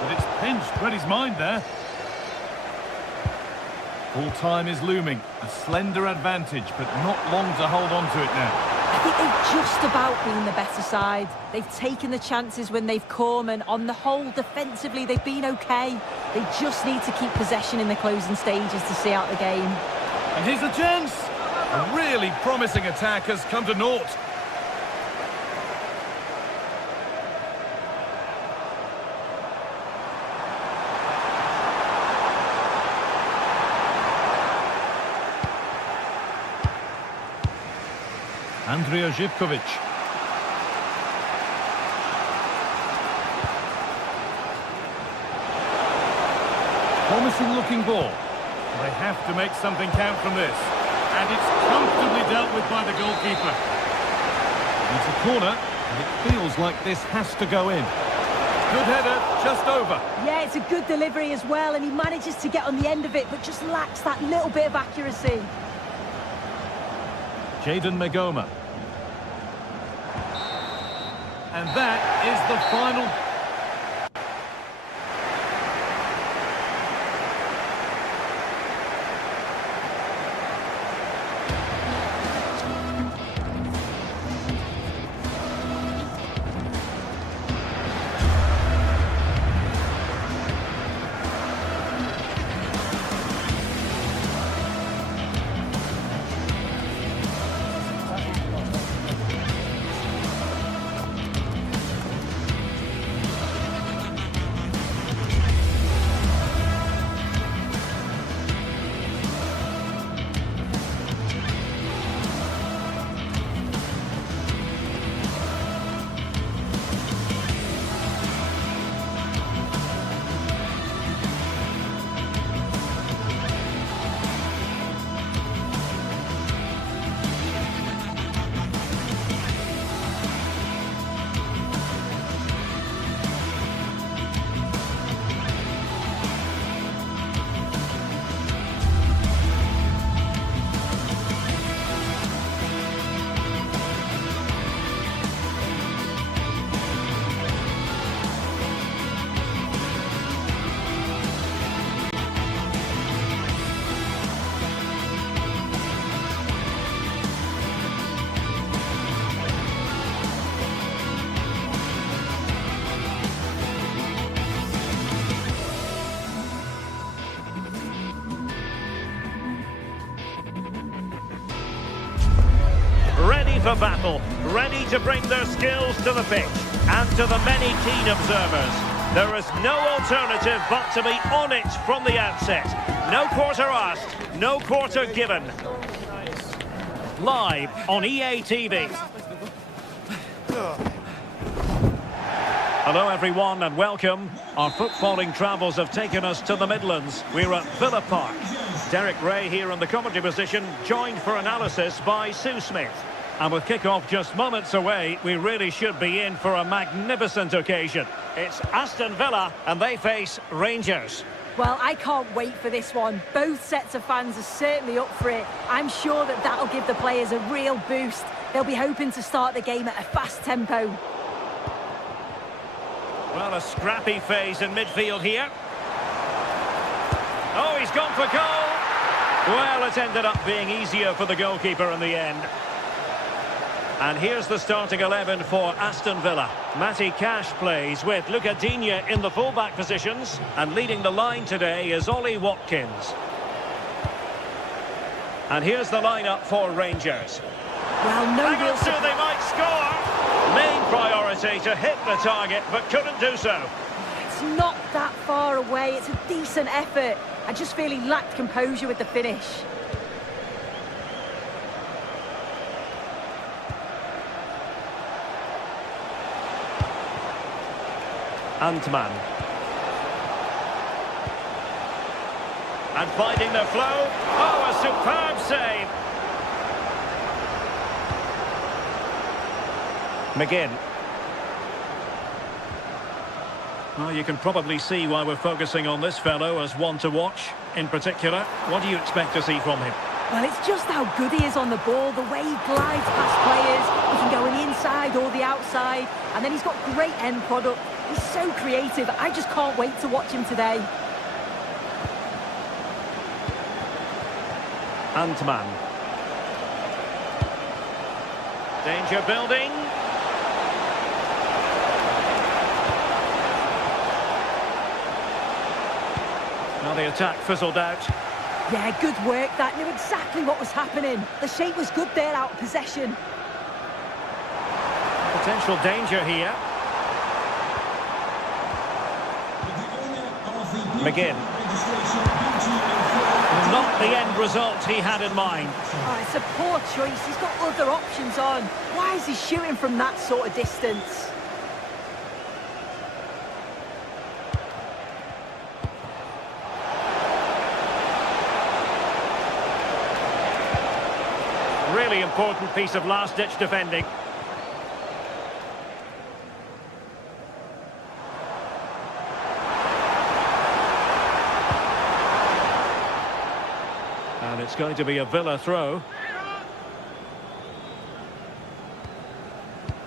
But it's pinched, read his mind there. Full time is looming. A slender advantage, but not long to hold on to it now. I think they've just about been the better side. They've taken the chances when they've come, and on the whole, defensively, they've been okay. They just need to keep possession in the closing stages to see out the game. And here's a chance. A really promising attack has come to naught. Andrija Živković. Promising looking ball. They have to make something count from this. And it's comfortably dealt with by the goalkeeper. It's a corner, and it feels like this has to go in. Good header, just over. Yeah, it's a good delivery as well, and he manages to get on the end of it, but just lacks that little bit of accuracy. Jadon Magoma. And that is the final. For battle, ready to bring their skills to the pitch. And to the many keen observers, there is no alternative but to be on it from the outset. No quarter asked, no quarter given. Live on EA TV. Hello everyone and welcome. Our footballing travels have taken us to the Midlands. We're at Villa Park. Derek Ray here in the commentary position, joined for analysis by Sue Smith. And with kick-off just moments away, we really should be in for a magnificent occasion. It's Aston Villa and they face Rangers. Well, I can't wait for this one. Both sets of fans are certainly up for it. I'm sure that that'll give the players a real boost. They'll be hoping to start the game at a fast tempo. Well, a scrappy phase in midfield here. Oh, he's gone for goal. Well, it ended up being easier for the goalkeeper in the end. And here's the starting 11 for Aston Villa. Matty Cash plays with Luca Digne in the fullback positions. And leading the line today is Ollie Watkins. And here's the lineup for Rangers. Well, no real So they might score. Main priority to hit the target, but couldn't do so. It's not that far away. It's a decent effort. I just feel he lacked composure with the finish. Antman. And finding the flow. Oh, a superb save. McGinn. Well, you can probably see why we're focusing on this fellow as one to watch. In particular, what do you expect to see from him? Well, it's just how good he is on the ball, the way he glides past players. He can go on the inside or the outside, and then he's got great end product. He's so creative. I just can't wait to watch him today. Antman. Danger building. Well, the attack fizzled out. Yeah, good work. That knew exactly what was happening. The shape was good there out of possession. Potential danger here. McGinn. Not the end result he had in mind. Oh, it's a poor choice. He's got other options on. Why is he shooting from that sort of distance? Really important piece of last-ditch defending. And it's going to be a Villa throw.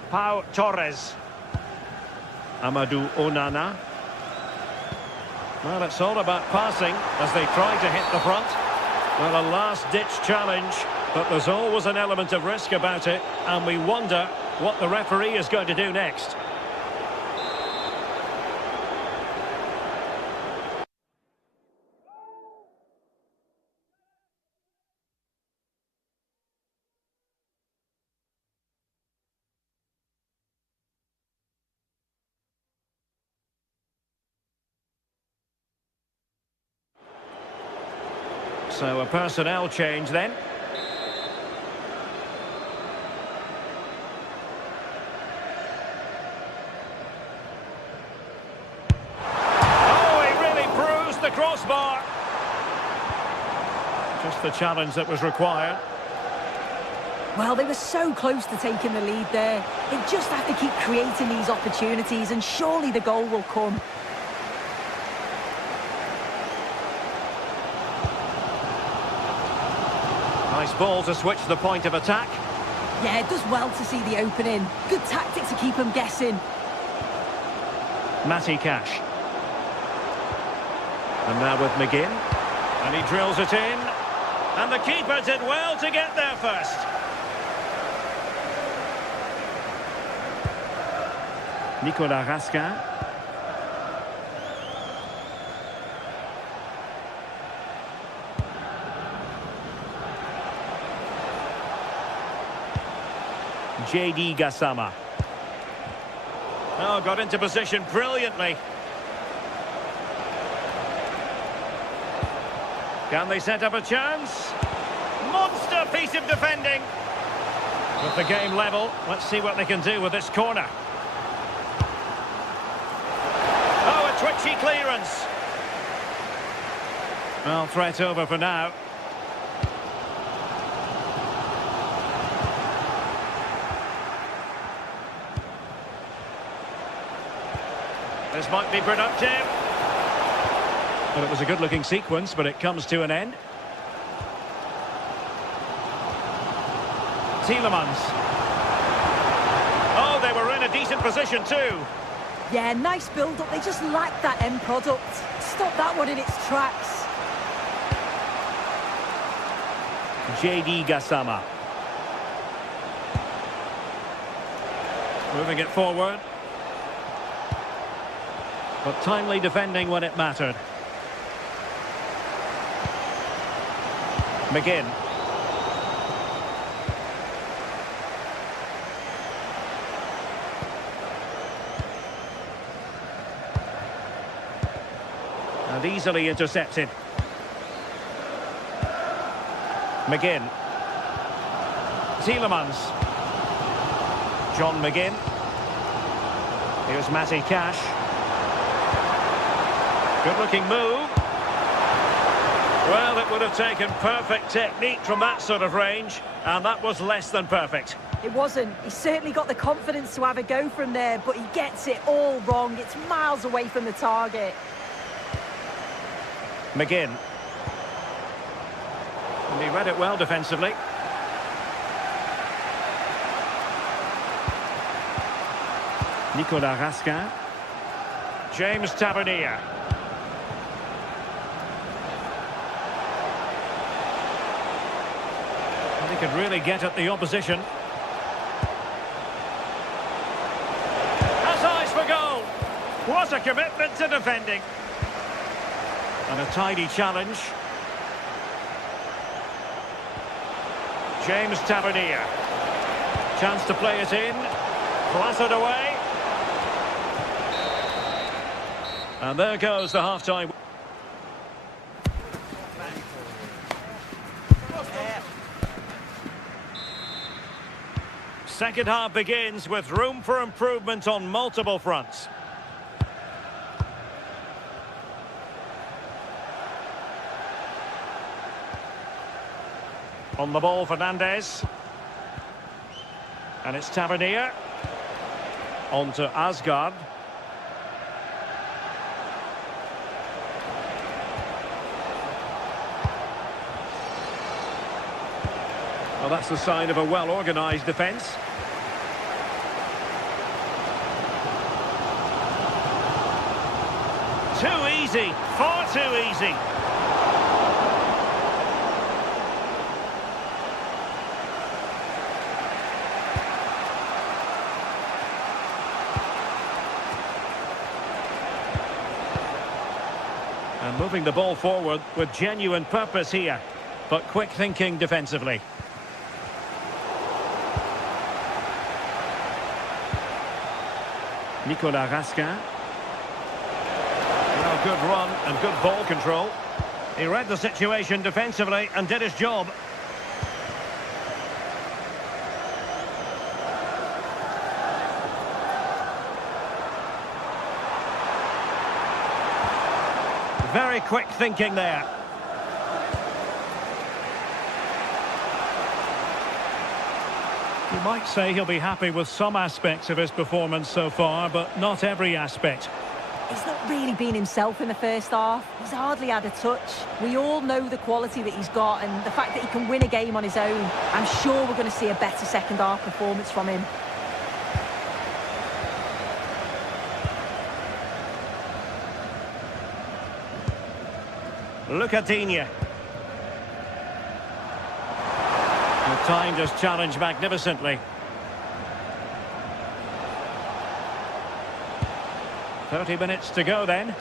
Pau Torres. Amadou Onana. Well, it's all about passing as they try to hit the front. Well, a last-ditch challenge, but there's always an element of risk about it, and we wonder what the referee is going to do next. So a personnel change then. Oh, he really bruised the crossbar. Just the challenge that was required. Well, they were so close to taking the lead there. They just have to keep creating these opportunities, and surely the goal will come. Nice ball to switch the point of attack. Yeah, it does well to see the opening. Good tactic to keep them guessing. Matty Cash. And now with McGinn. And he drills it in. And the keeper did well to get there first. Nicolas Raskin. JD Gassama. Oh, got into position brilliantly. Can they set up a chance? Monster piece of defending. With the game level, let's see what they can do with this corner. Touchy clearance. Well, threat over for now. This might be productive. Well, it was a good-looking sequence, but it comes to an end. Tielemans. Oh, they were in a decent position too. Yeah, nice build-up. They just lacked that end product. Stop that one in its tracks. JD Gassama. Moving it forward. But timely defending when it mattered. McGinn. And easily intercepted. McGinn. Tielemans. John McGinn. Here's Matty Cash. Good-looking move. Well, it would have taken perfect technique from that sort of range, and that was less than perfect. It wasn't. He certainly got the confidence to have a go from there, but he gets it all wrong. It's miles away from the target. McGinn. And he read it well defensively. Nicolas Raskin. James Tavernier. And he could really get at the opposition. Has eyes for goal. What a commitment to defending. And a tidy challenge. James Tavernier. Chance to play it in. Clattered away. And there goes the half-time. Second half begins with room for improvement on multiple fronts. On the ball, Fernandez. And it's Tavernier. On to Asgard. Well, that's the sign of a well-organised defence. Too easy, far too easy. And moving the ball forward with genuine purpose here, but quick thinking defensively. Nicolas Raskin. Well, good run and good ball control. He read the situation defensively and did his job. Very quick thinking there. You might say he'll be happy with some aspects of his performance so far, but not every aspect. He's not really been himself in the first half. He's hardly had a touch. We all know the quality that he's got and the fact that he can win a game on his own. I'm sure we're going to see a better second half performance from him. Look at Digne. Timed his challenge magnificently. 30 minutes to go then.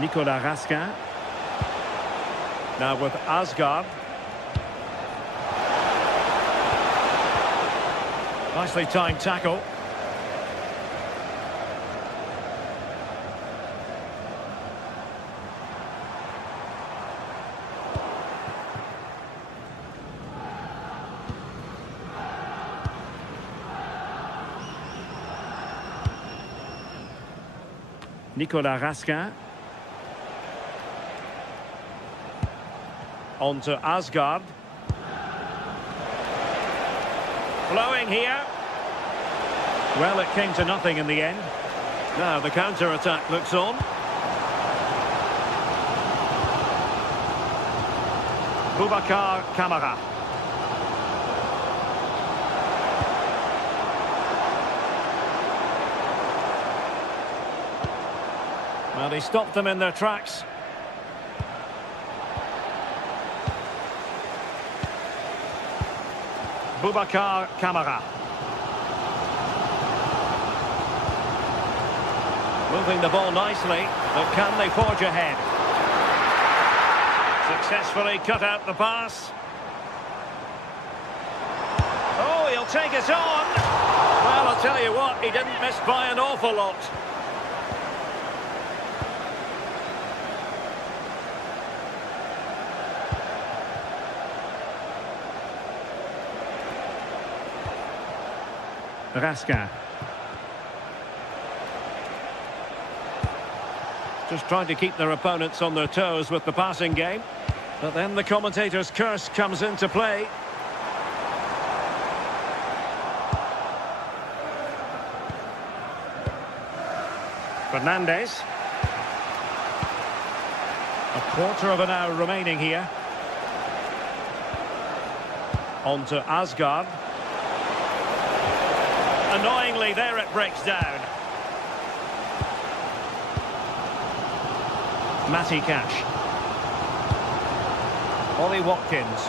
Nicolas Raskin. Now with Asgard. Nicely timed tackle. Nicolas Raskin. On to Asgard. Flowing here. Well, it came to nothing in the end. Now the counter-attack looks on. Boubacar Kamara. Well, he stopped them in their tracks. Boubacar Kamara. Moving the ball nicely, but can they forge ahead? Successfully cut out the pass. Oh, he'll take it on. Well, I'll tell you what, he didn't miss by an awful lot. Raskin. Just trying to keep their opponents on their toes with the passing game. But then the commentator's curse comes into play. Fernandes. A quarter of an hour remaining here. On to Asgard. Annoyingly, there it breaks down. Matty Cash. Ollie Watkins.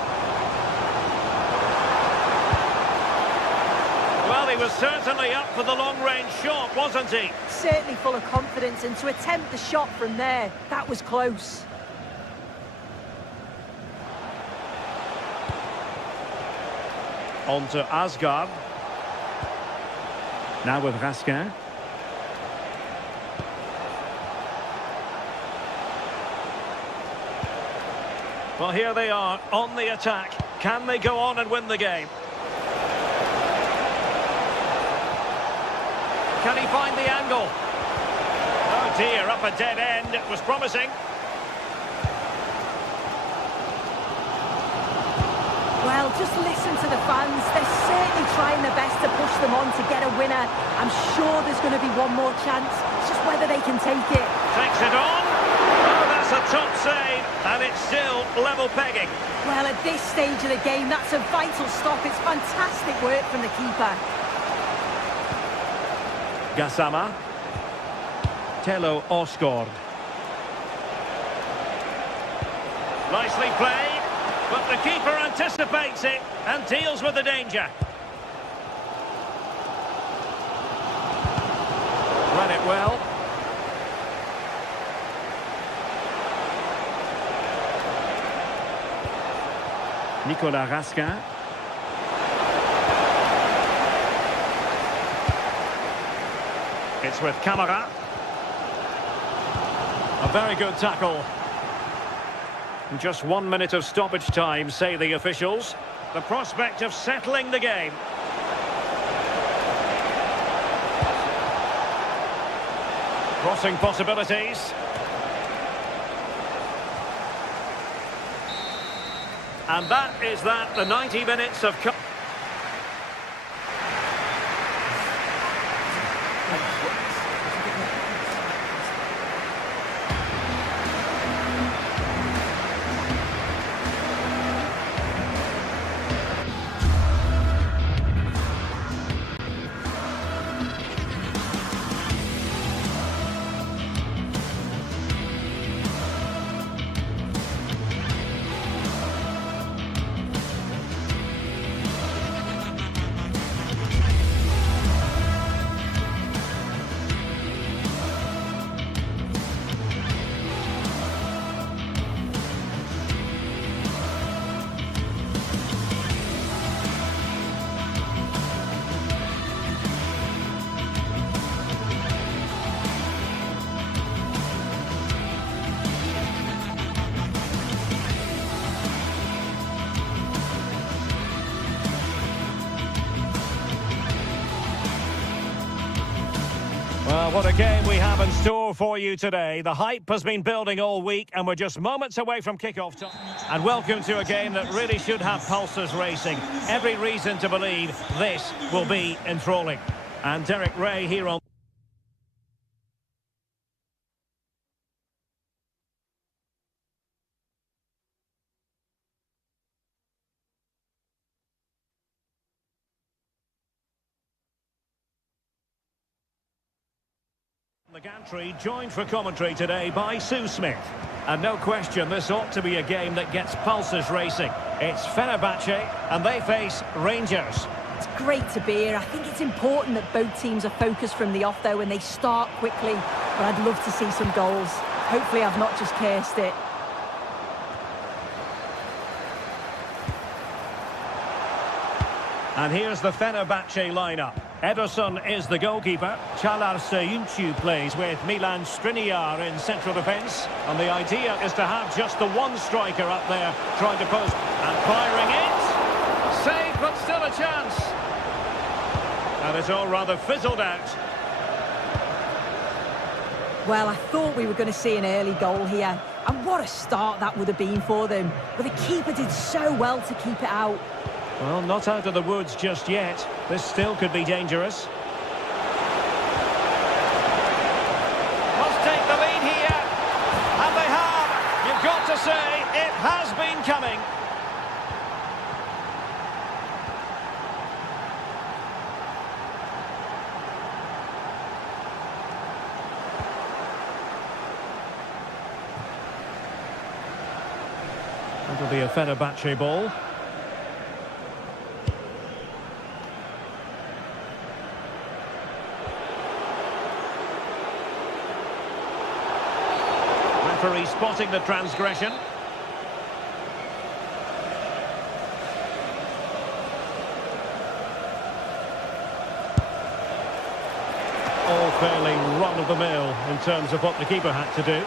Well, he was certainly up for the long-range shot, wasn't he? Certainly full of confidence, and to attempt the shot from there, that was close. On to Asgard. Now with Raskin. Well, here they are on the attack. Can they go on and win the game? Can he find the angle? Oh dear, up a dead end. It was promising. Well, just listen to the fans. They're certainly trying their best to push them on to get a winner. I'm sure there's going to be one more chance. It's just whether they can take it. Takes it on. Oh, that's a top save. And it's still level pegging. Well, at this stage of the game, that's a vital stop. It's fantastic work from the keeper. Gassama. Tello Osgård. Nicely played. But the keeper anticipates it and deals with the danger. Read it well. Nicolas Raskin. It's with Kamara. A very good tackle. Just 1 minute of stoppage time, say the officials. The prospect of settling the game. Crossing possibilities. And that is that, the 90 minutes of... What a game we have in store for you today. The hype has been building all week and we're just moments away from kick-off time. And welcome to a game that really should have pulses racing. Every reason to believe this will be enthralling. And Derek Ray here on the gantry, joined for commentary today by Sue Smith. And no question, this ought to be a game that gets pulses racing. It's Fenerbahce, and they face Rangers. It's great to be here. I think it's important that both teams are focused from the off, though, and they start quickly. But I'd love to see some goals. Hopefully I've not just cursed it. And here's the Fenerbahce lineup. Ederson is the goalkeeper. Çağlar Söyüncü plays with Milan Skriniar in central defence. And the idea is to have just the one striker up there trying to post and firing it. Save, but still a chance. And it's all rather fizzled out. Well, I thought we were going to see an early goal here. And what a start that would have been for them. But the keeper did so well to keep it out. Well, not out of the woods just yet. This still could be dangerous. Must take the lead here. And they have. You've got to say, it has been coming. That'll be a Fenerbahce ball. Referee spotting the transgression. All fairly run-of-the-mill in terms of what the keeper had to do.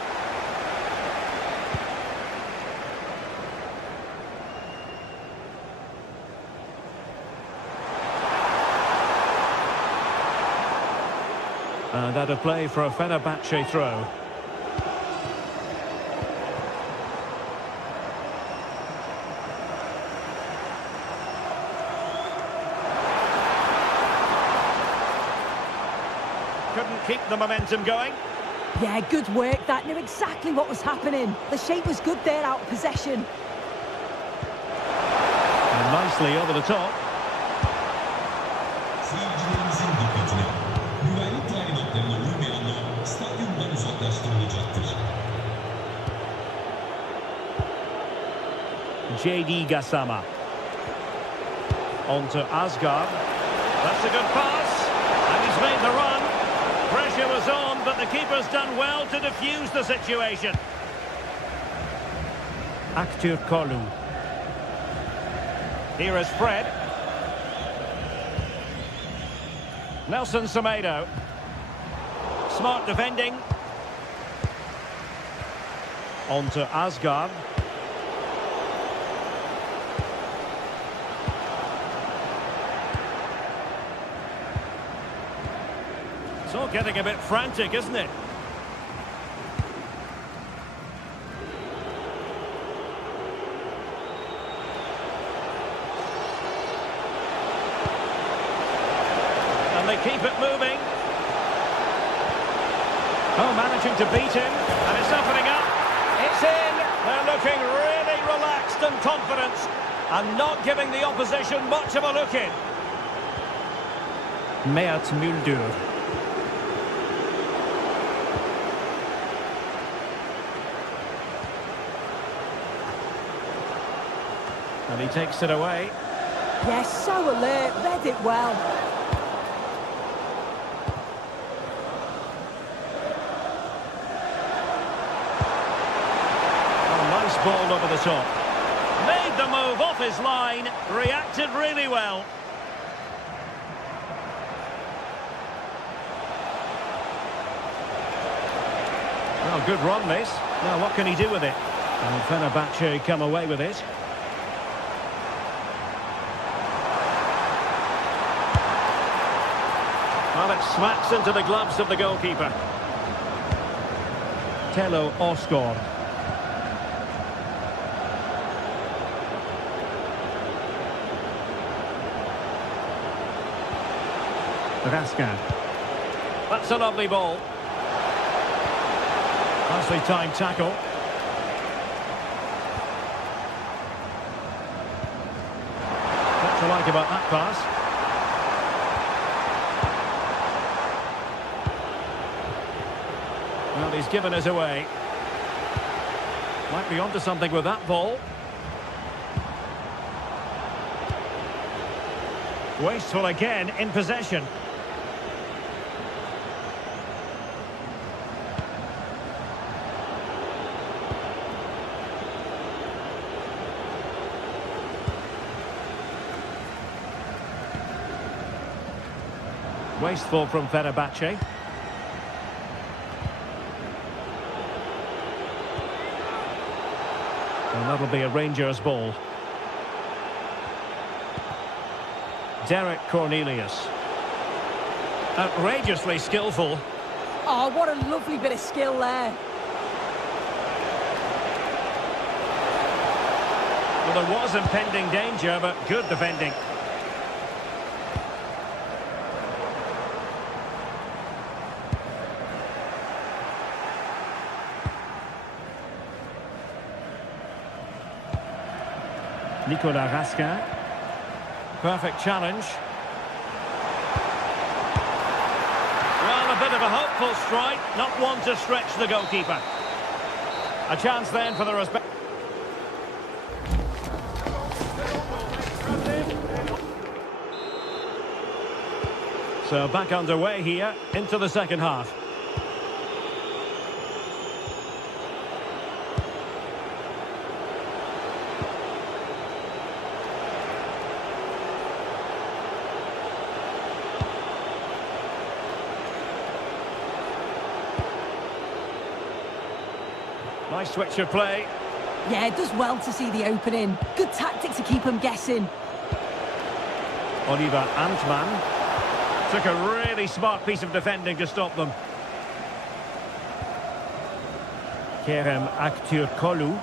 And out of play for a Fenerbahce throw. Couldn't keep the momentum going. Yeah, good work. That knew exactly what was happening. The shape was good there out of possession. And nicely over the top. Seyircilerimizin dikkatine. Güvenlik talimatlarına uymayanlar stadyumdan uzaklaştırılacaktır. JD Gassama. On to Asgard. That's a good pass. And he's made the run. Pressure was on, but the keeper's done well to defuse the situation. Aktür Kolu. Here is Fred. Nelson Semedo. Smart defending. On to Asgard. It's all getting a bit frantic, isn't it? And they keep it moving. Oh, managing to beat him. And it's opening up. It's in. They're looking really relaxed and confident. And not giving the opposition much of a look in. Mert Müldür. And he takes it away. Yes, so alert, read it well. Oh, nice ball over the top. Made the move off his line, reacted really well. Oh, good run this. Now what can he do with it? And Fenerbahce come away with it. Well, it smacks into the gloves of the goalkeeper. Tello Osgård. Raskin. That's a lovely ball. Nicely timed tackle. What to like about that pass? Well, he's given us away. Might be onto something with that ball. Wasteful again in possession. Wasteful from Fenerbahce. And that'll be a Rangers ball. Derek Cornelius. Outrageously skillful. Oh, what a lovely bit of skill there. Well, there was impending danger, but good defending. Nicolas Raskin. Perfect challenge. Well, a bit of a hopeful strike, not one to stretch the goalkeeper. A chance then for the respect. So back underway here into the second half. Nice switch of play. Yeah, it does well to see the opening. Good tactic to keep them guessing. Oliver Antman. Took a really smart piece of defending to stop them. Kerem Aktürkoğlu.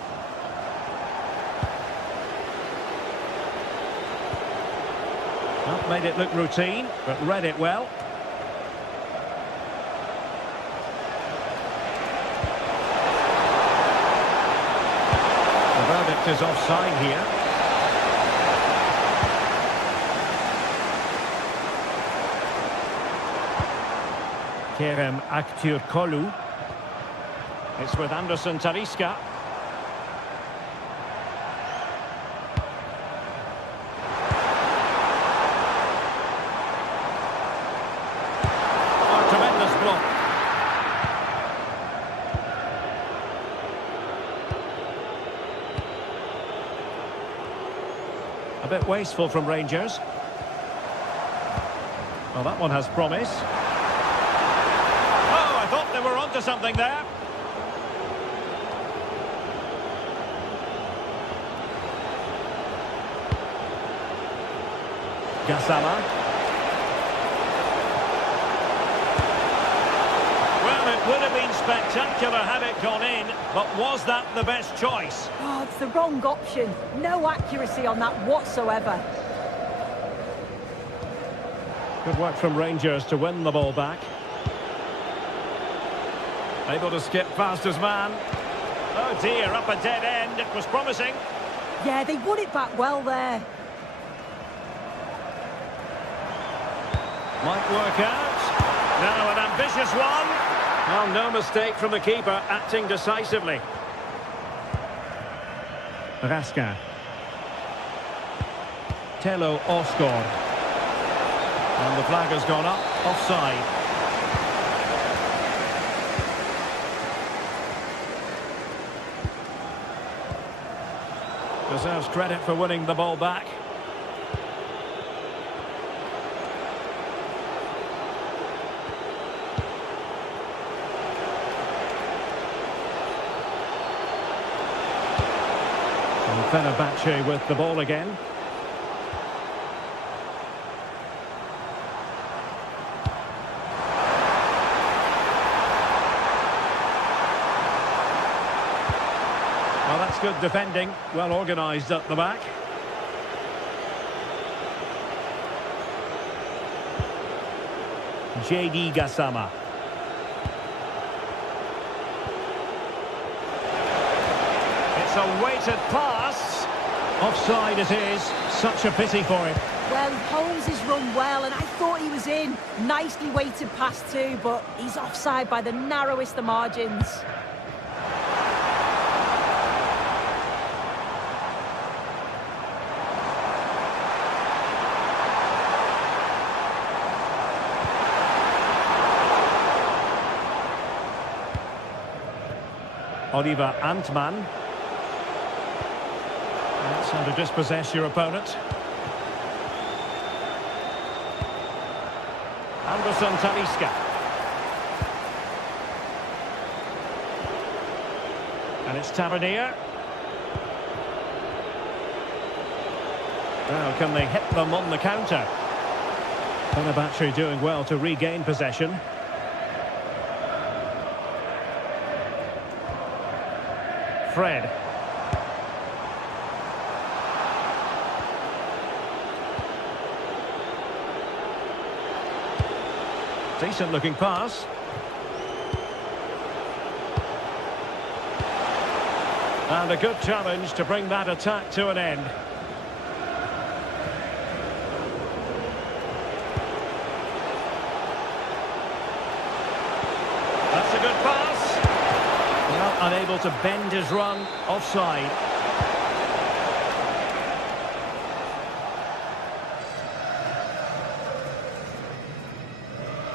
Well, made it look routine, but read it well. The verdict is offside here. Kerem Aktürkoğlu. It's with Anderson Talisca. Oh, tremendous block. A bit wasteful from Rangers. Well, that one has promise. Oh, I thought they were onto something there. Gassama. Well, it would have been spectacular had it gone in, but was that the best choice? Oh, it's the wrong option. No accuracy on that whatsoever. Good work from Rangers to win the ball back. Able to skip past his man. Oh dear, up a dead end. It was promising. Yeah, they won it back well there. Might work out. Now an ambitious one. Well, no mistake from the keeper, acting decisively. Raskin. Tello Osgård. And the flag has gone up, offside. Deserves credit for winning the ball back. And Fenerbahce with the ball again. Well, that's good defending. Well organised at the back. JD Gassama. It's a weighted pass. Offside it is. Such a pity for him. Well, Holmes has run well, and I thought he was in. Nicely weighted pass too, but he's offside by the narrowest of margins. Oliver Antman. That's how to dispossess your opponent. Anderson Talisca. And it's Tavernier. Now, can they hit them on the counter? Fenerbahce doing well to regain possession. Fred. Decent looking pass. And a good challenge to bring that attack to an end. That's a good pass. Well, unable to bend his run, offside.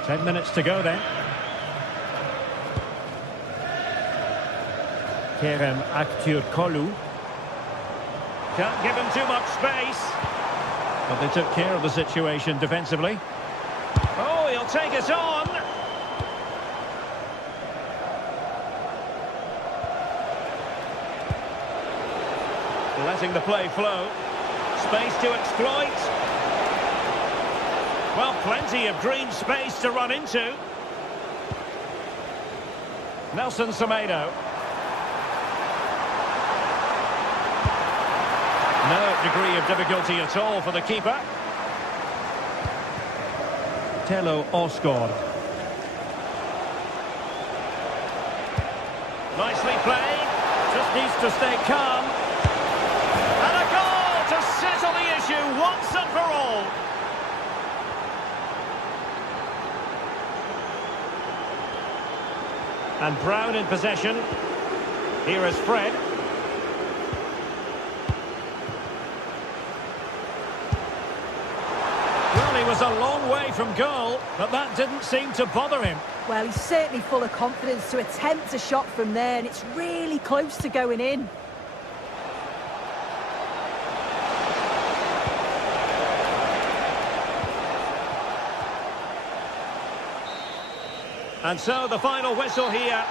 Ten minutes to go then. Kerem Aktürkoğlu. Can't give him too much space. But they took care of the situation defensively. Oh, he'll take it on. Letting the play flow. Space to exploit. Well, plenty of green space to run into. Nelson Semedo. No degree of difficulty at all for the keeper. Telo Osgård. Nicely played. Just needs to stay calm. And a goal to settle the issue once and for all. And Brown in possession. Here is Fred. Well, he was a long way from goal, but that didn't seem to bother him. Well, he's certainly full of confidence to attempt a shot from there, and it's really close to going in. And so the final whistle here.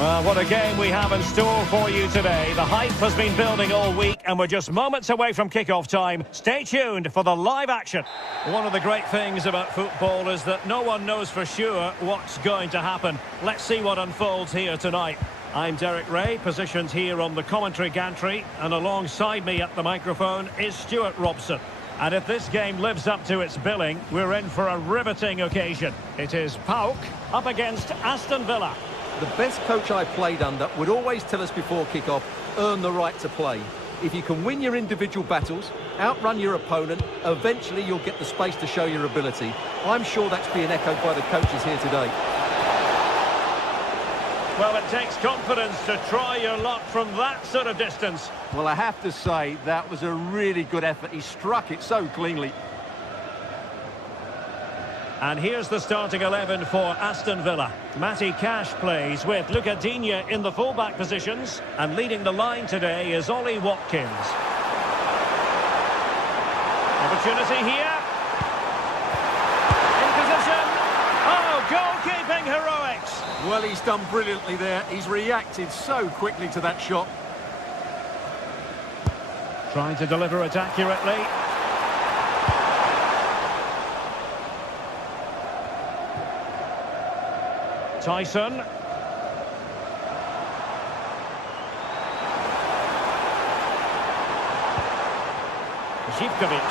Well, what a game we have in store for you today. The hype has been building all week and we're just moments away from kick-off time. Stay tuned for the live action. One of the great things about football is that no one knows for sure what's going to happen. Let's see what unfolds here tonight. I'm Derek Ray, positioned here on the commentary gantry, and alongside me at the microphone is Stuart Robson. And if this game lives up to its billing, we're in for a riveting occasion. It is PAOK up against Aston Villa. The best coach I played under would always tell us before kick-off, earn the right to play. If you can win your individual battles, outrun your opponent, eventually you'll get the space to show your ability. I'm sure that's being echoed by the coaches here today. Well, it takes confidence to try your luck from that sort of distance. Well, I have to say, that was a really good effort. He struck it so cleanly. And here's the starting 11 for Aston Villa. Matty Cash plays with Luca Digne in the full-back positions. And leading the line today is Ollie Watkins. Opportunity here. In position. Oh, goalkeeping heroics. Well, he's done brilliantly there. He's reacted so quickly to that shot. Trying to deliver it accurately. Tyson. Zivkovic.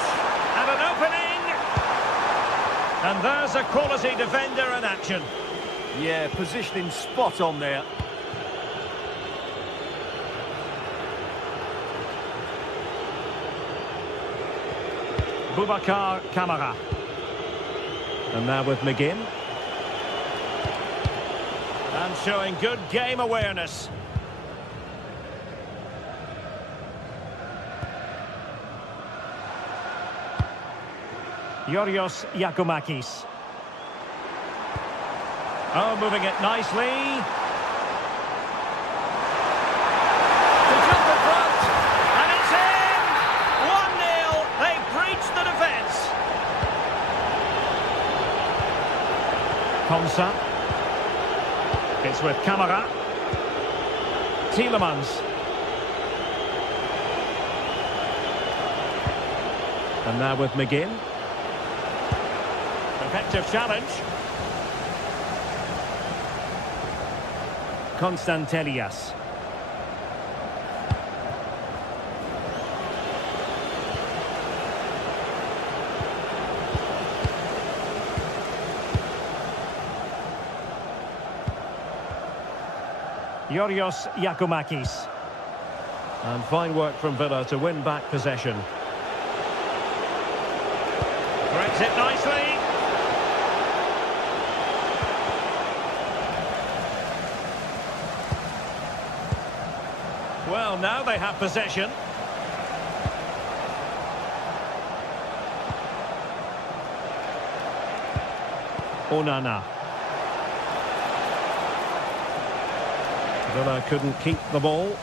And an opening. And there's a quality defender in action. Yeah, positioning spot on there. Boubacar Kamara. And now with McGinn. And showing good game awareness. Yorios Giacomakis. Oh, moving it nicely. To jump in front. And it's in! 1-0. They breached the defence. Konsa. It's with Kamara. Tielemans. And now with McGinn. Effective challenge. Konstantelias. Yorios Giacomakis. And fine work from Villa to win back possession. Threads it nicely. Well, now they have possession. Onana. Villa couldn't keep the ball.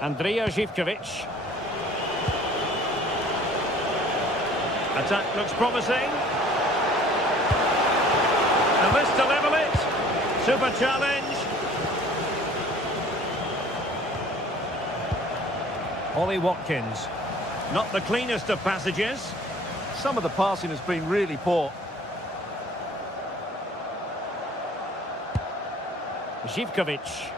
Andrija Zivkovic. Attack looks promising. And this to level it. Super challenge. Ollie Watkins. Not the cleanest of passages. Some of the passing has been really poor. Zivkovic.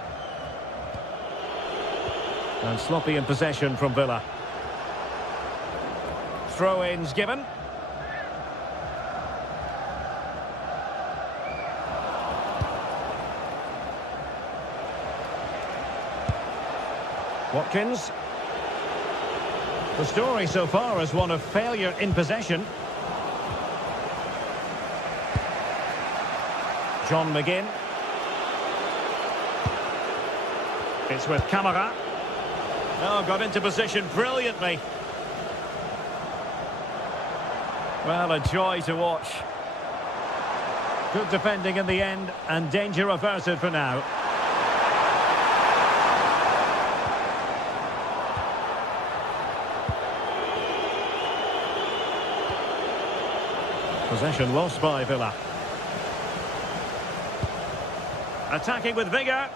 And sloppy in possession from Villa. Throw-ins given. Watkins. The story so far is one of failure in possession. John McGinn. It's with Kamara. Oh, got into position brilliantly. Well, a joy to watch. Good defending in the end, and danger averted for now. Possession lost by Villa. Attacking with vigour.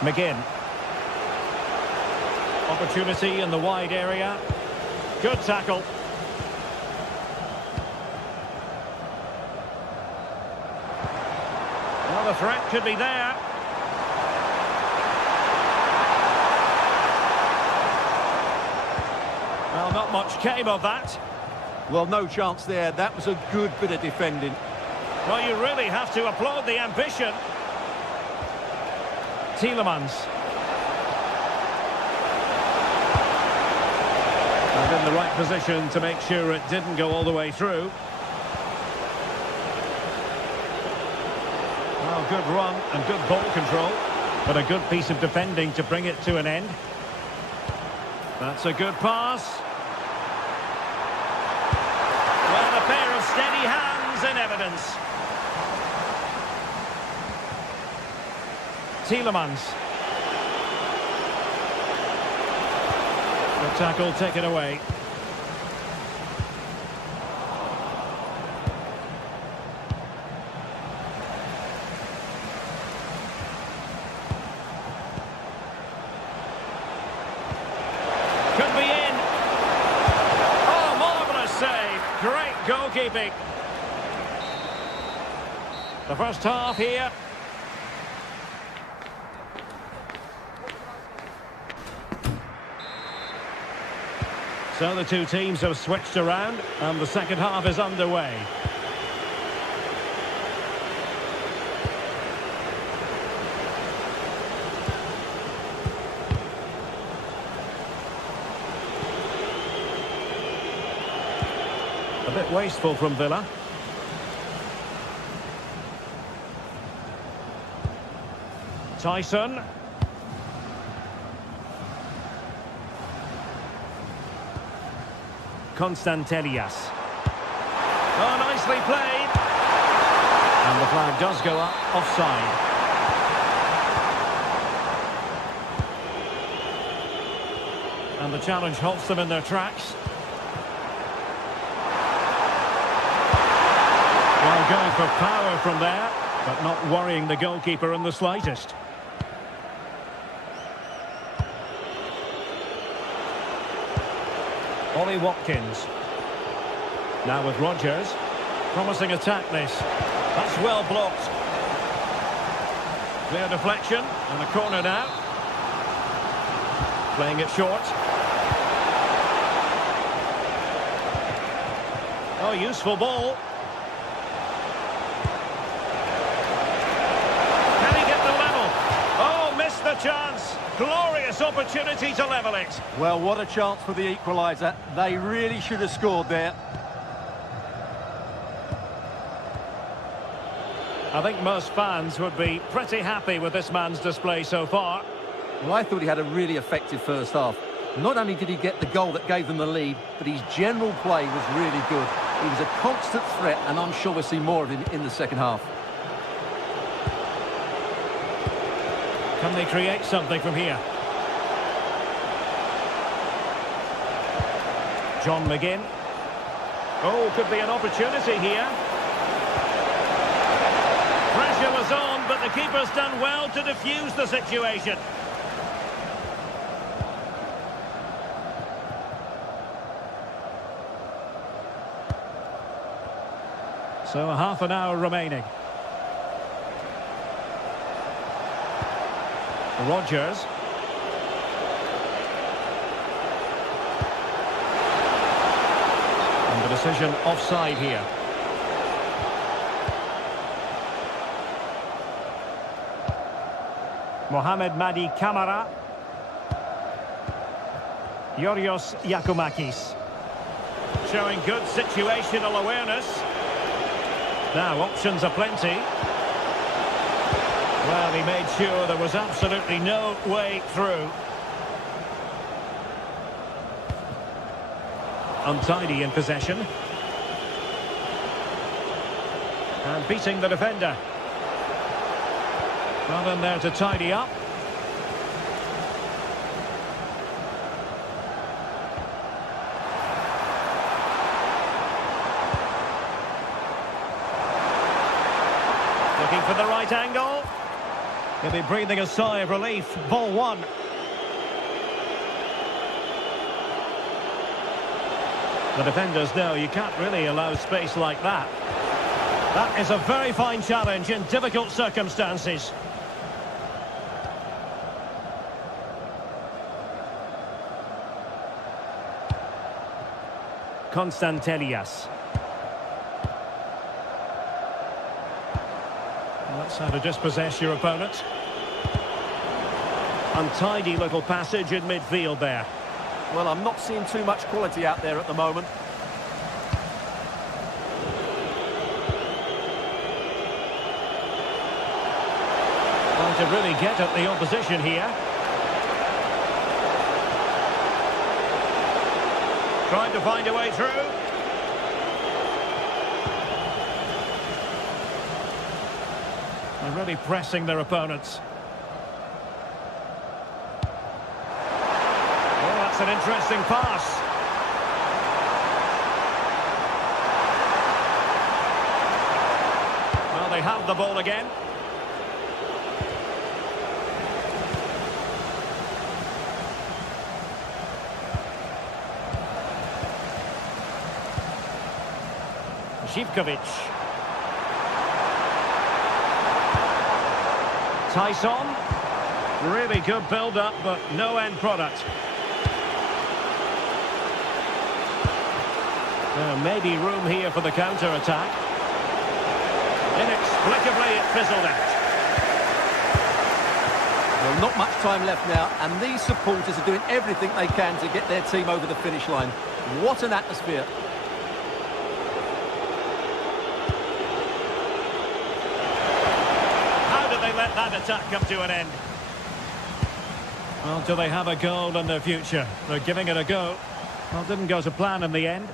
McGinn. Opportunity in the wide area. Good tackle. Well, the threat could be there. Well, not much came of that. Well, no chance there. That was a good bit of defending. Well, you really have to applaud the ambition. Tielemans. And in the right position to make sure it didn't go all the way through. Well, good run and good ball control, but a good piece of defending to bring it to an end. That's a good pass. Well, a pair of steady hands in evidence. Tielemans. The tackle taken away. Could be in. Oh, marvellous save. Great goalkeeping. The first half here. So the two teams have switched around and the second half is underway. A bit wasteful from Villa. Tyson. Constantelias. Oh, nicely played. And the flag does go up, offside. And the challenge halts them in their tracks. Well, going for power from there, but not worrying the goalkeeper in the slightest. Ollie Watkins. Now with Rodgers. Promising attack this. That's well blocked. Clear deflection. And the corner now. Playing it short. Oh, useful ball. Can he get the level? Oh, missed the chance. Glorious opportunity to level it. Well, what a chance for the equaliser. They really should have scored there. I think most fans would be pretty happy with this man's display so far. Well, I thought he had a really effective first half. Not only did he get the goal that gave them the lead, but his general play was really good. He was a constant threat, and I'm sure we'll see more of him in the second half. Can they create something from here? John McGinn. Oh, could be an opportunity here. Pressure was on, but the keeper's done well to defuse the situation. So half an hour remaining. Rodgers. And the decision offside here. Mohamed Madi Kamara. Yorios Yakumakis. Showing good situational awareness. Now options are plenty. Well, he made sure there was absolutely no way through. Untidy in possession. And beating the defender. Well in there to tidy up. Looking for the right angle. He'll be breathing a sigh of relief. Ball one. The defenders know you can't really allow space like that. That is a very fine challenge in difficult circumstances. Constantelias. That's how to dispossess your opponent. Untidy little passage in midfield there. Well, I'm not seeing too much quality out there at the moment. Trying to really get at the opposition here. Trying to find a way through. They're really pressing their opponents. Oh, that's an interesting pass. Well, they have the ball again. Zivkovic. Tyson. Really good build-up, but no end product. There may be room here for the counter-attack. Inexplicably, it fizzled out. Well, not much time left now, and these supporters are doing everything they can to get their team over the finish line. What an atmosphere. Let that attack come to an end. Well, do they have a goal in their future? They're giving it a go. Well, didn't go to plan in the end.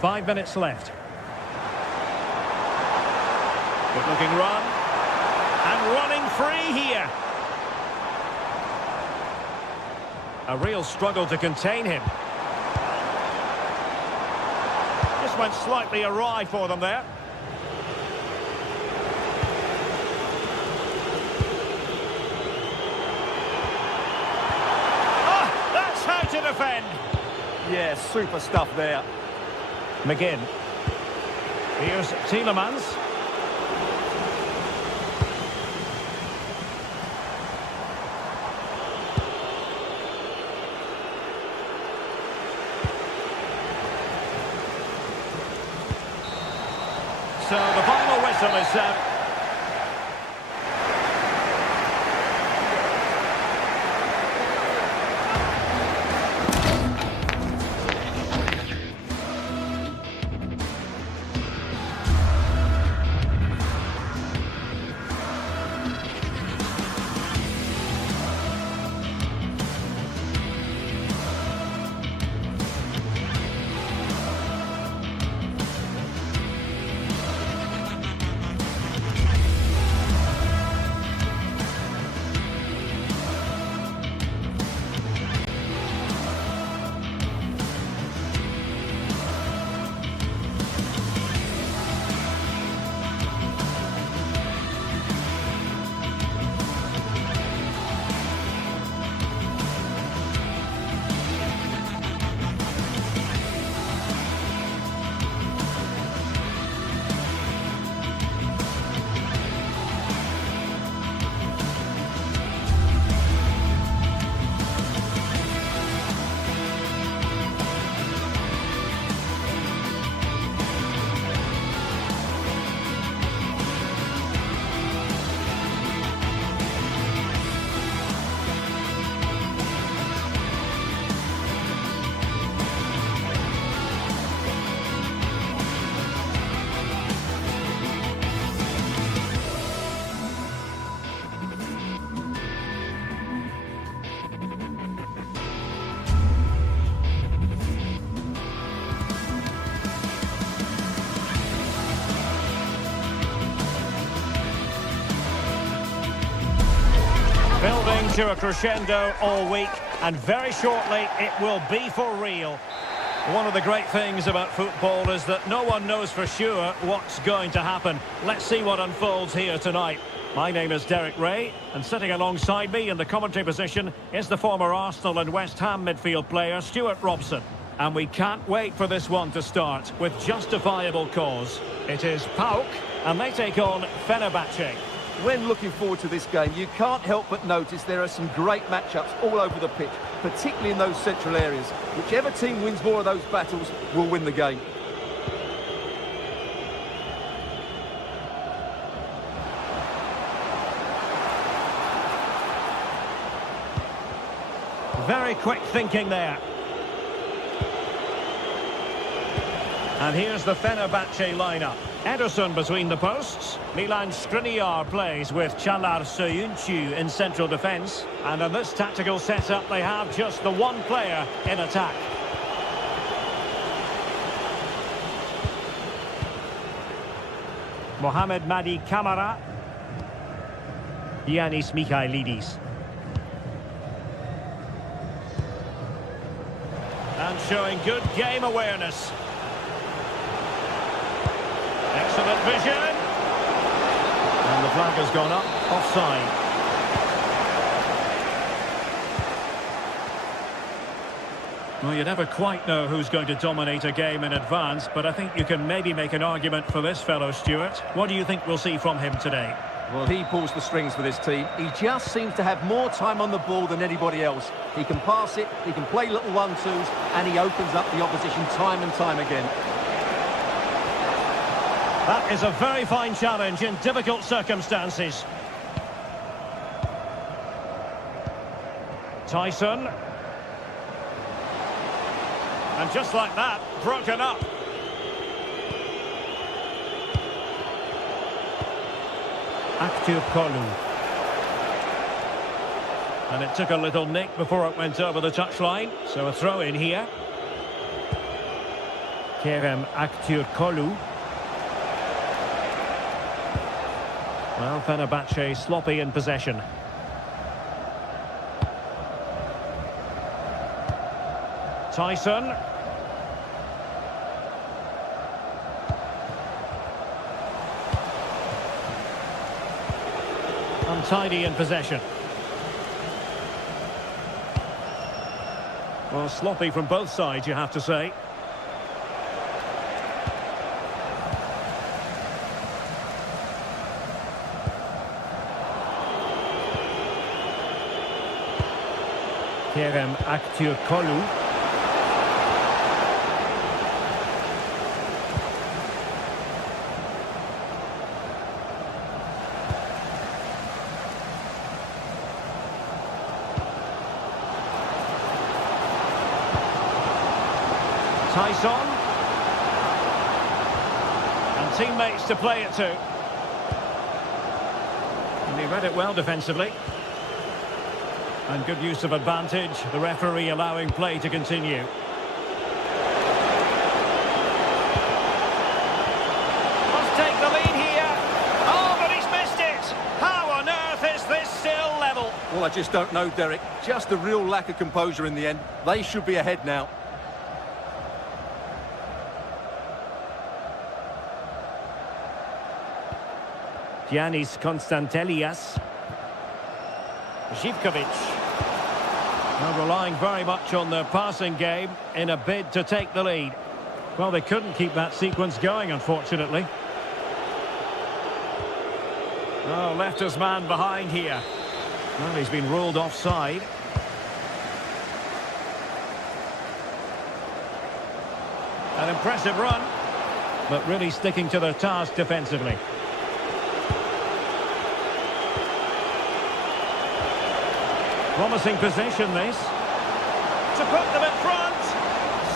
Five minutes left. Good looking run. And running free here. A real struggle to contain him. Went slightly awry for them there. Oh, that's how to defend. Yeah, super stuff there. McGinn. Here's Tielemans. So the final whistle is set. Building to a crescendo all week, and very shortly it will be for real. One of the great things about football is that no one knows for sure what's going to happen. Let's see what unfolds here tonight. My name is Derek Ray, and sitting alongside me in the commentary position is the former Arsenal and West Ham midfield player Stuart Robson. And we can't wait for this one to start with justifiable cause. It is PAOK, and they take on Fenerbahce. When looking forward to this game, you can't help but notice there are some great matchups all over the pitch, particularly in those central areas. Whichever team wins more of those battles will win the game. Very quick thinking there. And here's the Fenerbahce lineup. Ederson between the posts. Milan Skriniar plays with Çağlar Söyüncü in central defence. And in this tactical setup, they have just the one player in attack. Mohamed Madi Kamara. Yanis Michailidis. And showing good game awareness. Excellent vision. And the flag has gone up, offside. Well, you never quite know who's going to dominate a game in advance, but I think you can maybe make an argument for this fellow, Stuart. What do you think we'll see from him today? Well, he pulls the strings for this team. He just seems to have more time on the ball than anybody else. He can pass it, he can play little one-twos, and he opens up the opposition time and time again. That is a very fine challenge in difficult circumstances. Tyson. And just like that, broken up. Aktürkoğlu. And it took a little nick before it went over the touchline. So a throw in here. Kerem Aktürkoğlu. Well, Fenerbahce sloppy in possession. Tyson. Untidy in possession. Well, sloppy from both sides, you have to say. Kerem Aktürkoğlu. Tyson. And teammates to play it to. And he read it well defensively. And good use of advantage, the referee allowing play to continue. Must take the lead here. Oh, but he's missed it. How on earth is this still level? Well, I just don't know, Derek. Just a real lack of composure in the end. They should be ahead now. Giannis Konstantelias. Živkovic. Well, relying very much on their passing game in a bid to take the lead. Well, they couldn't keep that sequence going, unfortunately. Oh, left his man behind here. Well, he's been ruled offside. An impressive run, but really sticking to their task defensively. Promising position, this. To put them in front.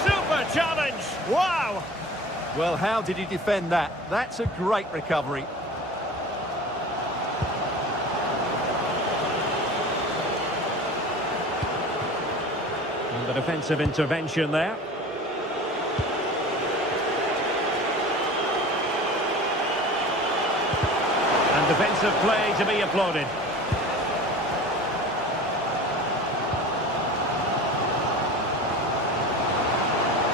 Super challenge. Wow. Well, how did he defend that? That's a great recovery. And the defensive intervention there. And defensive play to be applauded.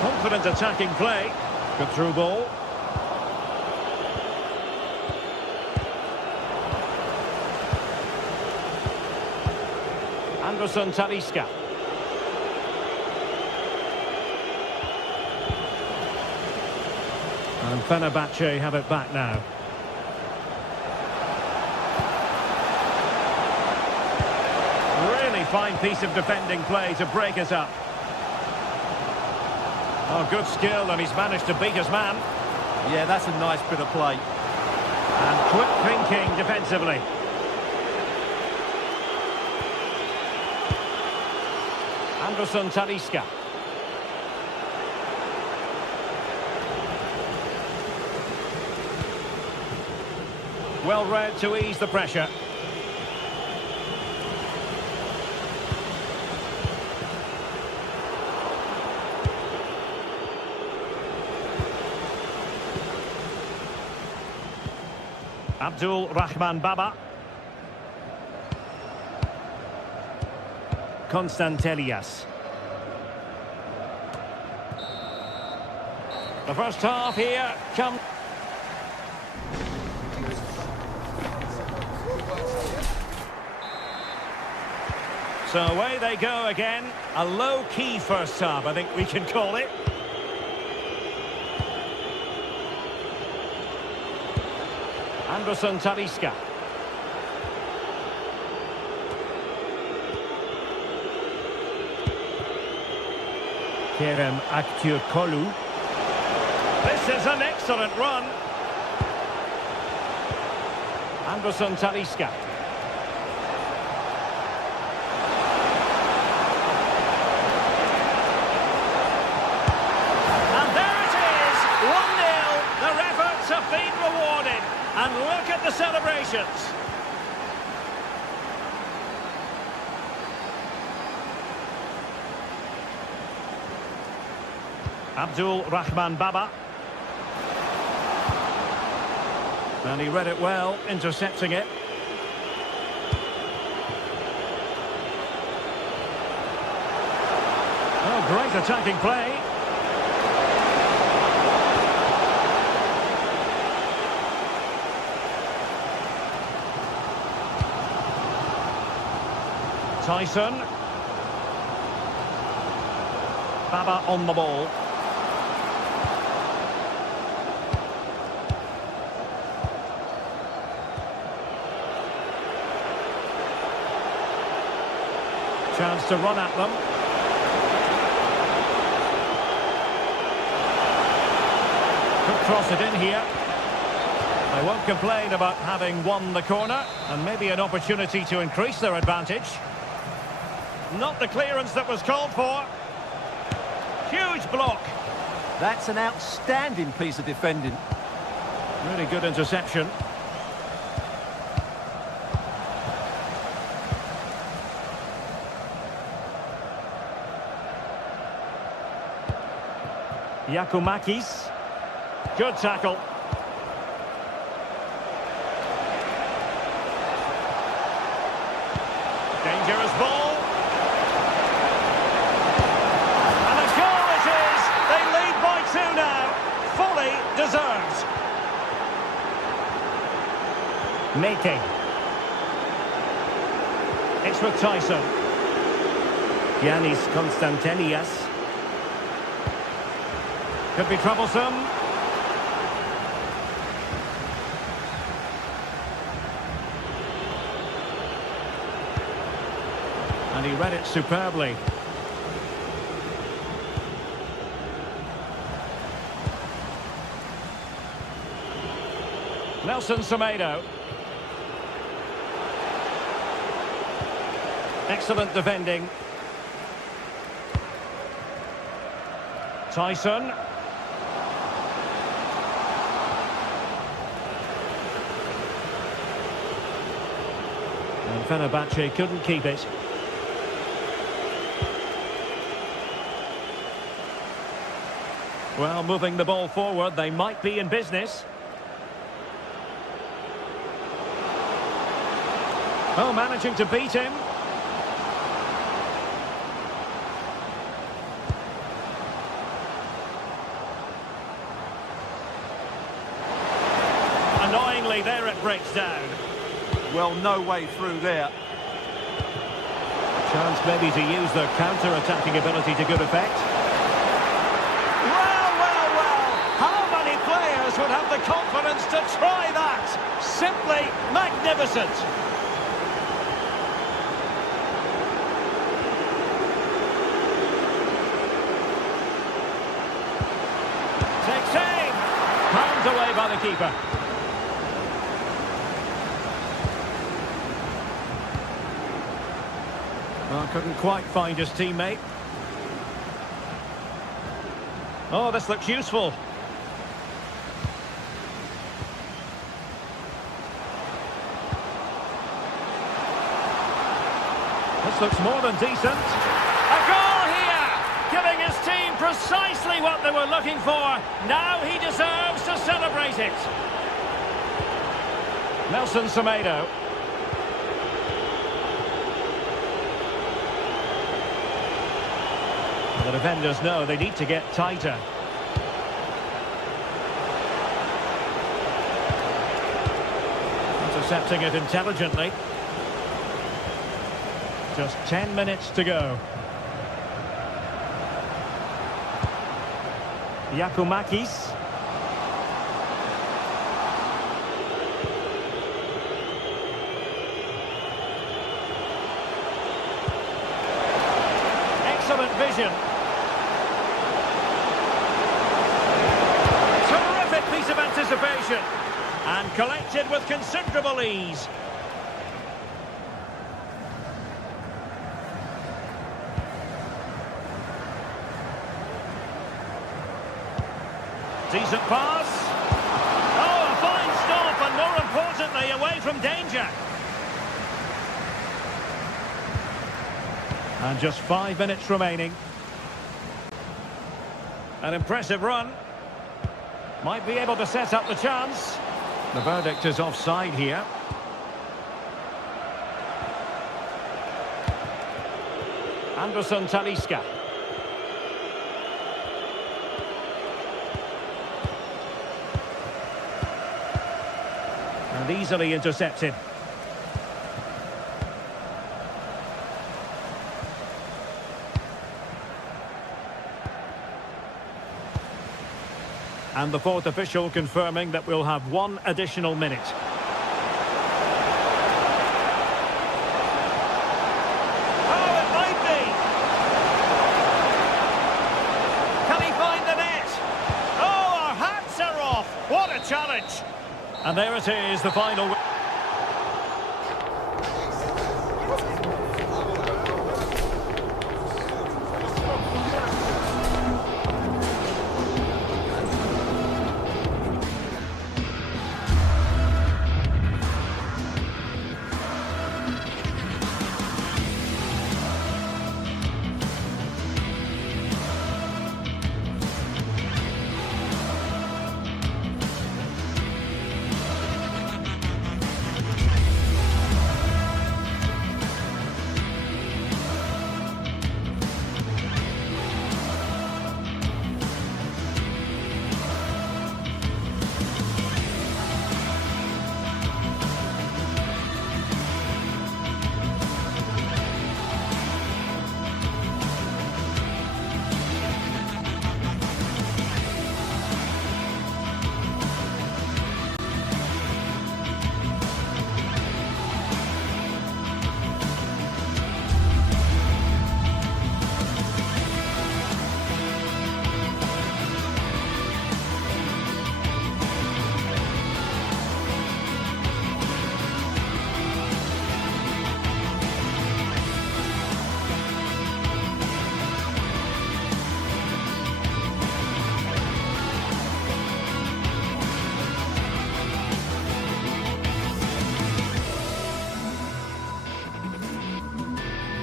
Confident attacking play. Good through ball. Anderson Talisca. And Fenerbahce have it back now. Really fine piece of defending play to break us up. Oh, good skill, and he's managed to beat his man. Yeah, that's a nice bit of play. And quick thinking defensively. Anderson Talisca. Well read to ease the pressure. Abdul Rahman Baba. Constantelias. The first half here comes. So away they go again. A low-key first half, I think we can call it. Anderson Talisca. Kerem Aktürkoğlu. This is an excellent run. Anderson Talisca. And there it is, 1-0. Their efforts have been rewarded. And look at the celebrations. Abdul Rahman Baba. And he read it well, intercepting it. Oh, great attacking play. Tyson. Baba on the ball. Chance to run at them. Could cross it in here. They won't complain about having won the corner, and maybe an opportunity to increase their advantage. Not the clearance that was called for. Huge block. That's an outstanding piece of defending. Really good interception. Yakumakis. Good tackle. Dangerous ball. And a goal it is. They lead by 2 now. Fully deserved. Mete. It's with Tyson. Yanis Constantelias. Could be troublesome. And he read it superbly. Nelson Semedo. Excellent defending. Tyson. And Fenerbahce couldn't keep it. Well, moving the ball forward, they might be in business. Oh, managing to beat him. Annoyingly, there it breaks down. Well, no way through there. Chance maybe to use their counter-attacking ability to good effect. Well, well, well. How many players Simply magnificent. Takes aim. Pounded away by the keeper. Well, couldn't quite find his teammate. Oh, this looks useful. This looks more than decent. A goal here! Giving his team precisely what they were looking for. Now he deserves to celebrate it. Nelson Semedo. The defenders know they need to get tighter. Intercepting it intelligently. Just 10 minutes to go. Yakumakis. Excellent vision. Terrific piece of anticipation. And collected with considerable ease. Decent pass. Oh, a fine stop, and more importantly, away from danger. And just 5 minutes remaining. An impressive run. Might be able to set up the chance. The verdict is offside here. Anderson Talisca. And easily intercepted. And the fourth official confirming that we'll have 1 additional minute. Oh, it might be! Can he find the net? Oh, our hats are off! What a challenge! And there it is, the final...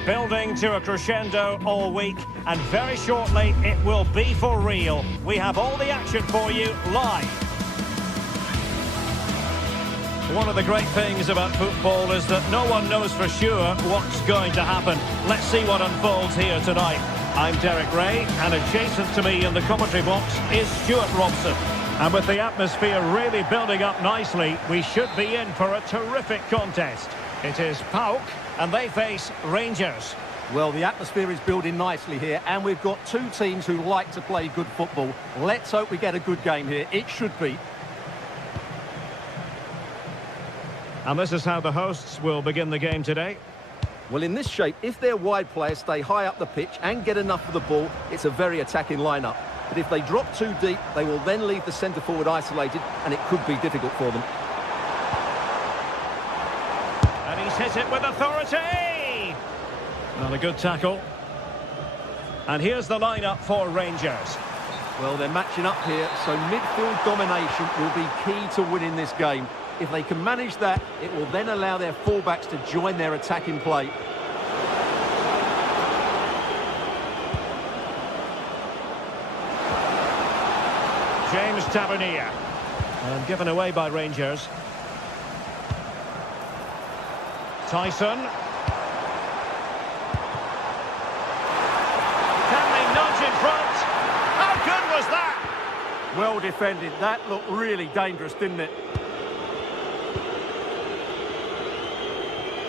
Building to a crescendo all week, and very shortly it will be for real. We have all the action for you live. One of the great things about football is that no one knows for sure what's going to happen. Let's see what unfolds here tonight. I'm Derek Ray, and adjacent to me in the commentary box is Stuart Robson. And with the atmosphere really building up nicely, we should be in for a terrific contest. It is PAOK, and they face Rangers. Well, the atmosphere is building nicely here, and we've got two teams who like to play good football. Let's hope we get a good game here. It should be. And this is how the hosts will begin the game today. Well, in this shape, if their wide players stay high up the pitch and get enough of the ball, it's a very attacking lineup. But if they drop too deep, they will then leave the centre-forward isolated, and it could be difficult for them. And he's hit it with authority! Well, a good tackle. And here's the lineup for Rangers. Well, they're matching up here, so midfield domination will be key to winning this game. If they can manage that, it will then allow their fullbacks to join their attacking play. James Tavernier. And given away by Rangers. Tyson. Can they nudge in front? How good was that? Well defended. That looked really dangerous, didn't it?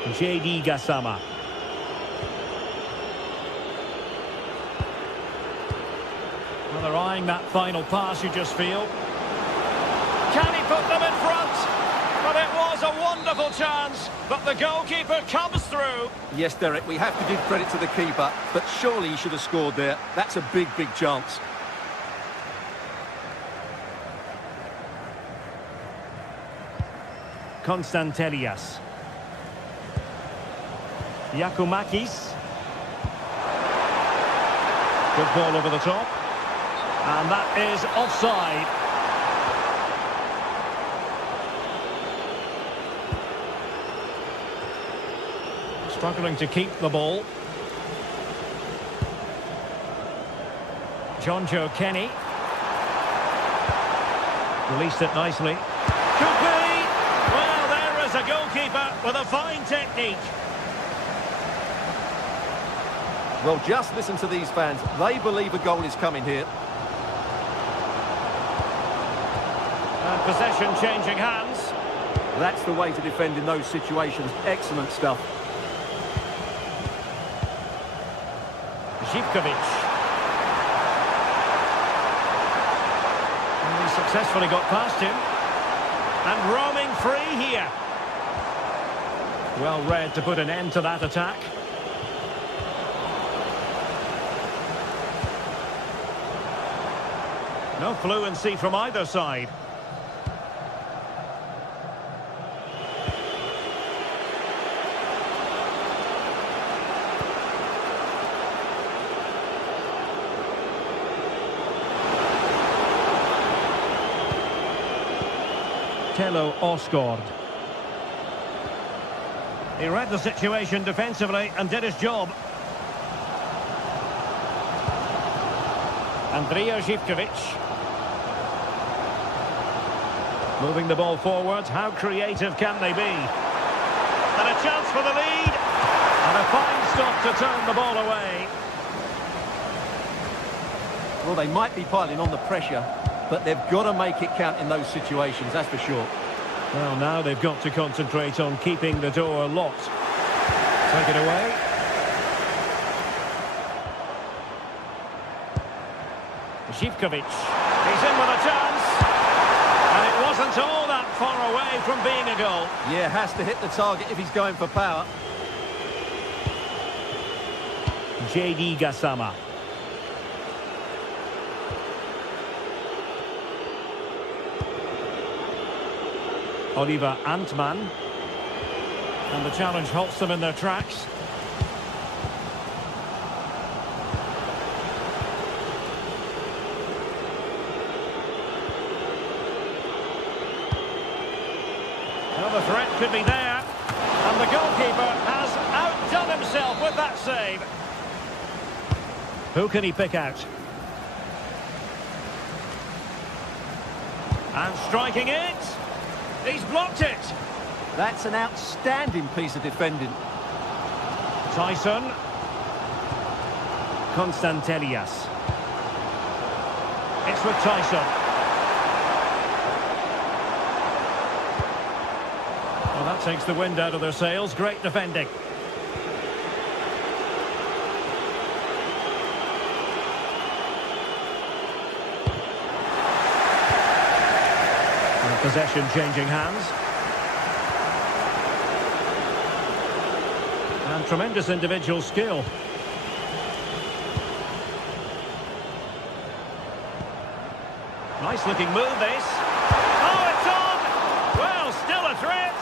JD Gassama. Well, they're eyeing that final pass, you just feel. Can he put them in front? Well, it was a wonderful chance, but the goalkeeper comes through. Yes, Derek, we have to give credit to the keeper, but surely he should have scored there. That's a big, big chance. Konstantelias. Yakumakis. Good ball over the top. And that is offside. Struggling to keep the ball. John Joe Kenny. Released it nicely. Could be! Well, there is a goalkeeper with a fine technique. Well, just listen to these fans. They believe a goal is coming here. And possession changing hands. That's the way to defend in those situations. Excellent stuff. Zivkovic. And he successfully got past him. And roaming free here. Well read to put an end to that attack. No fluency from either side. Tello Osgård. He read the situation defensively and did his job. Andrija Zivkovic. Moving the ball forwards, how creative can they be? And a chance for the lead. And a fine stop to turn the ball away. Well, they might be piling on the pressure, but they've got to make it count in those situations, that's for sure. Well, now they've got to concentrate on keeping the door locked. Take it away. Zivkovic. He's in with a chance. And it wasn't all that far away from being a goal. Yeah, has to hit the target if he's going for power. JD Gassama. Oliver Antman. And the challenge halts them in their tracks. Well, the threat could be there. And the goalkeeper has outdone himself with that save. Who can he pick out? And striking it. He's blocked it. That's an outstanding piece of defending. Tyson. Konstantelias. It's with Tyson. Well, that takes the wind out of their sails. Great defending. And possession changing hands. And tremendous individual skill. Nice looking move, this. Oh, it's on! Well, still a threat.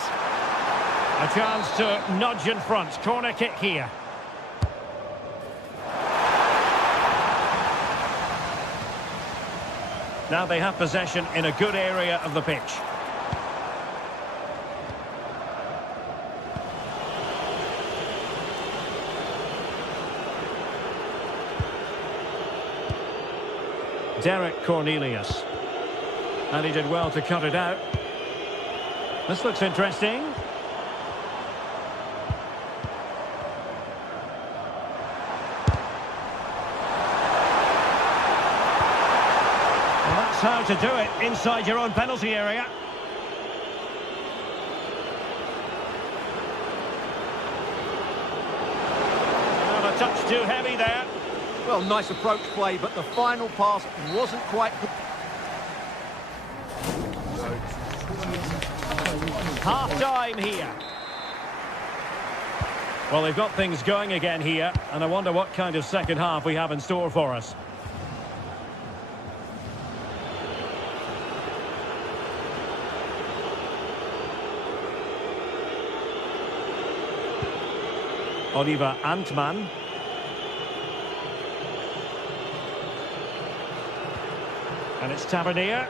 A chance to nudge in front. Corner kick here. Now they have possession in a good area of the pitch. Derek Cornelius. And he did well to cut it out. This looks interesting. Well, that's how to do it inside your own penalty area. Well, a touch too heavy there. Well, nice approach play, but the final pass wasn't quite... Half-time here. Well, they've got things going again here, and I wonder what kind of second half we have in store for us. Oliver Antman. And it's Tavernier.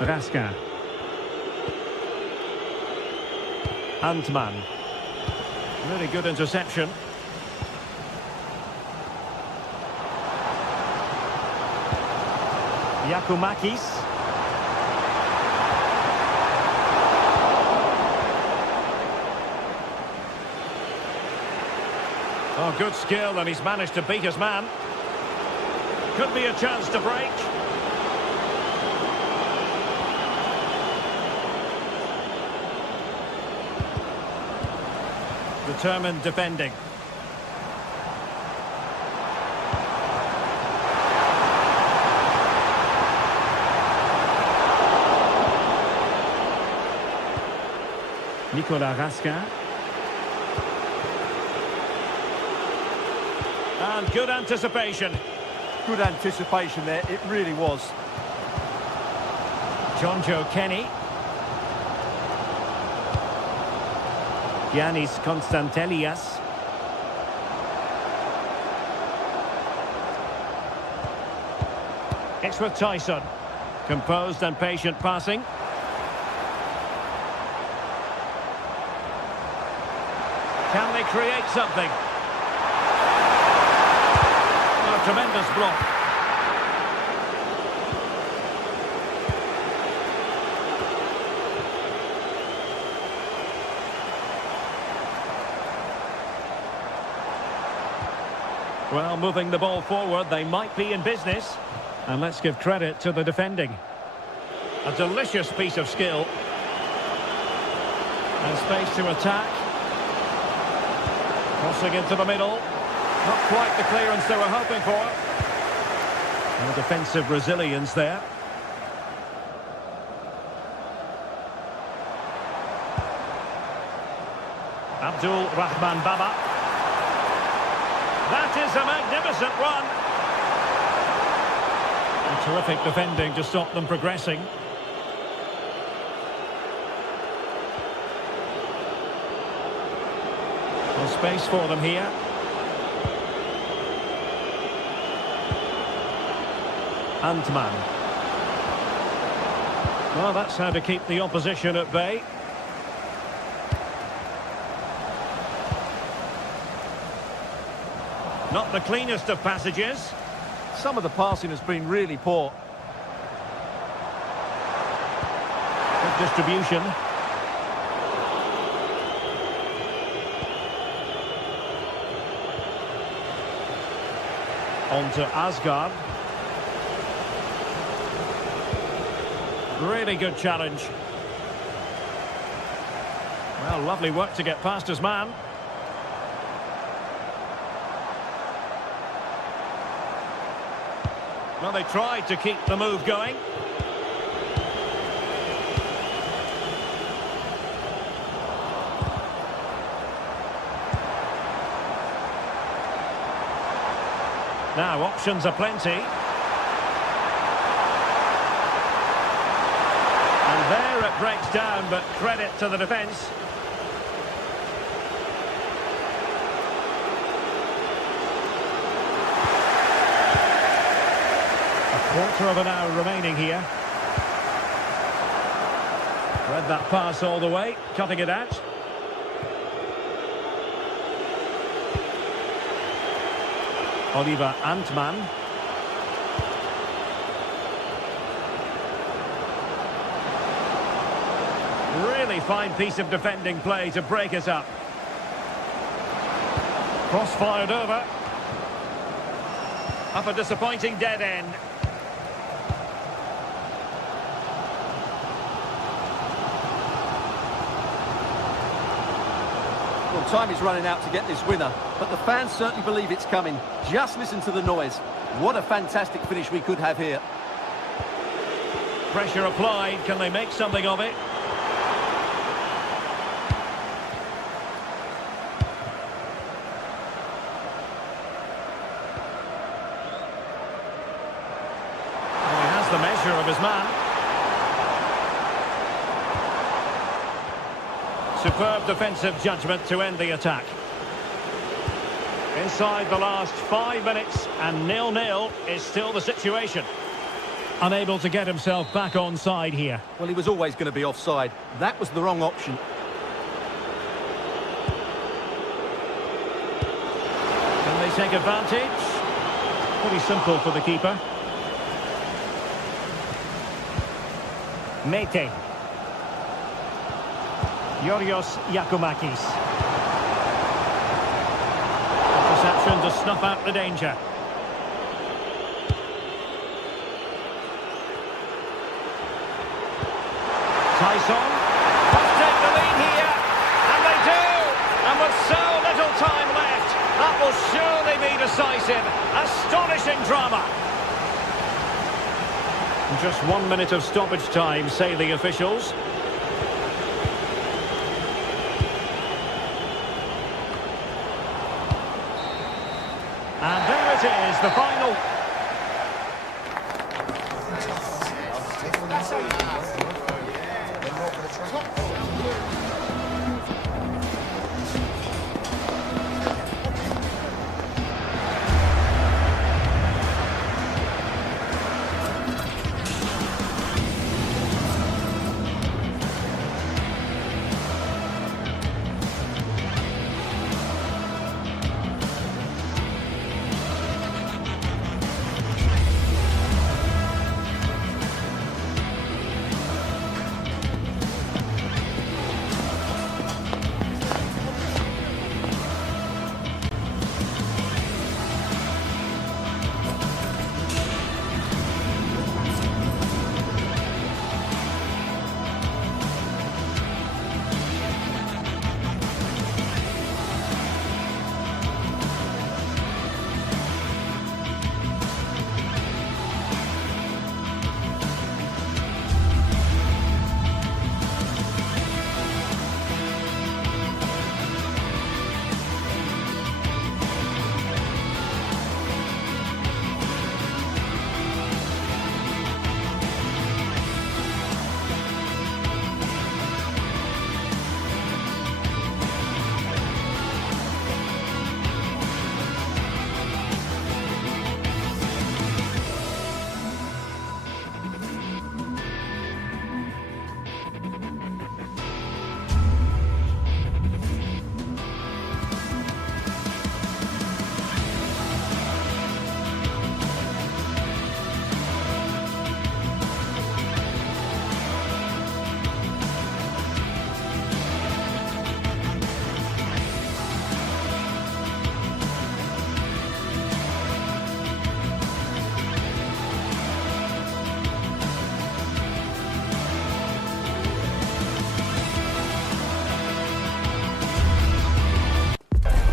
Raska. Antman. Really good interception. Yakumakis. Oh, good skill, and he's managed to beat his man. Could be a chance to break. Determined defending. Nicolas Raska. And good anticipation. Good anticipation there, it really was. John Joe Kenny. Giannis Konstantelias. It's with Tyson. Composed and patient passing. Can they create something? Oh, tremendous block. Well, moving the ball forward, they might be in business. And let's give credit to the defending. A delicious piece of skill. And space to attack. Crossing into the middle. Not quite the clearance they were hoping for. And defensive resilience there. Abdul Rahman Baba. That is a magnificent run. And terrific defending to stop them progressing. Well, space for them here. Antman. Well, that's how to keep the opposition at bay. Not the cleanest of passages. Some of the passing has been really poor. Good distribution. On to Asgard. Really good challenge. Well, lovely work to get past his man. Well, they tried to keep the move going. Now, options are plenty. And there it breaks down, but credit to the defence. Quarter of an hour remaining here. Read that pass all the way, cutting it out. Oliver Antman. Really fine piece of defending play to break us up. Cross fired over. Up a disappointing dead end. Well, time is running out to get this winner, but the fans certainly believe it's coming. Just listen to the noise. What a fantastic finish we could have here. Pressure applied. Can they make something of it? Well, he has the measure of his man. Superb defensive judgment to end the attack. Inside the last 5 minutes, and 0-0 is still the situation. Unable to get himself back on side here. Well, he was always going to be offside. That was the wrong option. Can they take advantage? Pretty simple for the keeper. Mete. Yorios Yakumakis. Interception to snuff out the danger. Tyson. Must take the lead here. And they do. And with so little time left, that will surely be decisive. Astonishing drama. Just 1 minute of stoppage time, say the officials. And there it is, the final.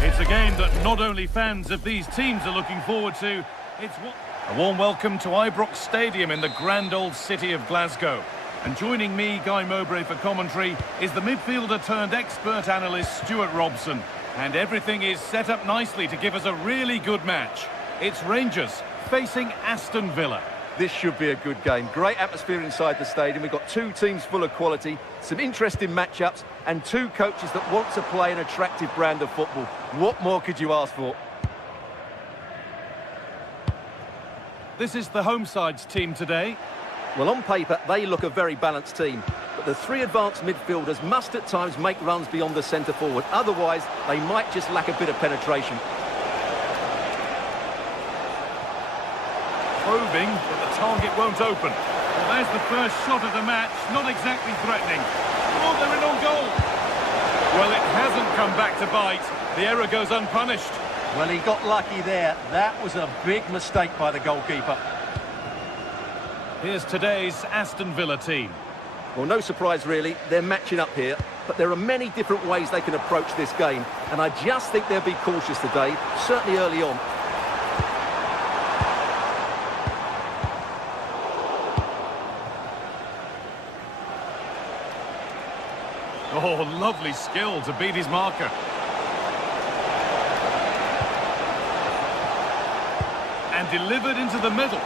It's a game that not only fans of these teams are looking forward to, it's a warm welcome to Ibrox Stadium in the grand old city of Glasgow. And joining me, Guy Mowbray, for commentary is the midfielder turned expert analyst Stuart Robson. And everything is set up nicely to give us a really good match. It's Rangers facing Aston Villa. This should be a good game. Great atmosphere inside the stadium. We've got two teams full of quality, some interesting matchups, and two coaches that want to play an attractive brand of football. What more could you ask for? This is the home side's team today. Well, on paper, they look a very balanced team. But the three advanced midfielders must at times make runs beyond the centre forward. Otherwise, they might just lack a bit of penetration. Probing, but the target won't open. Well, there's the first shot of the match. Not exactly threatening. Oh, they're in on goal. Well, it hasn't come back to bite. The error goes unpunished. Well, he got lucky there. That was a big mistake by the goalkeeper. Here's today's Aston Villa team. Well, no surprise, really. They're matching up here. But there are many different ways they can approach this game. And I just think they'll be cautious today, certainly early on. Oh, lovely skill to beat his marker. And delivered into the middle.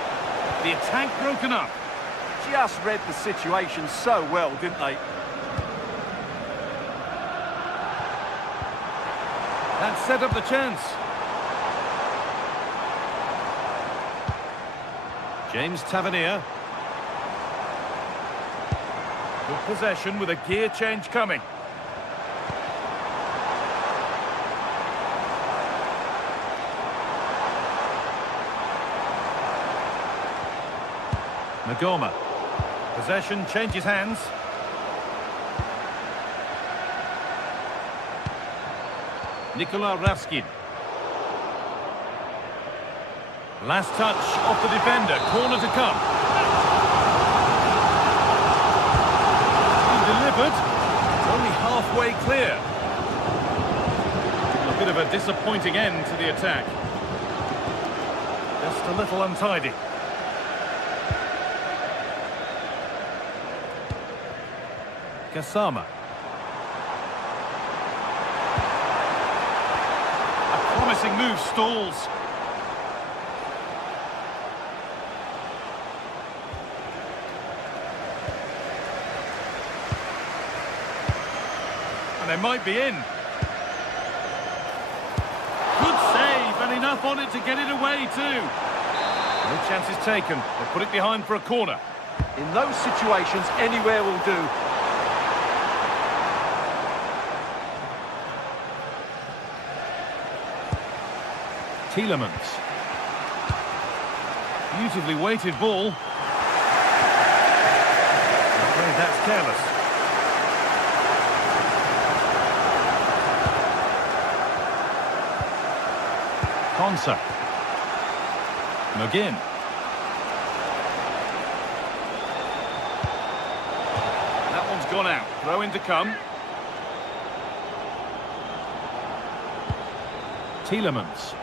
The attack broken up. Just read the situation so well, didn't they? That set up the chance. James Tavernier. Good possession with a gear change coming. Magoma. Possession changes hands. Nikola Raskin. Last touch off the defender. Corner to come. Delivered. It's only halfway clear. A bit of a disappointing end to the attack. Just a little untidy. Kasama. A promising move stalls. And they might be in. Good save, and enough on it to get it away too. No chances taken. They put it behind for a corner. In those situations, anywhere will do. Tielemans. Beautifully weighted ball. I'm afraid that's careless. Konsa. McGinn. That one's gone out. Throw in to come. Tielemans.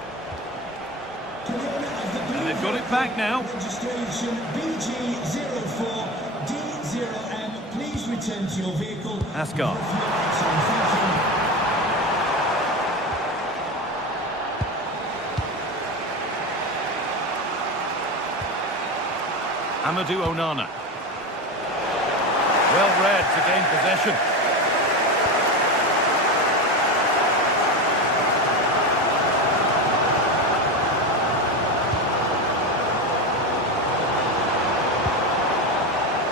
And they've got it back now. Registration BG04D0M. Please return to your vehicle. Asgard. Amadou Onana. Well read to gain possession.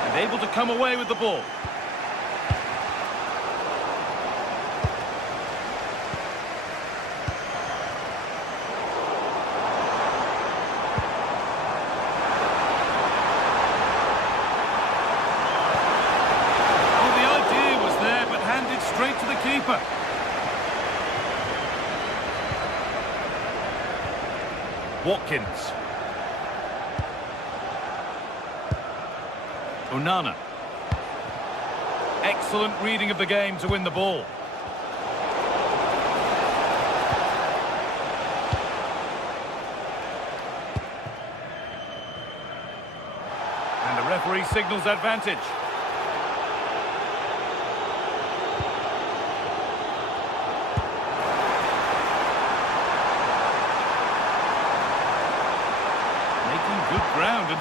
And able to come away with the ball. Straight to the keeper. Watkins. Onana. Excellent reading of the game to win the ball. And the referee signals advantage.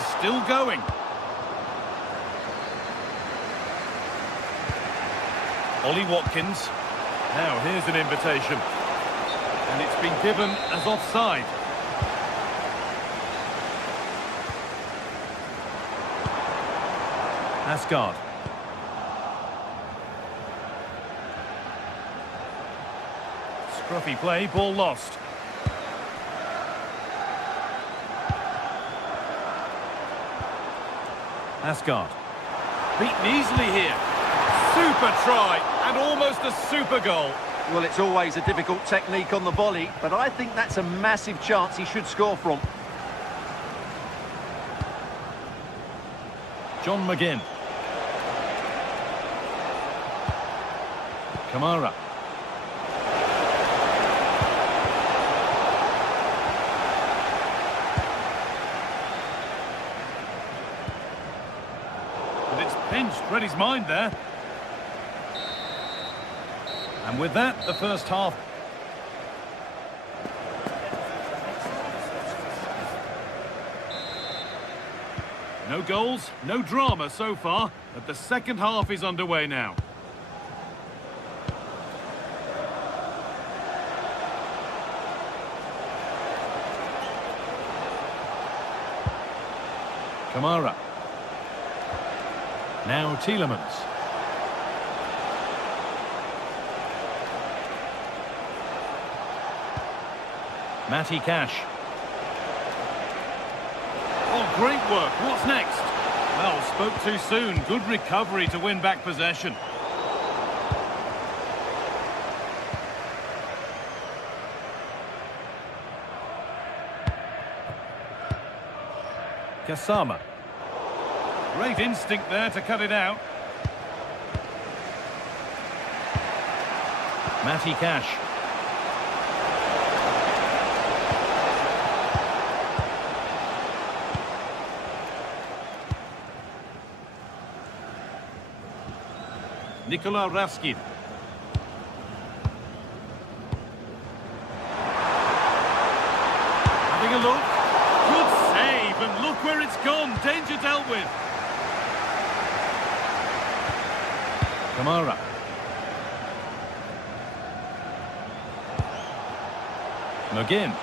still going. Ollie Watkins. Now here's an invitation. And it's been given as offside. Asgard. Scruffy play, ball lost. Asgard. Beaten easily here. Super try, and almost a super goal. Well, it's always a difficult technique on the volley, but I think that's a massive chance he should score from. John McGinn. Kamara. But it's pinched, read his mind there. And with that, the first half. No goals, no drama so far, but the second half is underway now. Kamara. Now Tielemans. Matty Cash. Oh, great work. What's next? Well, spoke too soon. Good recovery to win back possession. Kasama. Great instinct there to cut it out. Matty Cash. Nikola Raskin. Having a look. Good save, and look where it's gone. Danger dealt with. Kamara. McGinn.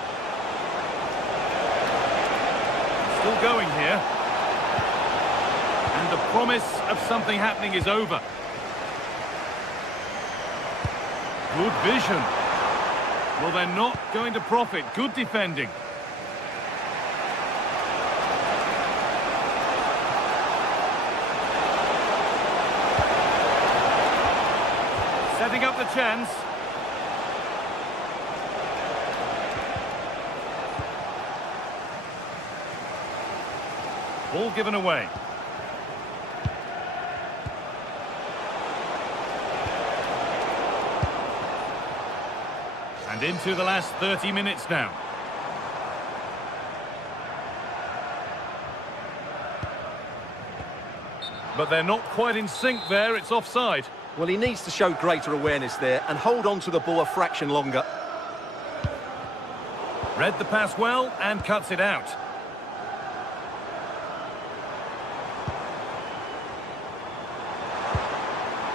Still going here. And the promise of something happening is over. Good vision. Well, they're not going to profit. Good defending. Setting up the chance. Ball given away. And into the last 30 minutes now. But they're not quite in sync there. It's offside. Well, he needs to show greater awareness there and hold on to the ball a fraction longer. Read the pass well and cuts it out.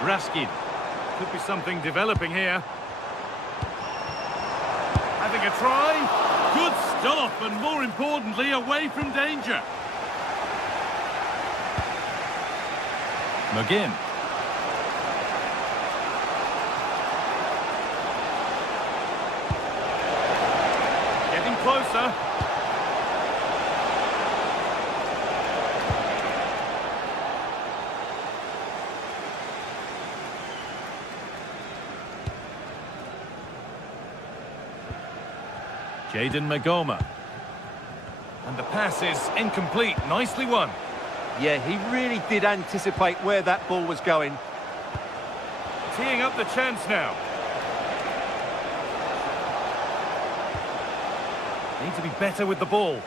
Raskin. Could be something developing here. Having a try. Good stop, and more importantly, away from danger. McGinn. Getting closer. Jayden Magoma. And the pass is incomplete. Nicely won. Yeah, he really did anticipate where that ball was going. Teeing up the chance now. Need to be better with the ball.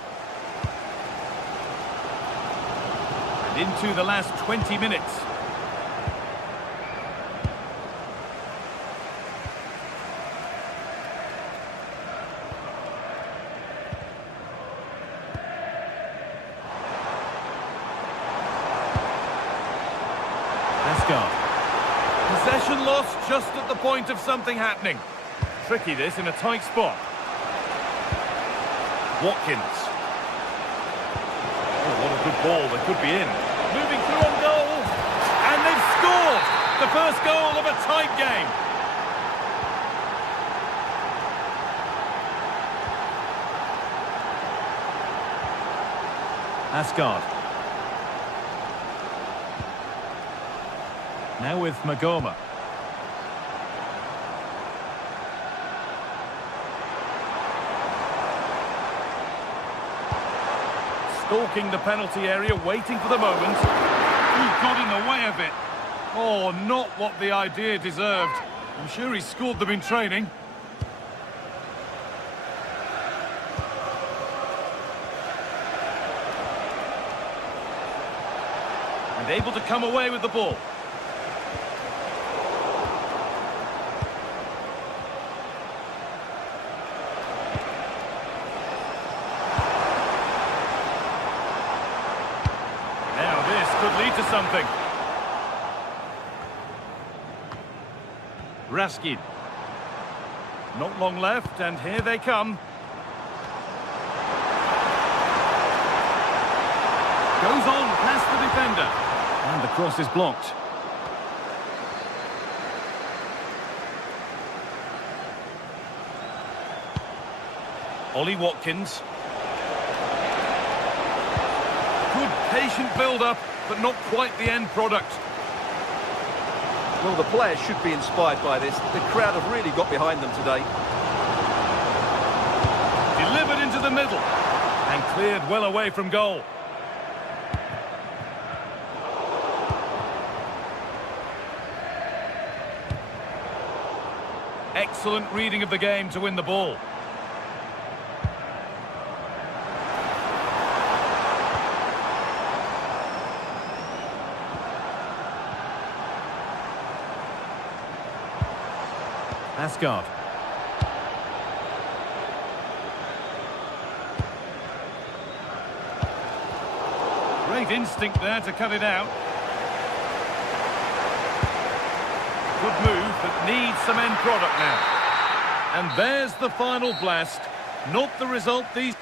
And into the last 20 minutes. Asgard. Possession lost just at the point of something happening. Tricky this in a tight spot. Watkins. Oh, what a good ball. They could be in. Moving through on goal. And they've scored! The first goal of a tight game. Asgard. Now with Magoma. Stalking the penalty area, waiting for the moment. He got in the way of it. Oh, not what the idea deserved. I'm sure he scored them in training. And able to come away with the ball. Could lead to something. Raskin. Not long left, and here they come. Goes on past the defender. And the cross is blocked. Ollie Watkins. Good patient build-up, but not quite the end product. Well, the players should be inspired by this. The crowd have really got behind them today. Delivered into the middle and cleared well away from goal. Excellent reading of the game to win the ball. Asgard. Great instinct there to cut it out. Good move, but needs some end product now. And there's the final blast. Not the result these...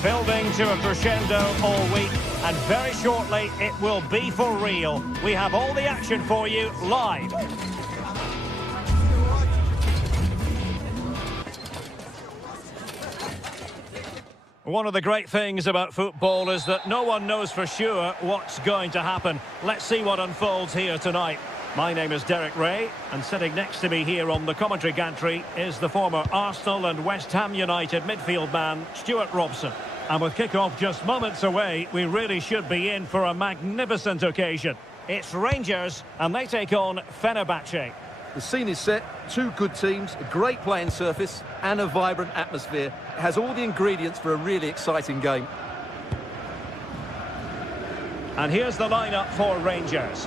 Building to a crescendo all week, and very shortly it will be for real. We have all the action for you live. One of the great things about football is that no one knows for sure what's going to happen. Let's see what unfolds here tonight. My name is Derek Ray, and sitting next to me here on the commentary gantry is the former Arsenal and West Ham United midfield man, Stuart Robson. And with kick-off just moments away, we really should be in for a magnificent occasion. It's Rangers, and they take on Fenerbahce. The scene is set, two good teams, a great playing surface and a vibrant atmosphere. It has all the ingredients for a really exciting game. And here's the lineup for Rangers.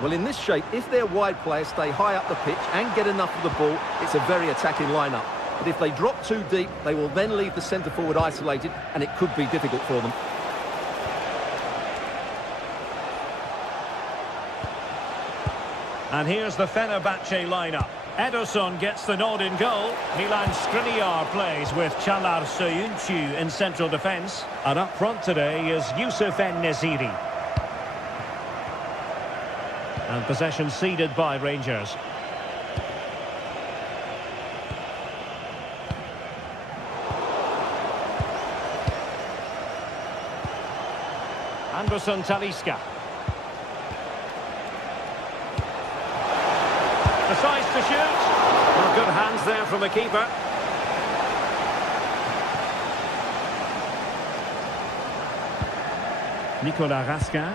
Well, in this shape, if their wide players stay high up the pitch and get enough of the ball, it's a very attacking lineup. But if they drop too deep, they will then leave the centre-forward isolated, and it could be difficult for them. And here's the Fenerbahce lineup. Ederson gets the nod in goal. Milan Skriniar plays with Çağlar Söyüncü in central defence. And up front today is Yusuf En-Nesyri. And possession ceded by Rangers. Anderson Talisca. Decides to shoot. Well, good hands there from the keeper. Nicolas Raskin.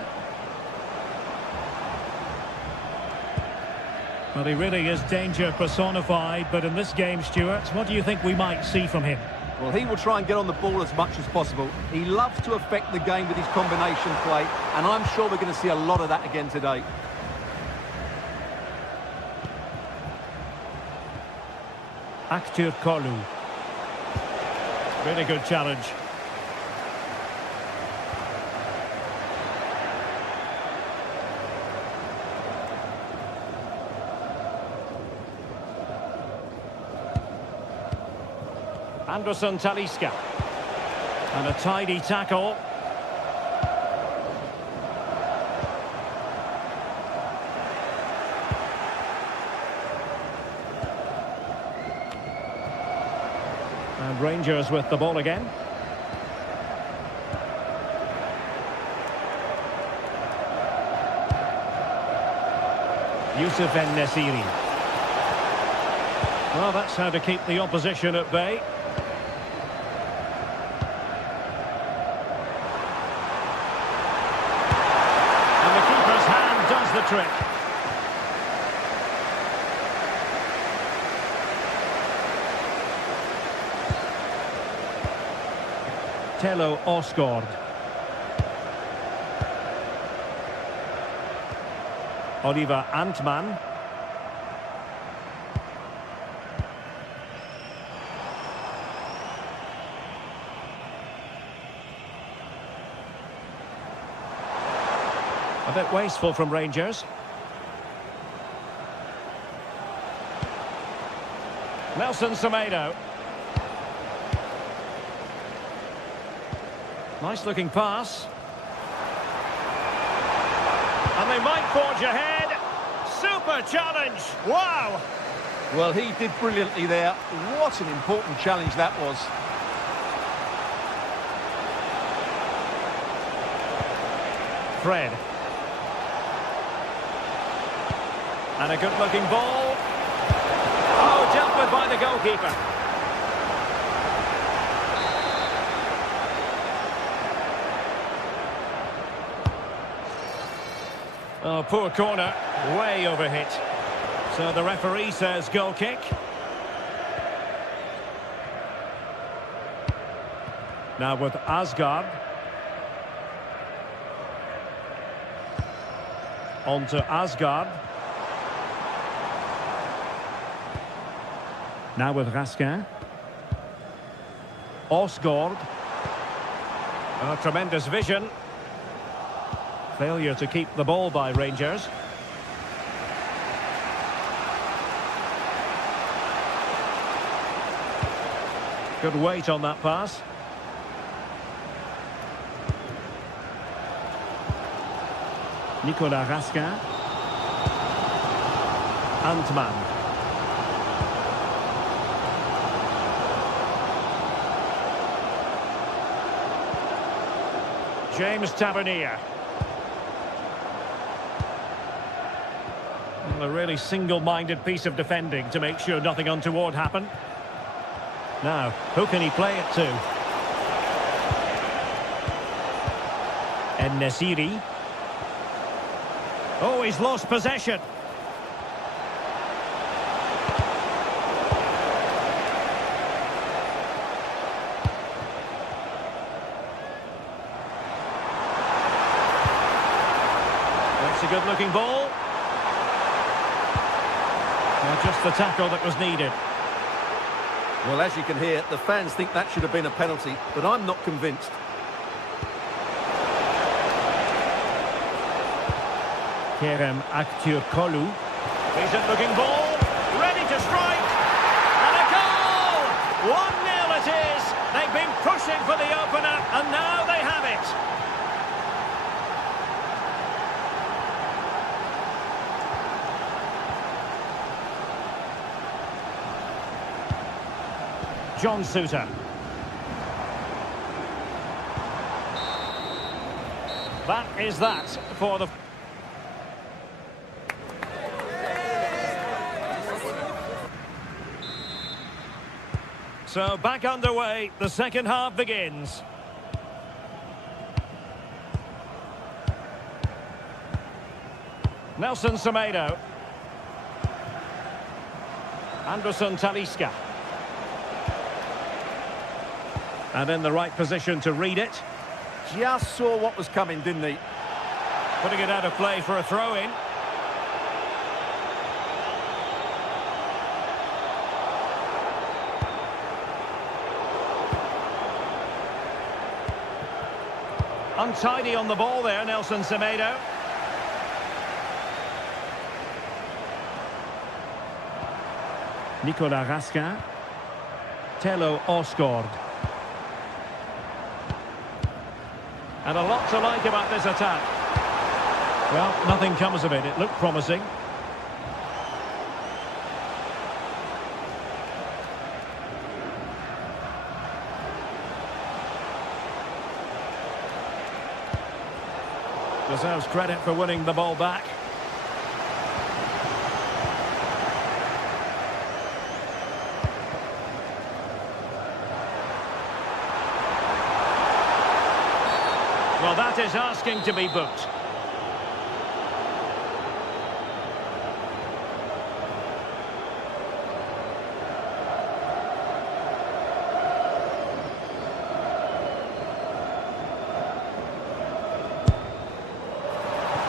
Well, he really is danger personified, but in this game, Stuart, what do you think we might see from him? Well, he will try and get on the ball as much as possible. He loves to affect the game with his combination play, and I'm sure we're going to see a lot of that again today. Aktür Kolu. Really good challenge. Anderson Talisca. And a tidy tackle. And Rangers with the ball again. Yusuf En-Nesyri. Well, that's how to keep the opposition at bay. And the keeper's hand does the trick. Telo Osgård. Oliver Antman. A bit wasteful from Rangers. Nelson Semedo. Nice looking pass. And they might forge ahead. Super challenge. Wow. Well, he did brilliantly there. What an important challenge that was. Fred. And a good looking ball. Oh, dealt with by the goalkeeper. Oh, poor corner, way over hit. So the referee says goal kick. Now with Asgard. On to Asgard. Now with Raskin. Osgård. Oh, tremendous vision. Failure to keep the ball by Rangers. Good weight on that pass. Nicolas Raskin. Antman. James Tavernier. A really single-minded piece of defending to make sure nothing untoward happened. Now, who can he play it to? En-Nesyri. Oh, he's lost possession. That's a good-looking ball. Well, just the tackle that was needed. Well, as you can hear, the fans think that should have been a penalty, but I'm not convinced. Kerem Aktürkoğlu. Decent looking ball, ready to strike, and a goal! 1-0 it is. They've been pushing for the opener, and now they have it. John Suter. That is that for the... So back underway, the second half begins. Nelson Semedo. Anderson Talisca. And in the right position to read it. Just saw what was coming, didn't he? Putting it out of play for a throw-in. Untidy on the ball there, Nelson Semedo. Nicolas Raskin. Tello Osgård. And a lot to like about this attack. Well, nothing comes of it. It looked promising. Deserves credit for winning the ball back. Well, that is asking to be booked.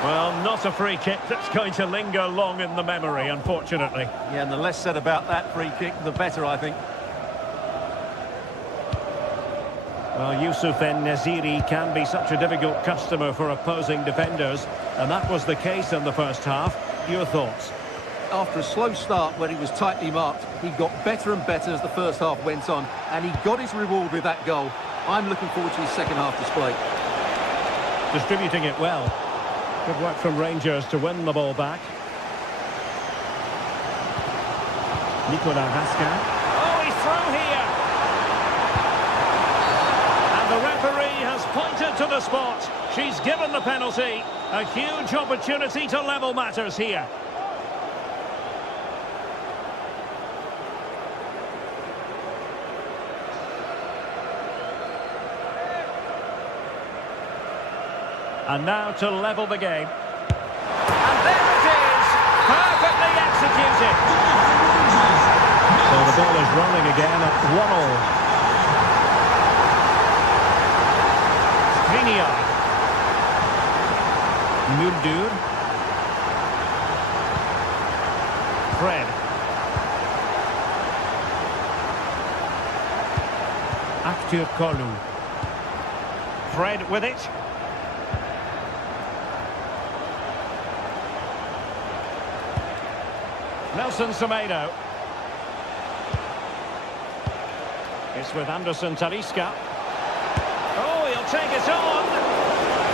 Well, not a free kick that's going to linger long in the memory, unfortunately. Yeah, and the less said about that free kick, the better, I think. Well, Yusuf En-Nesyri can be such a difficult customer for opposing defenders, and that was the case in the first half. Your thoughts? After a slow start where he was tightly marked, he got better and better as the first half went on, and he got his reward with that goal. I'm looking forward to his second half display. Distributing it well. Good work from Rangers to win the ball back. Nicolas Raskin. Oh, he's through here! And the referee has pointed to the spot. She's given the penalty. A huge opportunity to level matters here. And now to level the game. And there it is! Perfectly executed! So the ball is rolling again at 1-1. Skriniar. Muldur. Fred. Aktürkoğlu. Fred with it. Nelson Semedo. It's with Anderson Talisca. Oh, he'll take it on.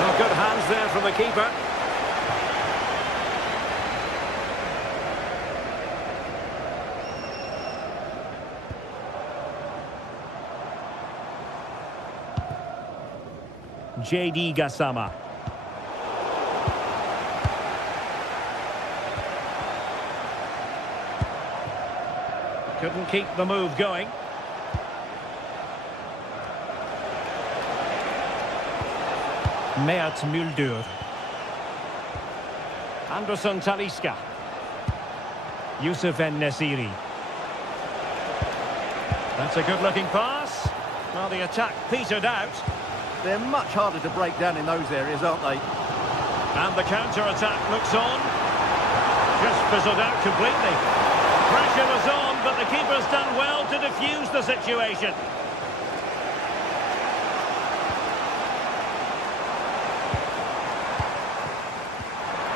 Oh, good hands there from the keeper. JD Gassama. Couldn't keep the move going. Mert Muldur. Anderson Talisca. Yusuf En-Nesyri. That's a good-looking pass. Well, the attack petered out. They're much harder to break down in those areas, aren't they? And the counter-attack looks on. Just fizzled out completely. Pressure was on, but the keeper's done well to defuse the situation.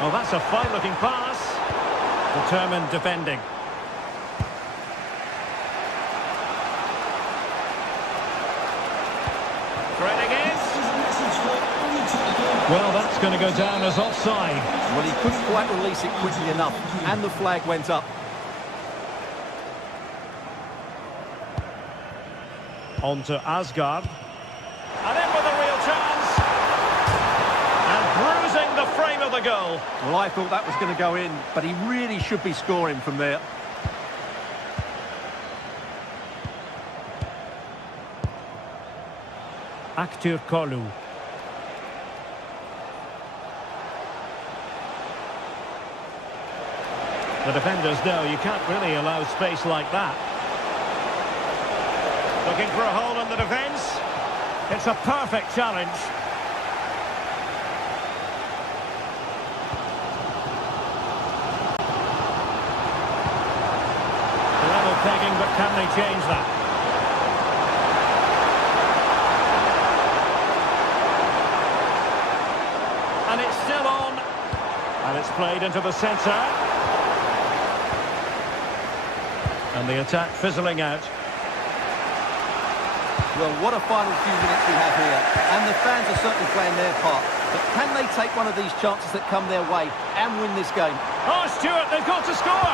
Oh, that's a fine-looking pass. Determined defending. Threading in. Well, that's going to go down as offside. Well, he couldn't quite release it quickly enough, and the flag went up. On to Asgard. And in with a real chance. And bruising the frame of the goal. Well, I thought that was going to go in, but he really should be scoring from there. Aktur Kolu. The defenders know you can't really allow space like that. Looking for a hole in the defence. It's a perfect challenge. Level pegging, but can they change that? And it's still on. And it's played into the centre. And the attack fizzling out. Well, what a final few minutes we have here. And the fans are certainly playing their part. But can they take one of these chances that come their way and win this game? Oh, Stuart, they've got to score!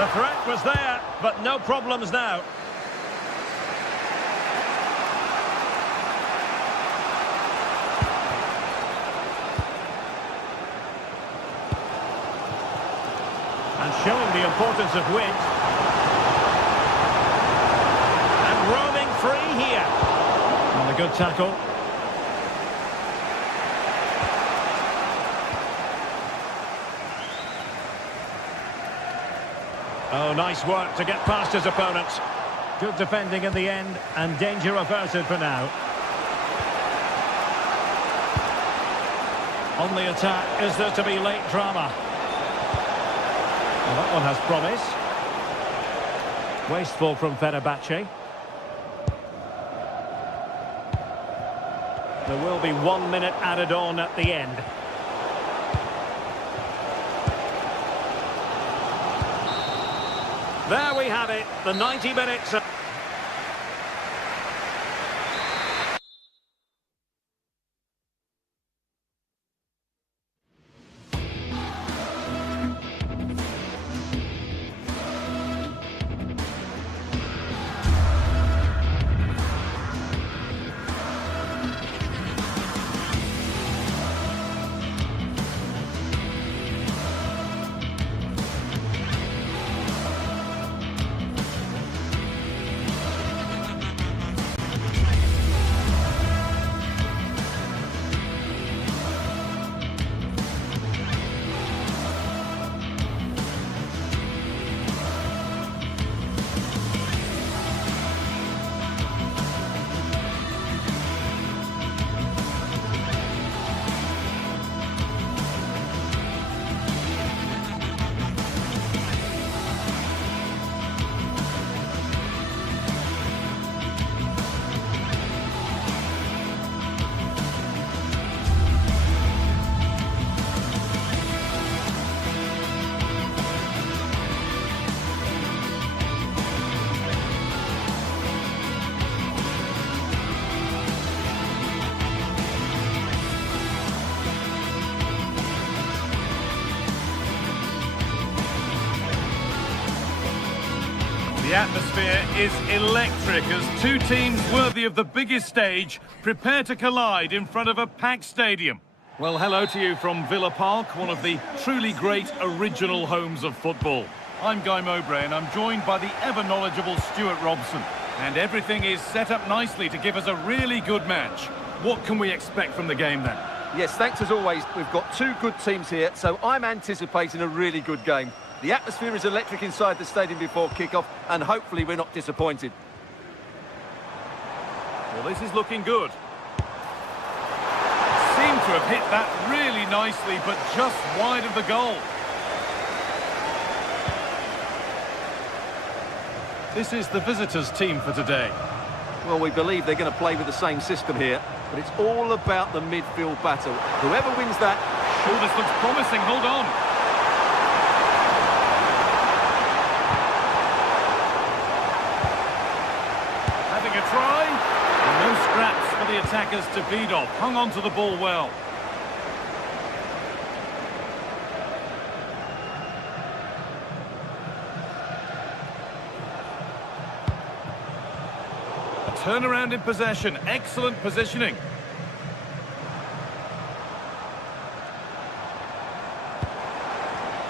The threat was there, but no problems now. And showing the importance of width. Roaming free here. And a good tackle. Oh, nice work to get past his opponents. Good defending in the end, and danger averted for now. On the attack, is there to be late drama? Well, that one has promise. Wasteful from Fenerbahce. There will be 1 minute added on at the end. There we have it, the 90 minutes. The atmosphere is electric as two teams worthy of the biggest stage prepare to collide in front of a packed stadium. Well, hello to you from Villa Park, one of the truly great original homes of football. I'm Guy Mowbray and I'm joined by the ever-knowledgeable Stuart Robson. And everything is set up nicely to give us a really good match. What can we expect from the game then? Yes, thanks as always. We've got two good teams here, so I'm anticipating a really good game. The atmosphere is electric inside the stadium before kick-off, and hopefully we're not disappointed. Well, this is looking good. Seem to have hit that really nicely, but just wide of the goal. This is the visitors' team for today. Well, we believe they're going to play with the same system here, but it's all about the midfield battle. Whoever wins that... Oh, this looks promising. Hold on. Having a try. And no scraps for the attackers to feed off. Hung on to the ball well. Turnaround in possession, excellent positioning.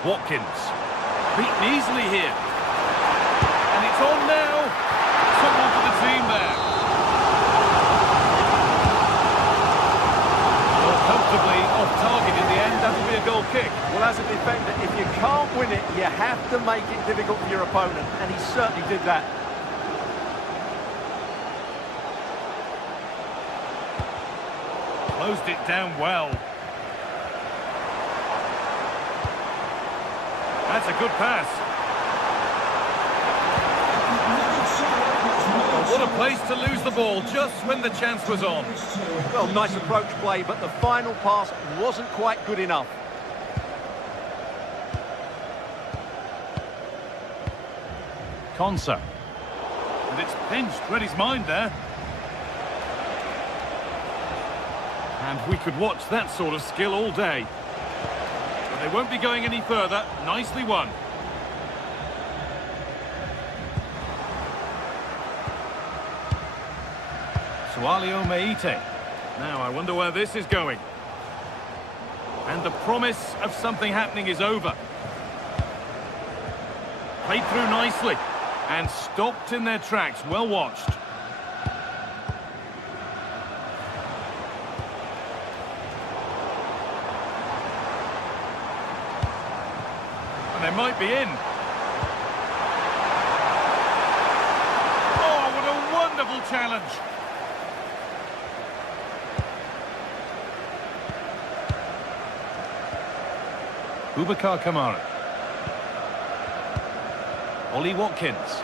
Watkins, beaten easily here. And it's on now. Someone for the team there. Well, comfortably off target in the end, that'll be a goal kick. Well, as a defender, if you can't win it, you have to make it difficult for your opponent, and he certainly did that. Closed it down well. That's a good pass. Oh, what a place to lose the ball just when the chance was on. Well, nice approach play, but the final pass wasn't quite good enough. Konsa. And it's pinched, read his mind there. And we could watch that sort of skill all day. But they won't be going any further. Nicely won. Sualio Meite. Now, I wonder where this is going. And the promise of something happening is over. Played through nicely. And stopped in their tracks. Well watched. They might be in. Oh, what a wonderful challenge. Boubacar Kamara. Ollie Watkins.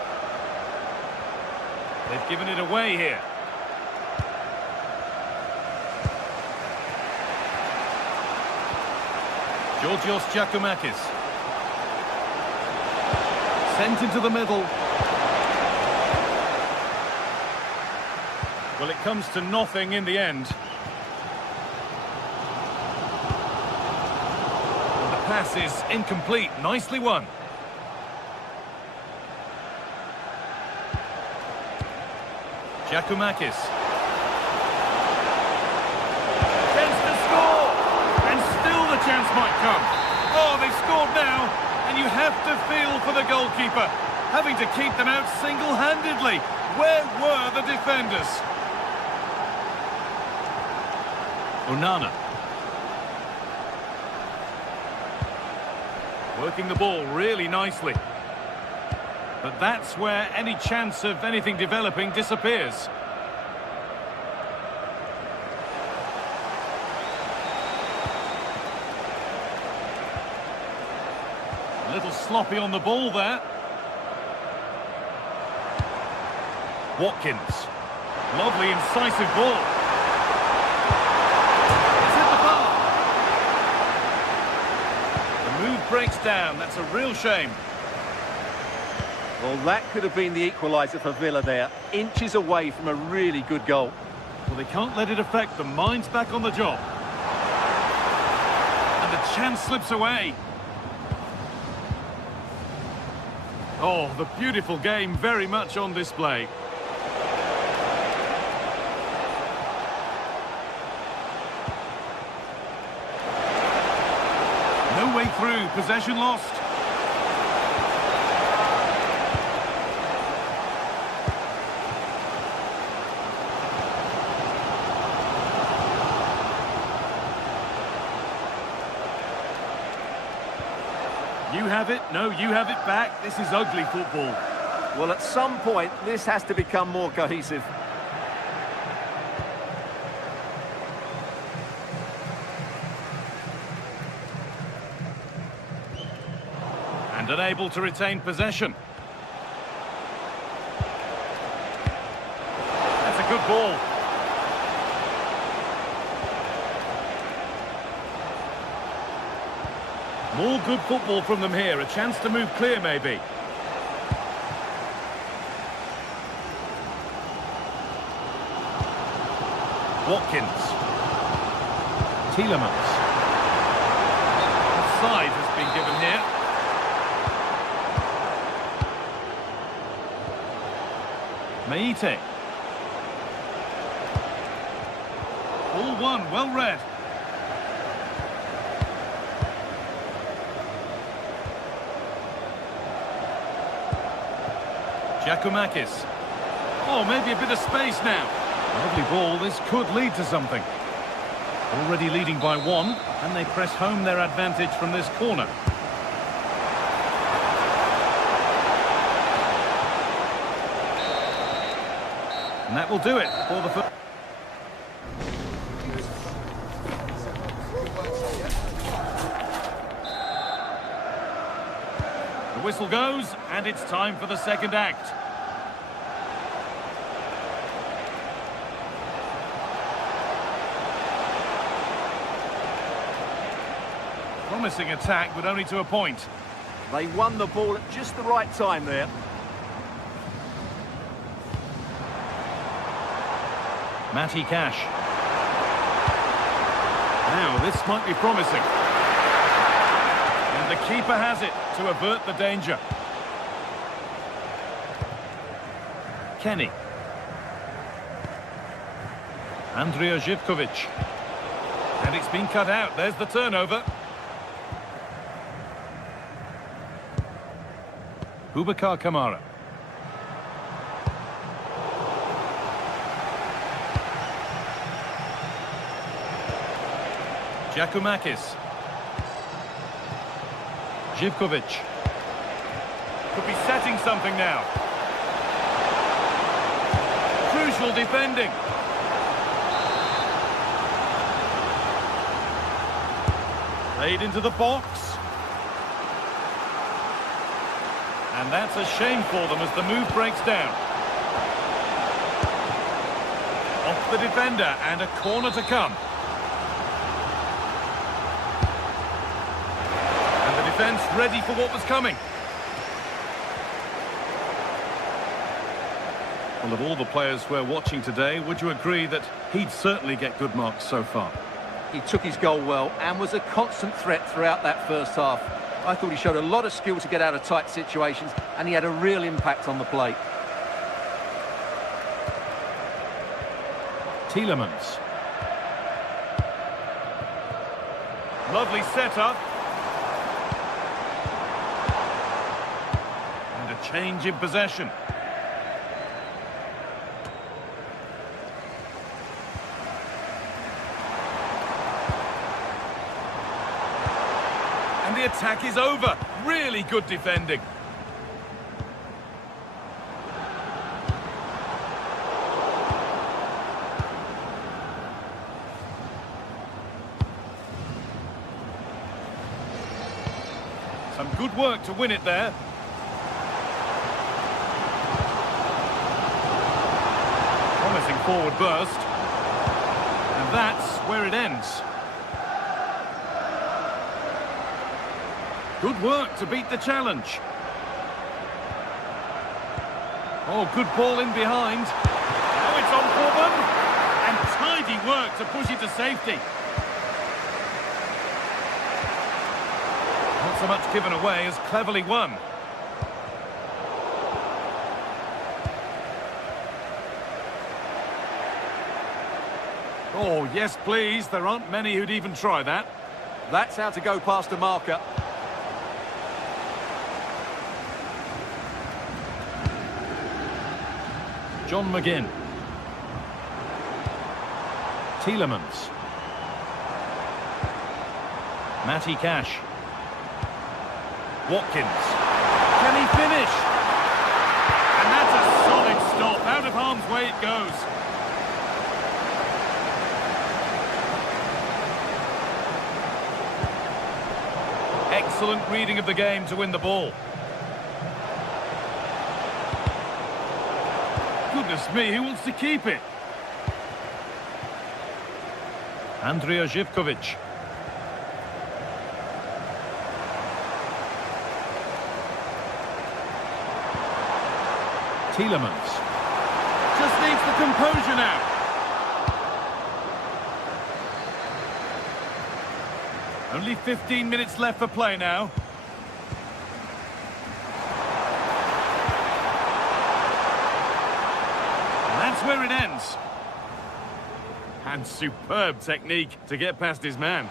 They've given it away here. Georgios Giacomakis. Sent into the middle. Well, it comes to nothing in the end. And the pass is incomplete. Nicely won. Giacomakis. Chance to score! And still the chance might come. Oh, they've scored now. And you have to feel for the goalkeeper, having to keep them out single-handedly. Where were the defenders? Onana. Working the ball really nicely. But that's where any chance of anything developing disappears. A little sloppy on the ball there. Watkins. Lovely, incisive ball. It's hit the bar. The move breaks down. That's a real shame. Well, that could have been the equaliser for Villa there. Inches away from a really good goal. Well, they can't let it affect them. Mind's back on the job. And the chance slips away. Oh, the beautiful game very much on display. No way through, possession lost. You have it, no, you have it back. This is ugly football. Well, at some point, this has to become more cohesive. And unable to retain possession. good ball. More good football from them here. A chance to move clear, maybe. Watkins. Tielemans. Offside has been given here. Meite. All one, well read. Giacomakis. Oh, maybe a bit of space now. Lovely ball, this could lead to something. Already leading by one, and they press home their advantage from this corner. And that will do it for the first. The whistle goes, and it's time for the second act. Promising attack, but only to a point. They won the ball at just the right time there. Matty Cash. Now, this might be promising. And the keeper has it to avert the danger. Kenny. Andrija Živković. And it's been cut out. There's the turnover. Boubacar Kamara. Giacomakis. Živković. Could be setting something now. Crucial defending. Played into the box. And that's a shame for them as the move breaks down. Off the defender and a corner to come. And the defence ready for what was coming. Well, of all the players we're watching today, would you agree that he'd certainly get good marks so far? He took his goal well and was a constant threat throughout that first half. I thought he showed a lot of skill to get out of tight situations, and he had a real impact on the plate. Tielemans. Lovely setup. And a change in possession. And the attack is over. Really good defending. Some good work to win it there. Promising forward burst. And that's where it ends. Good work to beat the challenge. Oh, good ball in behind. Now it's on for them. And tidy work to push it to safety. Not so much given away as cleverly won. Oh, yes, please. There aren't many who'd even try that. That's how to go past a marker. John McGinn. Tielemans. Matty Cash. Watkins. Can he finish? And that's a solid stop. Out of harm's way it goes. Excellent reading of the game to win the ball. Goodness me, who wants to keep it? Andrija Živković. Tielemans. Just needs the composure now. Only 15 minutes left for play now. And that's where it ends. And superb technique to get past his man.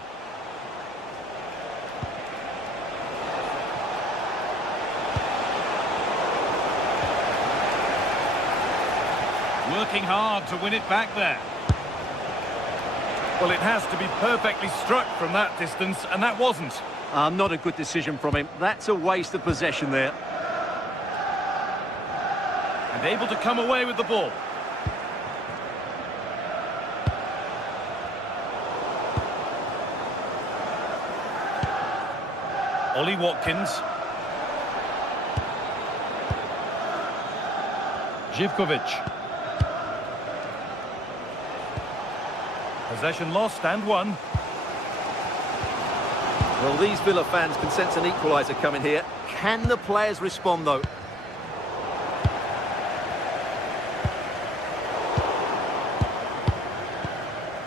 Working hard to win it back there. Well, it has to be perfectly struck from that distance, and that wasn't. Not a good decision from him. That's a waste of possession there. And able to come away with the ball. Ollie Watkins. Živković. Possession lost and won. Well, these Villa fans can sense an equaliser coming here. Can the players respond, though?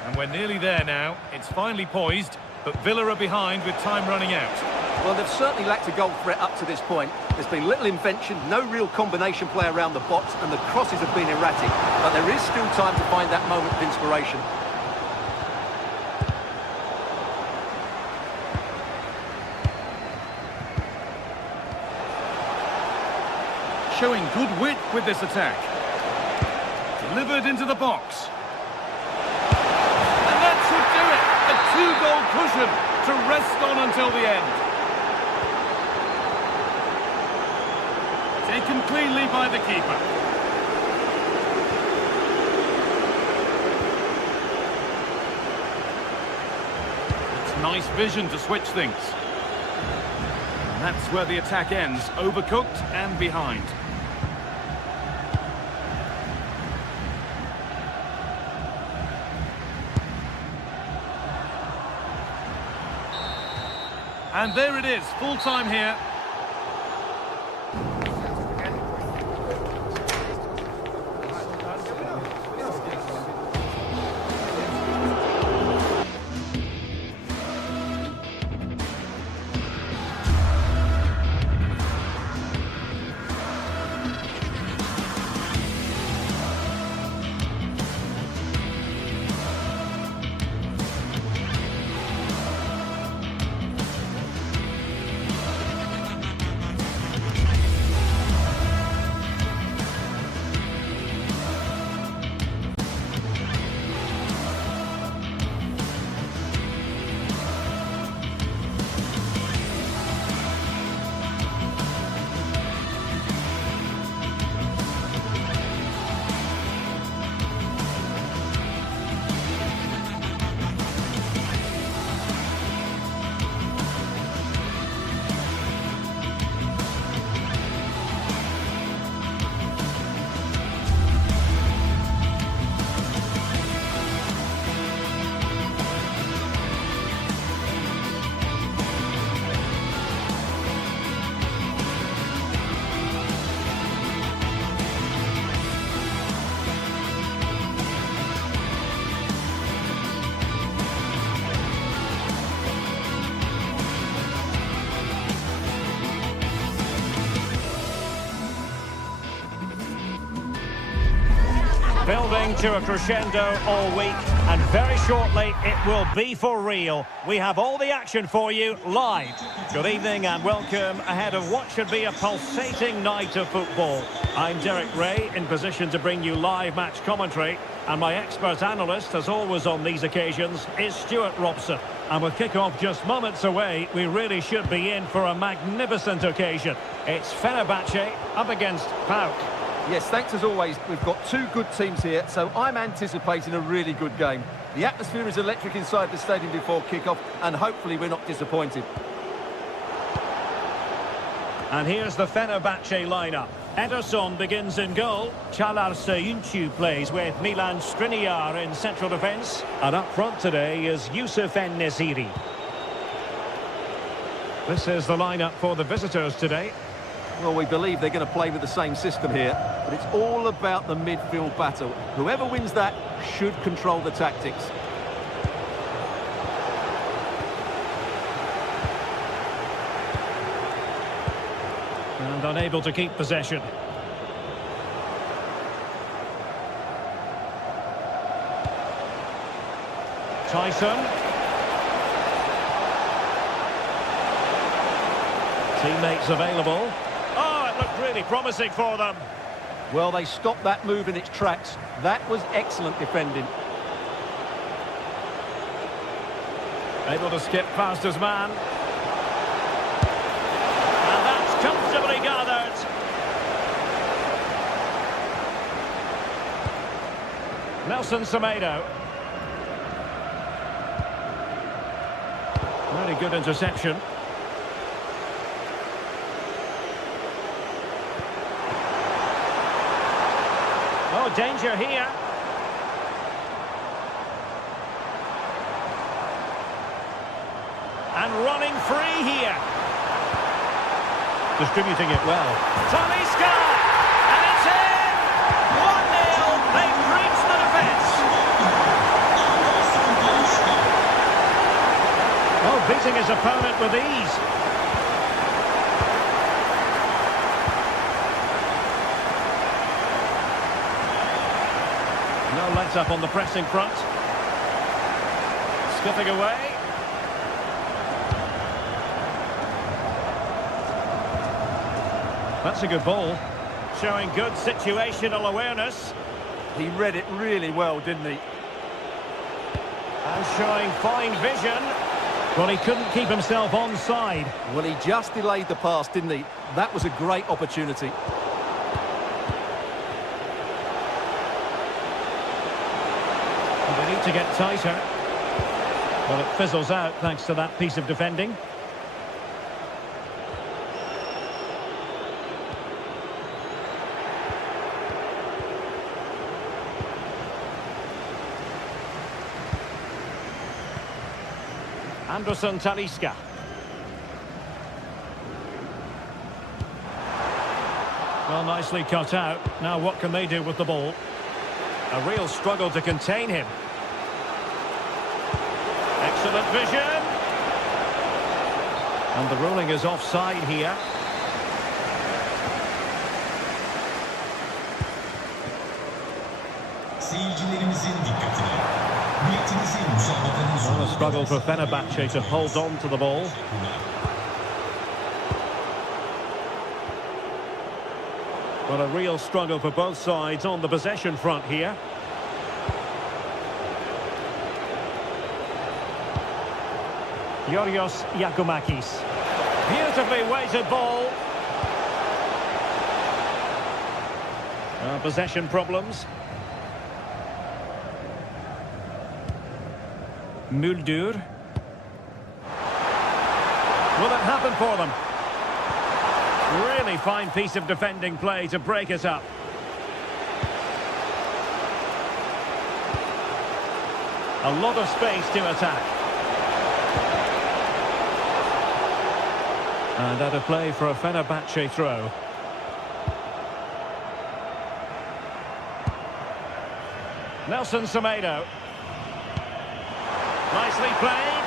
And we're nearly there now. It's finally poised, but Villa are behind with time running out. Well, they've certainly lacked a goal threat up to this point. There's been little invention, no real combination play around the box, and the crosses have been erratic. But there is still time to find that moment of inspiration. Showing good wit with this attack. Delivered into the box. And that should do it. A two-goal cushion to rest on until the end. Taken cleanly by the keeper. It's nice vision to switch things. And that's where the attack ends, overcooked and behind. And there it is, full time here. Building to a crescendo all week, and very shortly it will be for real. We have all the action for you live. Good evening and welcome ahead of what should be a pulsating night of football. I'm Derek Ray, in position to bring you live match commentary, and my expert analyst, as always on these occasions, is Stuart Robson. And with kick-off just moments away, we really should be in for a magnificent occasion. It's Fenerbahce up against PAOK. Yes, thanks as always. We've got two good teams here, so I'm anticipating a really good game. The atmosphere is electric inside the stadium before kick-off, and hopefully we're not disappointed. And here's the Fenerbahce lineup. Ederson begins in goal. Çağlar Söyüncü plays with Milan Skriniar in central defence. And up front today is Yusuf En-Nesyri. This is the lineup for the visitors today. Well, we believe they're going to play with the same system here, but it's all about the midfield battle. Whoever wins that should control the tactics. And unable to keep possession. Tyson. Teammates available. Oh, it looked really promising for them. Well, they stopped that move in its tracks. That was excellent defending. Able to skip past his man. And that's comfortably gathered. Nelson Semedo. Really good interception. Oh, danger here. And running free here. Distributing it well. Talisca! And it's in! 1-0. They've breached the defence. Oh, beating his opponent with ease. No let-up on the pressing front. Skipping away. That's a good ball. Showing good situational awareness. He read it really well, didn't he? And showing fine vision. Well, he couldn't keep himself onside. Well, he just delayed the pass, didn't he? That was a great opportunity. They need to get tighter. Well, it fizzles out thanks to that piece of defending. Anderson Talisca. Well, nicely cut out. Now what can they do with the ball? A real struggle to contain him. Excellent vision. And the ruling is offside here. Seyircilerimizin dikkatine. Niyetinizi müsabakanın Well, a sonuna struggle for kadar Fenerbahçe to hold on to the ball. But a real struggle for both sides on the possession front here. Yorios Yakumakis. Beautifully weighted ball. Possession problems. Muldur. Will it happen for them? Really fine piece of defending play to break it up. A lot of space to attack. And out of play for a Fenerbahçe throw. Nelson Semedo. Nicely played.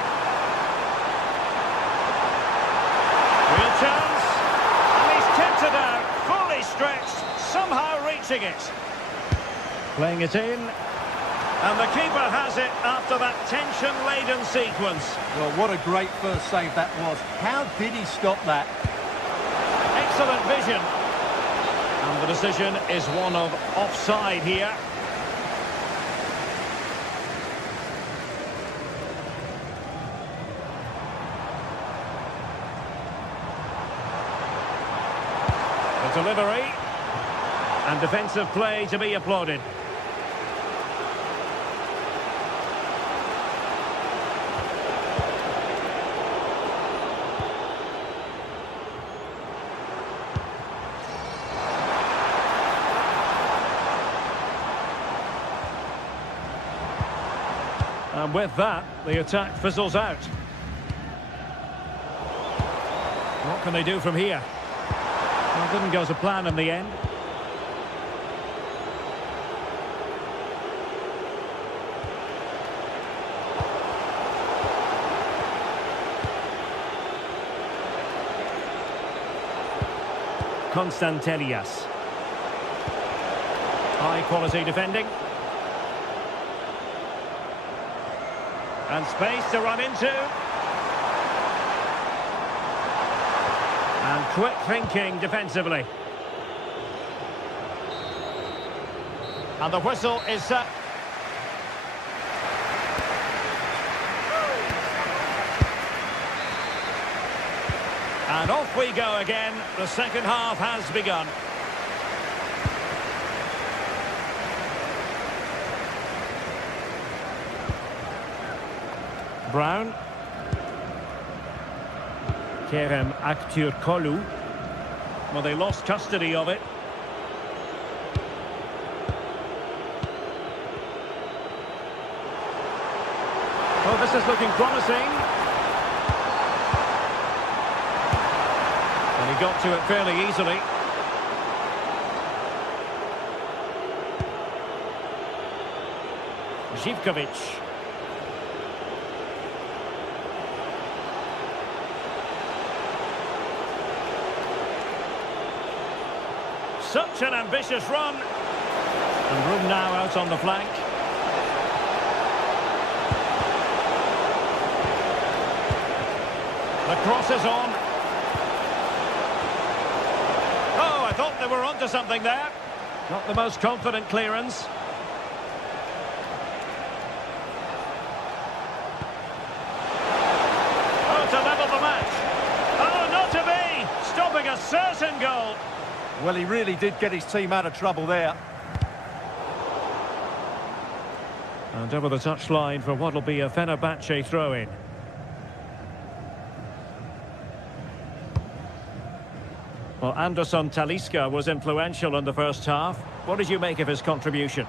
Real chance. And he's kept it out. Fully stretched. Somehow reaching it. Playing it in. And the keeper has it after that tension-laden sequence. Well, what a great first save that was. How did he stop that? Excellent vision. And the decision is one of offside here. The delivery. And defensive play to be applauded. And with that, the attack fizzles out. What can they do from here? Well, it didn't go to plan in the end. Constantelias. High quality defending. And space to run into. And quick thinking defensively. And the whistle is set. And off we go again. The second half has begun. Brown. Kerem Aktürkoğlu. Well, they lost custody of it. Oh, this is looking promising. And he got to it fairly easily. Zivkovic. Such an ambitious run. And room now out on the flank. The cross is on. Oh, I thought they were onto something there. Not the most confident clearance. Oh, to level the match. Oh, not to be. Stopping a certain goal. Well, he really did get his team out of trouble there. And over the touchline for what will be a Fenerbahce throw-in. Well, Anderson Talisca was influential in the first half. What did you make of his contribution?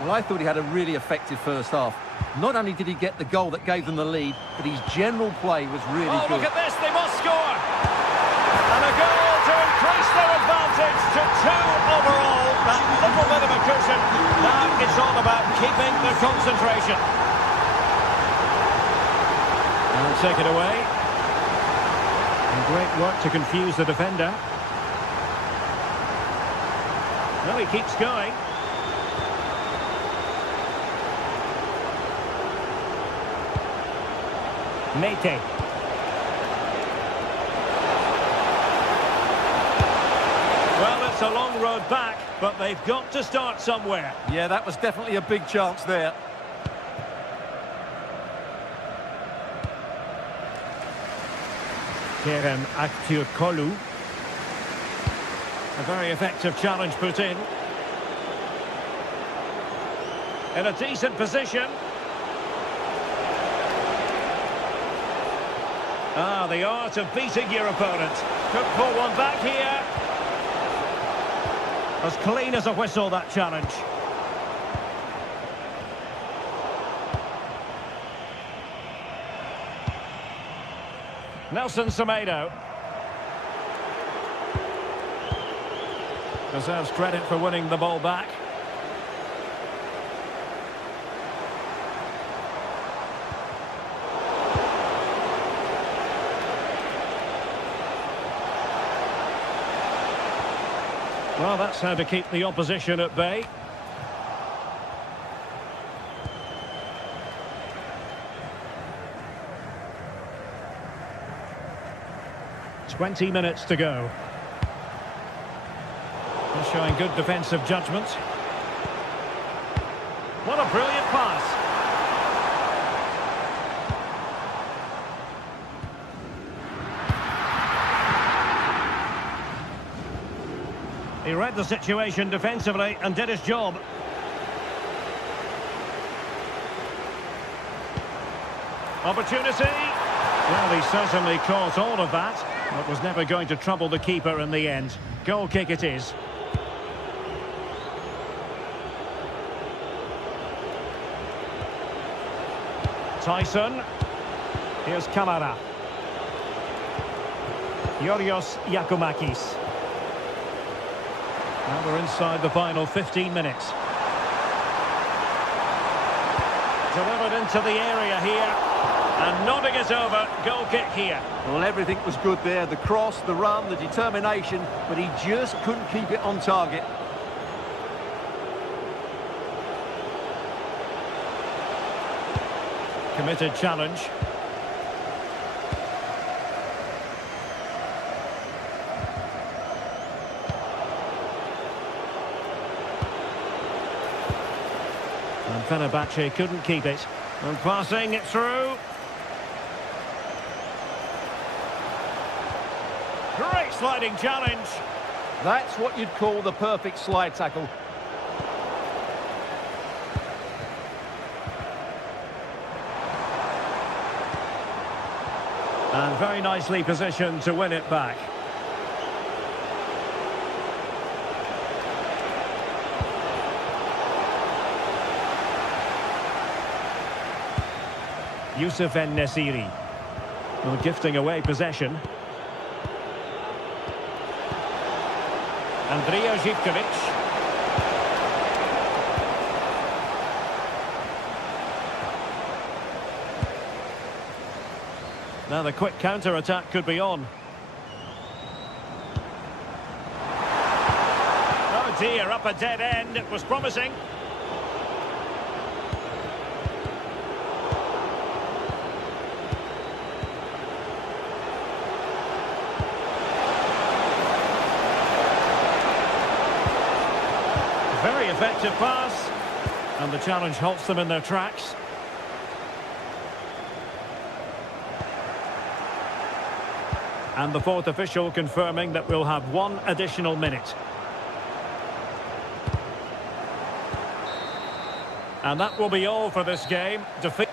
Well, I thought he had a really effective first half. Not only did he get the goal that gave them the lead, but his general play was really good. Oh, look at this, they must score! And a goal to increase their advantage to 2 overall. That little bit of a cushion. Now it's all about keeping the concentration. And take it away. And great work to confuse the defender. No, he keeps going. Mete. Well, it's a long road back, but they've got to start somewhere. Yeah, that was definitely a big chance there. Kerem Aktürkoğlu. A very effective challenge put in. In a decent position. Ah, the art of beating your opponent. Could pull one back here. As clean as a whistle, that challenge. Nelson Semedo. Deserves credit for winning the ball back. Well, that's how to keep the opposition at bay. "20 minutes to go. They're showing good defensive judgment. What a brilliant pass. He read the situation defensively and did his job. Opportunity. Well, he certainly caught all of that, but was never going to trouble the keeper in the end. Goal kick it is. Tyson. Here's Kamara. Yorios Yakumakis. Now we're inside the final 15 minutes. Delivered into the area here. And nodding it over. Goal kick here. Well, everything was good there. The cross, the run, the determination, but he just couldn't keep it on target. Committed challenge. And Fenerbahce couldn't keep it. And passing it through. Great sliding challenge. That's what you'd call the perfect slide tackle. And very nicely positioned to win it back. Youssef En-Nesyri. Well, gifting away possession. Andrija Zivkovic. Now the quick counter-attack could be on. Oh dear, up a dead end. It was promising. Very effective pass. And the challenge halts them in their tracks. And the fourth official confirming that we'll have one additional minute. And that will be all for this game. Defeat.